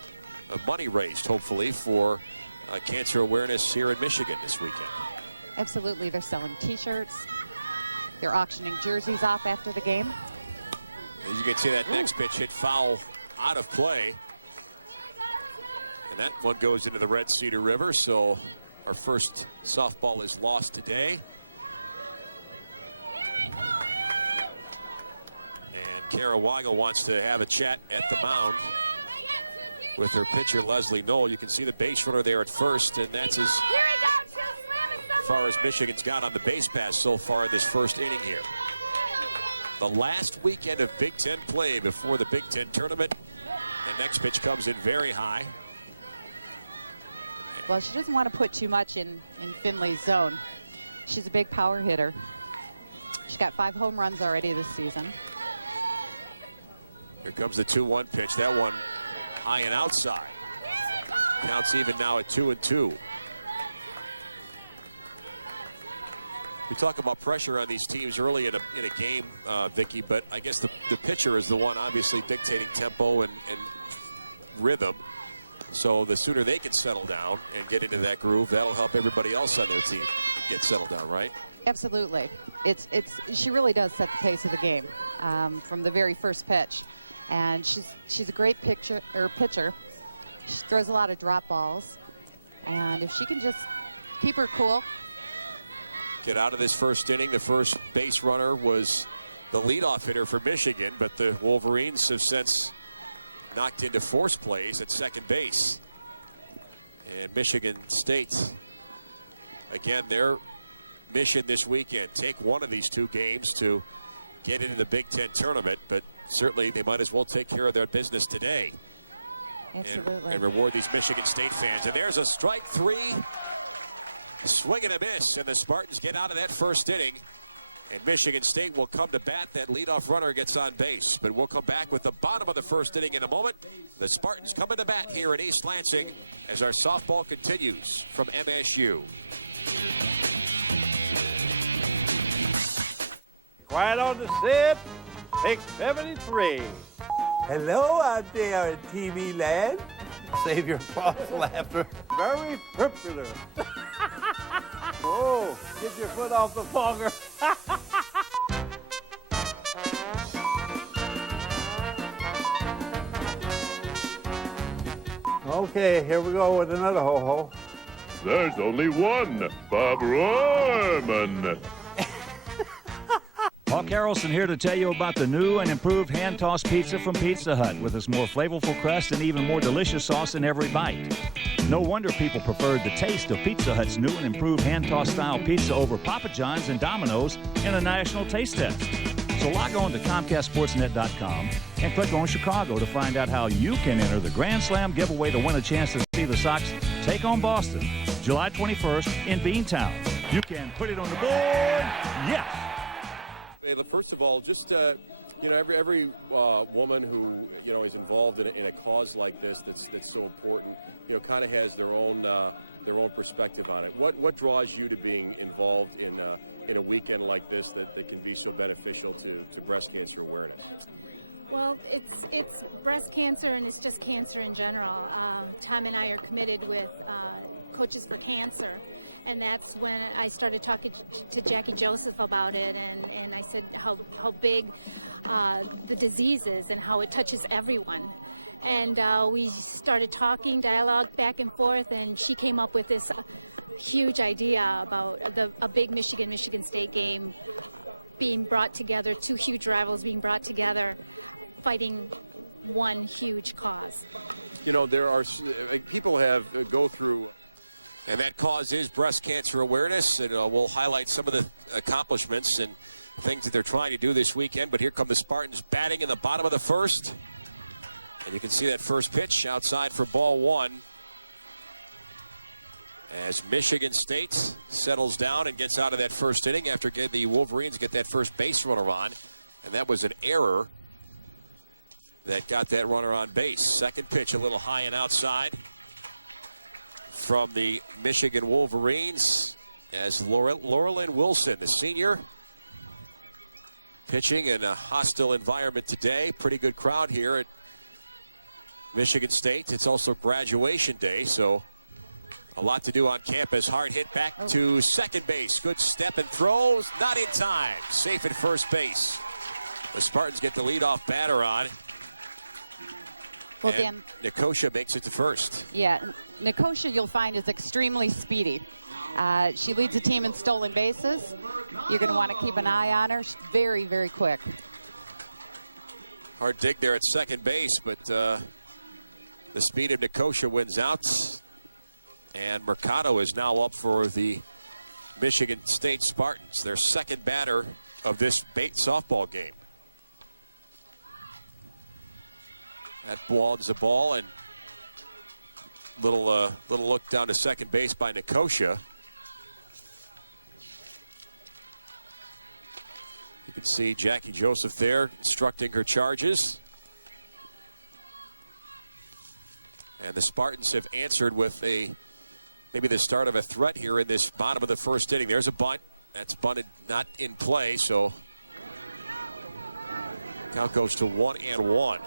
money raised, hopefully, for cancer awareness here in Michigan this weekend. Absolutely. They're selling T-shirts. They're auctioning jerseys off after the game. As you can see, that next pitch hit foul out of play. And that one goes into the Red Cedar River, so our first softball is lost today. And Kara Weigel wants to have a chat at the mound with her pitcher, Leslie Knoll. You can see the base runner there at first, and that's as far as Michigan's got on the base pass so far in this first inning here. The last weekend of Big Ten play before the Big Ten tournament. And next pitch comes in very high. Well, she doesn't want to put too much in Finley's zone. She's a big power hitter. She's got 5 home runs already this season. Here comes the 2-1 pitch. That one high and outside. Counts even now at 2-2. We talk about pressure on these teams early in a game, Vicky, but I guess the pitcher is the one obviously dictating tempo and rhythm. So the sooner they can settle down and get into that groove, that'll help everybody else on their team get settled down, right? Absolutely. She really does set the pace of the game from the very first pitch. And she's a great pitcher. She throws a lot of drop balls. And if she can just keep her cool. Get out of this first inning. The first base runner was the leadoff hitter for Michigan, but the Wolverines have since knocked into force plays at second base. And Michigan State, again, their mission this weekend, take one of these 2 games to get into the Big Ten tournament, but certainly they might as well take care of their business today. Absolutely. And reward these Michigan State fans. And there's a strike 3. Swing and a miss, and the Spartans get out of that first inning. And Michigan State will come to bat. That leadoff runner gets on base. But we'll come back with the bottom of the first inning in a moment. The Spartans coming to bat here in East Lansing as our softball continues from MSU. Quiet on the set. Take 73. Hello out there in TV land. Save your false laughter. Very popular. Whoa, get your foot off the fogger. Okay, here we go with another ho-ho. There's only one, Bob Rohrman. Paul Carrollson here to tell you about the new and improved hand-tossed pizza from Pizza Hut with its more flavorful crust and even more delicious sauce in every bite. No wonder people preferred the taste of Pizza Hut's new and improved hand-tossed style pizza over Papa John's and Domino's in a national taste test. So log on to ComcastSportsNet.com and click on Chicago to find out how you can enter the Grand Slam giveaway to win a chance to see the Sox take on Boston July 21st in Beantown. You can put it on the board. Yes. First of all, just every woman who is involved in a cause like this that's so important, kind of has their own perspective on it. What draws you to being involved in a weekend like this that can be so beneficial to breast cancer awareness? Well, it's breast cancer and it's just cancer in general. Tom and I are committed with Coaches for Cancer. And that's when I started talking to Jackie Joseph about it, and I said how big the disease is and how it touches everyone. And we started talking, dialogue back and forth, and she came up with this huge idea about a big Michigan State game being brought together, 2 huge rivals being brought together, fighting one huge cause. There are people have go through. And that cause is breast cancer awareness, and we'll highlight some of the accomplishments and things that they're trying to do this weekend. But here come the Spartans batting in the bottom of the first. And you can see that first pitch outside for ball 1. As Michigan State settles down and gets out of that first inning after the Wolverines get that first base runner on. And that was an error that got that runner on base. Second pitch a little high and outside from the Michigan Wolverines as Laurelyn Wilson, the senior, pitching in a hostile environment today. Pretty good crowd here at Michigan State. It's also graduation day, so a lot to do on campus. Hard hit back to second base. Good step and throws. Not in time. Safe at first base. The Spartans get the leadoff batter on. Well, and Dan, Nicosia makes it to first. Yeah, Nicosia, you'll find, is extremely speedy. She leads the team in stolen bases. You're going to want to keep an eye on her. She's very, very quick. Hard dig there at second base, but the speed of Nicosia wins out. And Mercado is now up for the Michigan State Spartans, their second batter of this bait softball game. That ball is a ball, and little look down to second base by Nicosia. can see Jackie Joseph there instructing her charges. And the Spartans have answered with maybe the start of a threat here in this bottom of the first inning. There's a bunt. That's bunted, not in play, so count goes to 1-1.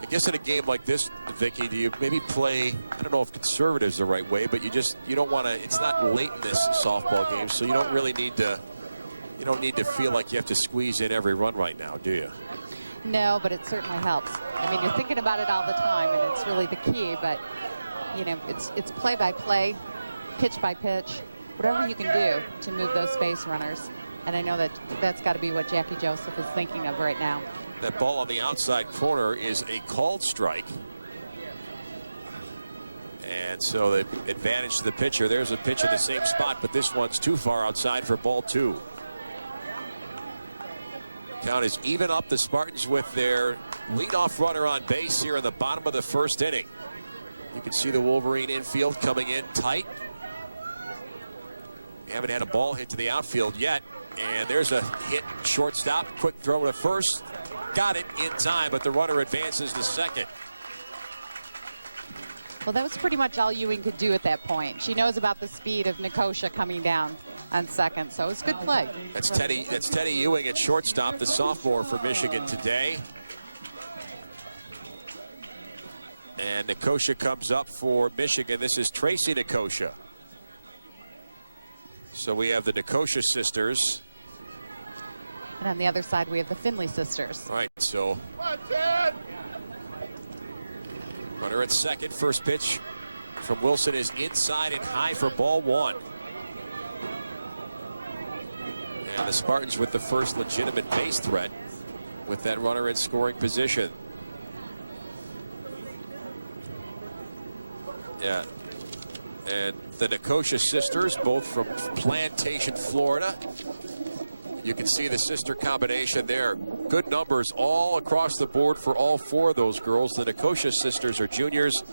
I guess in a game like this, Vicky, do you maybe play, I don't know if conservative is the right way, but you don't want to, it's not late in this softball game, so you don't really need to, you don't need to feel like you have to squeeze in every run right now, do you? No, but it certainly helps. I mean, you're thinking about it all the time, and it's really the key, but, you know, it's play by play, pitch by pitch, whatever you can do to move those base runners. And I know that that's got to be what Jackie Joseph is thinking of right now. That ball on the outside corner is a called strike. And so the advantage to the pitcher. There's a pitch in the same spot, but this one's too far outside for ball 2. Count is even up. The Spartans with their leadoff runner on base here in the bottom of the first inning. You can see the Wolverine infield coming in tight. They haven't had a ball hit to the outfield yet. And there's a hit shortstop. Quick throw to first. Got it in time, but the runner advances to second. Well, that was pretty much all Ewing could do at that point. She knows about the speed of Nicosia coming down on second, so it's good play. That's Teddy Ewing at shortstop, the sophomore for Michigan today. And Nicosia comes up for Michigan. This is Tracy Nicosia. So we have the Nicosia sisters. And on the other side, we have the Finley sisters. All right, so runner at second. First pitch from Wilson is inside and high for ball 1. And the Spartans with the first legitimate base threat with that runner in scoring position. Yeah. And the Nicosia sisters, both from Plantation, Florida. You can see the sister combination there. Good numbers all across the board for all 4 of those girls. The Nicosia sisters are juniors,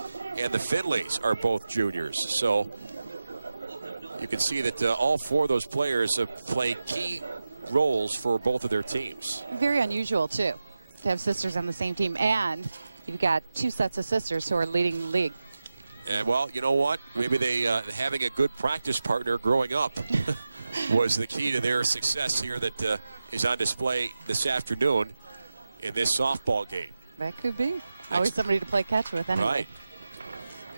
and the Finleys are both juniors. So you can see that all 4 of those players have played key roles for both of their teams. Very unusual, too, to have sisters on the same team. And you've got 2 sets of sisters who are leading the league. And, well, you know what? Maybe they having a good practice partner growing up was the key to their success here that is on display this afternoon in this softball game. That could be. Always somebody to play catch with anyway. Right.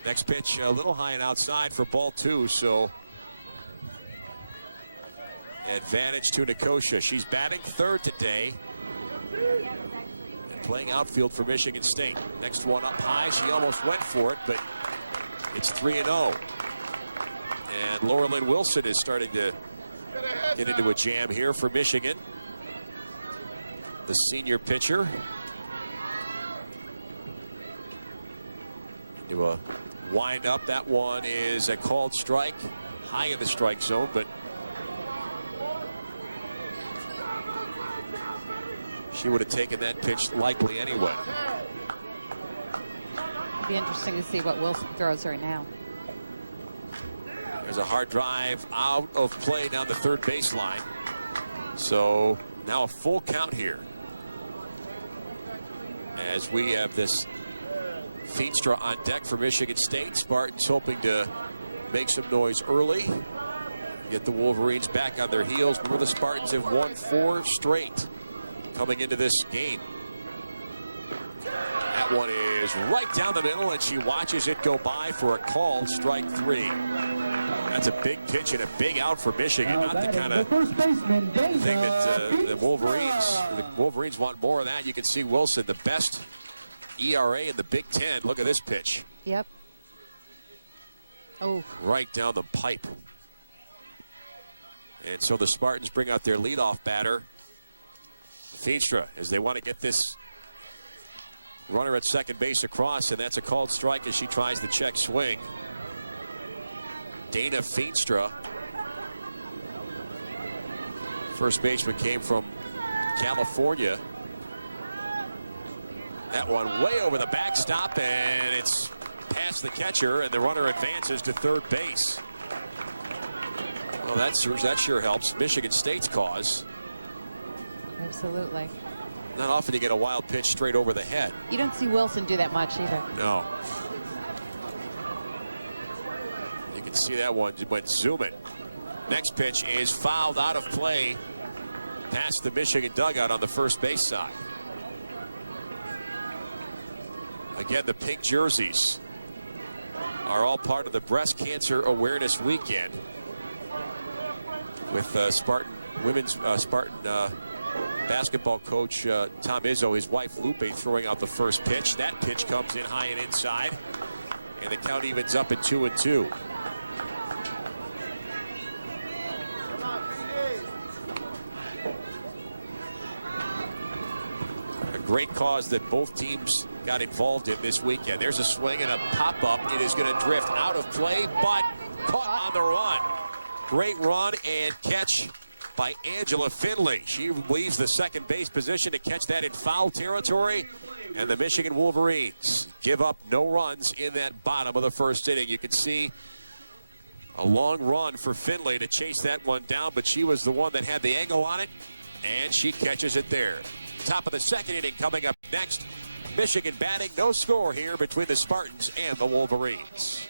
Next pitch a little high and outside for ball 2, so advantage to Nicosia. She's batting third today and playing outfield for Michigan State. Next one up high. She almost went for it, but it's 3-0. And Laura Lynn Wilson is starting to get into a jam here for Michigan. The senior pitcher. Do a wind up. That one is a called strike. High in the strike zone, but she would have taken that pitch likely anyway. It'd be interesting to see what Wilson throws right now. There's a hard drive out of play down the third baseline. So now a full count here. As we have this Feenstra on deck for Michigan State. Spartans hoping to make some noise early. Get the Wolverines back on their heels. Remember, the Spartans have won 4 straight coming into this game. That one is right down the middle, and she watches it go by for a called strike 3. That's a big pitch and a big out for Michigan. Not the kind of thing that the Wolverines want more of that. You can see Wilson, the best ERA in the Big Ten. Look at this pitch. Yep. Oh. Right down the pipe. And so the Spartans bring out their leadoff batter, Feenstra, as they want to get this runner at second base across, and that's a called strike as she tries the check swing. Dana Feenstra, first baseman, came from California. That one way over the backstop, and it's past the catcher, and the runner advances to third base. Well, that sure helps Michigan State's cause. Absolutely. Not often you get a wild pitch straight over the head. You don't see Wilson do that much either. No. You can see that one went zooming. Next pitch is fouled out of play past the Michigan dugout on the first base side. Again, the pink jerseys are all part of the Breast Cancer Awareness Weekend with Spartan basketball coach Tom Izzo, his wife Lupe, throwing out the first pitch. That pitch comes in high and inside, and the count evens up at 2-2. A great cause that both teams got involved in this weekend. There's a swing and a pop-up. It is going to drift out of play, but caught on the run. Great run and catch by Angela Finley. She leaves the second base position to catch that in foul territory. And the Michigan Wolverines give up no runs in that bottom of the first inning. You can see a long run for Finley to chase that one down, but she was the one that had the angle on it, and she catches it there. Top of the second inning coming up next. Michigan batting, no score here between the Spartans and the Wolverines.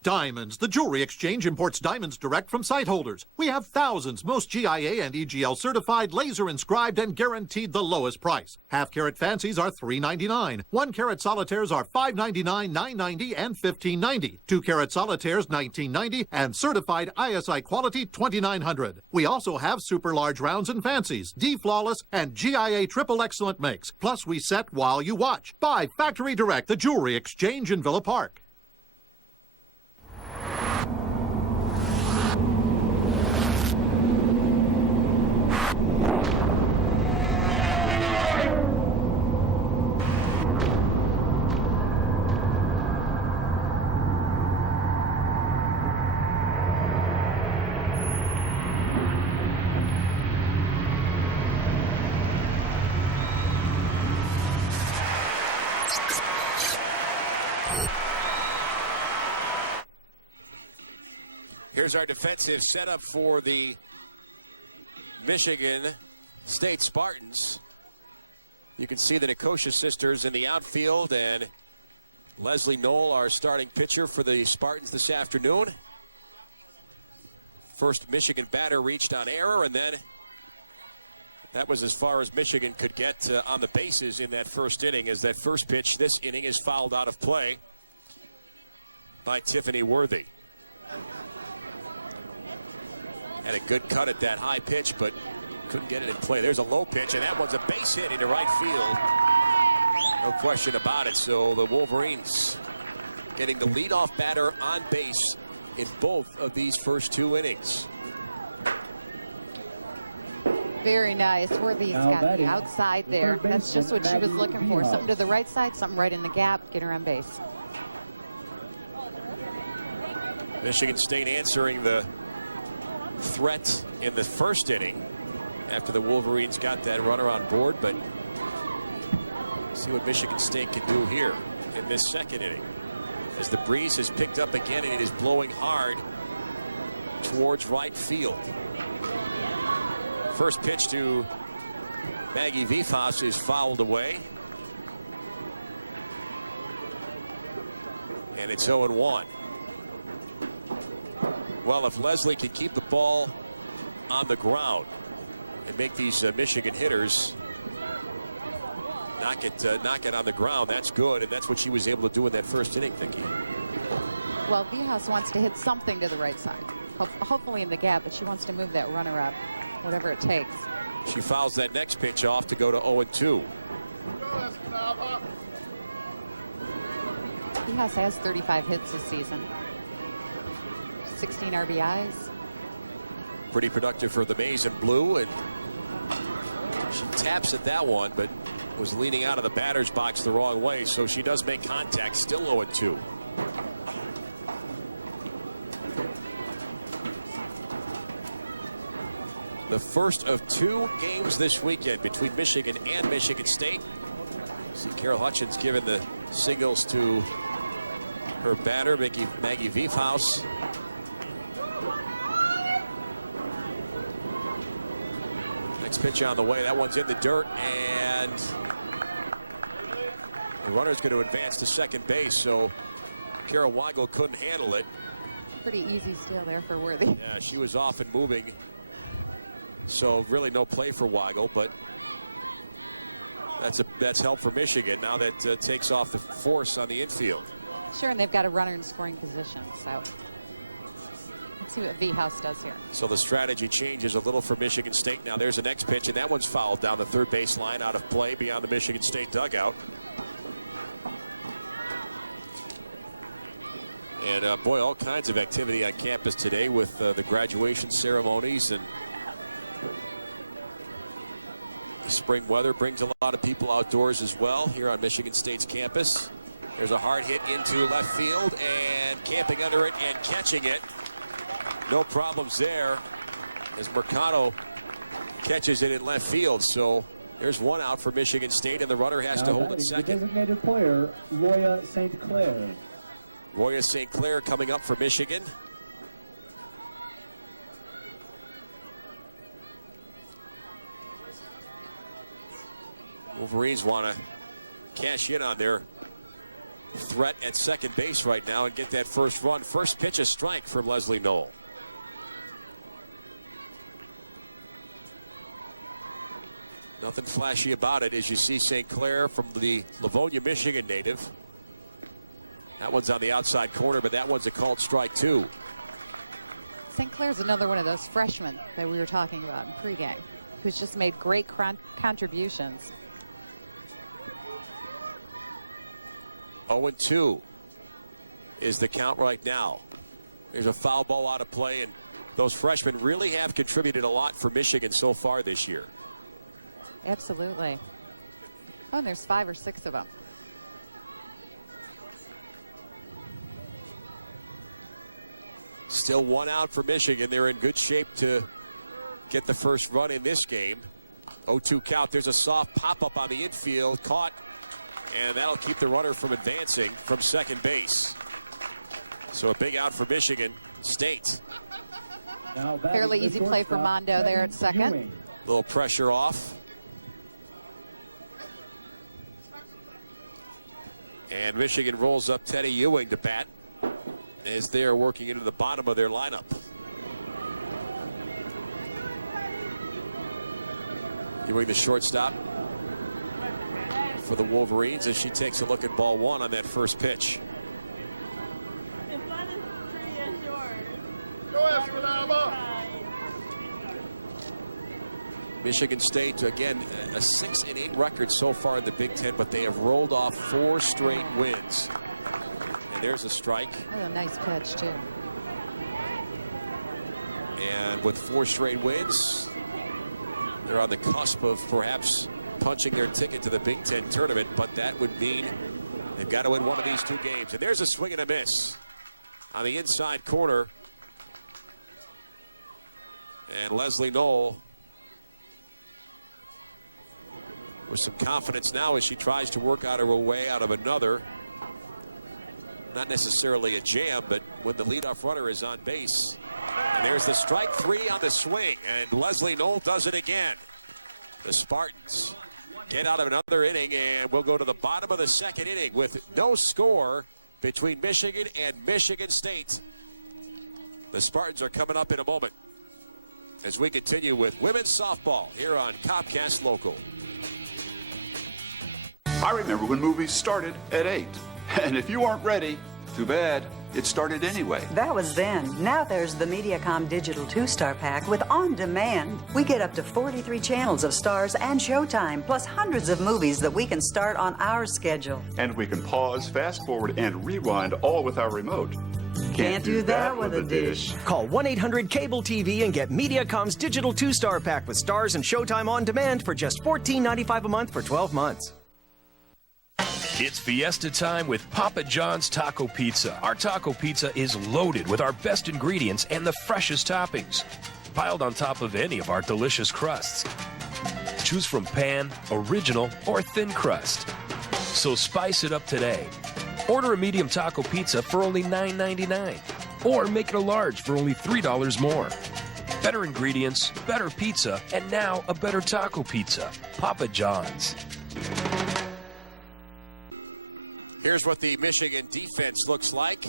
Diamonds. The Jewelry Exchange imports diamonds direct from site holders. We have thousands, most GIA and EGL certified, laser inscribed, and guaranteed the lowest price. Half-carat fancies are $3.99. 1-carat solitaires are $5.99, $9.90, and $15.90. 2-carat solitaires $19.90, and certified ISI quality $2,900. We also have super large rounds and fancies, D Flawless, and GIA Triple Excellent makes. Plus, we set while you watch. Buy factory direct. The Jewelry Exchange in Villa Park. Here's our defensive setup for the Michigan State Spartans. You can see the Nicosia sisters in the outfield, and Leslie Knoll, our starting pitcher for the Spartans this afternoon. First Michigan batter reached on error, and then that was as far as Michigan could get on the bases in that first inning, as that first pitch this inning is fouled out of play by Tiffany Worthy. Had a good cut at that high pitch, but couldn't get it in play. There's a low pitch, and that one's a base hit into right field. No question about it. So the Wolverines getting the leadoff batter on base in both of these first two innings. Very nice. Worthy's got the outside there. That's just what she was looking for. Something to the right side, something right in the gap, get her on base. Michigan State answering the threat in the first inning after the Wolverines got that runner on board, but see what Michigan State can do here in this second inning as the breeze has picked up again and it is blowing hard towards right field. First pitch to Maggie Vifas is fouled away, and it's 0-1. Well, if Leslie can keep the ball on the ground and make these Michigan hitters knock it on the ground, that's good, and that's what she was able to do in that first inning, Vicki. Well, Vihas wants to hit something to the right side, hopefully in the gap, but she wants to move that runner up, whatever it takes. She fouls that next pitch off to go to 0-2. Vihas has 35 hits this season. 16 RBIs. Pretty productive for the Maize and Blue, and she taps at that one, but was leaning out of the batter's box the wrong way, so she does make contact, still 0-2. The first of two games this weekend between Michigan and Michigan State. See Carol Hutchins giving the signals to her batter, Maggie Viefhaus. Next pitch on the way. That one's in the dirt, and the runner's going to advance to second base, so Carol Weigel couldn't handle it. Pretty easy steal there for Worthy. Yeah, she was off and moving, so really no play for Weigel, but that's help for Michigan. Now that takes off the force on the infield. Sure, and they've got a runner in scoring position, so let's see what Viefhaus does here. So the strategy changes a little for Michigan State. Now there's the next pitch, and that one's fouled down the third base line, out of play beyond the Michigan State dugout. And boy, all kinds of activity on campus today with the graduation ceremonies, and the spring weather brings a lot of people outdoors as well here on Michigan State's campus. There's a hard hit into left field, and camping under it and catching it. No problems there as Mercado catches it in left field. So there's one out for Michigan State, and the runner has to hold it second. Designated player, Roya St. Clair. Roya St. Clair coming up for Michigan. Wolverines want to cash in on their threat at second base right now and get that first run. First pitch, a strike from Leslie Knoll. Nothing flashy about it as you see St. Clair from the Livonia, Michigan native. That one's on the outside corner, but that one's a called strike too. St. Clair's another one of those freshmen that we were talking about in pregame, who's just made great contributions. 0-2 is the count right now. There's a foul ball out of play, and those freshmen really have contributed a lot for Michigan so far this year. Absolutely. Oh, and there's 5 or 6 of them. Still one out for Michigan. They're in good shape to get the first run in this game. 0-2 count. There's a soft pop-up on the infield. Caught. And that'll keep the runner from advancing from second base. So a big out for Michigan State. Fairly easy play for Mondo there at second. Little pressure off. And Michigan rolls up Teddy Ewing to bat as they are working into the bottom of their lineup. Ewing, the shortstop for the Wolverines, as she takes a look at ball one on that first pitch. Michigan State, again, a 6-8 record so far in the Big Ten, but they have rolled off 4 straight wins. And there's a strike. Oh, nice pitch, too. And with 4 straight wins, they're on the cusp of perhaps punching their ticket to the Big Ten tournament, but that would mean they've got to win one of these 2 games. And there's a swing and a miss on the inside corner. And Leslie Knoll with some confidence now as she tries to work out her way out of another. Not necessarily a jam, but when the leadoff runner is on base. And there's the strike 3 on the swing, and Leslie Knoll does it again. The Spartans get out of another inning, and we'll go to the bottom of the second inning with no score between Michigan and Michigan State. The Spartans are coming up in a moment as we continue with women's softball here on Comcast Local. I remember when movies started at 8. And if you aren't ready, too bad. It started anyway. That was then. Now there's the Mediacom Digital 2-Star Pack with On Demand. We get up to 43 channels of Stars and Showtime, plus hundreds of movies that we can start on our schedule. And we can pause, fast forward, and rewind all with our remote. Can't do that with a dish. Call 1-800-CABLE-TV and get Mediacom's Digital 2-Star Pack with Stars and Showtime On Demand for just $14.95 a month for 12 months. It's Fiesta time with Papa John's Taco Pizza. Our taco pizza is loaded with our best ingredients and the freshest toppings, piled on top of any of our delicious crusts. Choose from pan, original, or thin crust. So spice it up today. Order a medium taco pizza for only $9.99. Or make it a large for only $3 more. Better ingredients, better pizza, and now a better taco pizza. Papa John's. Here's what the Michigan defense looks like,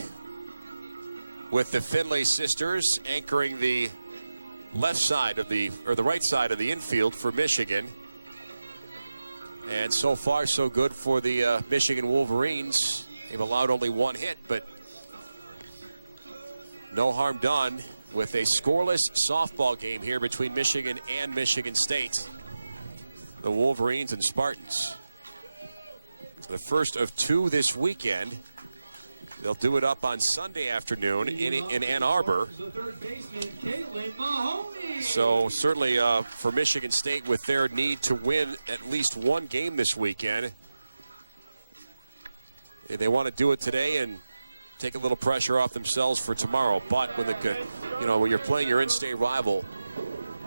with the Finley sisters anchoring the left side of the right side of the infield for Michigan. And so far, so good for the Michigan Wolverines. They've allowed only one hit, but no harm done with a scoreless softball game here between Michigan and Michigan State. The Wolverines and Spartans. The first of two this weekend. They'll do it up on Sunday afternoon in Ann Arbor. So certainly for Michigan State, with their need to win at least one game this weekend, they want to do it today and take a little pressure off themselves for tomorrow. But when you're playing your in-state rival,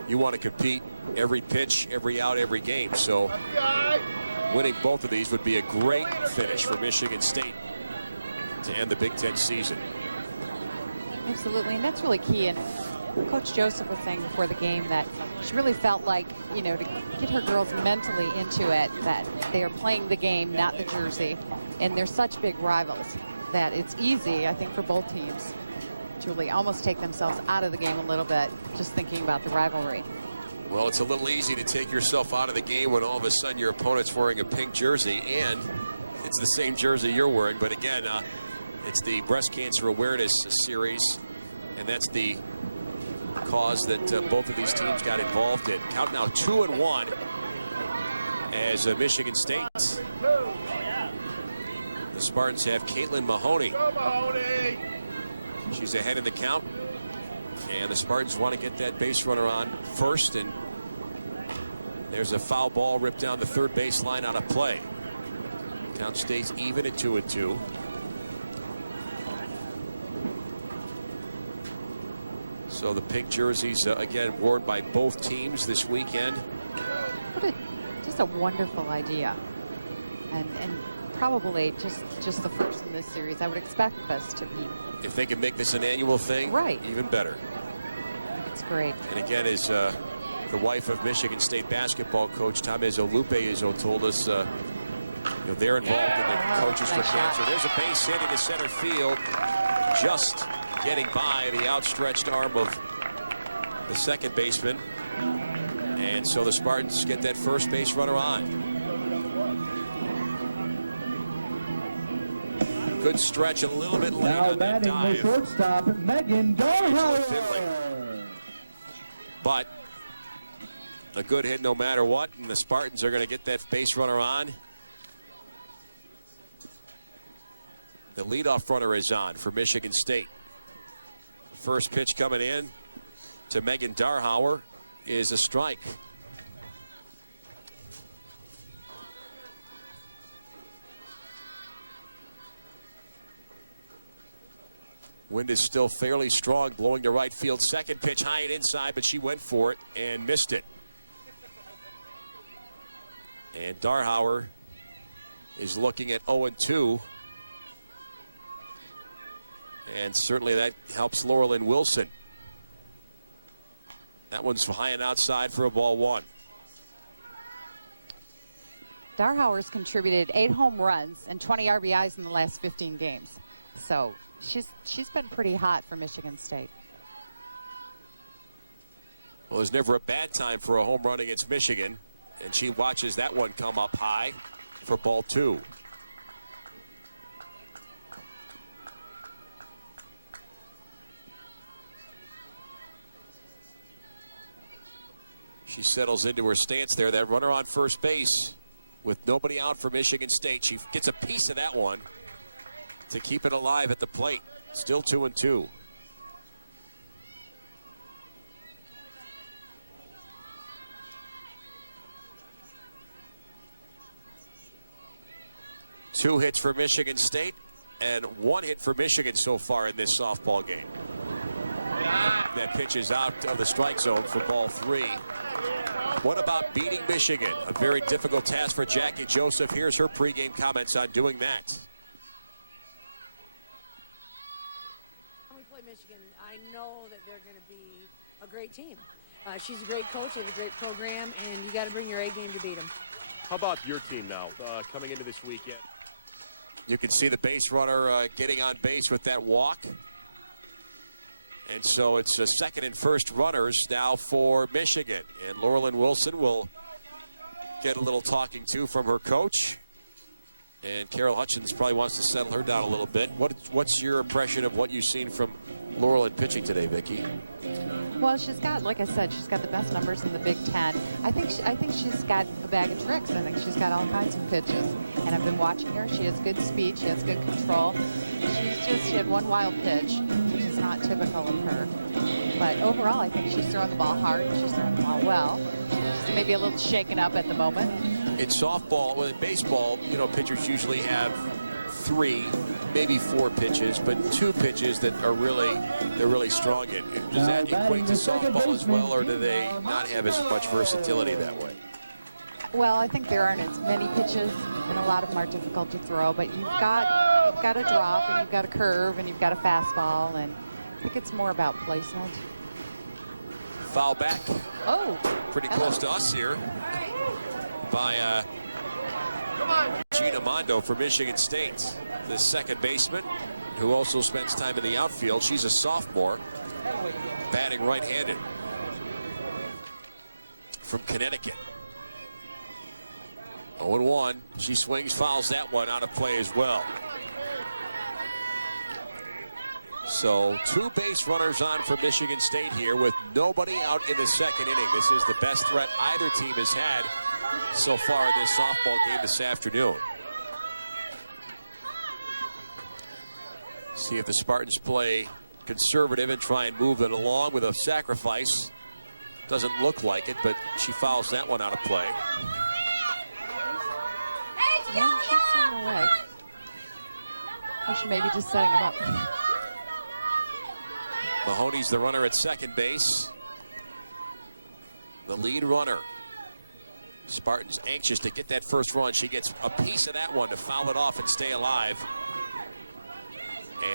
you want to compete every pitch, every out, every game. So winning both of these would be a great finish for Michigan State to end the Big Ten season. Absolutely, and that's really key. And Coach Joseph was saying before the game that she really felt like, to get her girls mentally into it, that they are playing the game, not the jersey. And they're such big rivals that it's easy, I think, for both teams to really almost take themselves out of the game a little bit, just thinking about the rivalry. Well, it's a little easy to take yourself out of the game when all of a sudden your opponent's wearing a pink jersey, and it's the same jersey you're wearing. But again, it's the breast cancer awareness series, and that's the cause that both of these teams got involved in. Count now 2-1 as Michigan State. The Spartans have Caitlin Mahoney. She's ahead in the count, and the Spartans want to get that base runner on first, and there's a foul ball ripped down the third baseline out of play. Count stays even at 2-2. So the pink jerseys, again, worn by both teams this weekend. Just a wonderful idea. And probably just the first in this series. I would expect this to be. If they can make this an annual thing, right, even better. It's great. And again, as the wife of Michigan State basketball coach Tom Izzo told us, they're involved in the Coaches for Cancer. There's a base hit into center field, just getting by the outstretched arm of the second baseman. And so the Spartans get that first base runner on. Good stretch, a little bit late on that dive. The shortstop, Megan Darhauer. But a good hit no matter what, and the Spartans are going to get that base runner on. The leadoff runner is on for Michigan State. First pitch coming in to Megan Darhauer is a strike. Wind is still fairly strong, blowing to right field. Second pitch high and inside, but she went for it and missed it. And Darhauer is looking at 0-2. And certainly that helps Laurelyn Wilson. That one's high and outside for a ball one. Darhauer's contributed 8 home runs and 20 RBIs in the last 15 games. So she's been pretty hot for Michigan State. Well, there's never a bad time for a home run against Michigan, and she watches that one come up high for ball two. She settles into her stance there. That runner on first base with nobody out for Michigan State. She gets a piece of that one to keep it alive at the plate. Still 2-2. Two hits for Michigan State and 1 hit for Michigan so far in this softball game. That pitch is out of the strike zone for ball 3. What about beating Michigan? A very difficult task for Jackie Joseph. Here's her pregame comments on doing that. When we play Michigan, I know that they're going to be a great team. She's a great coach, they have a great program, and you got to bring your A game to beat them. How about your team now, coming into this weekend? You can see the base runner getting on base with that walk. And so it's a second and first runners now for Michigan. And Laurelyn Wilson will get a little talking to from her coach. And Carol Hutchins probably wants to settle her down a little bit. What's your impression of what you've seen from Laurelyn pitching today, Vicki? Well, she's got, like I said, she's got the best numbers in the Big Ten. I think she's got a bag of tricks. I think she's got all kinds of pitches. And I've been watching her. She has good speed. She has good control. She had one wild pitch, which is not typical of her. But overall, I think she's throwing the ball hard. She's throwing the ball well. She's maybe a little shaken up at the moment. In softball, well, in baseball, you know, pitchers usually have 3, maybe 4 pitches, but 2 pitches that are they're really strong in. Does that equate to softball as well, or do they not have as much versatility that way? Well, I think there aren't as many pitches, and a lot of them are difficult to throw, but you've got a drop, and you've got a curve, and you've got a fastball, and I think it's more about placement. Foul back. Oh. Pretty close to us here by Gina Mondo for Michigan State, the second baseman, who also spends time in the outfield. She's a sophomore, batting right-handed from Connecticut. 0-1. She swings, fouls that one out of play as well. So 2 base runners on for Michigan State here with nobody out in the second inning. This is the best threat either team has had so far in this softball game this afternoon. See if the Spartans play conservative and try and move it along with a sacrifice. Doesn't look like it, but she fouls that one out of play. Yeah, she's on the way. Or she may be just setting him up. Mahoney's the runner at second base. The lead runner. Spartans anxious to get that first run. She gets a piece of that one to foul it off and stay alive.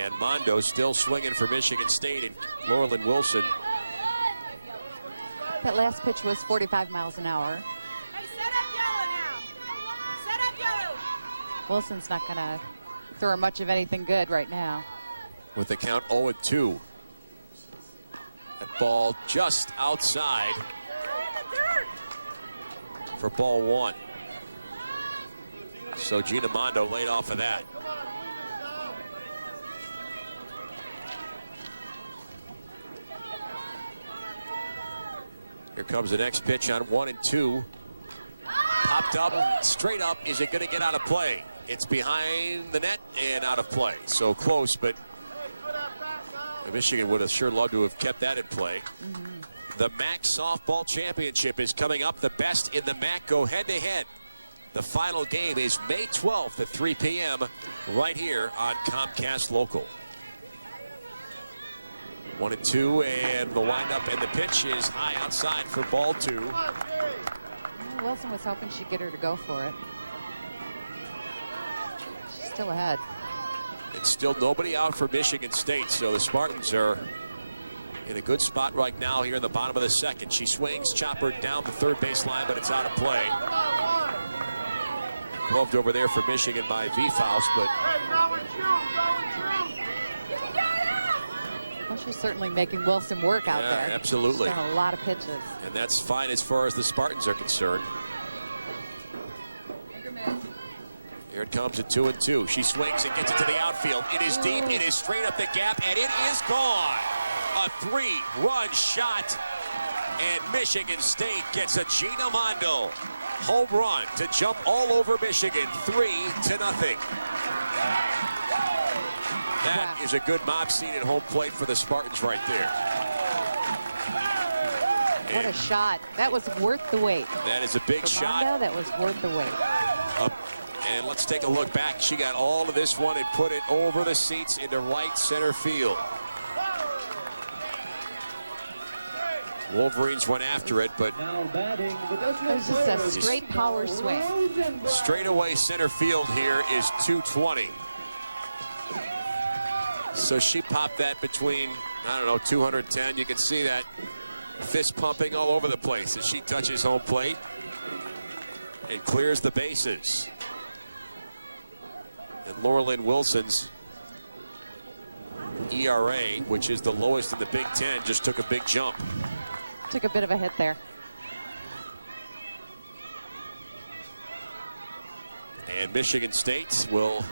And Mondo still swinging for Michigan State, and Laurelyn Wilson. That last pitch was 45 miles an hour. Hey, set up yellow now. Set up yellow. Wilson's not going to throw much of anything good right now. With the count 0-2. That ball just outside for ball 1. So Gina Mondo laid off of that. Here comes the next pitch on 1-2. Popped up, straight up. Is it going to get out of play? It's behind the net and out of play. So close, but Michigan would have sure loved to have kept that in play. The MAC Softball Championship is coming up. The best in the MAC go head-to-head. The final game is May 12th at 3 p.m. right here on Comcast Local. 1-2, and the windup and the pitch is high outside for ball 2. Wilson was hoping she'd get her to go for it. She's still ahead. It's still nobody out for Michigan State, so the Spartans are in a good spot right now here in the bottom of the second. She swings, chopper down the third baseline, but it's out of play. Gloved over there for Michigan by V-Faust, but well, she's certainly making Wilson work out there. Absolutely. She's done a lot of pitches. And that's fine as far as the Spartans are concerned. Here it comes at 2-2. She swings and gets it to the outfield. It is deep, it is straight up the gap, and it is gone. A 3-run shot, and Michigan State gets a Gina Mondo home run to jump all over Michigan, 3-0. That is a good mob scene at home plate for the Spartans right there. What a shot. That was worth the wait. That is a big shot. Mondo, that was worth the wait. And let's take a look back. She got all of this one and put it over the seats into right center field. Wolverines went after it, but It was just a straight power swing. straightaway center field here is 220. So she popped that between, I don't know, 210. You can see that fist pumping all over the place as she touches home plate and clears the bases. And Laura Lynn Wilson's ERA, which is the lowest in the Big Ten, just took a big jump. Took a bit of a hit there. And Michigan State will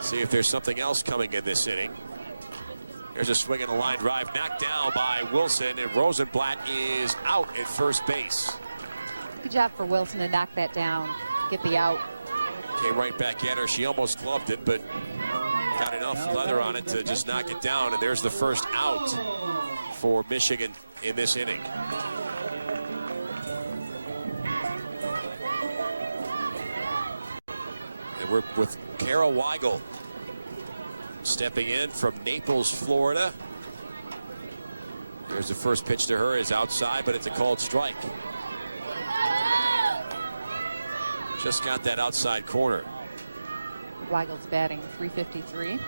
see if there's something else coming in this inning. There's a swing and a line drive knocked down by Wilson, and Rosenblatt is out at first base. Good job for Wilson to knock that down, get the out. Came right back at her. She almost gloved it, but got enough leather on it to just knock it down. And there's the first out for Michigan in this inning. And we're with Kara Weigel stepping in from Naples, Florida. There's the first pitch to her, is outside, but it's a called strike. Just got that outside corner. Weigel's batting .353.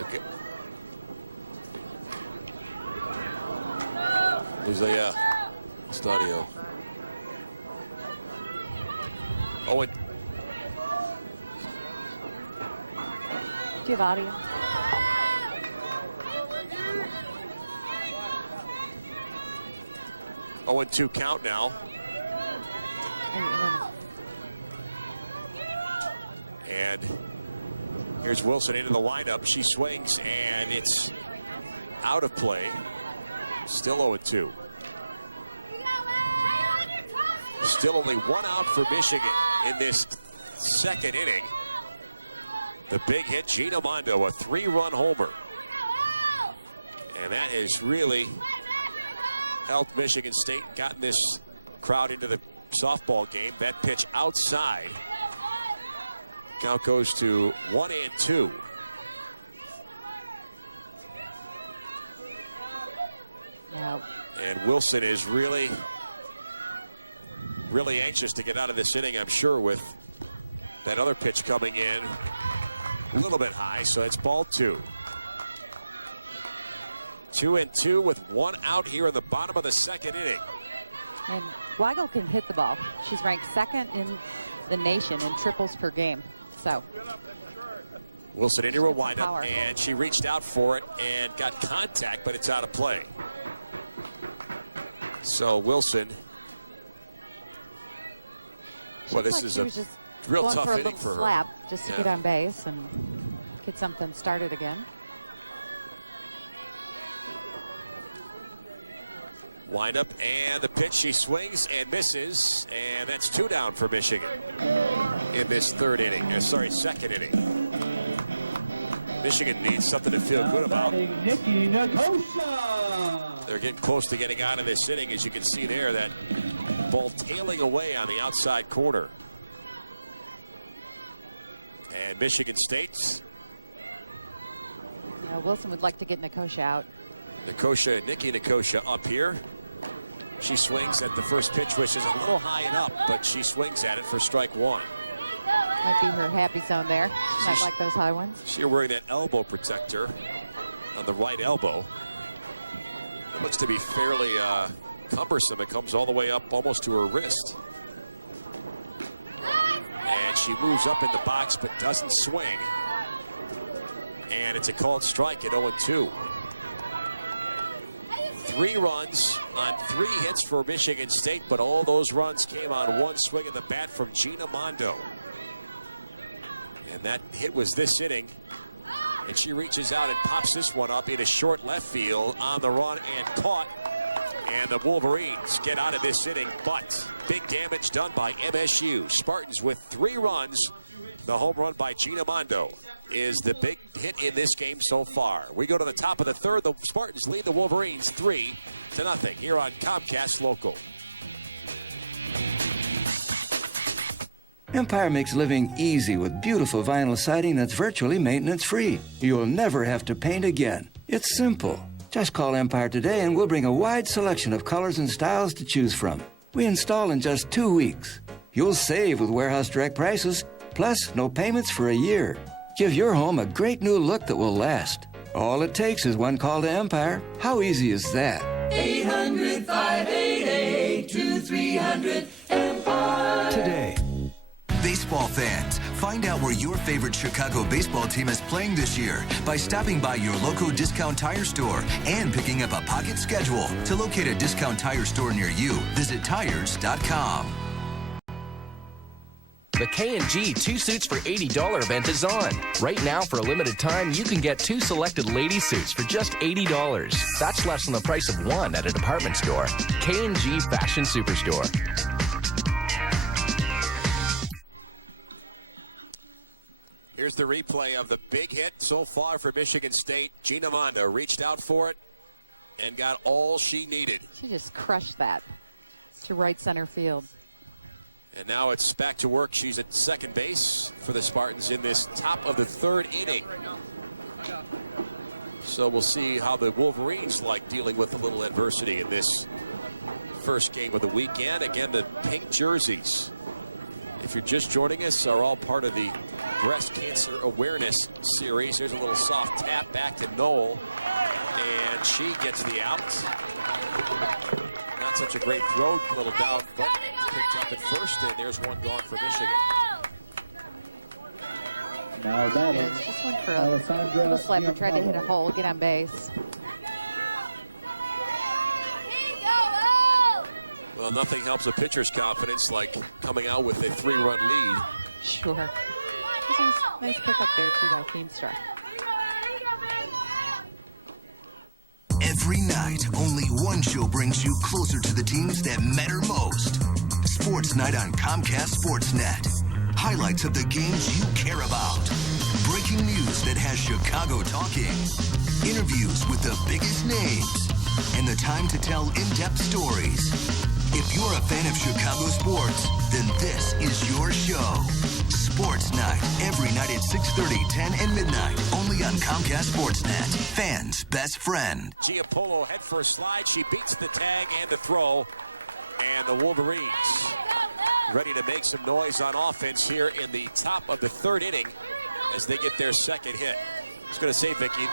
Okay. There's a Stadio. Owen. Do you have audio? Oh, 0-2 count now. And here's Wilson into the lineup. She swings, and it's out of play. Still 0-2. Still only one out for Michigan in this second inning. The big hit, Gina Mondo, a 3-run homer. And that has really helped Michigan State, gotten this crowd into the softball game. That pitch outside. Count goes to 1-2. Now, and Wilson is really anxious to get out of this inning, I'm sure, with that other pitch coming in a little bit high, so it's ball 2. 2-2 with one out here in the bottom of the second inning. and Weigel can hit the ball. She's ranked second in the nation in triples per game. So Wilson into a windup, and she reached out for it and got contact, but it's out of play. So Wilson, well, this is a real tough inning for her. Slap just to get on base and get something started again. Wind up, and the pitch, she swings and misses, and that's 2 down for Michigan in this second inning. Michigan needs something to feel good about. They're getting close to getting out of this inning, as you can see there, that ball tailing away on the outside corner. And Michigan State. Wilson would like to get Nikosha out. Nikki Nikosha up here. She swings at the first pitch, which is a little high and up, but she swings at it for strike 1. Might be her happy zone there. Might like those high ones. She's wearing that elbow protector on the right elbow. It looks to be fairly cumbersome. It comes all the way up almost to her wrist. And she moves up in the box but doesn't swing. And it's a called strike at 0-2. 3 runs on 3 hits for Michigan State, but all those runs came on one swing of the bat from Gina Mondo. And that hit was this inning. And she reaches out and pops this one up into short left field on the run and caught. And the Wolverines get out of this inning, but big damage done by MSU. Spartans with 3 runs. The home run by Gina Mondo is the big hit in this game so far. We go to the top of the third. The Spartans lead the Wolverines 3-0 here on Comcast Local. Empire makes living easy with beautiful vinyl siding that's virtually maintenance-free. You'll never have to paint again. It's simple. Just call Empire today and we'll bring a wide selection of colors and styles to choose from. We install in just 2 weeks. You'll save with warehouse direct prices, plus no payments for a year. Give your home a great new look that will last. All it takes is one call to Empire. How easy is that? 800-588-2300 Empire. Today. Baseball fans, find out where your favorite Chicago baseball team is playing this year by stopping by your local Discount Tire store and picking up a pocket schedule. To locate a Discount Tire store near you, visit tires.com. The K&G 2 suits for $80 event is on. Right now, for a limited time, you can get 2 selected lady suits for just $80. That's less than the price of one at a department store. K&G Fashion Superstore. Here's the replay of the big hit so far for Michigan State. Gina Mondo reached out for it and got all she needed. She just crushed that to right center field. And now it's back to work. She's at second base for the Spartans in this top of the 3rd inning. So we'll see how the Wolverines like dealing with a little adversity in this first game of the weekend. Again, the pink jerseys, if you're just joining us, are all part of the Breast Cancer Awareness Series. Here's a little soft tap back to Noel, and she gets the out. Not such a great throw, a little down, but picked up at first, and there's one gone for Michigan. Now that is just went for a little slapper, tried to hit a hole, get on base. Well, nothing helps a pitcher's confidence like coming out with a 3-run lead. Sure. Nice pick up there, too, by Feenstra. Every night, only one show brings you closer to the teams that matter most. Sports Night on Comcast Sportsnet. Highlights of the games you care about. Breaking news that has Chicago talking. Interviews with the biggest names. And the time to tell in-depth stories. If you're a fan of Chicago sports, then this is your show. Sports Night, every night at 6:30, 10, and midnight. Only on Comcast Sportsnet. Fans' best friend. Giampolo head for a slide. She beats the tag and the throw. And the Wolverines ready to make some noise on offense here in the top of the 3rd inning as they get their second hit. I was going to say, Vicki,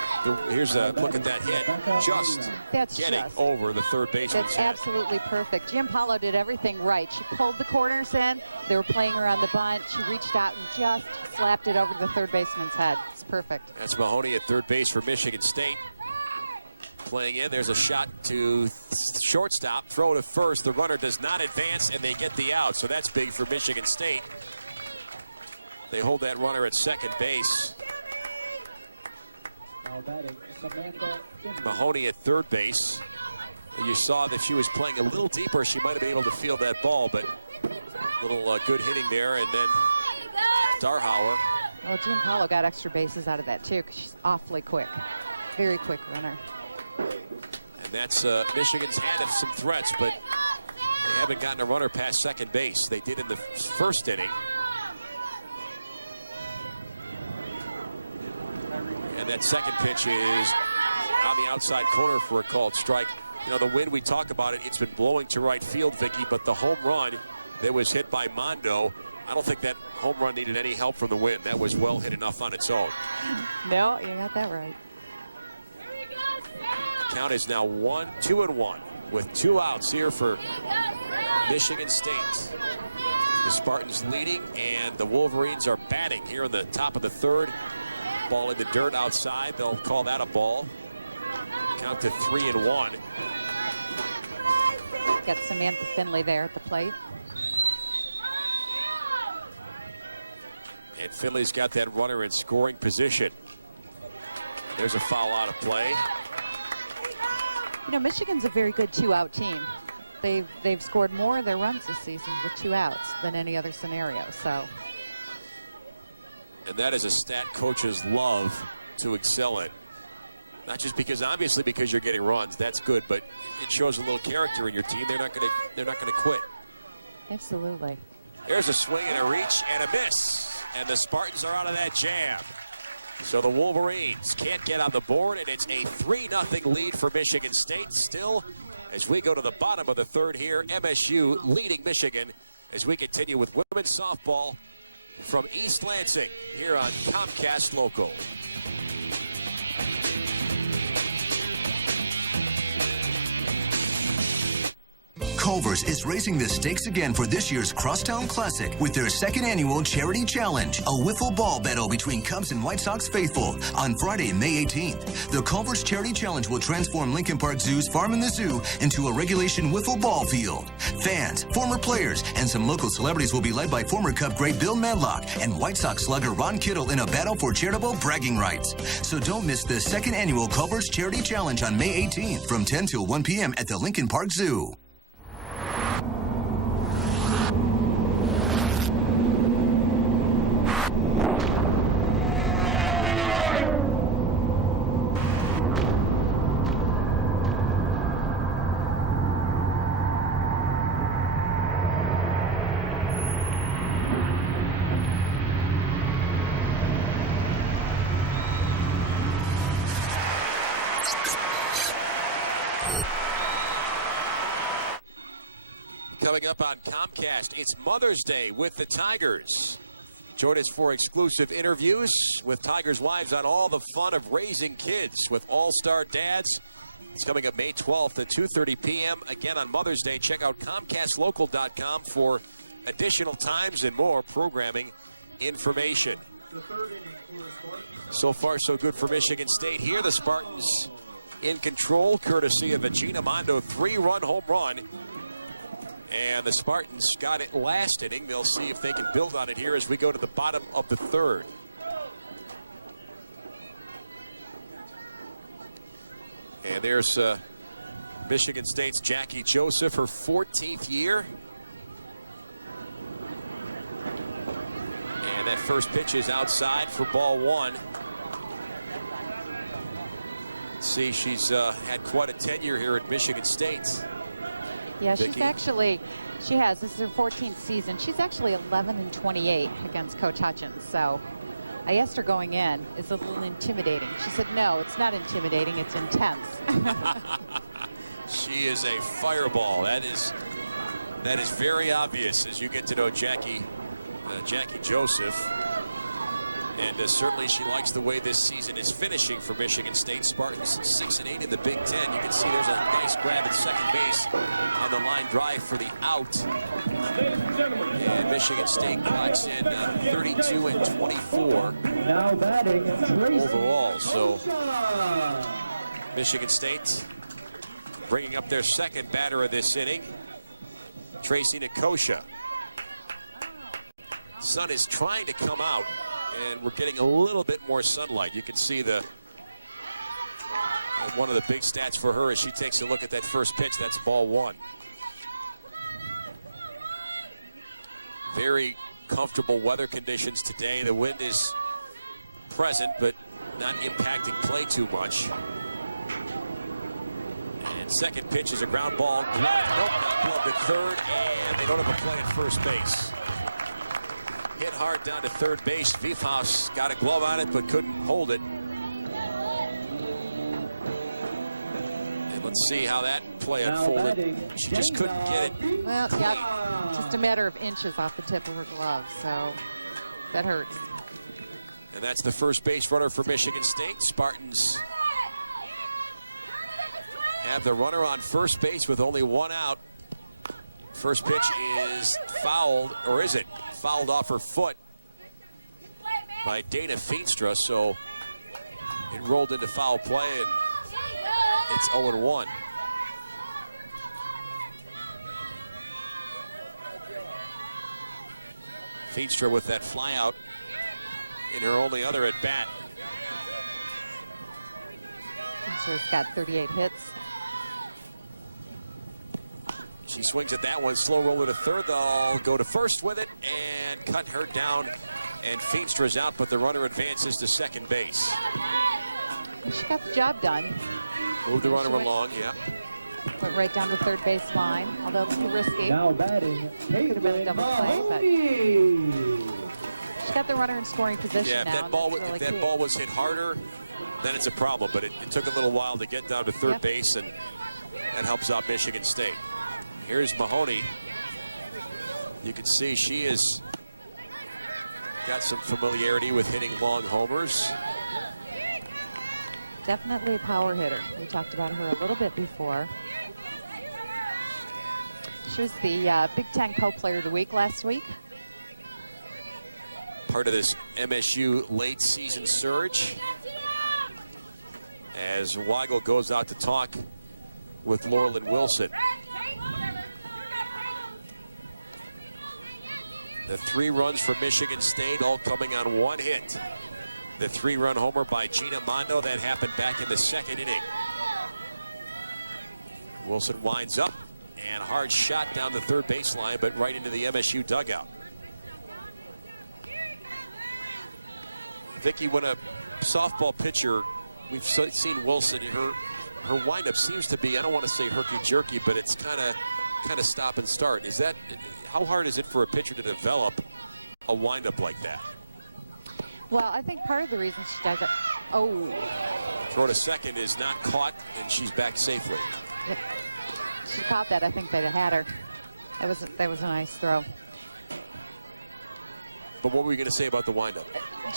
here's a look at that hit. Just getting over the third baseman's That's head. absolutely perfect. Giampolo did everything right. She pulled the corners in. They were playing her on the bunt. She reached out and just slapped it over the third baseman's head. It's perfect. That's Mahoney at third base for Michigan State. Playing in, there's a shot to shortstop, throw to first. The runner does not advance, and they get the out. So that's big for Michigan State. They hold that runner at second base. Mahoney at third base. You saw that she was playing a little deeper. She might have been able to field that ball, but a little good hitting there. And then Darhauer. Well, Giampolo got extra bases out of that, too, because she's awfully quick. Very quick runner. And that's Michigan's had some threats, but they haven't gotten a runner past second base. They did in the first inning. And that second pitch is on the outside corner for a called strike. You know, the wind, we talk about it, it's been blowing to right field, Vicki, but the home run that was hit by Mondo, I don't think that home run needed any help from the wind. That was well hit enough on its own. No, you got that right. The count is now 2-1 with 2 outs here for Michigan State. The Spartans leading, and the Wolverines are batting here in the top of the 3rd. Ball in the dirt outside. They'll call that a ball. Count to 3-1. Got Samantha Finley there at the plate. And Finley's got that runner in scoring position. There's a foul out of play. You know, Michigan's a very good 2-out team. They've scored more of their runs this season with 2 outs than any other scenario. So. And that is a stat coaches love to excel in. Not just because, obviously, because you're getting runs, that's good, but it shows a little character in your team. They're not gonna quit. Absolutely. There's a swing and a reach and a miss, and the Spartans are out of that jam. So the Wolverines can't get on the board, and it's a 3-0 lead for Michigan State. Still, as we go to the bottom of the third here, MSU leading Michigan as we continue with women's softball from East Lansing here on Comcast Local. Culver's is raising the stakes again for this year's Crosstown Classic with their second annual Charity Challenge, a wiffle ball battle between Cubs and White Sox faithful on Friday, May 18th. The Culver's Charity Challenge will transform Lincoln Park Zoo's Farm in the Zoo into a regulation wiffle ball field. Fans, former players, and some local celebrities will be led by former Cub great Bill Madlock and White Sox slugger Ron Kittle in a battle for charitable bragging rights. So don't miss the second annual Culver's Charity Challenge on May 18th from 10 till 1 p.m. at the Lincoln Park Zoo. Coming up on Comcast, it's Mother's Day with the Tigers. Join us for exclusive interviews with Tigers' wives on all the fun of raising kids with All-Star Dads. It's coming up May 12th at 2:30 p.m. Again on Mother's Day. Check out ComcastLocal.com for additional times and more programming information. So far, so good for Michigan State here. The Spartans in control, courtesy of a Gina Mondo 3-run home run. And the Spartans got it last inning. They'll see if they can build on it here as we go to the bottom of the third. And there's Michigan State's Jackie Joseph, her 14th year. And that first pitch is outside for ball one. See, she's had quite a tenure here at Michigan State. Yeah, Vicky? she has. This is her 14th season. She's actually 11-28 against Coach Hutchins. So I asked her going in, is it a little intimidating? She said, no, it's not intimidating. It's intense. She is a fireball. That is very obvious as you get to know Jackie Joseph. And certainly she likes the way this season is finishing for Michigan State. Spartans 6-8 in the Big Ten. You can see there's a nice grab at second base on the line drive for the out. And Michigan State clocks in 32-24 Now batting overall. So Michigan State bringing up their second batter of this inning, Tracy Nikosha. Sun is trying to come out, and we're getting a little bit more sunlight. You can see one of the big stats for her as she takes a look at that first pitch. That's ball one. Very comfortable weather conditions today. The wind is present, but not impacting play too much. And second pitch is a ground ball. Nope, not gloved at third, and they don't have a play at first base. Hit hard down to third base. Vifas got a glove on it, but couldn't hold it. And let's see how that play unfolded. She just couldn't get it. Well, yeah, just a matter of inches off the tip of her glove, so that hurts. And that's the first base runner for Michigan State. Spartans have the runner on first base with only one out. First pitch is fouled, or is it? Fouled off her foot by Dana Feenstra, so it rolled into foul play, and it's 0-1. Feenstra with that fly out in her only other at bat. Feenstra's got 38 hits. She swings at that one, slow roller to third. They'll go to first with it and cut her down. And Feenstra's out, but the runner advances to second base. She got the job done. Moved the runner along, yeah. Went right down the third base line, although it was too risky. Now batting, could have been a double play, but she got the runner in scoring position Yeah, now. if that ball was hit harder, then it's a problem. But it took a little while to get down to third base, and that helps out Michigan State. Here's Mahoney. You can see she has got some familiarity with hitting long homers. Definitely a power hitter. We talked about her a little bit before. She was the Big Ten Co-Player of the Week last week. Part of this MSU late season surge. As Weigel goes out to talk with Laurelyn Wilson. The 3 runs for Michigan State, all coming on 1 hit. The 3-run homer by Gina Mondo, that happened back in the 2nd inning. Wilson winds up, and hard shot down the third baseline, but right into the MSU dugout. Vicki, when a softball pitcher, we've seen Wilson, her windup seems to be, I don't want to say herky-jerky, but it's kind of stop and start. Is that, how hard is it for a pitcher to develop a windup like that? Well, I think part of the reason she does it, throw to second is not caught, and she's back safely. Yep. She caught that. I think they'd have had her. That was a nice throw. But what were you going to say about the windup?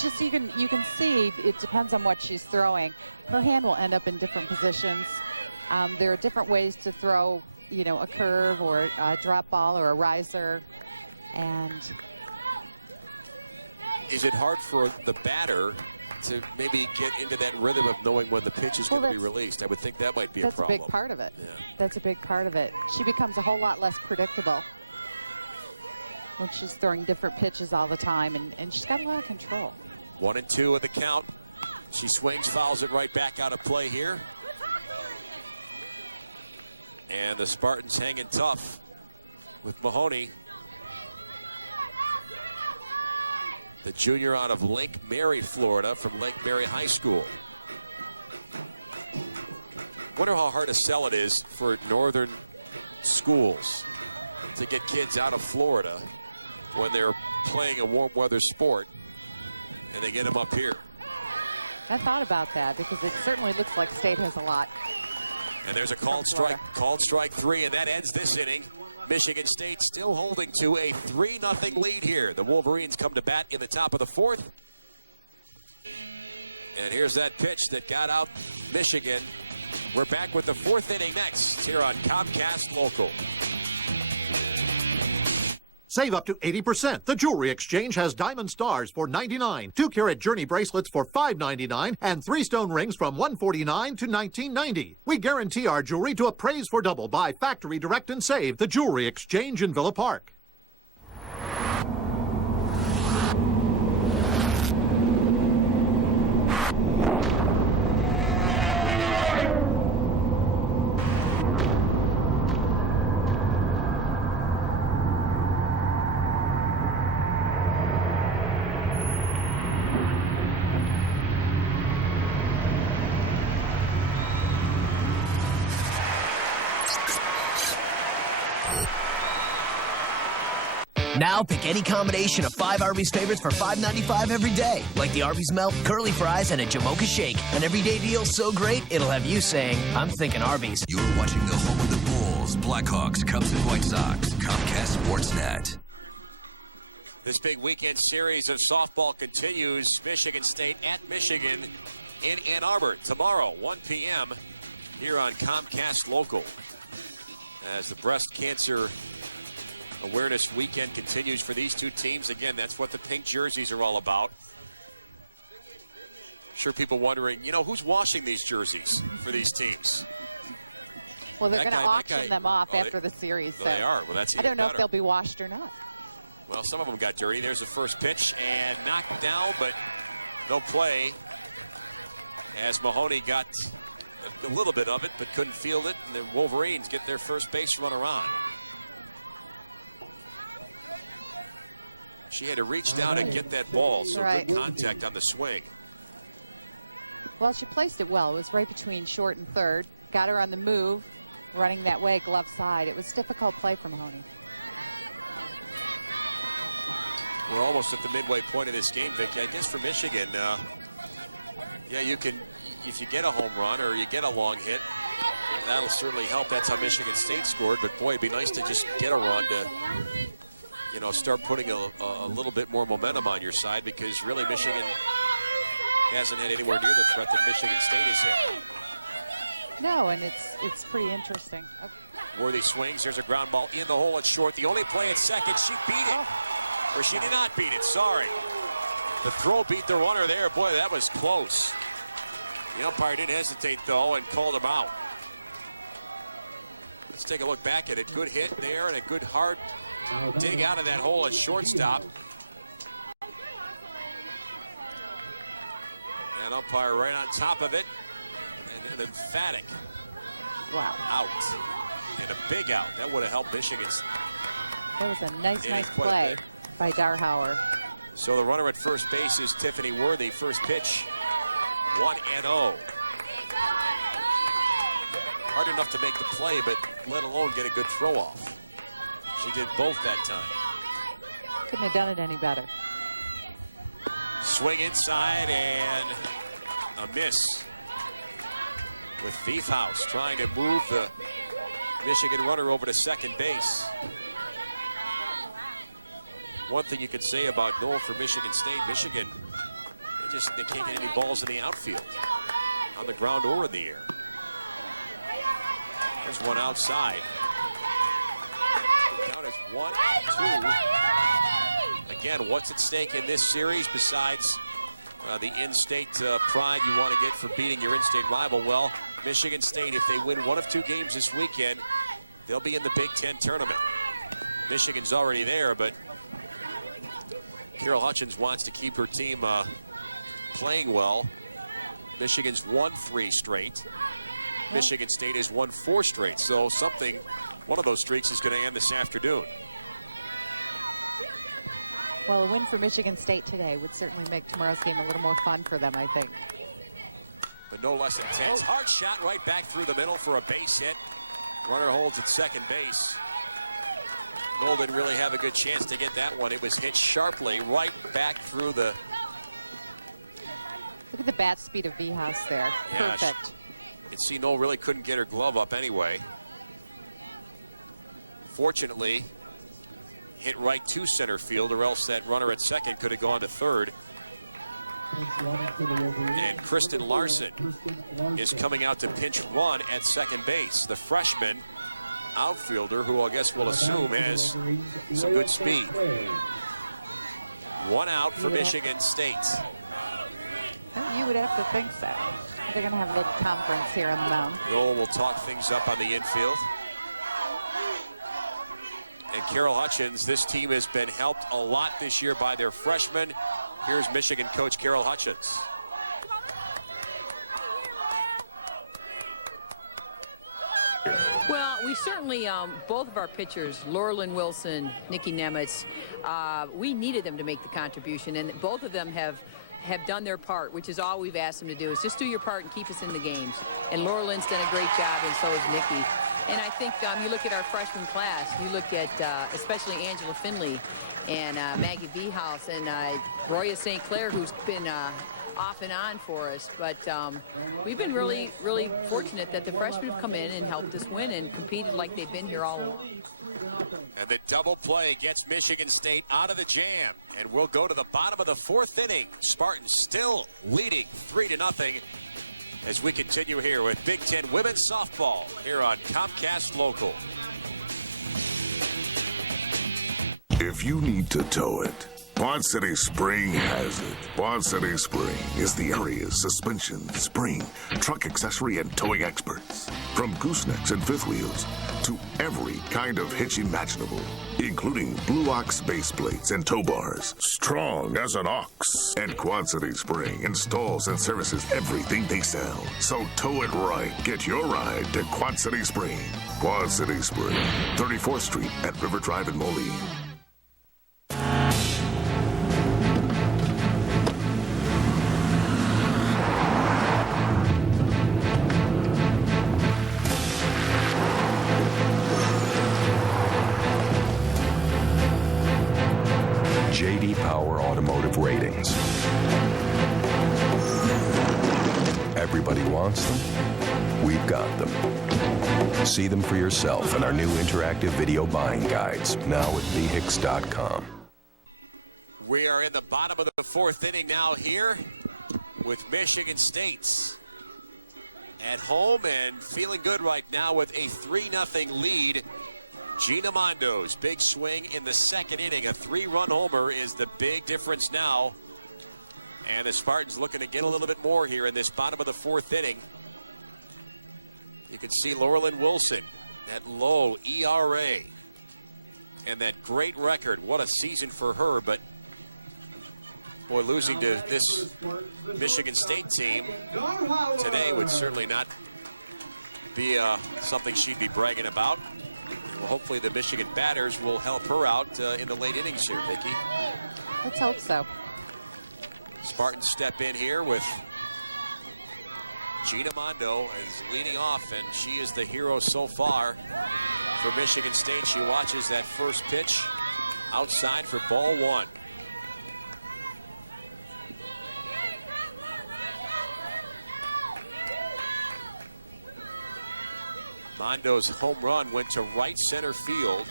Just you can see it depends on what she's throwing. Her hand will end up in different positions. There are different ways to throw, a curve or a drop ball or a riser, and is it hard for the batter to maybe get into that rhythm of knowing when the pitch is going to be released? I would think that might be a problem. That's a big part of it. Yeah. That's a big part of it. She becomes a whole lot less predictable when she's throwing different pitches all the time, and she's got a lot of control. 1-2 at the count. She swings, fouls it right back out of play here. And the Spartans hanging tough with Mahoney. The junior out of Lake Mary, Florida, from Lake Mary High School. Wonder how hard a sell it is for northern schools to get kids out of Florida when they're playing a warm weather sport and they get them up here. I thought about that because it certainly looks like State has a lot. And there's a called strike 3, and that ends this inning. Michigan State still holding to a 3-0 lead here. The Wolverines come to bat in the top of the 4th. And here's that pitch that got out Michigan. We're back with the 4th inning next here on Comcast Local. Save up to 80%. The Jewelry Exchange has diamond stars for $99, 2-carat journey bracelets for $5.99, and 3-stone rings from $149 to $19.90. We guarantee our jewelry to appraise for double by Factory Direct and Save. The Jewelry Exchange in Villa Park. Now pick any combination of 5 Arby's favorites for $5.95 every day. Like the Arby's Melt, curly fries, and a Jamocha shake. An everyday deal so great, it'll have you saying, I'm thinking Arby's. You're watching the home of the Bulls, Blackhawks, Cubs, and White Sox. Comcast Sportsnet. This big weekend series of softball continues. Michigan State at Michigan in Ann Arbor tomorrow, 1 p.m. here on Comcast Local. As the breast cancer awareness weekend continues for these two teams. Again, that's what the pink jerseys are all about. I'm sure people wondering, who's washing these jerseys for these teams? Well, they're going to auction them off after the series. So they are. Well, that's I don't know better. if they'll be washed or not. Well, some of them got dirty. There's the first pitch and knocked down, but they'll play as Mahoney got a little bit of it, but couldn't field it, and the Wolverines get their first base runner on. She had to reach down and get that ball, so good contact on the swing. Well, she placed it well. It was right between short and third. Got her on the move, running that way, glove side. It was difficult play for Mahoney. We're almost at the midway point of this game, Vic. I guess for Michigan, yeah, you can, if you get a home run or you get a long hit, that'll certainly help. That's how Michigan State scored. But boy, it'd be nice to just get a run to, you know, start putting a little bit more momentum on your side, because really Michigan hasn't had anywhere near the threat that Michigan State has had. No, and it's pretty interesting. Oh. Worthy swings. There's a ground ball in the hole at short. The only play at second, she beat it. Or she did not beat it, sorry. The throw beat the runner there. Boy, that was close. The umpire didn't hesitate, though, and called him out. Let's take a look back at it. Good hit there and a good hard dig out of that hole at shortstop. And umpire right on top of it. And an emphatic out. And a big out. That would have helped Michigan. That was a nice play by Darhauer. So the runner at first base is Tiffany Worthy. First pitch, 1-0. Hard enough to make the play, but let alone get a good throw off. She did both that time. Couldn't have done it any better. Swing inside and a miss. With Thiefhouse trying to move the Michigan runner over to second base. One thing you could say about goal for Michigan State, Michigan, they can't get any balls in the outfield, on the ground or in the air. There's one outside. Count is 1-2. Again, what's at stake in this series besides the in-state pride you want to get for beating your in-state rival? Well, Michigan State, if they win one of two games this weekend, they'll be in the Big Ten tournament. Michigan's already there, but Carol Hutchins wants to keep her team playing well. Michigan's won 3 straight. Michigan State has won 4 straight. So one of those streaks is going to end this afternoon. Well, a win for Michigan State today would certainly make tomorrow's game a little more fun for them, I think. But no less intense. Hard shot right back through the middle for a base hit. Runner holds at second base. Noel didn't really have a good chance to get that one. It was hit sharply right back through the... Look at the bat speed of V-House there. Yeah, perfect. And see, Noel really couldn't get her glove up anyway. Fortunately, hit right to center field, or else that runner at second could have gone to third. And Kristen Larson is coming out to pinch run at second base. The freshman outfielder, who I guess we'll assume has some good speed. One out for Michigan State. You would have to think so. They're going to have a little conference here on the mound. Noel will talk things up on the infield. And Carol Hutchins, this team has been helped a lot this year by their freshmen. Here's Michigan coach Carol Hutchins. Well, we certainly, both of our pitchers, Laurelyn Wilson, Nikki Nemitz, we needed them to make the contribution, and both of them have done their part, which is all we've asked them to do, is just do your part and keep us in the games. And Laurelyn's done a great job, and so has Nikki. And I think you look at our freshman class, you look at especially Angela Finley and Maggie V-House and Roya St. Clair, who's been off and on for us. But we've been really, really fortunate that the freshmen have come in and helped us win and competed like they've been here all along. And the double play gets Michigan State out of the jam. And we'll go to the bottom of the 4th inning. Spartans still leading 3-0 as we continue here with Big Ten Women's Softball here on Comcast Local. If you need to tow it, Quad City Spring has it. Quad City Spring is the area's suspension, spring, truck accessory, and towing experts. From goosenecks and fifth wheels to every kind of hitch imaginable, including Blue Ox base plates and tow bars, strong as an ox. And Quad City Spring installs and services everything they sell. So tow it right. Get your ride to Quad City Spring. Quad City Spring, 34th Street at River Drive in Moline. ratings. Everybody wants them. We've got them. See them for yourself in our new interactive video buying guides, now at vehix.com. We are in the bottom of the fourth inning now here with Michigan State's at home and feeling good right now with a 3-0 lead. Gina Mondo's big swing in the second inning. A 3-run homer is the big difference now. And the Spartans looking to get a little bit more here in this bottom of the fourth inning. You can see Laurelyn Wilson, that low ERA, and that great record. What a season for her, but boy, losing to this Michigan State team today would certainly not be something she'd be bragging about. Well, hopefully the Michigan batters will help her out in the late innings here, Vicki. Let's hope so. Spartans step in here with Gina Mondo is leading off, and she is the hero so far for Michigan State. She watches that first pitch outside for ball one. Mondo's home run went to right center field,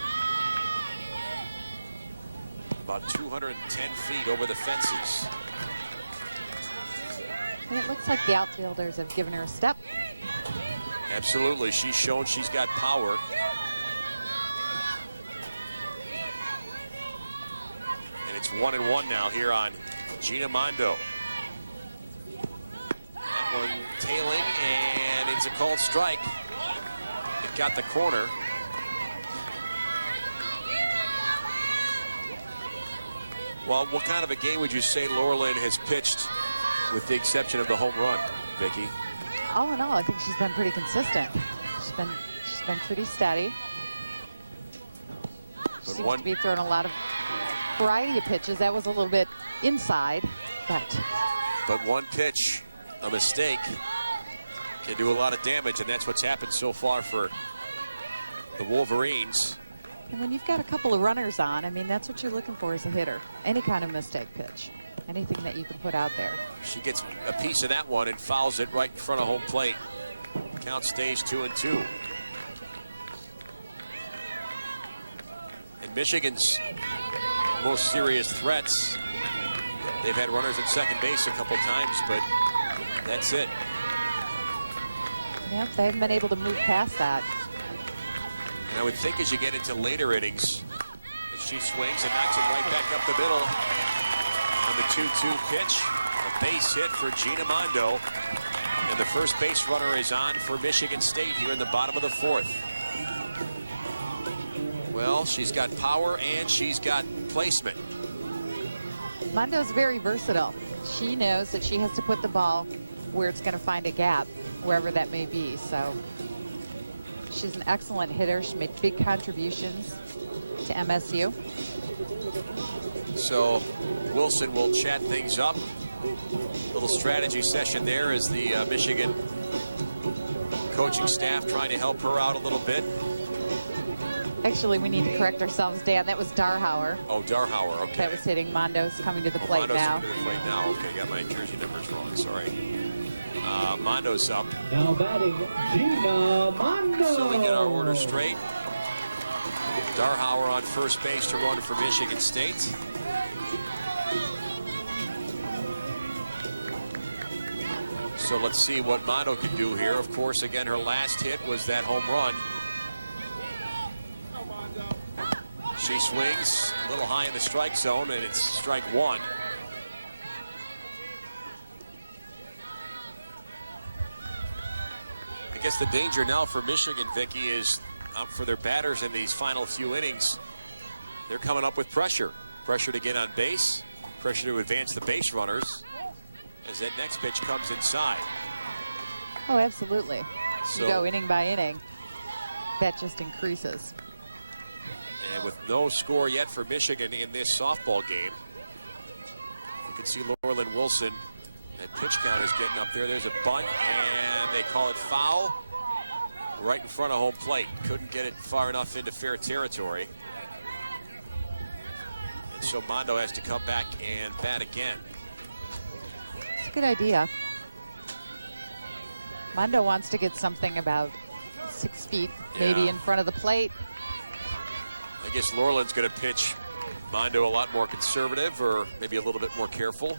about 210 feet over the fences. And it looks like the outfielders have given her a step. Absolutely, she's shown she's got power. And it's 1-1 now here on Gina Mondo. That one tailing, and it's a called strike. It got the corner. Well, what kind of a game would you say Laurelyn has pitched, with the exception of the home run, Vicki? All in all, I think she's been pretty consistent. She's been pretty steady. She seems to be throwing a lot of variety of pitches. That was a little bit inside, but one pitch, a mistake, can do a lot of damage, and that's what's happened so far for the Wolverines. And when you've got a couple of runners on, I mean, that's what you're looking for as a hitter. Any kind of mistake pitch, anything that you can put out there. She gets a piece of that one and fouls it right in front of home plate. Count stays 2-2. And Michigan's most serious threats, they've had runners at second base a couple times, but that's it. Yeah, they haven't been able to move past that. And I would think as you get into later innings, as she swings and knocks it right back up the middle on the 2-2 pitch, a base hit for Gina Mondo. And the first base runner is on for Michigan State here in the bottom of the fourth. Well, she's got power and she's got placement. Mondo's very versatile. She knows that she has to put the ball where it's going to find a gap, wherever that may be. So she's an excellent hitter. She made big contributions to MSU. So Wilson will chat things up. Little strategy session there as the Michigan coaching staff trying to help her out a little bit. Actually, we need to correct ourselves, Dan. That was Darhauer. Oh, Darhauer, okay. That was hitting. Mondo's coming to the plate Mondo's now. coming to the plate now. Okay, got my jersey numbers wrong. Sorry. Mondo's up. Now batting, Gina Mondo. So we get our order straight. Darhauer on first base to run for Michigan State. So let's see what Mondo can do here. Of course, again, her last hit was that home run. She swings a little high in the strike zone, and it's strike one. I guess the danger now for Michigan, Vicki, is for their batters in these final few innings. They're coming up with pressure. Pressure to get on base, pressure to advance the base runners as that next pitch comes inside. Oh, absolutely. So, you go inning by inning, that just increases. And with no score yet for Michigan in this softball game, you can see Laurelyn Wilson. That pitch count is getting up there. There's a bunt, and they call it foul right in front of home plate. Couldn't get it far enough into fair territory. And so Mondo has to come back and bat again. It's a good idea. Mondo wants to get something about 6 feet, maybe in front of the plate. I guess Laurelyn's going to pitch Mondo a lot more conservative, or maybe a little bit more careful.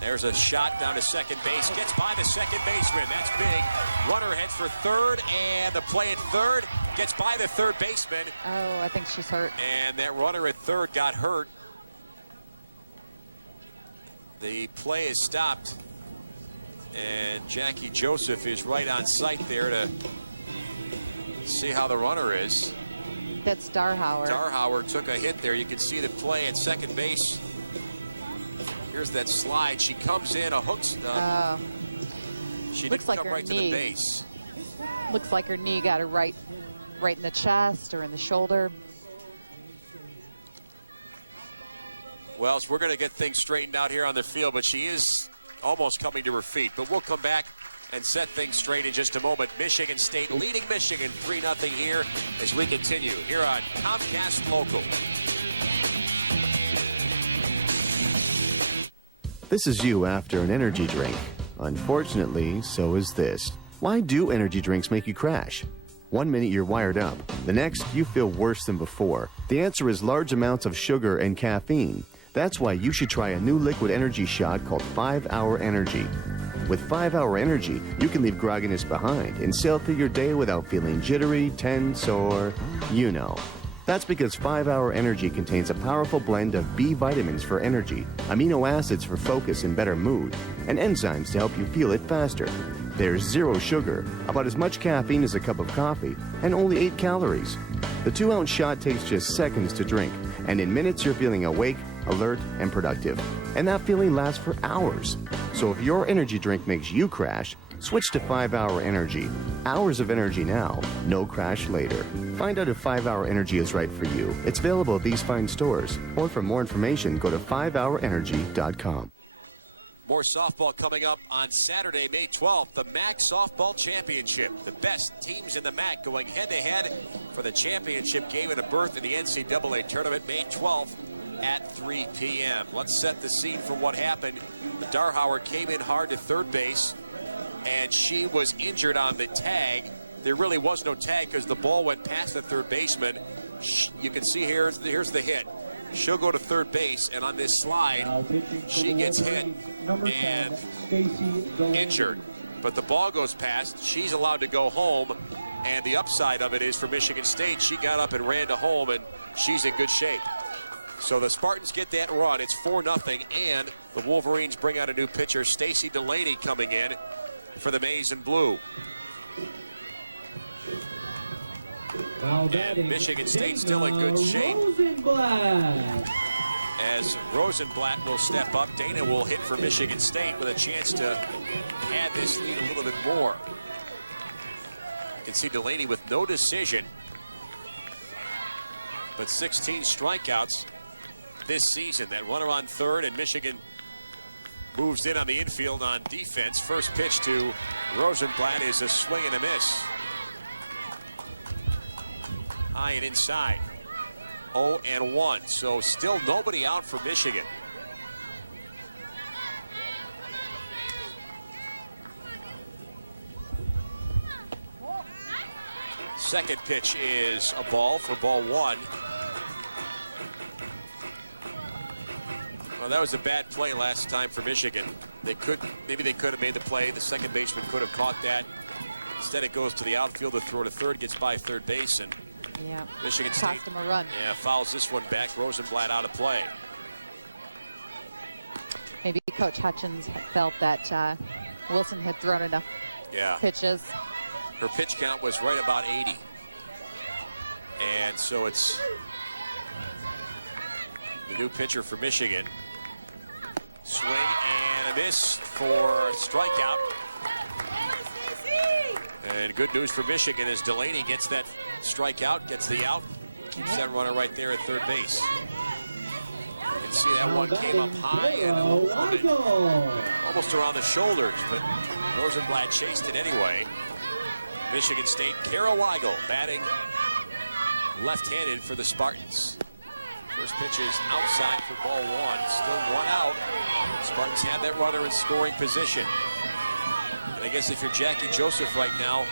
There's a shot down to second base. Gets by the second baseman. That's big. Runner heads for third, and the play at third gets by the third baseman. Oh, I think she's hurt. And that runner at third got hurt. The play is stopped. And Jackie Joseph is right on site there to see how the runner is. That's Darhauer. Darhauer took a hit there. You can see the play at second base. Here's that slide. She comes in, a hooks. She didn't come right to the base. Looks like her knee got her right in the chest or in the shoulder. Well, so we're going to get things straightened out here on the field, but she is almost coming to her feet. But we'll come back and set things straight in just a moment. Michigan State leading Michigan 3-0 here as we continue here on Comcast Local. This is you after an energy drink. Unfortunately, so is this. Why do energy drinks make you crash? 1 minute you're wired up, the next you feel worse than before. The answer is large amounts of sugar and caffeine. That's why you should try a new liquid energy shot called 5-Hour Energy. With 5-Hour Energy, you can leave grogginess behind and sail through your day without feeling jittery, tense, or you know. That's because 5-Hour Energy contains a powerful blend of B vitamins for energy, amino acids for focus and better mood, and enzymes to help you feel it faster. There's 0 sugar, about as much caffeine as a cup of coffee, and only 8 calories. The 2-ounce shot takes just seconds to drink, and in minutes you're feeling awake, alert, and productive. And that feeling lasts for hours. So if your energy drink makes you crash, switch to 5-Hour Energy. Hours of energy now, no crash later. Find out if 5-Hour Energy is right for you. It's available at these fine stores. Or for more information, go to 5hourenergy.com. More softball coming up on Saturday, May 12th, the MAC Softball Championship. The best teams in the MAC going head-to-head for the championship game and a berth in the NCAA tournament, May 12th at 3 p.m. Let's set the scene for what happened. Darhauer came in hard to third base, and she was injured on the tag. There really was no tag because the ball went past the third baseman. You can see here's the hit. She'll go to third base, and on this slide, she gets hit and injured. But the ball goes past. She's allowed to go home, and the upside of it is for Michigan State. She got up and ran to home, and she's in good shape. So the Spartans get that run. It's 4-0, and the Wolverines bring out a new pitcher, Stacy Delaney, coming in for the Maize and Blue. And Michigan State still in good shape. As Rosenblatt will step up, Dana will hit for Michigan State with a chance to add this lead a little bit more. You can see Delaney with no decision, but 16 strikeouts this season. That runner on third, and Michigan moves in on the infield on defense. First pitch to Rosenblatt is a swing and a miss. High and inside. 0-1. So still nobody out for Michigan. Second pitch is a ball for ball 1. Well, that was a bad play last time for Michigan. Maybe they could have made the play. The second baseman could have caught that. Instead, it goes to the outfield. The throw to third gets by third base, and Michigan State cost him a run. Yeah, fouls this one back. Rosenblatt out of play. Maybe Coach Hutchins felt that Wilson had thrown enough pitches. Her pitch count was right about 80. And so it's the new pitcher for Michigan. Swing and a miss for a strikeout. And good news for Michigan as Delaney gets that strikeout, gets the out, keeps that runner right there at third base. You can see that one came up high and almost around the shoulders, but Rosenblatt chased it anyway. Michigan State, Kara Weigel batting left-handed for the Spartans. First pitch is outside for ball one. Still one out. Spartans have that runner in scoring position. And I guess if you're Jackie Joseph right now,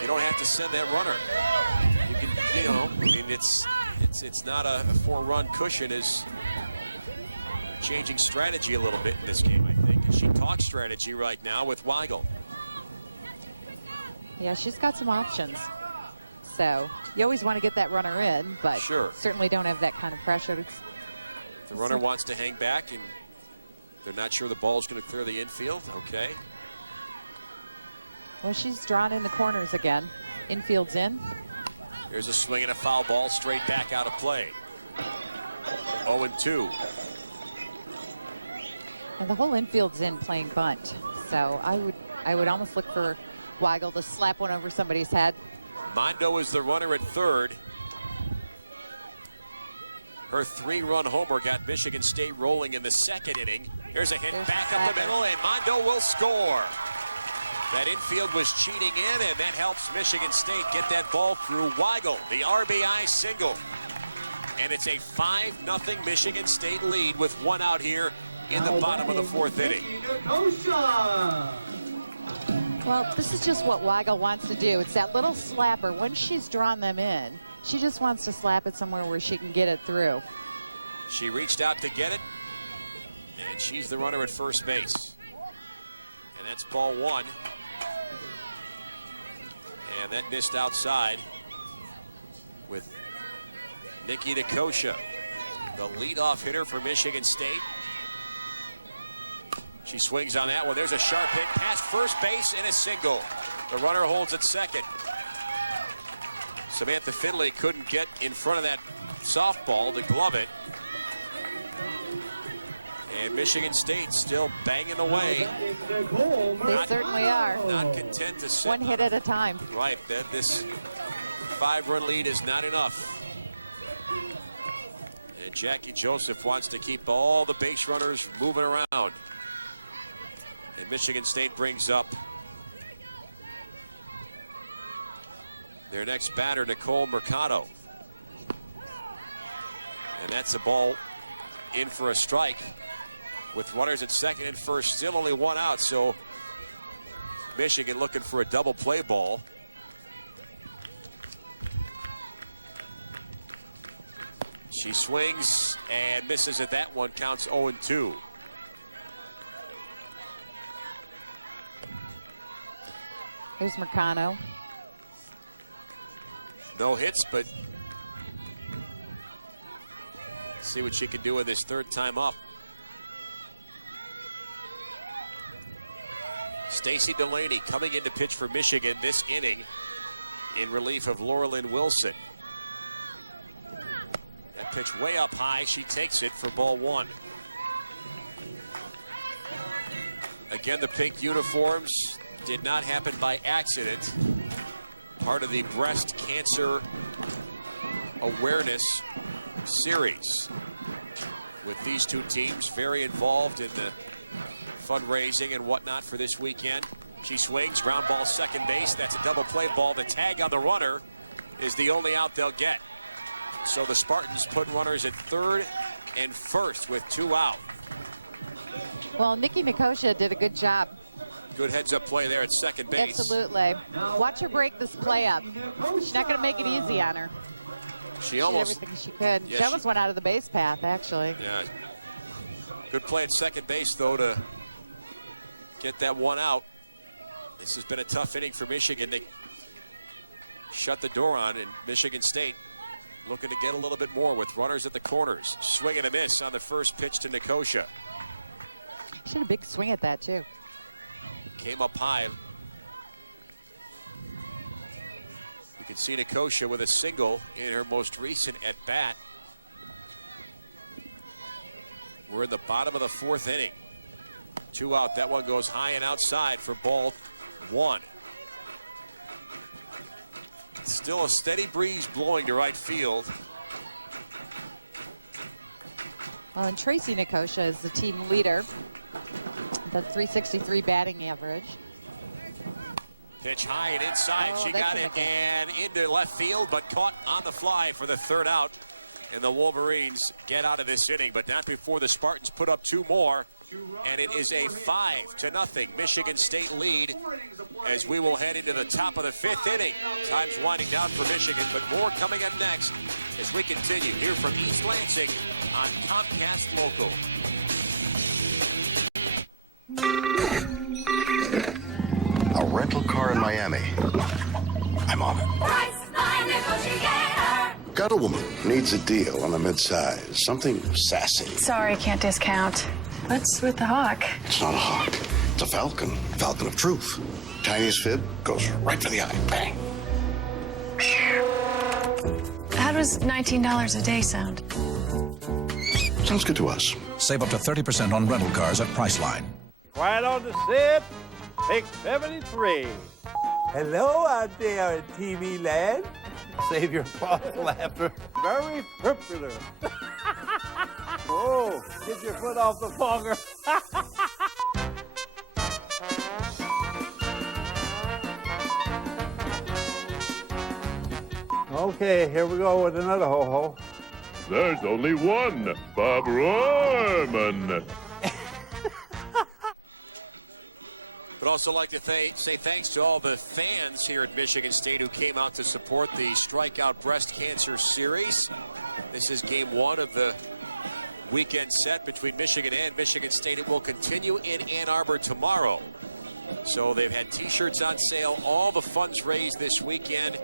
you don't have to send that runner. You can, you know, I mean, it's not a 4-run cushion. Is changing strategy a little bit in this game, I think. And she talks strategy right now with Weigel. Yeah, she's got some options. So you always want to get that runner in, but certainly don't have that kind of pressure. The runner wants to hang back, and they're not sure the ball's going to clear the infield. Okay. Well, she's drawn in the corners again. Infield's in. Here's a swing and a foul ball straight back out of play. 0-2. And the whole infield's in playing bunt. So I would almost look for Weigel to slap one over somebody's head. Mondo is the runner at third. Her 3-run homer got Michigan State rolling in the second inning. There's a hit back up the middle, and Mondo will score. That infield was cheating in, and that helps Michigan State get that ball through Weigel, the RBI single. And it's a 5-0 Michigan State lead with one out here in the bottom of the fourth inning. Well, this is just what Weigel wants to do. It's that little slapper. Once she's drawn them in, she just wants to slap it somewhere where she can get it through. She reached out to get it, and she's the runner at first base. And that's ball one. And that missed outside with Nikki Nikosha, the leadoff hitter for Michigan State. She swings on that one. There's a sharp hit past first base and a single. The runner holds at second. Samantha Finley couldn't get in front of that softball to glove it. And Michigan State still banging away. They certainly are. Not content to sit. One hit at a time. Right. This 5-run lead is not enough. And Jackie Joseph wants to keep all the base runners moving around. And Michigan State brings up their next batter, Nicole Mercado. And that's a ball in for a strike with runners at second and first, still only one out. So Michigan looking for a double play ball. She swings and misses at that one, counts 0-2. Here's Mercado. No hits, but see what she can do in this third time up. Stacy Delaney coming in to pitch for Michigan this inning in relief of Laurelyn Wilson. That pitch way up high. She takes it for ball one. Again, the pink uniforms did not happen by accident. Part of the breast cancer awareness series with these two teams very involved in the fundraising and whatnot for this weekend. She swings, ground ball second base. That's a double play ball. The tag on the runner is the only out they'll get. So the Spartans put runners at third and first with two out. Well, Nikki Nikosha did a good job. Good heads-up play there at second base. Absolutely. Watch her break this play up. She's not going to make it easy on her. She almost did everything she could. Yeah, she almost went out of the base path, actually. Yeah. Good play at second base, though, to get that one out. This has been a tough inning for Michigan. They shut the door on, and Michigan State looking to get a little bit more with runners at the corners. Swing and a miss on the first pitch to Nikosha. She had a big swing at that, too. Came up high. You can see Nikosha with a single in her most recent at-bat. We're in the bottom of the fourth inning. Two out. That one goes high and outside for ball one. Still a steady breeze blowing to right field. Well, and Tracy Nikosha is the team leader. The .363 batting average. Pitch high and inside. Oh, she got it and into left field, but caught on the fly for the third out. And the Wolverines get out of this inning, but not before the Spartans put up 2 more. And it is a 5-0 Michigan State lead as we will head into the top of the 5th inning. Time's winding down for Michigan, but more coming up next as we continue here from East Lansing on Comcast Local. A rental car in Miami. I'm on it. Got a woman. Needs a deal on a midsize. Something sassy. Sorry, can't discount. What's with the hawk? It's not a hawk. It's a falcon. Falcon of truth. Tiniest fib goes right for the eye. Bang. How does $19 a day sound? Sounds good to us. Save up to 30% on rental cars at Priceline. Quiet on the set. Pick 73. Hello out there in TV land. Save your false laughter. Very popular. Whoa, get your foot off the fogger. Okay, here we go with another ho-ho. There's only one, Bob Rohrman. But also like to say thanks to all the fans here at Michigan State who came out to support the Strikeout Breast Cancer Series. This is game 1 of the weekend set between Michigan and Michigan State. It will continue in Ann Arbor tomorrow. So they've had T-shirts on sale, all the funds raised this weekend.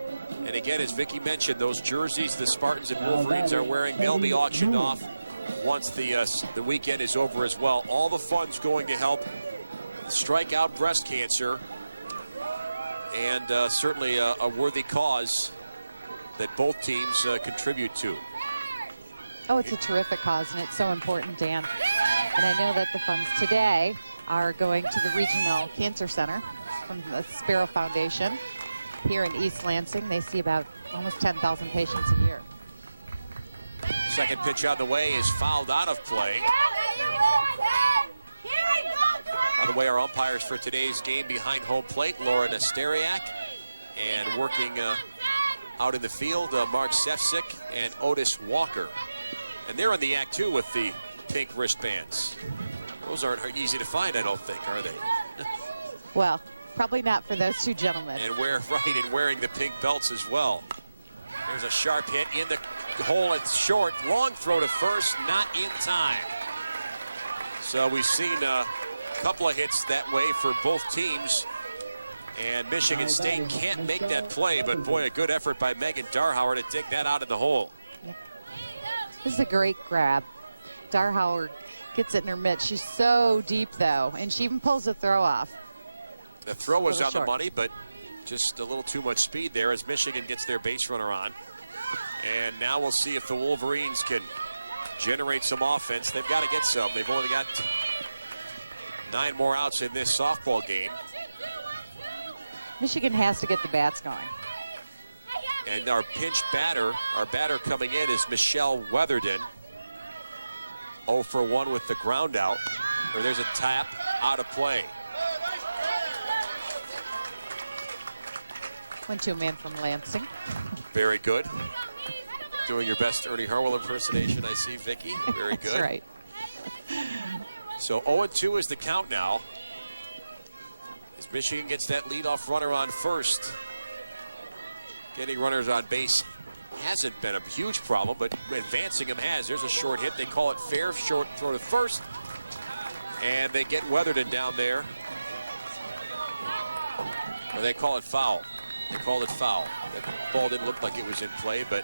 And again, as Vicki mentioned, those jerseys the Spartans and Wolverines are wearing, they'll be auctioned off once the weekend is over as well. All the funds going to help strike out breast cancer, and certainly a worthy cause that both teams contribute to. Oh, it's a terrific cause, and it's so important, Dan. And I know that the funds today are going to the Regional Cancer Center from the Sparrow Foundation here in East Lansing. They see about almost 10,000 patients a year. Second pitch on the way is fouled out of play. By the way, our umpires for today's game behind home plate, Laura Nesteriak, and working out in the field, Mark Sefcik and Otis Walker. And they're in the act, too, with the pink wristbands. Those aren't easy to find, I don't think, are they? Well, probably not for those two gentlemen. And wearing the pink belts as well. There's a sharp hit in the hole. It's short. Long throw to first, not in time. So we've seen couple of hits that way for both teams, and Michigan State can't make that play, but boy, a good effort by Megan Darhauer to take that out of the hole. This is a great grab. Darhauer gets it in her mitt. She's so deep, though, and she even pulls the throw off. The throw was on the money, but just a little too much speed there as Michigan gets their base runner on. And now we'll see if the Wolverines can generate some offense. They've got to get some. They've only got 9 more outs in this softball game. Michigan has to get the bats going. And our batter coming in is Michelle Weatherden. 0 for 1 with the ground out. Or there's a tap out of play. Went to a man from Lansing. Very good. Doing your best Ernie Harwell impersonation, I see, Vicki. Very good. That's right. So 0-2 is the count now. As Michigan gets that leadoff runner on first. Getting runners on base hasn't been a huge problem, but advancing him has. There's a short hit. They call it fair. Short throw to first. And they get Weatherden down there. Or they call it foul. They called it foul. That ball didn't look like it was in play, but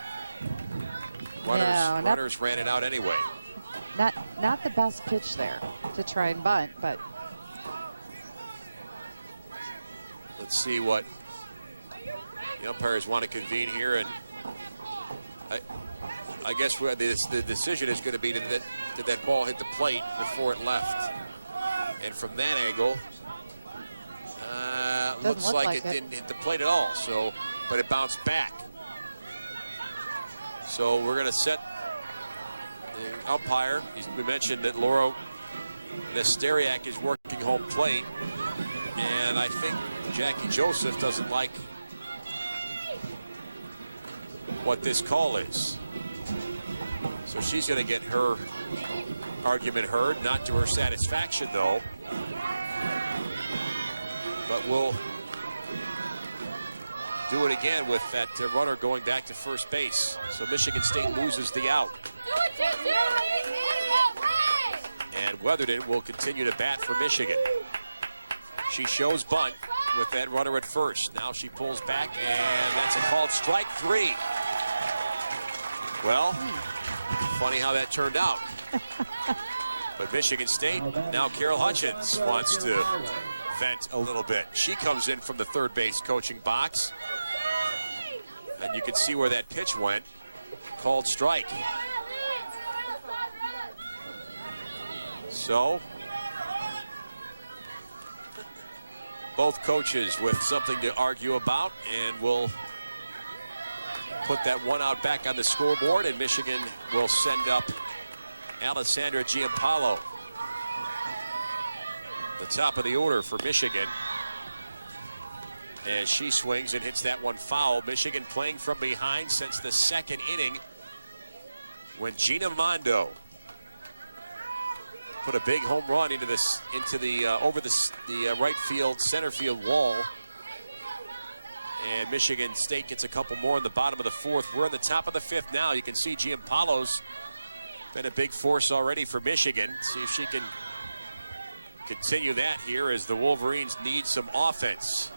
runners ran it out anyway. Not the best pitch there to try and bunt, but let's see what the umpires want to convene here, and I guess the decision is going to be did that ball hit the plate before it left, and from that angle, looks like it didn't hit the plate at all. So, but it bounced back. So we're going to set the umpire. We mentioned that Laura Nesteriak is working home plate, and I think Jackie Joseph doesn't like what this call is. So she's going to get her argument heard, not to her satisfaction, though. But we'll do it again with that runner going back to first base. So Michigan State loses the out. And Weatherden will continue to bat for Michigan. She shows bunt with that runner at first. Now she pulls back, and that's a called strike 3. Well, funny how that turned out. But Michigan State, now Carol Hutchins wants to vent a little bit. She comes in from the third base coaching box. And you can see where that pitch went. Called strike. So, both coaches with something to argue about, and we'll put that one out back on the scoreboard, and Michigan will send up Alessandra Giampaolo. The top of the order for Michigan. As she swings and hits that one foul. Michigan playing from behind since the second inning when Gina Mondo put a big home run into the over the right field, center field wall. And Michigan State gets a couple more in the bottom of the fourth. We're in the top of the fifth now. You can see Giampaolo's been a big force already for Michigan. See if she can continue that here as the Wolverines need some offense.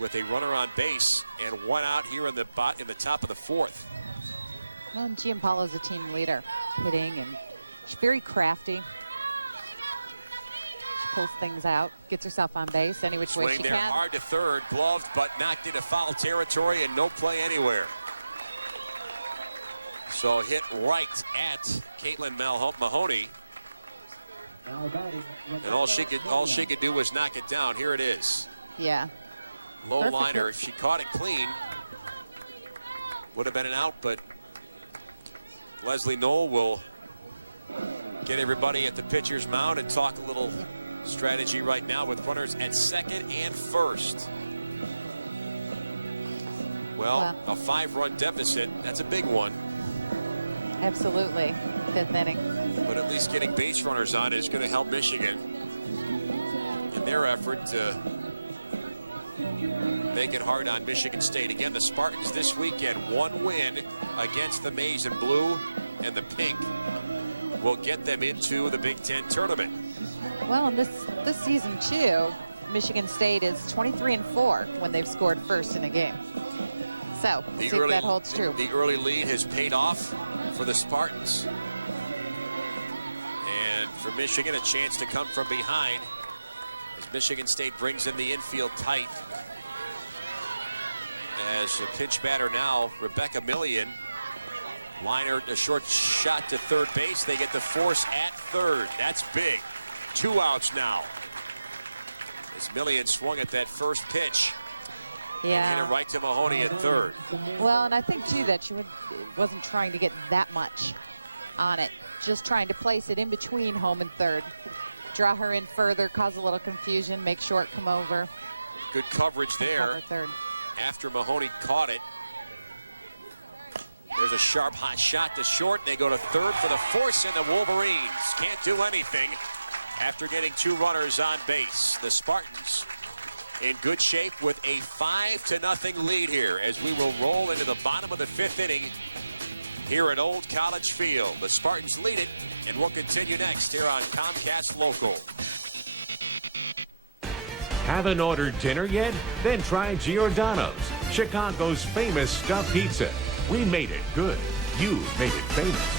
With a runner on base and one out here in the top of the fourth. Well, Giampaolo's a team leader, hitting, and she's very crafty. She pulls things out, gets herself on base any which way she Swing there can. hard to third, gloved, but knocked into foul territory and no play anywhere. So hit right at Caitlin Mahoney. And all she could do was knock it down. Here it is. Yeah. Low Perfect liner. hit. She caught it clean. Would have been an out, but Leslie Knoll will get everybody at the pitcher's mound and talk a little strategy right now with runners at second and first. Well, a 5-run deficit, that's a big one. Absolutely. Fifth inning. But at least getting base runners on is going to help Michigan in their effort to make it hard on Michigan State. Again, the Spartans this weekend, one win against the Maize and Blue, and the Pink will get them into the Big Ten tournament. Well, and this season, too, Michigan State is 23-4 when they've scored first in a game. So, we'll see if that holds true. The early lead has paid off for the Spartans. And for Michigan, a chance to come from behind as Michigan State brings in the infield tight. As a pinch batter now, Rebecca Millian. Liner, a short shot to third base. They get the force at third. That's big. 2 outs now. As Millian swung at that first pitch. Yeah. And hit it right to Mahoney at third. Well, and I think, too, that she wasn't trying to get that much on it. Just trying to place it in between home and third. Draw her in further, cause a little confusion, make short come over. Good coverage there. Third. After Mahoney caught it. There's a sharp, hot shot to short. They go to third for the force, and the Wolverines can't do anything after getting 2 runners on base. The Spartans in good shape with a 5-0 lead here as we will roll into the bottom of the 5th inning here at Old College Field. The Spartans lead it, and we'll continue next here on Comcast Local. Haven't ordered dinner yet? Then try Giordano's, Chicago's famous stuffed pizza. We made it good. You made it famous.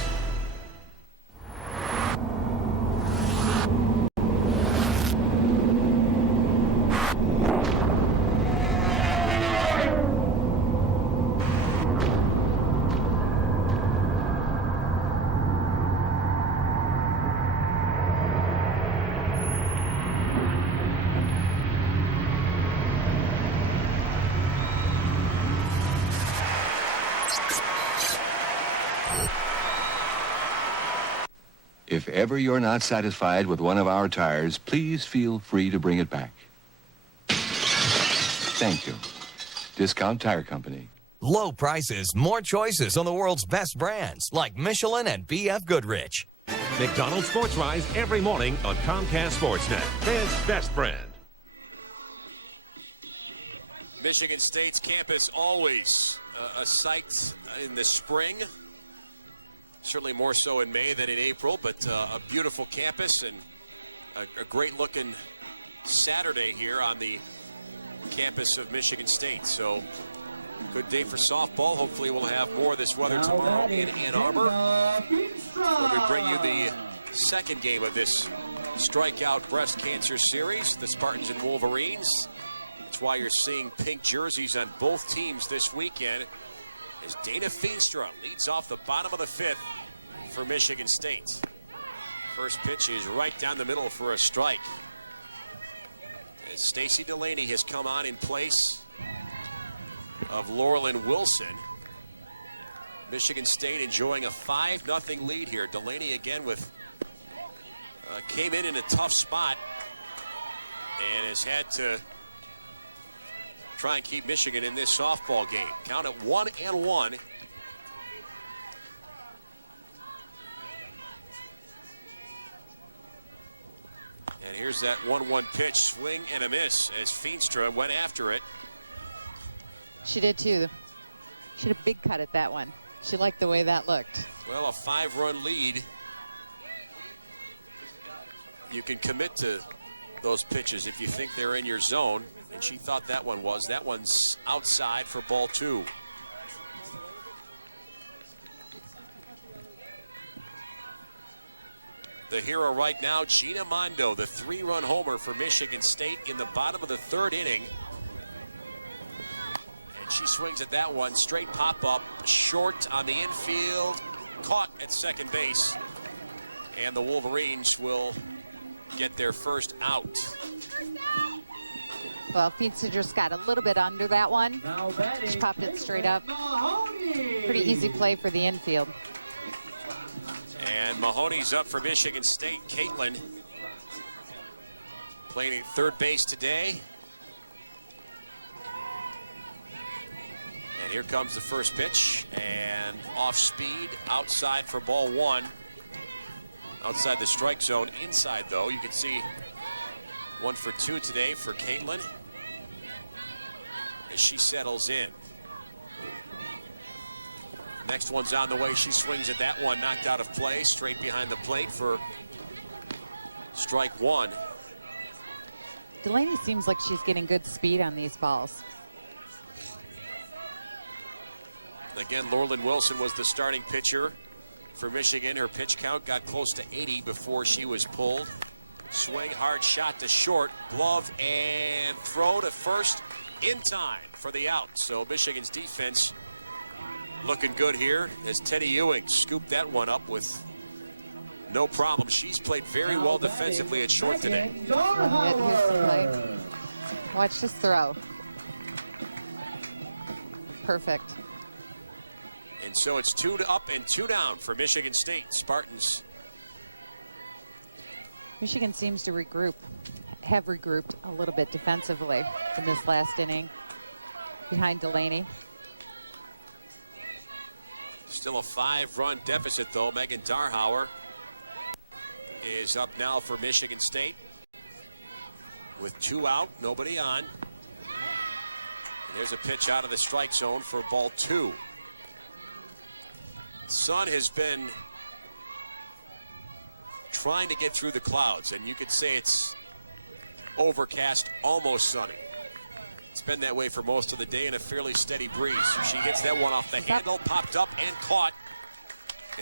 If ever you're not satisfied with one of our tires, please feel free to bring it back. Thank you. Discount Tire Company. Low prices, more choices on the world's best brands like Michelin and B.F. Goodrich. McDonald's Sports Rise every morning on Comcast Sportsnet. Fans' best friend. Michigan State's campus always a sight in the spring. Certainly more so in May than in April, but a beautiful campus and a great-looking Saturday here on the campus of Michigan State. So, good day for softball. Hopefully we'll have more of this weather tomorrow in Ann Arbor when we bring you the second game of this strikeout breast cancer series, the Spartans and Wolverines. That's why you're seeing pink jerseys on both teams this weekend as Dana Feenstra leads off the bottom of the fifth for Michigan State. First pitch is right down the middle for a strike. As Stacy Delaney has come on in place of Laurelyn Wilson. Michigan State enjoying a 5-0 lead here. Delaney again with came in a tough spot and has had to try and keep Michigan in this softball game. Count at 1-1. And here's that 1-1 pitch, swing and a miss as Feenstra went after it. She did too. She had a big cut at that one. She liked the way that looked. Well, a 5-run lead. You can commit to those pitches if you think they're in your zone. And she thought that one was. That one's outside for ball 2. The hero right now, Gina Mondo, the 3-run homer for Michigan State in the bottom of the third inning. And she swings at that one, straight pop-up, short on the infield, caught at second base. And the Wolverines will get their first out. Well, Feenstra just got a little bit under that one. She popped it straight up. Pretty easy play for the infield. And Mahoney's up for Michigan State. Caitlin playing at third base today. And here comes the first pitch. And off speed, outside for ball 1. Outside the strike zone. Inside, though, you can see 1 for 2 today for Caitlin as she settles in. Next one's on the way. She swings at that one, knocked out of play, straight behind the plate for strike 1. Delaney seems like she's getting good speed on these balls. Again, Laurelyn Wilson was the starting pitcher for Michigan. Her pitch count got close to 80 before she was pulled. Swing, hard shot to short, glove and throw to first in time for the out. So Michigan's defense looking good here as Teddy Ewing scooped that one up with no problem. She's played very well defensively at short today. Here's the play. Watch this throw. Perfect. And so it's 2 up and 2 down for Michigan State. Spartans. Michigan seems to have regrouped a little bit defensively in this last inning behind Delaney. Still a 5-run deficit, though. Megan Darhauer is up now for Michigan State with 2 out, nobody on. And there's a pitch out of the strike zone for ball 2. Sun has been trying to get through the clouds, and you could say it's overcast, almost sunny. It's been that way for most of the day in a fairly steady breeze. She gets that one off the handle, popped up and caught.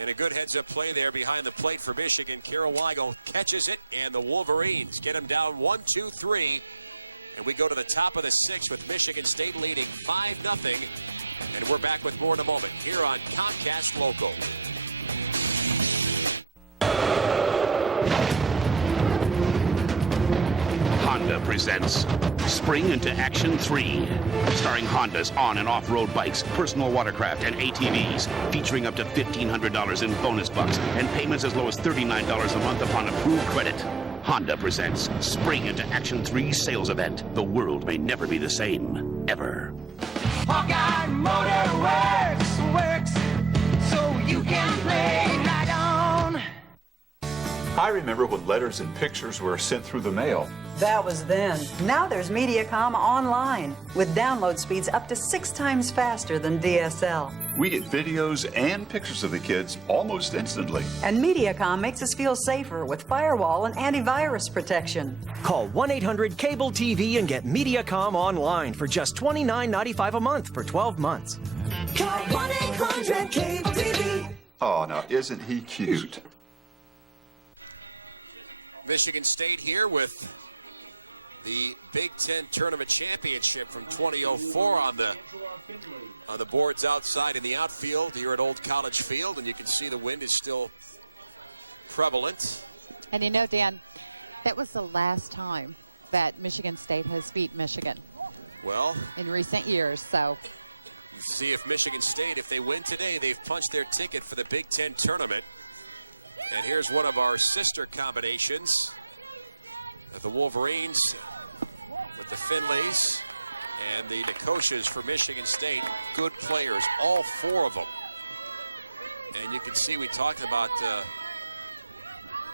And a good heads-up play there behind the plate for Michigan. Caroligo catches it, and the Wolverines get them down 1-2-3. And we go to the top of the 6th with Michigan State leading 5-0. And we're back with more in a moment here on Comcast Local. Honda presents Spring into Action 3, starring Honda's on- and off-road bikes, personal watercraft, and ATVs, featuring up to $1,500 in bonus bucks and payments as low as $39 a month upon approved credit. Honda presents Spring into Action 3 sales event. The world may never be the same, ever. Hawkeye Motor works, so you can play right on. I remember when letters and pictures were sent through the mail. That was then. Now there's Mediacom Online, with download speeds up to 6 times faster than DSL. We get videos and pictures of the kids almost instantly. And Mediacom makes us feel safer with firewall and antivirus protection. Call 1-800-CABLE-TV and get Mediacom Online for just $29.95 a month for 12 months. Call 1-800-CABLE-TV. Oh, now isn't he cute? Michigan State here with the Big Ten Tournament Championship from 2004 on the boards outside in the outfield here at Old College Field, and you can see the wind is still prevalent. And you know, Dan, that was the last time that Michigan State has beat Michigan. Well, in recent years, so. See if Michigan State, if they win today, they've punched their ticket for the Big Ten Tournament. And here's one of our sister combinations. The Wolverines with the Finleys and the Nicotias for Michigan State. Good players, all 4 of them. And you can see we talked about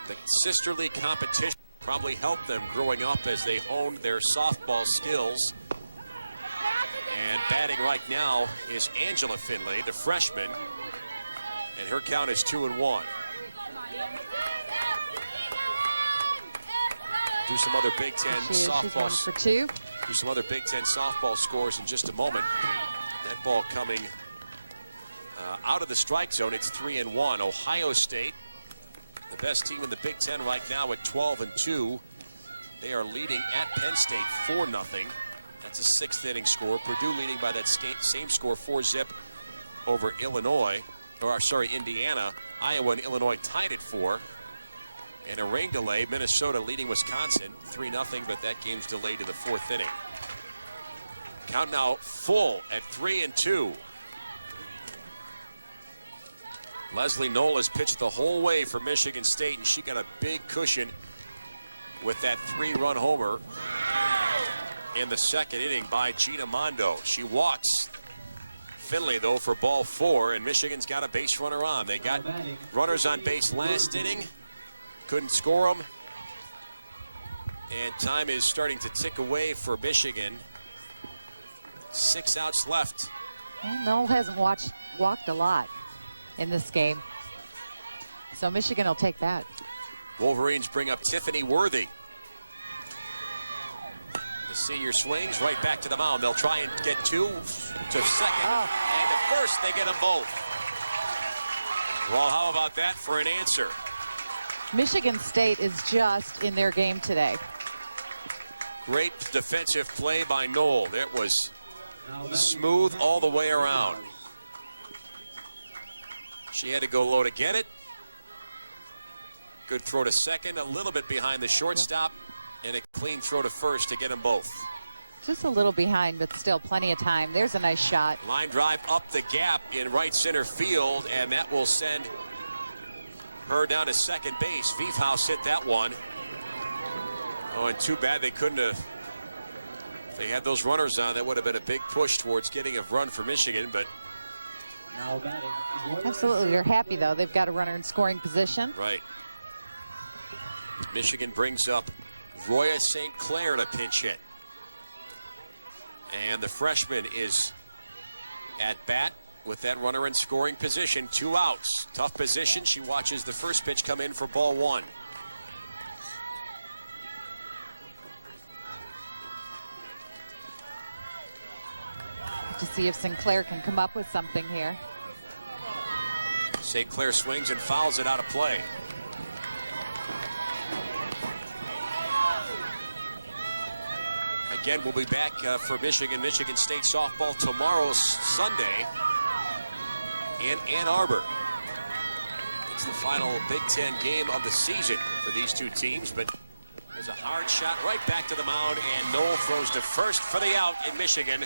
the sisterly competition probably helped them growing up as they honed their softball skills. And batting right now is Angela Finley, the freshman. And her count is 2-1. Do some other Big Ten softball. For 2. Do some other Big Ten softball scores in just a moment. That ball coming out of the strike zone. It's 3-1. Ohio State, the best team in the Big Ten right now at 12-2. They are leading at Penn State 4-0. That's a 6th inning score. Purdue leading by that same score, 4-zip over Indiana. Iowa and Illinois tied at 4. And a rain delay, Minnesota leading Wisconsin 3-0, but that game's delayed to the 4th inning. Count now full at 3-2. Leslie Knoll has pitched the whole way for Michigan State, and she got a big cushion with that 3-run homer in the 2nd inning by Gina Mondo. She walks Finley, though, for ball 4, and Michigan's got a base runner on. They got runners on base last inning. Couldn't score them. And time is starting to tick away for Michigan. 6 outs left. Well, Knoll hasn't walked a lot in this game. So Michigan will take that. Wolverines bring up Tiffany Worthy. The senior swings right back to the mound. They'll try and get 2 to 2nd. And at first, they get them both. Well, how about that for an answer? Michigan State is just in their game today. Great defensive play by Knoll. That was smooth all the way around. She had to go low to get it. Good throw to 2nd, a little bit behind the shortstop, and a clean throw to 1st to get them both. Just a little behind, but still plenty of time. There's a nice shot. Line drive up the gap in right center field, and that will send her down to 2nd base. Fiefhaus hit that one. Oh, and too bad they couldn't have. If they had those runners on, that would have been a big push towards getting a run for Michigan, but. Absolutely, they're happy, though. They've got a runner in scoring position. Right. Michigan brings up Roya St. Clair to pinch hit. And the freshman is at bat with that runner in scoring position. 2 outs. Tough position. She watches the first pitch come in for ball 1. To see if Sinclair can come up with something here. St. Clair swings and fouls it out of play. Again, we'll be back for Michigan State softball tomorrow, Sunday, in Ann Arbor. It's the final Big Ten game of the season for these two teams, but there's a hard shot right back to the mound, and Knoll throws to first for the out in Michigan.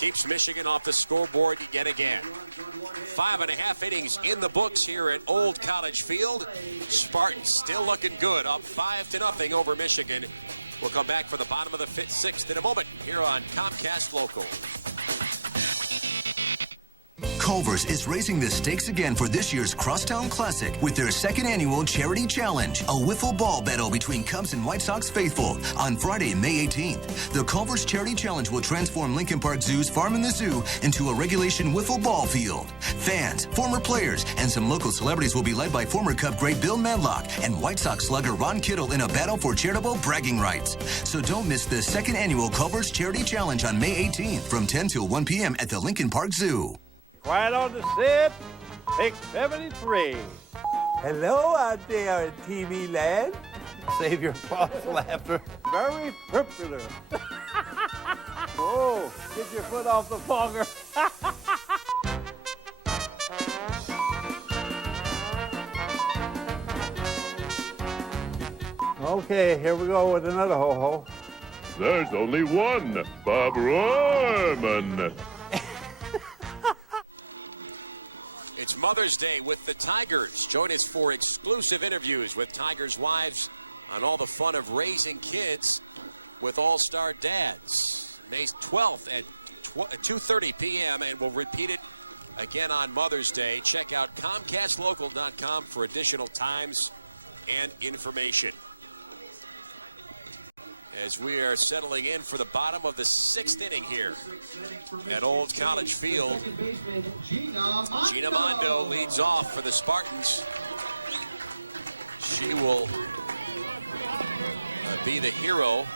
Keeps Michigan off the scoreboard yet again. 5.5 innings in the books here at Old College Field. Spartans still looking good, up 5-0 over Michigan. We'll come back for the bottom of the 6th in a moment here on Comcast Local. Culver's is raising the stakes again for this year's Crosstown Classic with their second annual Charity Challenge, a wiffle ball battle between Cubs and White Sox faithful on Friday, May 18th. The Culver's Charity Challenge will transform Lincoln Park Zoo's Farm in the Zoo into a regulation wiffle ball field. Fans, former players, and some local celebrities will be led by former Cub great Bill Madlock and White Sox slugger Ron Kittle in a battle for charitable bragging rights. So don't miss the second annual Culver's Charity Challenge on May 18th from 10 till 1 p.m. at the Lincoln Park Zoo. Quiet on the set. Pick 73. Hello out there in TV land. Save your false laughter. Very popular. Whoa, get your foot off the fogger. Okay, here we go with another ho-ho. There's only one, Bob Rohrman. It's Mother's Day with the Tigers. Join us for exclusive interviews with Tigers' wives on all the fun of raising kids with All-Star Dads. May 12th at 2:30 p.m. and we'll repeat it again on Mother's Day. Check out ComcastLocal.com for additional times and information. As we are settling in for the bottom of the 6th inning here at Old College Field. Gina Mondo leads off for the Spartans. She will be the hero,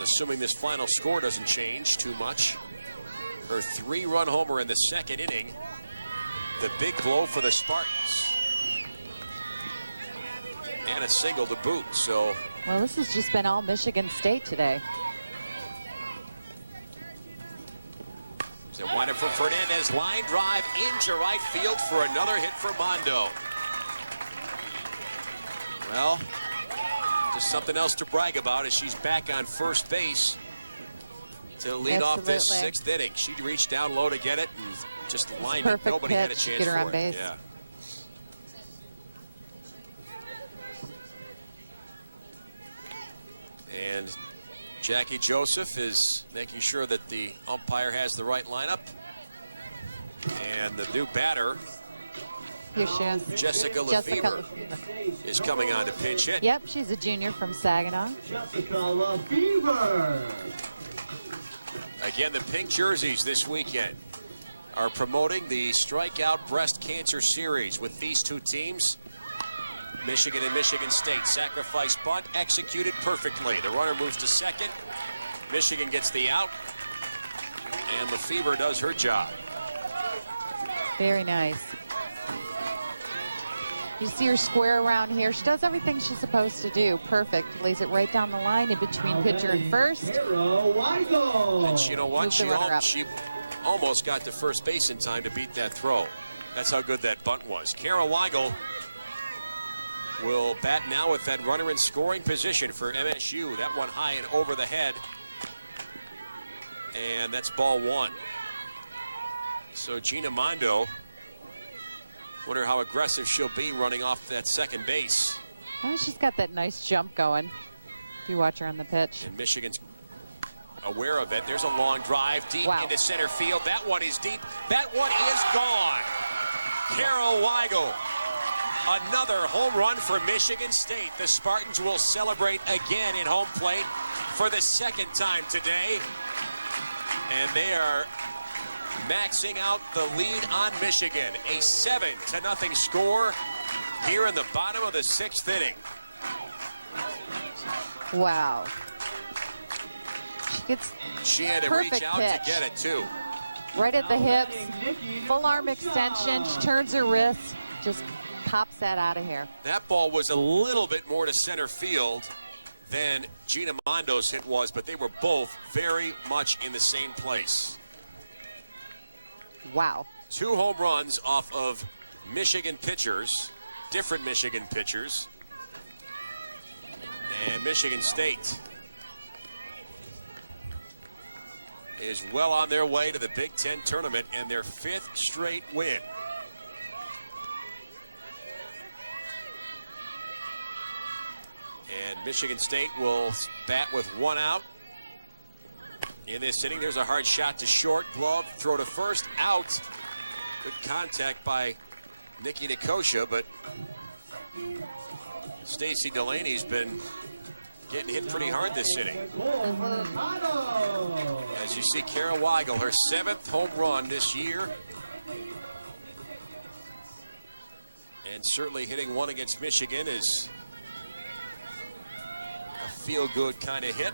assuming this final score doesn't change too much. Her 3-run homer in the 2nd inning. The big blow for the Spartans. And a single to boot, so... Well, this has just been all Michigan State today. So one from Fernandez, line drive into right field for another hit for Mondo. Well, just something else to brag about as she's back on first base to lead off this 6th inning. She reached down low to get it and just lined it. Nobody had a chance get her for on it. base. Yeah. And Jackie Joseph is making sure that the umpire has the right lineup. And the new batter, Here she is. Jessica Lefevre, is coming on to pinch hit. Yep, she's a junior from Saginaw. Jessica Lefevre. Again, the pink jerseys this weekend are promoting the Strikeout Breast Cancer Series with these two teams. Michigan and Michigan State. Sacrifice bunt executed perfectly. The runner moves to second. Michigan gets the out. And Lefevre does her job. Very nice. You see her square around here. She does everything she's supposed to do. Perfect. Lays it right down the line in between pitcher and first. And you know what? She almost got to first base in time to beat that throw. That's how good that bunt was. Kara Weigel will bat now with that runner in scoring position for MSU. That one high and over the head. And that's ball 1. So Gina Mondo, wonder how aggressive she'll be running off that second base. Oh, she's got that nice jump going. If you watch her on the pitch. And Michigan's aware of it. There's a long drive deep into center field. That one is deep. That one is gone. Carol Weigel. Another home run for Michigan State. The Spartans will celebrate again in home plate for the 2nd time today. And they are maxing out the lead on Michigan. A 7-0 score here in the bottom of the 6th inning. Wow. She had to reach out to get it, too. Right at the hips. Full arm extension. She turns her wrist. Just pops that out of here. That ball was a little bit more to center field than Gina Mondo's hit was, but they were both very much in the same place. Wow. 2 home runs off of Michigan pitchers, different Michigan pitchers. And Michigan State is well on their way to the Big Ten tournament and their 5th straight win. And Michigan State will bat with 1 out. In this inning, there's a hard shot to short. Glove, throw to first, out. Good contact by Nikki Nikosha, but Stacy Delaney's been getting hit pretty hard this inning. As you see, Kara Weigel, her 7th home run this year. And certainly hitting one against Michigan is a feel-good kind of hit.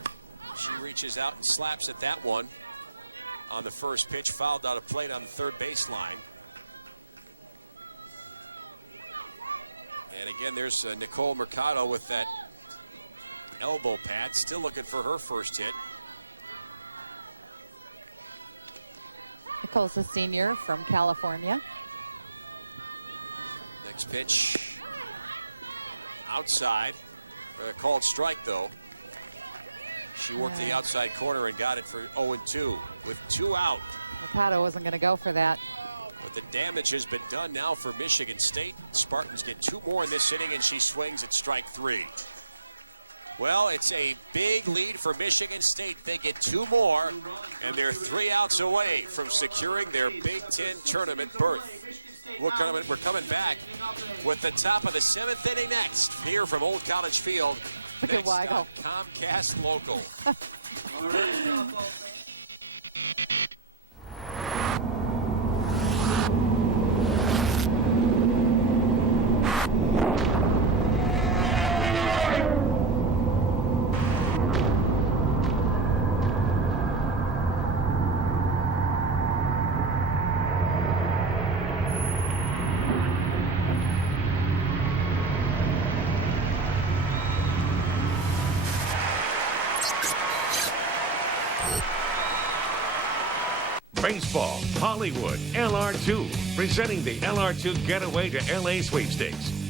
She reaches out and slaps at that one on the first pitch, fouled out of plate on the third baseline. And again, there's Nicole Mercado with that elbow pad, still looking for her first hit. Nicole's a senior from California. Next pitch outside for a called strike, though. She worked the outside corner and got it for 0-2 with 2 out. Mercado wasn't going to go for that. But the damage has been done now for Michigan State. Spartans get 2 more in this inning, and she swings at strike 3. Well, it's a big lead for Michigan State. They get 2 more, and they're 3 outs away from securing their Big Ten tournament berth. We're coming back with the top of the 7th inning next, here from Old College Field. Look at Weigel. Comcast Local. Baseball, Hollywood, LR2, presenting the LR2 Getaway to LA Sweepstakes.